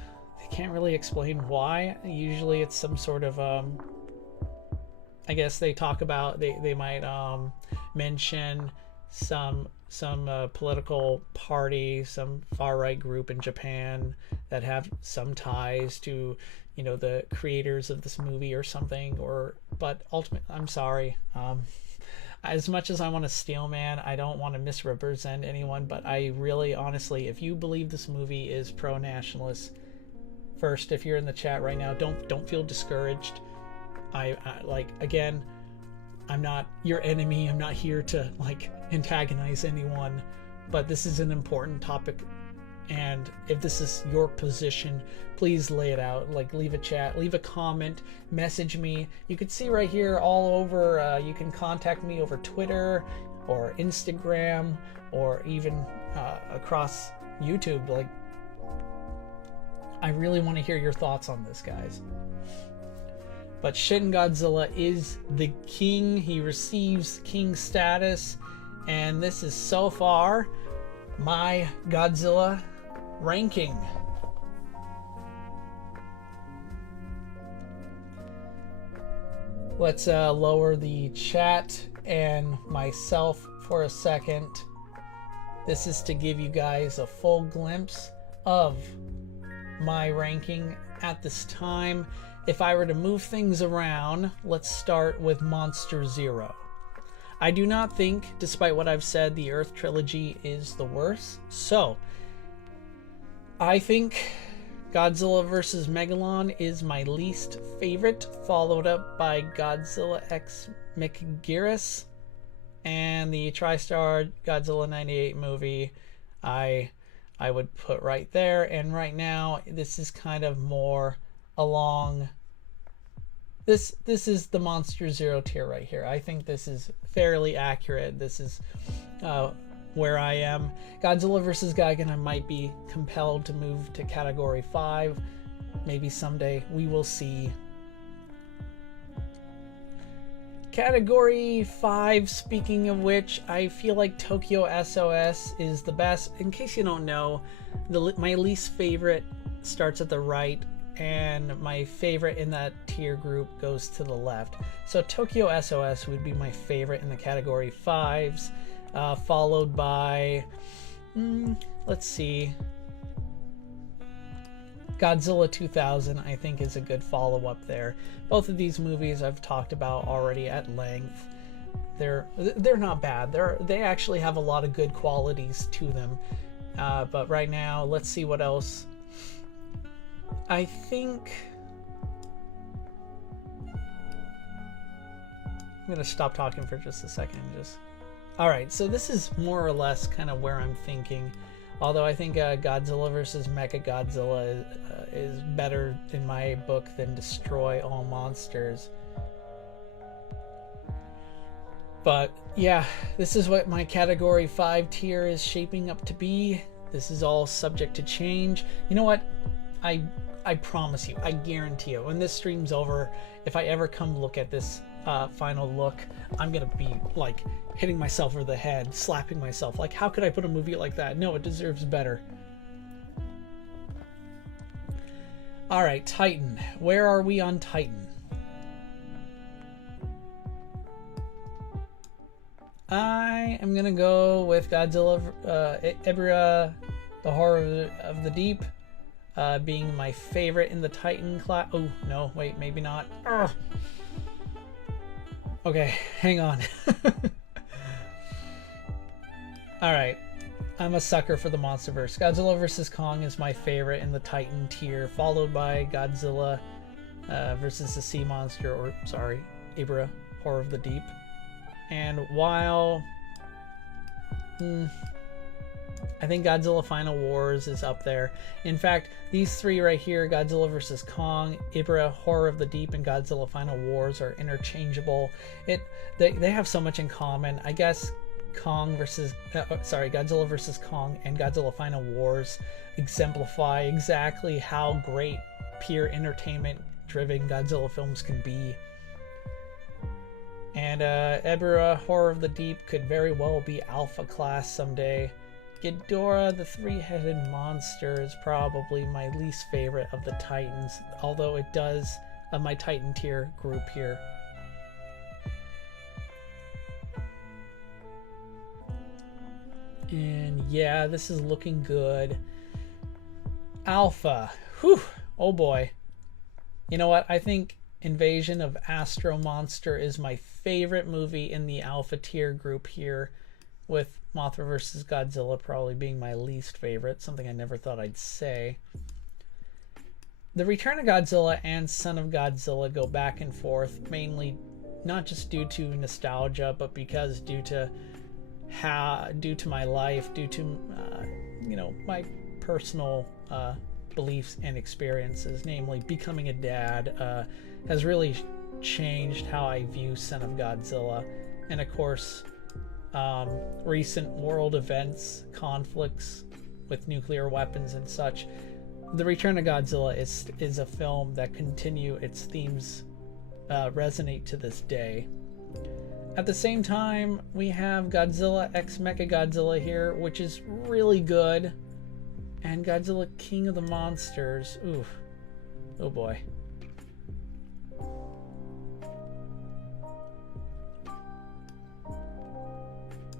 can't really explain why. Usually it's some sort of I guess they talk about, they might mention some political party, some far-right group in Japan that have some ties to, you know, the creators of this movie or something. But ultimately, I'm sorry, as much as I want to steel man, I don't want to misrepresent anyone, but I really, honestly, if you believe this movie is pro-nationalist, first, if you're in the chat right now, don't feel discouraged. I like, again, I'm not your enemy. I'm not here to like antagonize anyone, but this is an important topic, and if this is your position, please lay it out. Like, leave a chat, leave a comment, message me. You can see right here all over, you can contact me over Twitter or Instagram, or even across YouTube. Like, I really want to hear your thoughts on this, guys. But Shin Godzilla is the king. He receives king status, and this is so far my Godzilla ranking. Let's lower the chat and myself for a second. This is to give you guys a full glimpse of my ranking at this time. If I were to move things around, let's start with Monster Zero. I do not think, despite what I've said, the Earth trilogy is the worst. So, I think Godzilla vs. Megalon is my least favorite, followed up by Godzilla x Mechagodzilla, and the TriStar Godzilla 98 movie I would put right there. And right now, this is kind of more along, this is the Monster Zero tier right here. I think this is fairly accurate. This is where I am. Godzilla vs. Gigan, I might be compelled to move to category 5. Maybe someday, we will see. Category 5, speaking of which, I feel like Tokyo SOS is the best. In case you don't know, my least favorite starts at the right, and my favorite in that tier group goes to the left. So Tokyo SOS would be my favorite in the category 5s, followed by, let's see, Godzilla 2000, I think, is a good follow-up there. Both of these movies I've talked about already at length. They're not bad. They actually have a lot of good qualities to them. But right now, let's see what else. I think I'm gonna stop talking for just a second. All right, so this is more or less kind of where I'm thinking. Although I think Godzilla vs. Mechagodzilla is better in my book than Destroy All Monsters. But yeah, this is what my category 5 tier is shaping up to be. This is all subject to change. You know what? I promise you, I guarantee you, when this stream's over, if I ever come look at this final look, I'm gonna be like hitting myself over the head, slapping myself, like, how could I put a movie like that? No, it deserves better. All right, Titan. Where are we on Titan? I am gonna go with Godzilla, Ebira, the Horror of the Deep, being my favorite in the Titan class. Oh no, wait, maybe not. Urgh. Okay, hang on. Alright, I'm a sucker for the Monsterverse. Godzilla vs. Kong is my favorite in the Titan tier, followed by Godzilla versus the Sea Monster, or sorry, Ebira, Horror of the Deep. And while I think Godzilla Final Wars is up there. In fact, these three right here, Godzilla vs. Kong, Ebira, Horror of the Deep, and Godzilla Final Wars, are interchangeable. They have so much in common. I guess Godzilla vs. Kong and Godzilla Final Wars exemplify exactly how great pure entertainment driven Godzilla films can be. And Ebira, Horror of the Deep, could very well be Alpha class someday. Ghidorah, the three-headed monster, is probably my least favorite of the Titans, although it does my Titan tier group here. And yeah, this is looking good. Alpha. Whew. Oh boy. You know what? I think Invasion of Astro Monster is my favorite movie in the Alpha tier group here, with Mothra vs. Godzilla probably being my least favorite, something I never thought I'd say. The Return of Godzilla and Son of Godzilla go back and forth, mainly not just due to nostalgia, but because due to my life, due to my personal beliefs and experiences, namely becoming a dad, has really changed how I view Son of Godzilla. And of course, recent world events, conflicts with nuclear weapons and such. The Return of Godzilla is a film that continue its themes resonate to this day. At the same time, we have Godzilla x Mechagodzilla here, which is really good, and Godzilla King of the Monsters. Oof. Oh boy.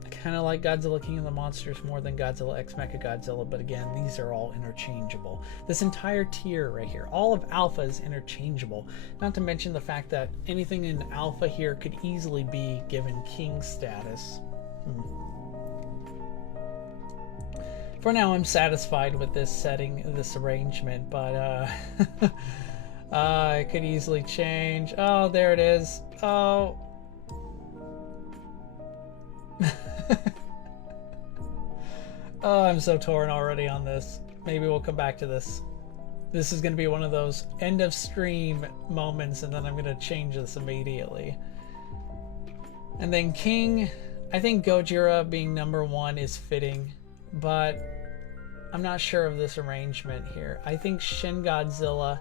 I kind of like Godzilla King of the Monsters more than Godzilla x Mechagodzilla, but again, these are all interchangeable. This entire tier right here, all of Alpha is interchangeable. Not to mention the fact that anything in Alpha here could easily be given King status. For now, I'm satisfied with this setting, this arrangement, but it could easily change. Oh, there it is. Oh. Oh, I'm so torn already on this. Maybe we'll come back to this. This is going to be one of those end of stream moments, and then I'm going to change this immediately. And then King, I think Gojira being number one is fitting, but I'm not sure of this arrangement here. I think Shin Godzilla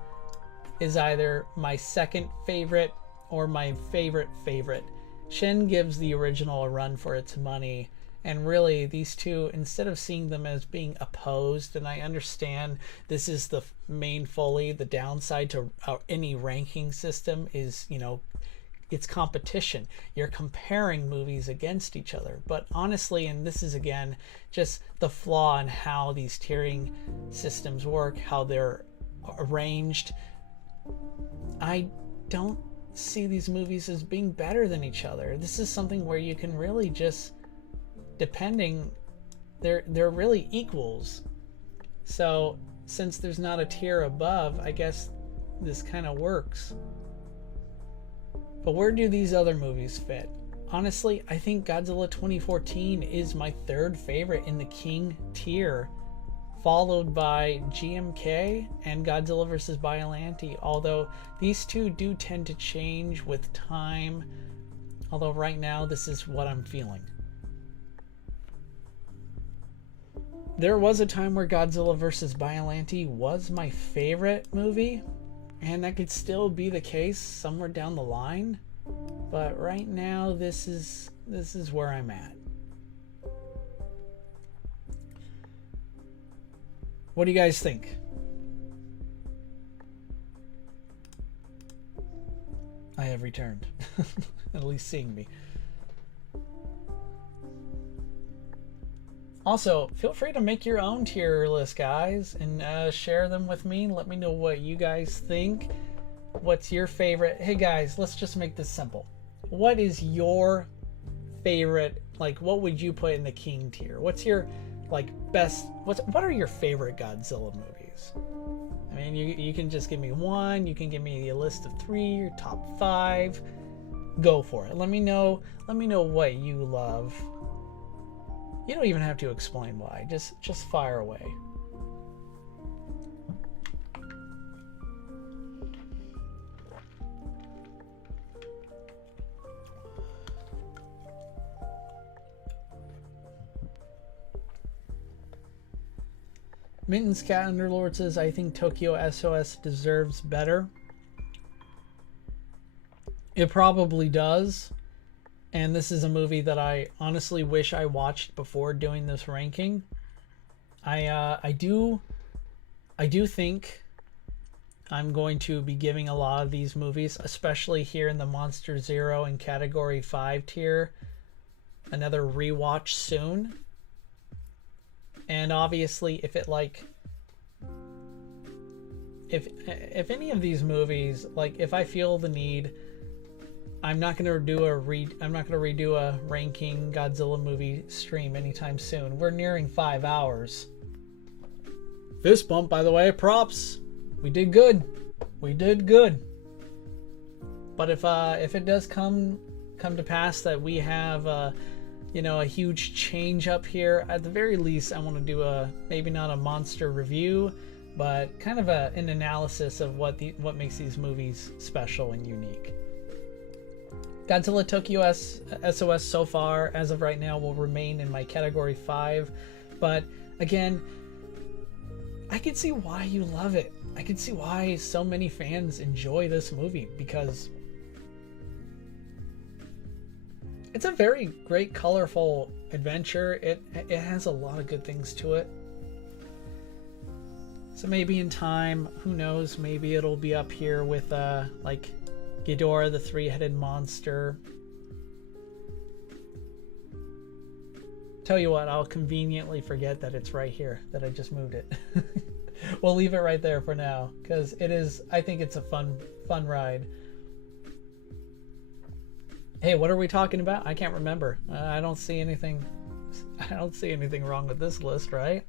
is either my second favorite or my favorite. Shin gives the original a run for its money, and really these two, instead of seeing them as being opposed, and I understand this is the main folly, the downside to any ranking system is, it's competition. You're comparing movies against each other. But honestly, and this is again just the flaw in how these tiering systems work, how they're arranged, I don't see these movies as being better than each other. This is something where you can really just, depending, they're really equals. So since there's not a tier above, I guess this kind of works. But where do these other movies fit? Honestly, I think Godzilla 2014 is my third favorite in the King tier, followed by GMK and Godzilla vs. Biolante, although these two do tend to change with time, although right now this is what I'm feeling. There was a time where Godzilla vs. Biolante was my favorite movie, and that could still be the case somewhere down the line, but right now this is where I'm at. What do you guys think? I have returned. At least seeing me. Also, feel free to make your own tier list, guys, and share them with me. Let me know what you guys think. What's your favorite? Hey guys, let's just make this simple. What is your favorite, what would you put in the King tier? What's your best, what are your favorite Godzilla movies? I mean, you can just give me one, you can give me a list of 3, your top 5. Go for it. Let me know what you love. You don't even have to explain why. Just fire away. Mittens Cat Underlord says, I think Tokyo SOS deserves better. It probably does. And this is a movie that I honestly wish I watched before doing this ranking. I do think I'm going to be giving a lot of these movies, especially here in the Monster Zero and Category 5 tier, another rewatch soon. And obviously, if any of these movies, like if I feel the need, I'm not gonna redo a ranking Godzilla movie stream anytime soon. We're nearing 5 hours. Fist bump, by the way. Props. We did good. We did good. But if it does come to pass that we have a huge change up here, at the very least, I want to do maybe not a monster review, but kind of an analysis of what makes these movies special and unique. Godzilla Tokyo SOS so far, as of right now, will remain in my Category 5. But again, I can see why you love it. I can see why so many fans enjoy this movie, because it's a very great, colorful adventure. It has a lot of good things to it. So maybe in time, who knows, maybe it'll be up here with like Ghidorah, the three-headed monster. Tell you what, I'll conveniently forget that it's right here, that I just moved it. We'll leave it right there for now, because I think it's a fun ride. Hey, what are we talking about? I can't remember. I don't see anything wrong with this list, right?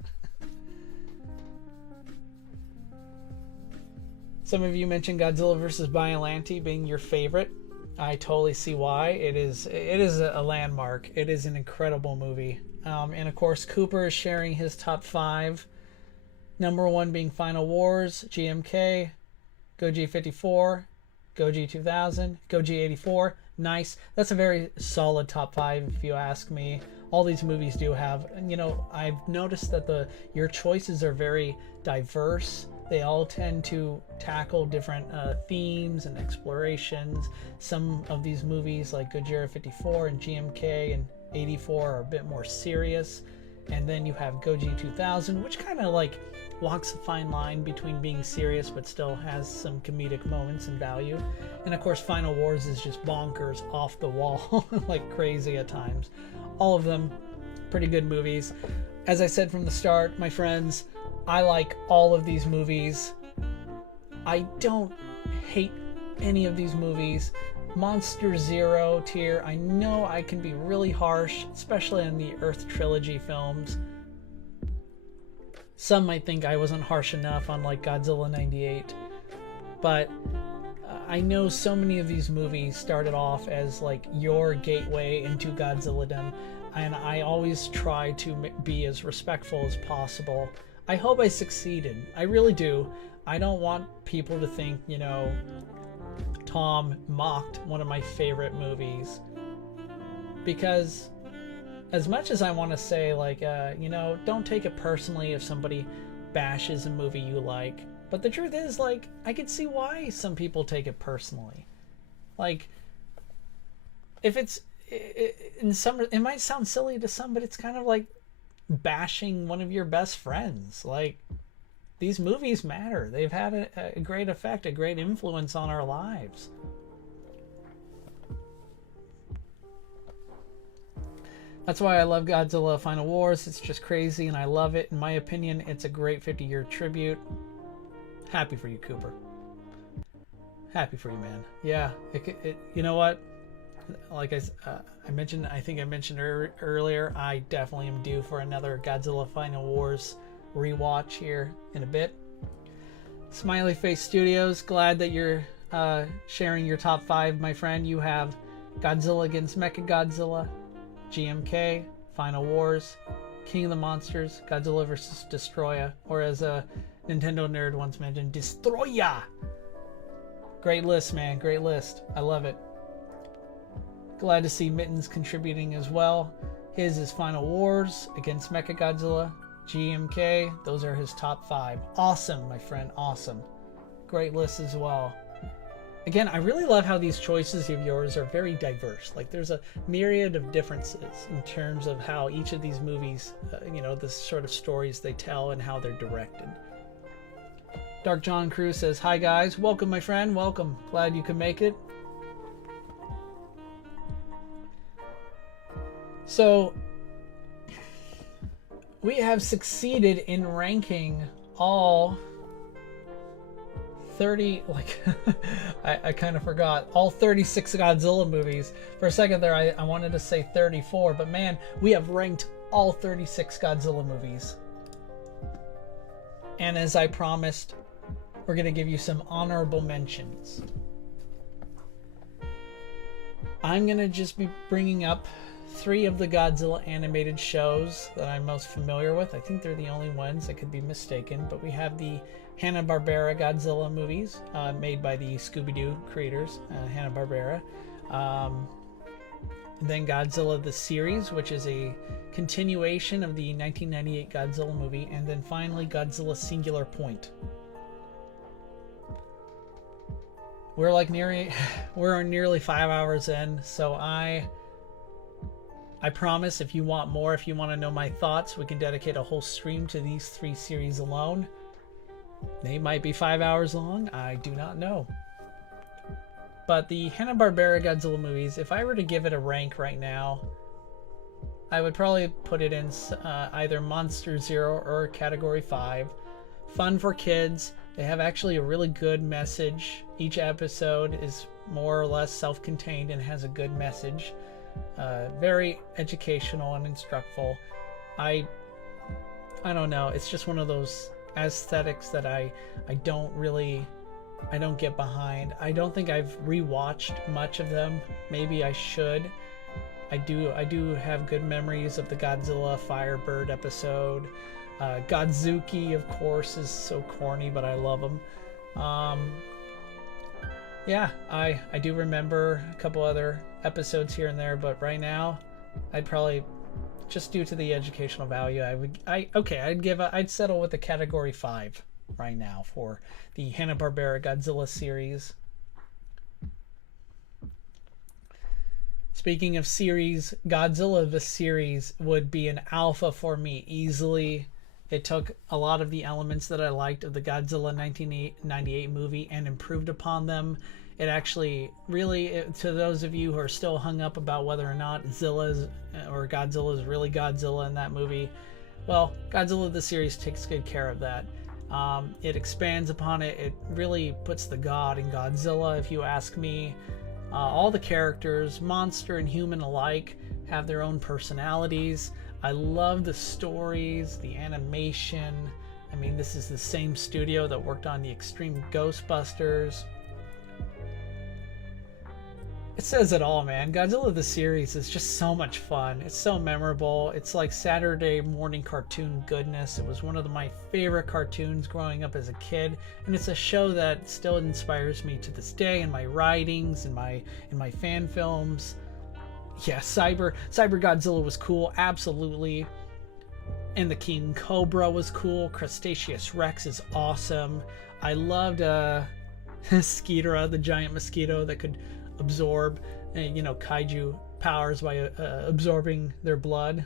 Some of you mentioned Godzilla vs. Biolante being your favorite. I totally see why. It is a landmark. It is an incredible movie. And of course, Cooper is sharing his top 5. Number 1 being Final Wars, GMK, Goji 54, Goji 2000, Goji 84. Nice. That's a very solid top 5 if you ask me. All these movies do have, I've noticed that your choices are very diverse. They all tend to tackle different themes and explorations. Some of these movies, like Gojira 54 and GMK and 84, are a bit more serious. And then you have Goji 2000, which kind of like walks a fine line between being serious but still has some comedic moments and value. And of course, Final Wars is just bonkers, off the wall, like crazy at times. All of them pretty good movies. As I said from the start, my friends, I like all of these movies. I don't hate any of these movies. Monster Zero tier, I know I can be really harsh, especially on the Earth Trilogy films. Some might think I wasn't harsh enough on like Godzilla 98, but I know so many of these movies started off as like your gateway into Godzilladom, and I always try to be as respectful as possible. I hope I succeeded. I really do. I don't want people to think, Tom mocked one of my favorite movies. Because as much as I want to say, like, don't take it personally if somebody bashes a movie you like. But the truth is, like, I can see why some people take it personally. Like, if it might sound silly to some, but it's kind of like bashing one of your best friends. Like, these movies matter. They've had a great effect, a great influence on our lives. That's why I love Godzilla Final Wars. It's just crazy and I love it. In my opinion, it's a great 50-year tribute. Happy for you, Cooper. Happy for you, man. Yeah, you know what? Like I mentioned, I think I mentioned earlier, I definitely am due for another Godzilla Final Wars rewatch here in a bit. Smiley Face Studios, glad that you're sharing your top 5, my friend. You have Godzilla against Mechagodzilla, GMK, Final Wars, King of the Monsters, Godzilla vs. Destroya, or as a Nintendo nerd once mentioned, Destroya. Great list, man. Great list. I love it. Glad to see Mittens contributing as well. His is Final Wars against Mechagodzilla, GMK, those are his top 5. Awesome, my friend, awesome. Great list as well. Again, I really love how these choices of yours are very diverse. Like, there's a myriad of differences in terms of how each of these movies, the sort of stories they tell and how they're directed. Dark John Cruz says, "Hi guys, welcome my friend, welcome. Glad you could make it." So, we have succeeded in ranking all 30, like, I kind of forgot, all 36 Godzilla movies. For a second there, I wanted to say 34, but man, we have ranked all 36 Godzilla movies. And as I promised, we're going to give you some honorable mentions. I'm going to just be bringing up 3 of the Godzilla animated shows that I'm most familiar with. I think they're the only ones. I could be mistaken, but we have the Hanna-Barbera Godzilla movies made by the Scooby-Doo creators, Hanna-Barbera. Then Godzilla the series, which is a continuation of the 1998 Godzilla movie, and then finally Godzilla Singular Point. We're nearly 5 hours in, so I promise if you want more, if you want to know my thoughts, we can dedicate a whole stream to these 3 series alone. They might be 5 hours long, I do not know. But the Hanna-Barbera Godzilla movies, if I were to give it a rank right now, I would probably put it in either Monster Zero or Category 5. Fun for kids. They have actually a really good message. Each episode is more or less self-contained and has a good message. Very educational and instructful. I don't know. It's just one of those aesthetics that I don't get behind. I don't think I've rewatched much of them. Maybe I should. I do have good memories of the Godzilla Firebird episode. Godzuki, of course, is so corny, but I love him. Yeah, I do remember a couple other episodes here and there, but right now, I'd probably, just due to the educational value, I'd settle with the Category 5 right now for the Hanna-Barbera Godzilla series. Speaking of series, Godzilla the series would be an alpha for me easily. It took a lot of the elements that I liked of the Godzilla 1998 movie and improved upon them. It actually really, to those of you who are still hung up about whether or not Godzilla is really Godzilla in that movie, well, Godzilla the series takes good care of that. It expands upon it. It really puts the God in Godzilla, if you ask me. All the characters, monster and human alike, have their own personalities. I love the stories, the animation. I mean, this is the same studio that worked on the Extreme Ghostbusters. It says it all, man. Godzilla the series is just so much fun. It's so memorable. It's like Saturday morning cartoon goodness. It was one of my favorite cartoons growing up as a kid, and it's a show that still inspires me to this day in my writings, in my fan films. Yeah, Cyber Godzilla was cool, absolutely. And the King Cobra was cool. Crustaceous Rex is awesome. I loved Ghidorah, the giant mosquito that could absorb kaiju powers by absorbing their blood.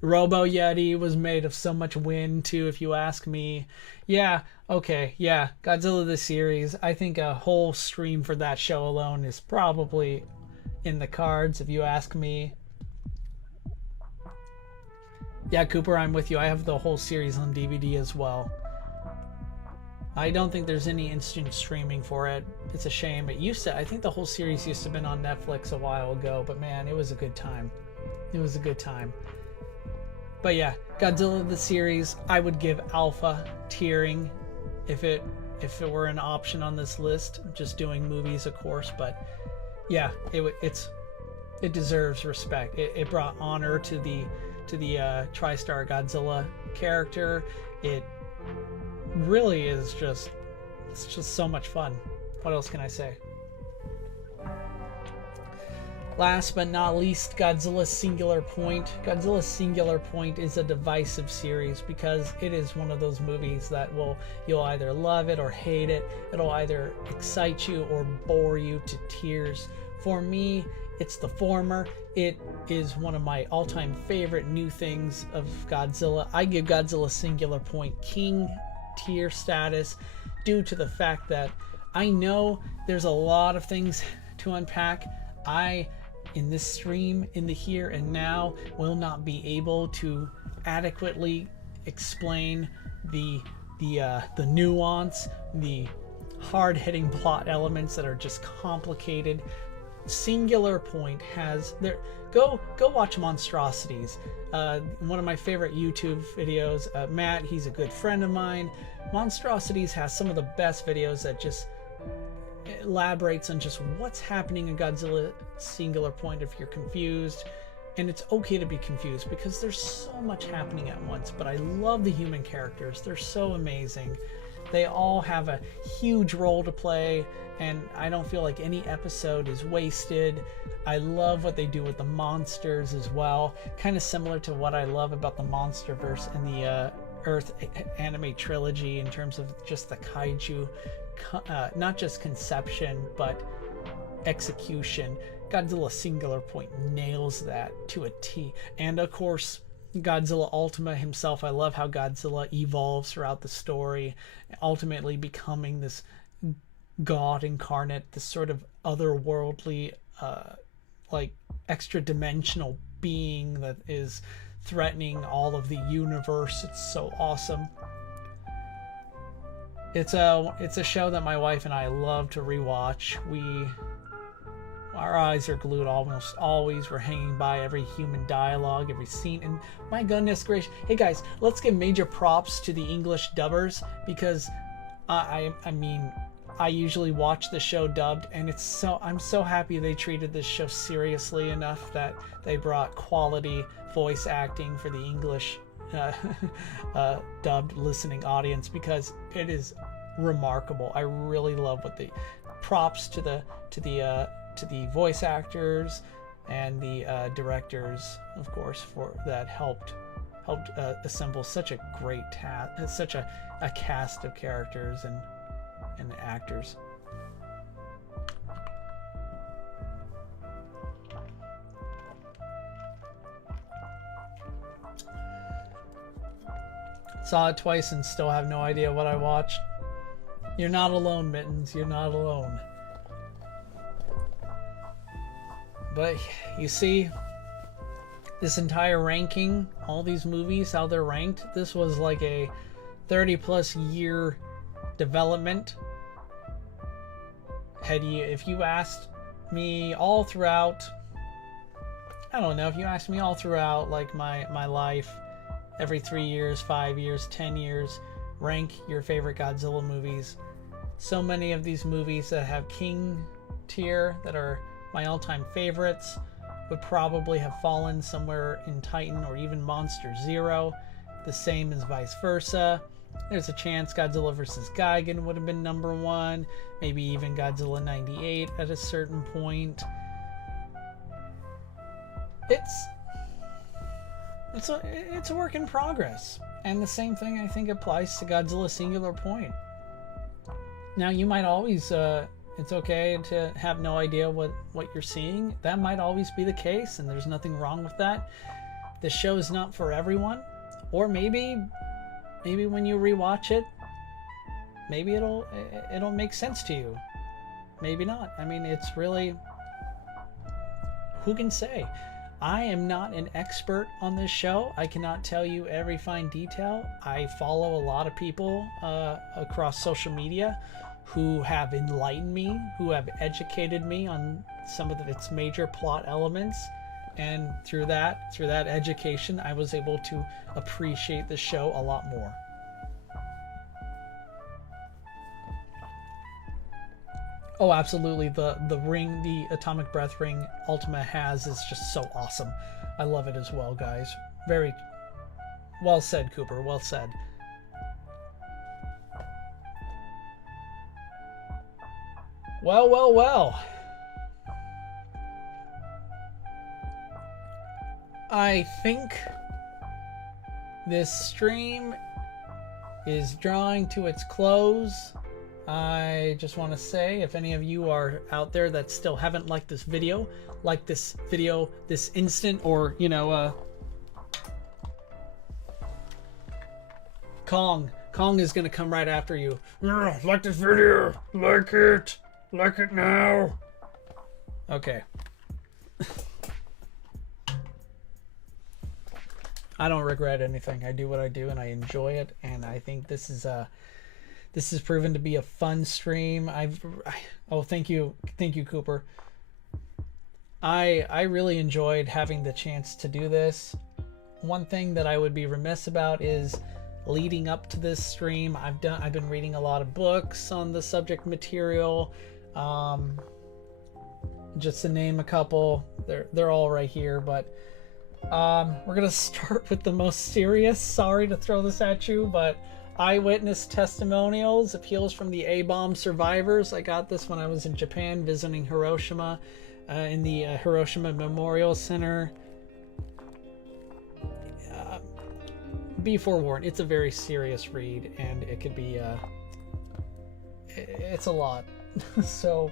Robo Yeti was made of so much wind too, if you ask me. Yeah, okay, yeah, Godzilla the series, I think a whole stream for that show alone is probably in the cards, if you ask me. Yeah, Cooper, I'm with you. I have the whole series on DVD as well. I don't think there's any instant streaming for it. It's a shame. I think the whole series used to have been on Netflix a while ago, but man, it was a good time. It was a good time. But yeah, Godzilla the series, I would give alpha tiering if it were an option on this list. Just doing movies, of course, but yeah, it deserves respect. It brought honor to the TriStar Godzilla character. It really is just so much fun. What else can I say? Last but not least, Godzilla Singular Point. Godzilla Singular Point is a divisive series because it is one of those movies that you'll either love it or hate it. It'll either excite you or bore you to tears. For me, it's the former. It is one of my all-time favorite new things of Godzilla. I give Godzilla Singular Point king tier status due to the fact that I know there's a lot of things to unpack. In this stream, in the here and now, will not be able to adequately explain the nuance, the hard-hitting plot elements that are just complicated. Singular Point has there. Go watch Monstrosities. One of my favorite YouTube videos. Matt, he's a good friend of mine. Monstrosities has some of the best videos that just elaborates on just what's happening in Godzilla Singular Point if you're confused. And it's okay to be confused because there's so much happening at once. But I love the human characters. They're so amazing. They all have a huge role to play, and I don't feel like any episode is wasted. I love what they do with the monsters as well. Kind of similar to what I love about the Monsterverse and the Earth anime trilogy in terms of just the kaiju, not just conception, but execution. Godzilla Singular Point nails that to a T. And of course, Godzilla Ultima himself. I love how Godzilla evolves throughout the story, ultimately becoming this god incarnate, this sort of otherworldly, like extra-dimensional being that is threatening all of the universe. It's so awesome. It's a show that my wife and I love to rewatch. Our eyes are glued almost always. We're hanging by every human dialogue, every scene, and my goodness gracious. Hey guys, let's give major props to the English dubbers, because I mean, I usually watch the show dubbed, and I'm so happy they treated this show seriously enough that they brought quality voice acting for the English dubbed listening audience, because it is remarkable. I really love what the props to the voice actors and the directors, of course, for that helped assemble such a great such a cast of characters and actors. Saw it twice and still have no idea what I watched. You're not alone, Mittens. You're not alone. But you see, this entire ranking, all these movies, how they're ranked, this was like a 30+ year development. If you asked me all throughout, I don't know, if you asked me all throughout like my life, every 3 years, 5 years, 10 years, rank your favorite Godzilla movies. So many of these movies that have king tier, that are my all-time favorites, would probably have fallen somewhere in Titan or even Monster Zero. The same as vice versa. There's a chance Godzilla vs. Gigan would have been number one, maybe even Godzilla 98 at a certain point. It's a work in progress, and the same thing I think applies to Godzilla Singular Point. Now, you might always it's okay to have no idea what you're seeing. That might always be the case, and there's nothing wrong with that. The show is not for everyone, or maybe when you rewatch it, maybe it'll make sense to you. Maybe not. I mean, it's really, who can say? I am not an expert on this show. I cannot tell you every fine detail. I follow a lot of people across social media who have enlightened me, who have educated me on some of its major plot elements, and through that education, I was able to appreciate the show a lot more. Oh, absolutely. The ring, the atomic breath ring Ultima has, is just so awesome. I love it as well, guys. Very well said, Cooper. Well said. Well. I think this stream is drawing to its close. I just want to say, if any of you are out there that still haven't liked this video, like this video this instant, or, you know, Kong is gonna come right after you. Like this video. Like it now. Okay. I don't regret anything. I do what I do and I enjoy it, and I think this is proven to be a fun stream. Thank you, Cooper. I really enjoyed having the chance to do this. One thing that I would be remiss about is leading up to this stream, I've been reading a lot of books on the subject material. Just to name a couple, they're all right here, but we're gonna start with the most serious. Sorry to throw this at you, but eyewitness testimonials, appeals from the A-bomb survivors. I got this when I was in Japan visiting Hiroshima, in the Hiroshima Memorial Center. Be forewarned, it's a very serious read, and it could be it's a lot. So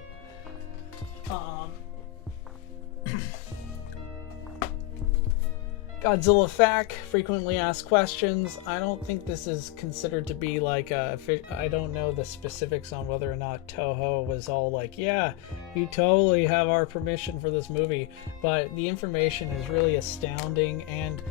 Godzilla fact, frequently asked questions. I don't think this is considered to be like I don't know the specifics on whether or not Toho was all like, yeah, you totally have our permission for this movie, but the information is really astounding. And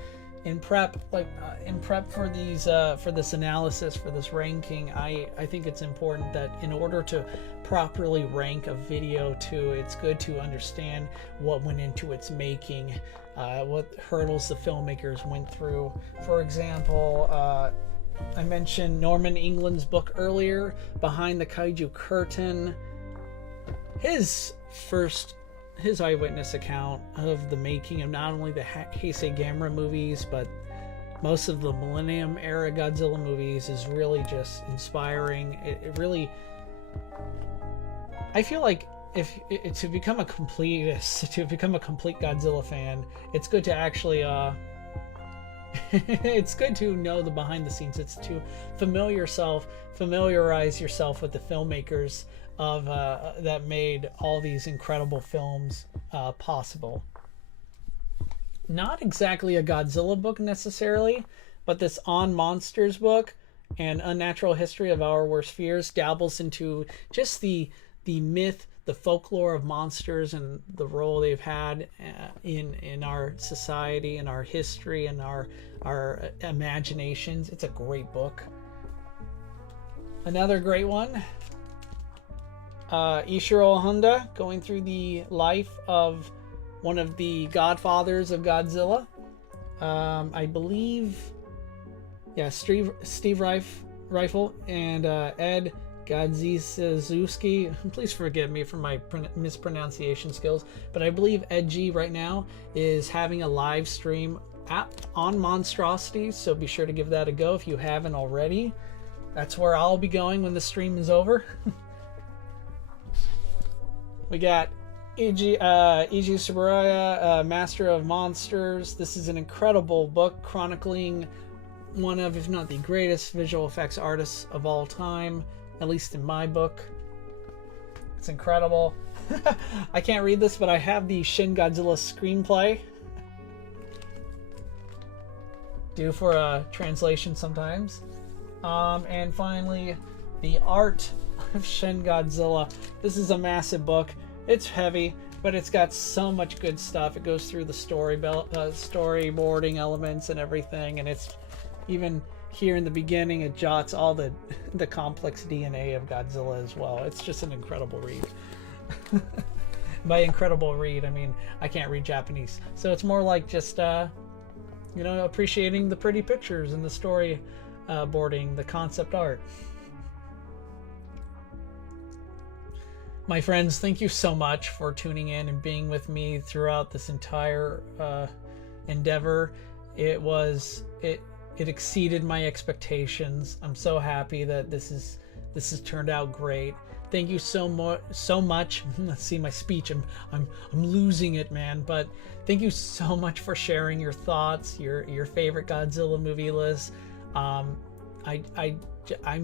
in prep for these for this analysis, for this ranking, I think it's important that in order to properly rank a video too, it's good to understand what went into its making, what hurdles the filmmakers went through. For example, I mentioned Norman England's book earlier, Behind the Kaiju Curtain. His eyewitness account of the making of not only the Heisei Era movies, but most of the Millennium Era Godzilla movies is really just inspiring. It really, I feel like to become a completist, to become a complete Godzilla fan, it's good to actually it's good to know the behind the scenes. It's to familiarize yourself with the filmmakers of that made all these incredible films possible. Not exactly a Godzilla book necessarily, but this On Monsters book and Unnatural History of Our Worst Fears dabbles into just the myth, the folklore of monsters and the role they've had in our society and our history and our imaginations. It's a great book. Another great one, Ishiro Honda, going through the life of one of the godfathers of Godzilla. I believe, yeah, Steve Rifle and Ed Godziszewski. Please forgive me for my mispronunciation skills, but I believe Ed G right now is having a live stream on Monstrosities, so be sure to give that a go if you haven't already. That's where I'll be going when the stream is over. We got Eiji Tsuburaya, Master of Monsters. This is an incredible book chronicling one of, if not the greatest, visual effects artists of all time, at least in my book. It's incredible. I can't read this, but I have the Shin Godzilla screenplay. Due for a translation sometimes. And finally, The Art of Shin Godzilla. This is a massive book. It's heavy, but it's got so much good stuff. It goes through the storyboarding elements and everything, and it's even here in the beginning, it jots all the complex DNA of Godzilla as well. It's just an incredible read. By incredible read, I mean I can't read Japanese, so it's more like just appreciating the pretty pictures and the story boarding, the concept art. My friends, thank you so much for tuning in and being with me throughout this entire endeavor. It exceeded my expectations. I'm so happy that this has turned out great. Thank you so much. Let's see my speech. I'm losing it, man. But thank you so much for sharing your thoughts, your favorite Godzilla movie list. I'm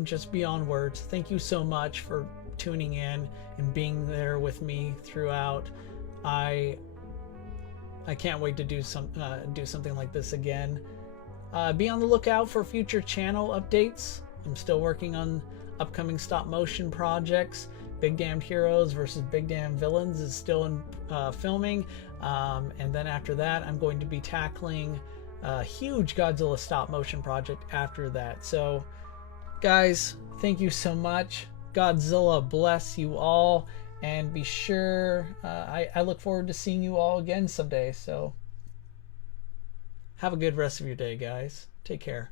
just beyond words. Thank you so much for tuning in and being there with me throughout. I can't wait to do something like this again. Be on the lookout for future channel updates. I'm still working on upcoming stop motion projects. Big Damned Heroes versus Big Damn Villains is still in filming, and then after that I'm going to be tackling a huge Godzilla stop motion project after that. So guys, thank you so much. Godzilla bless you all, and be sure I look forward to seeing you all again someday. So have a good rest of your day, guys. Take care.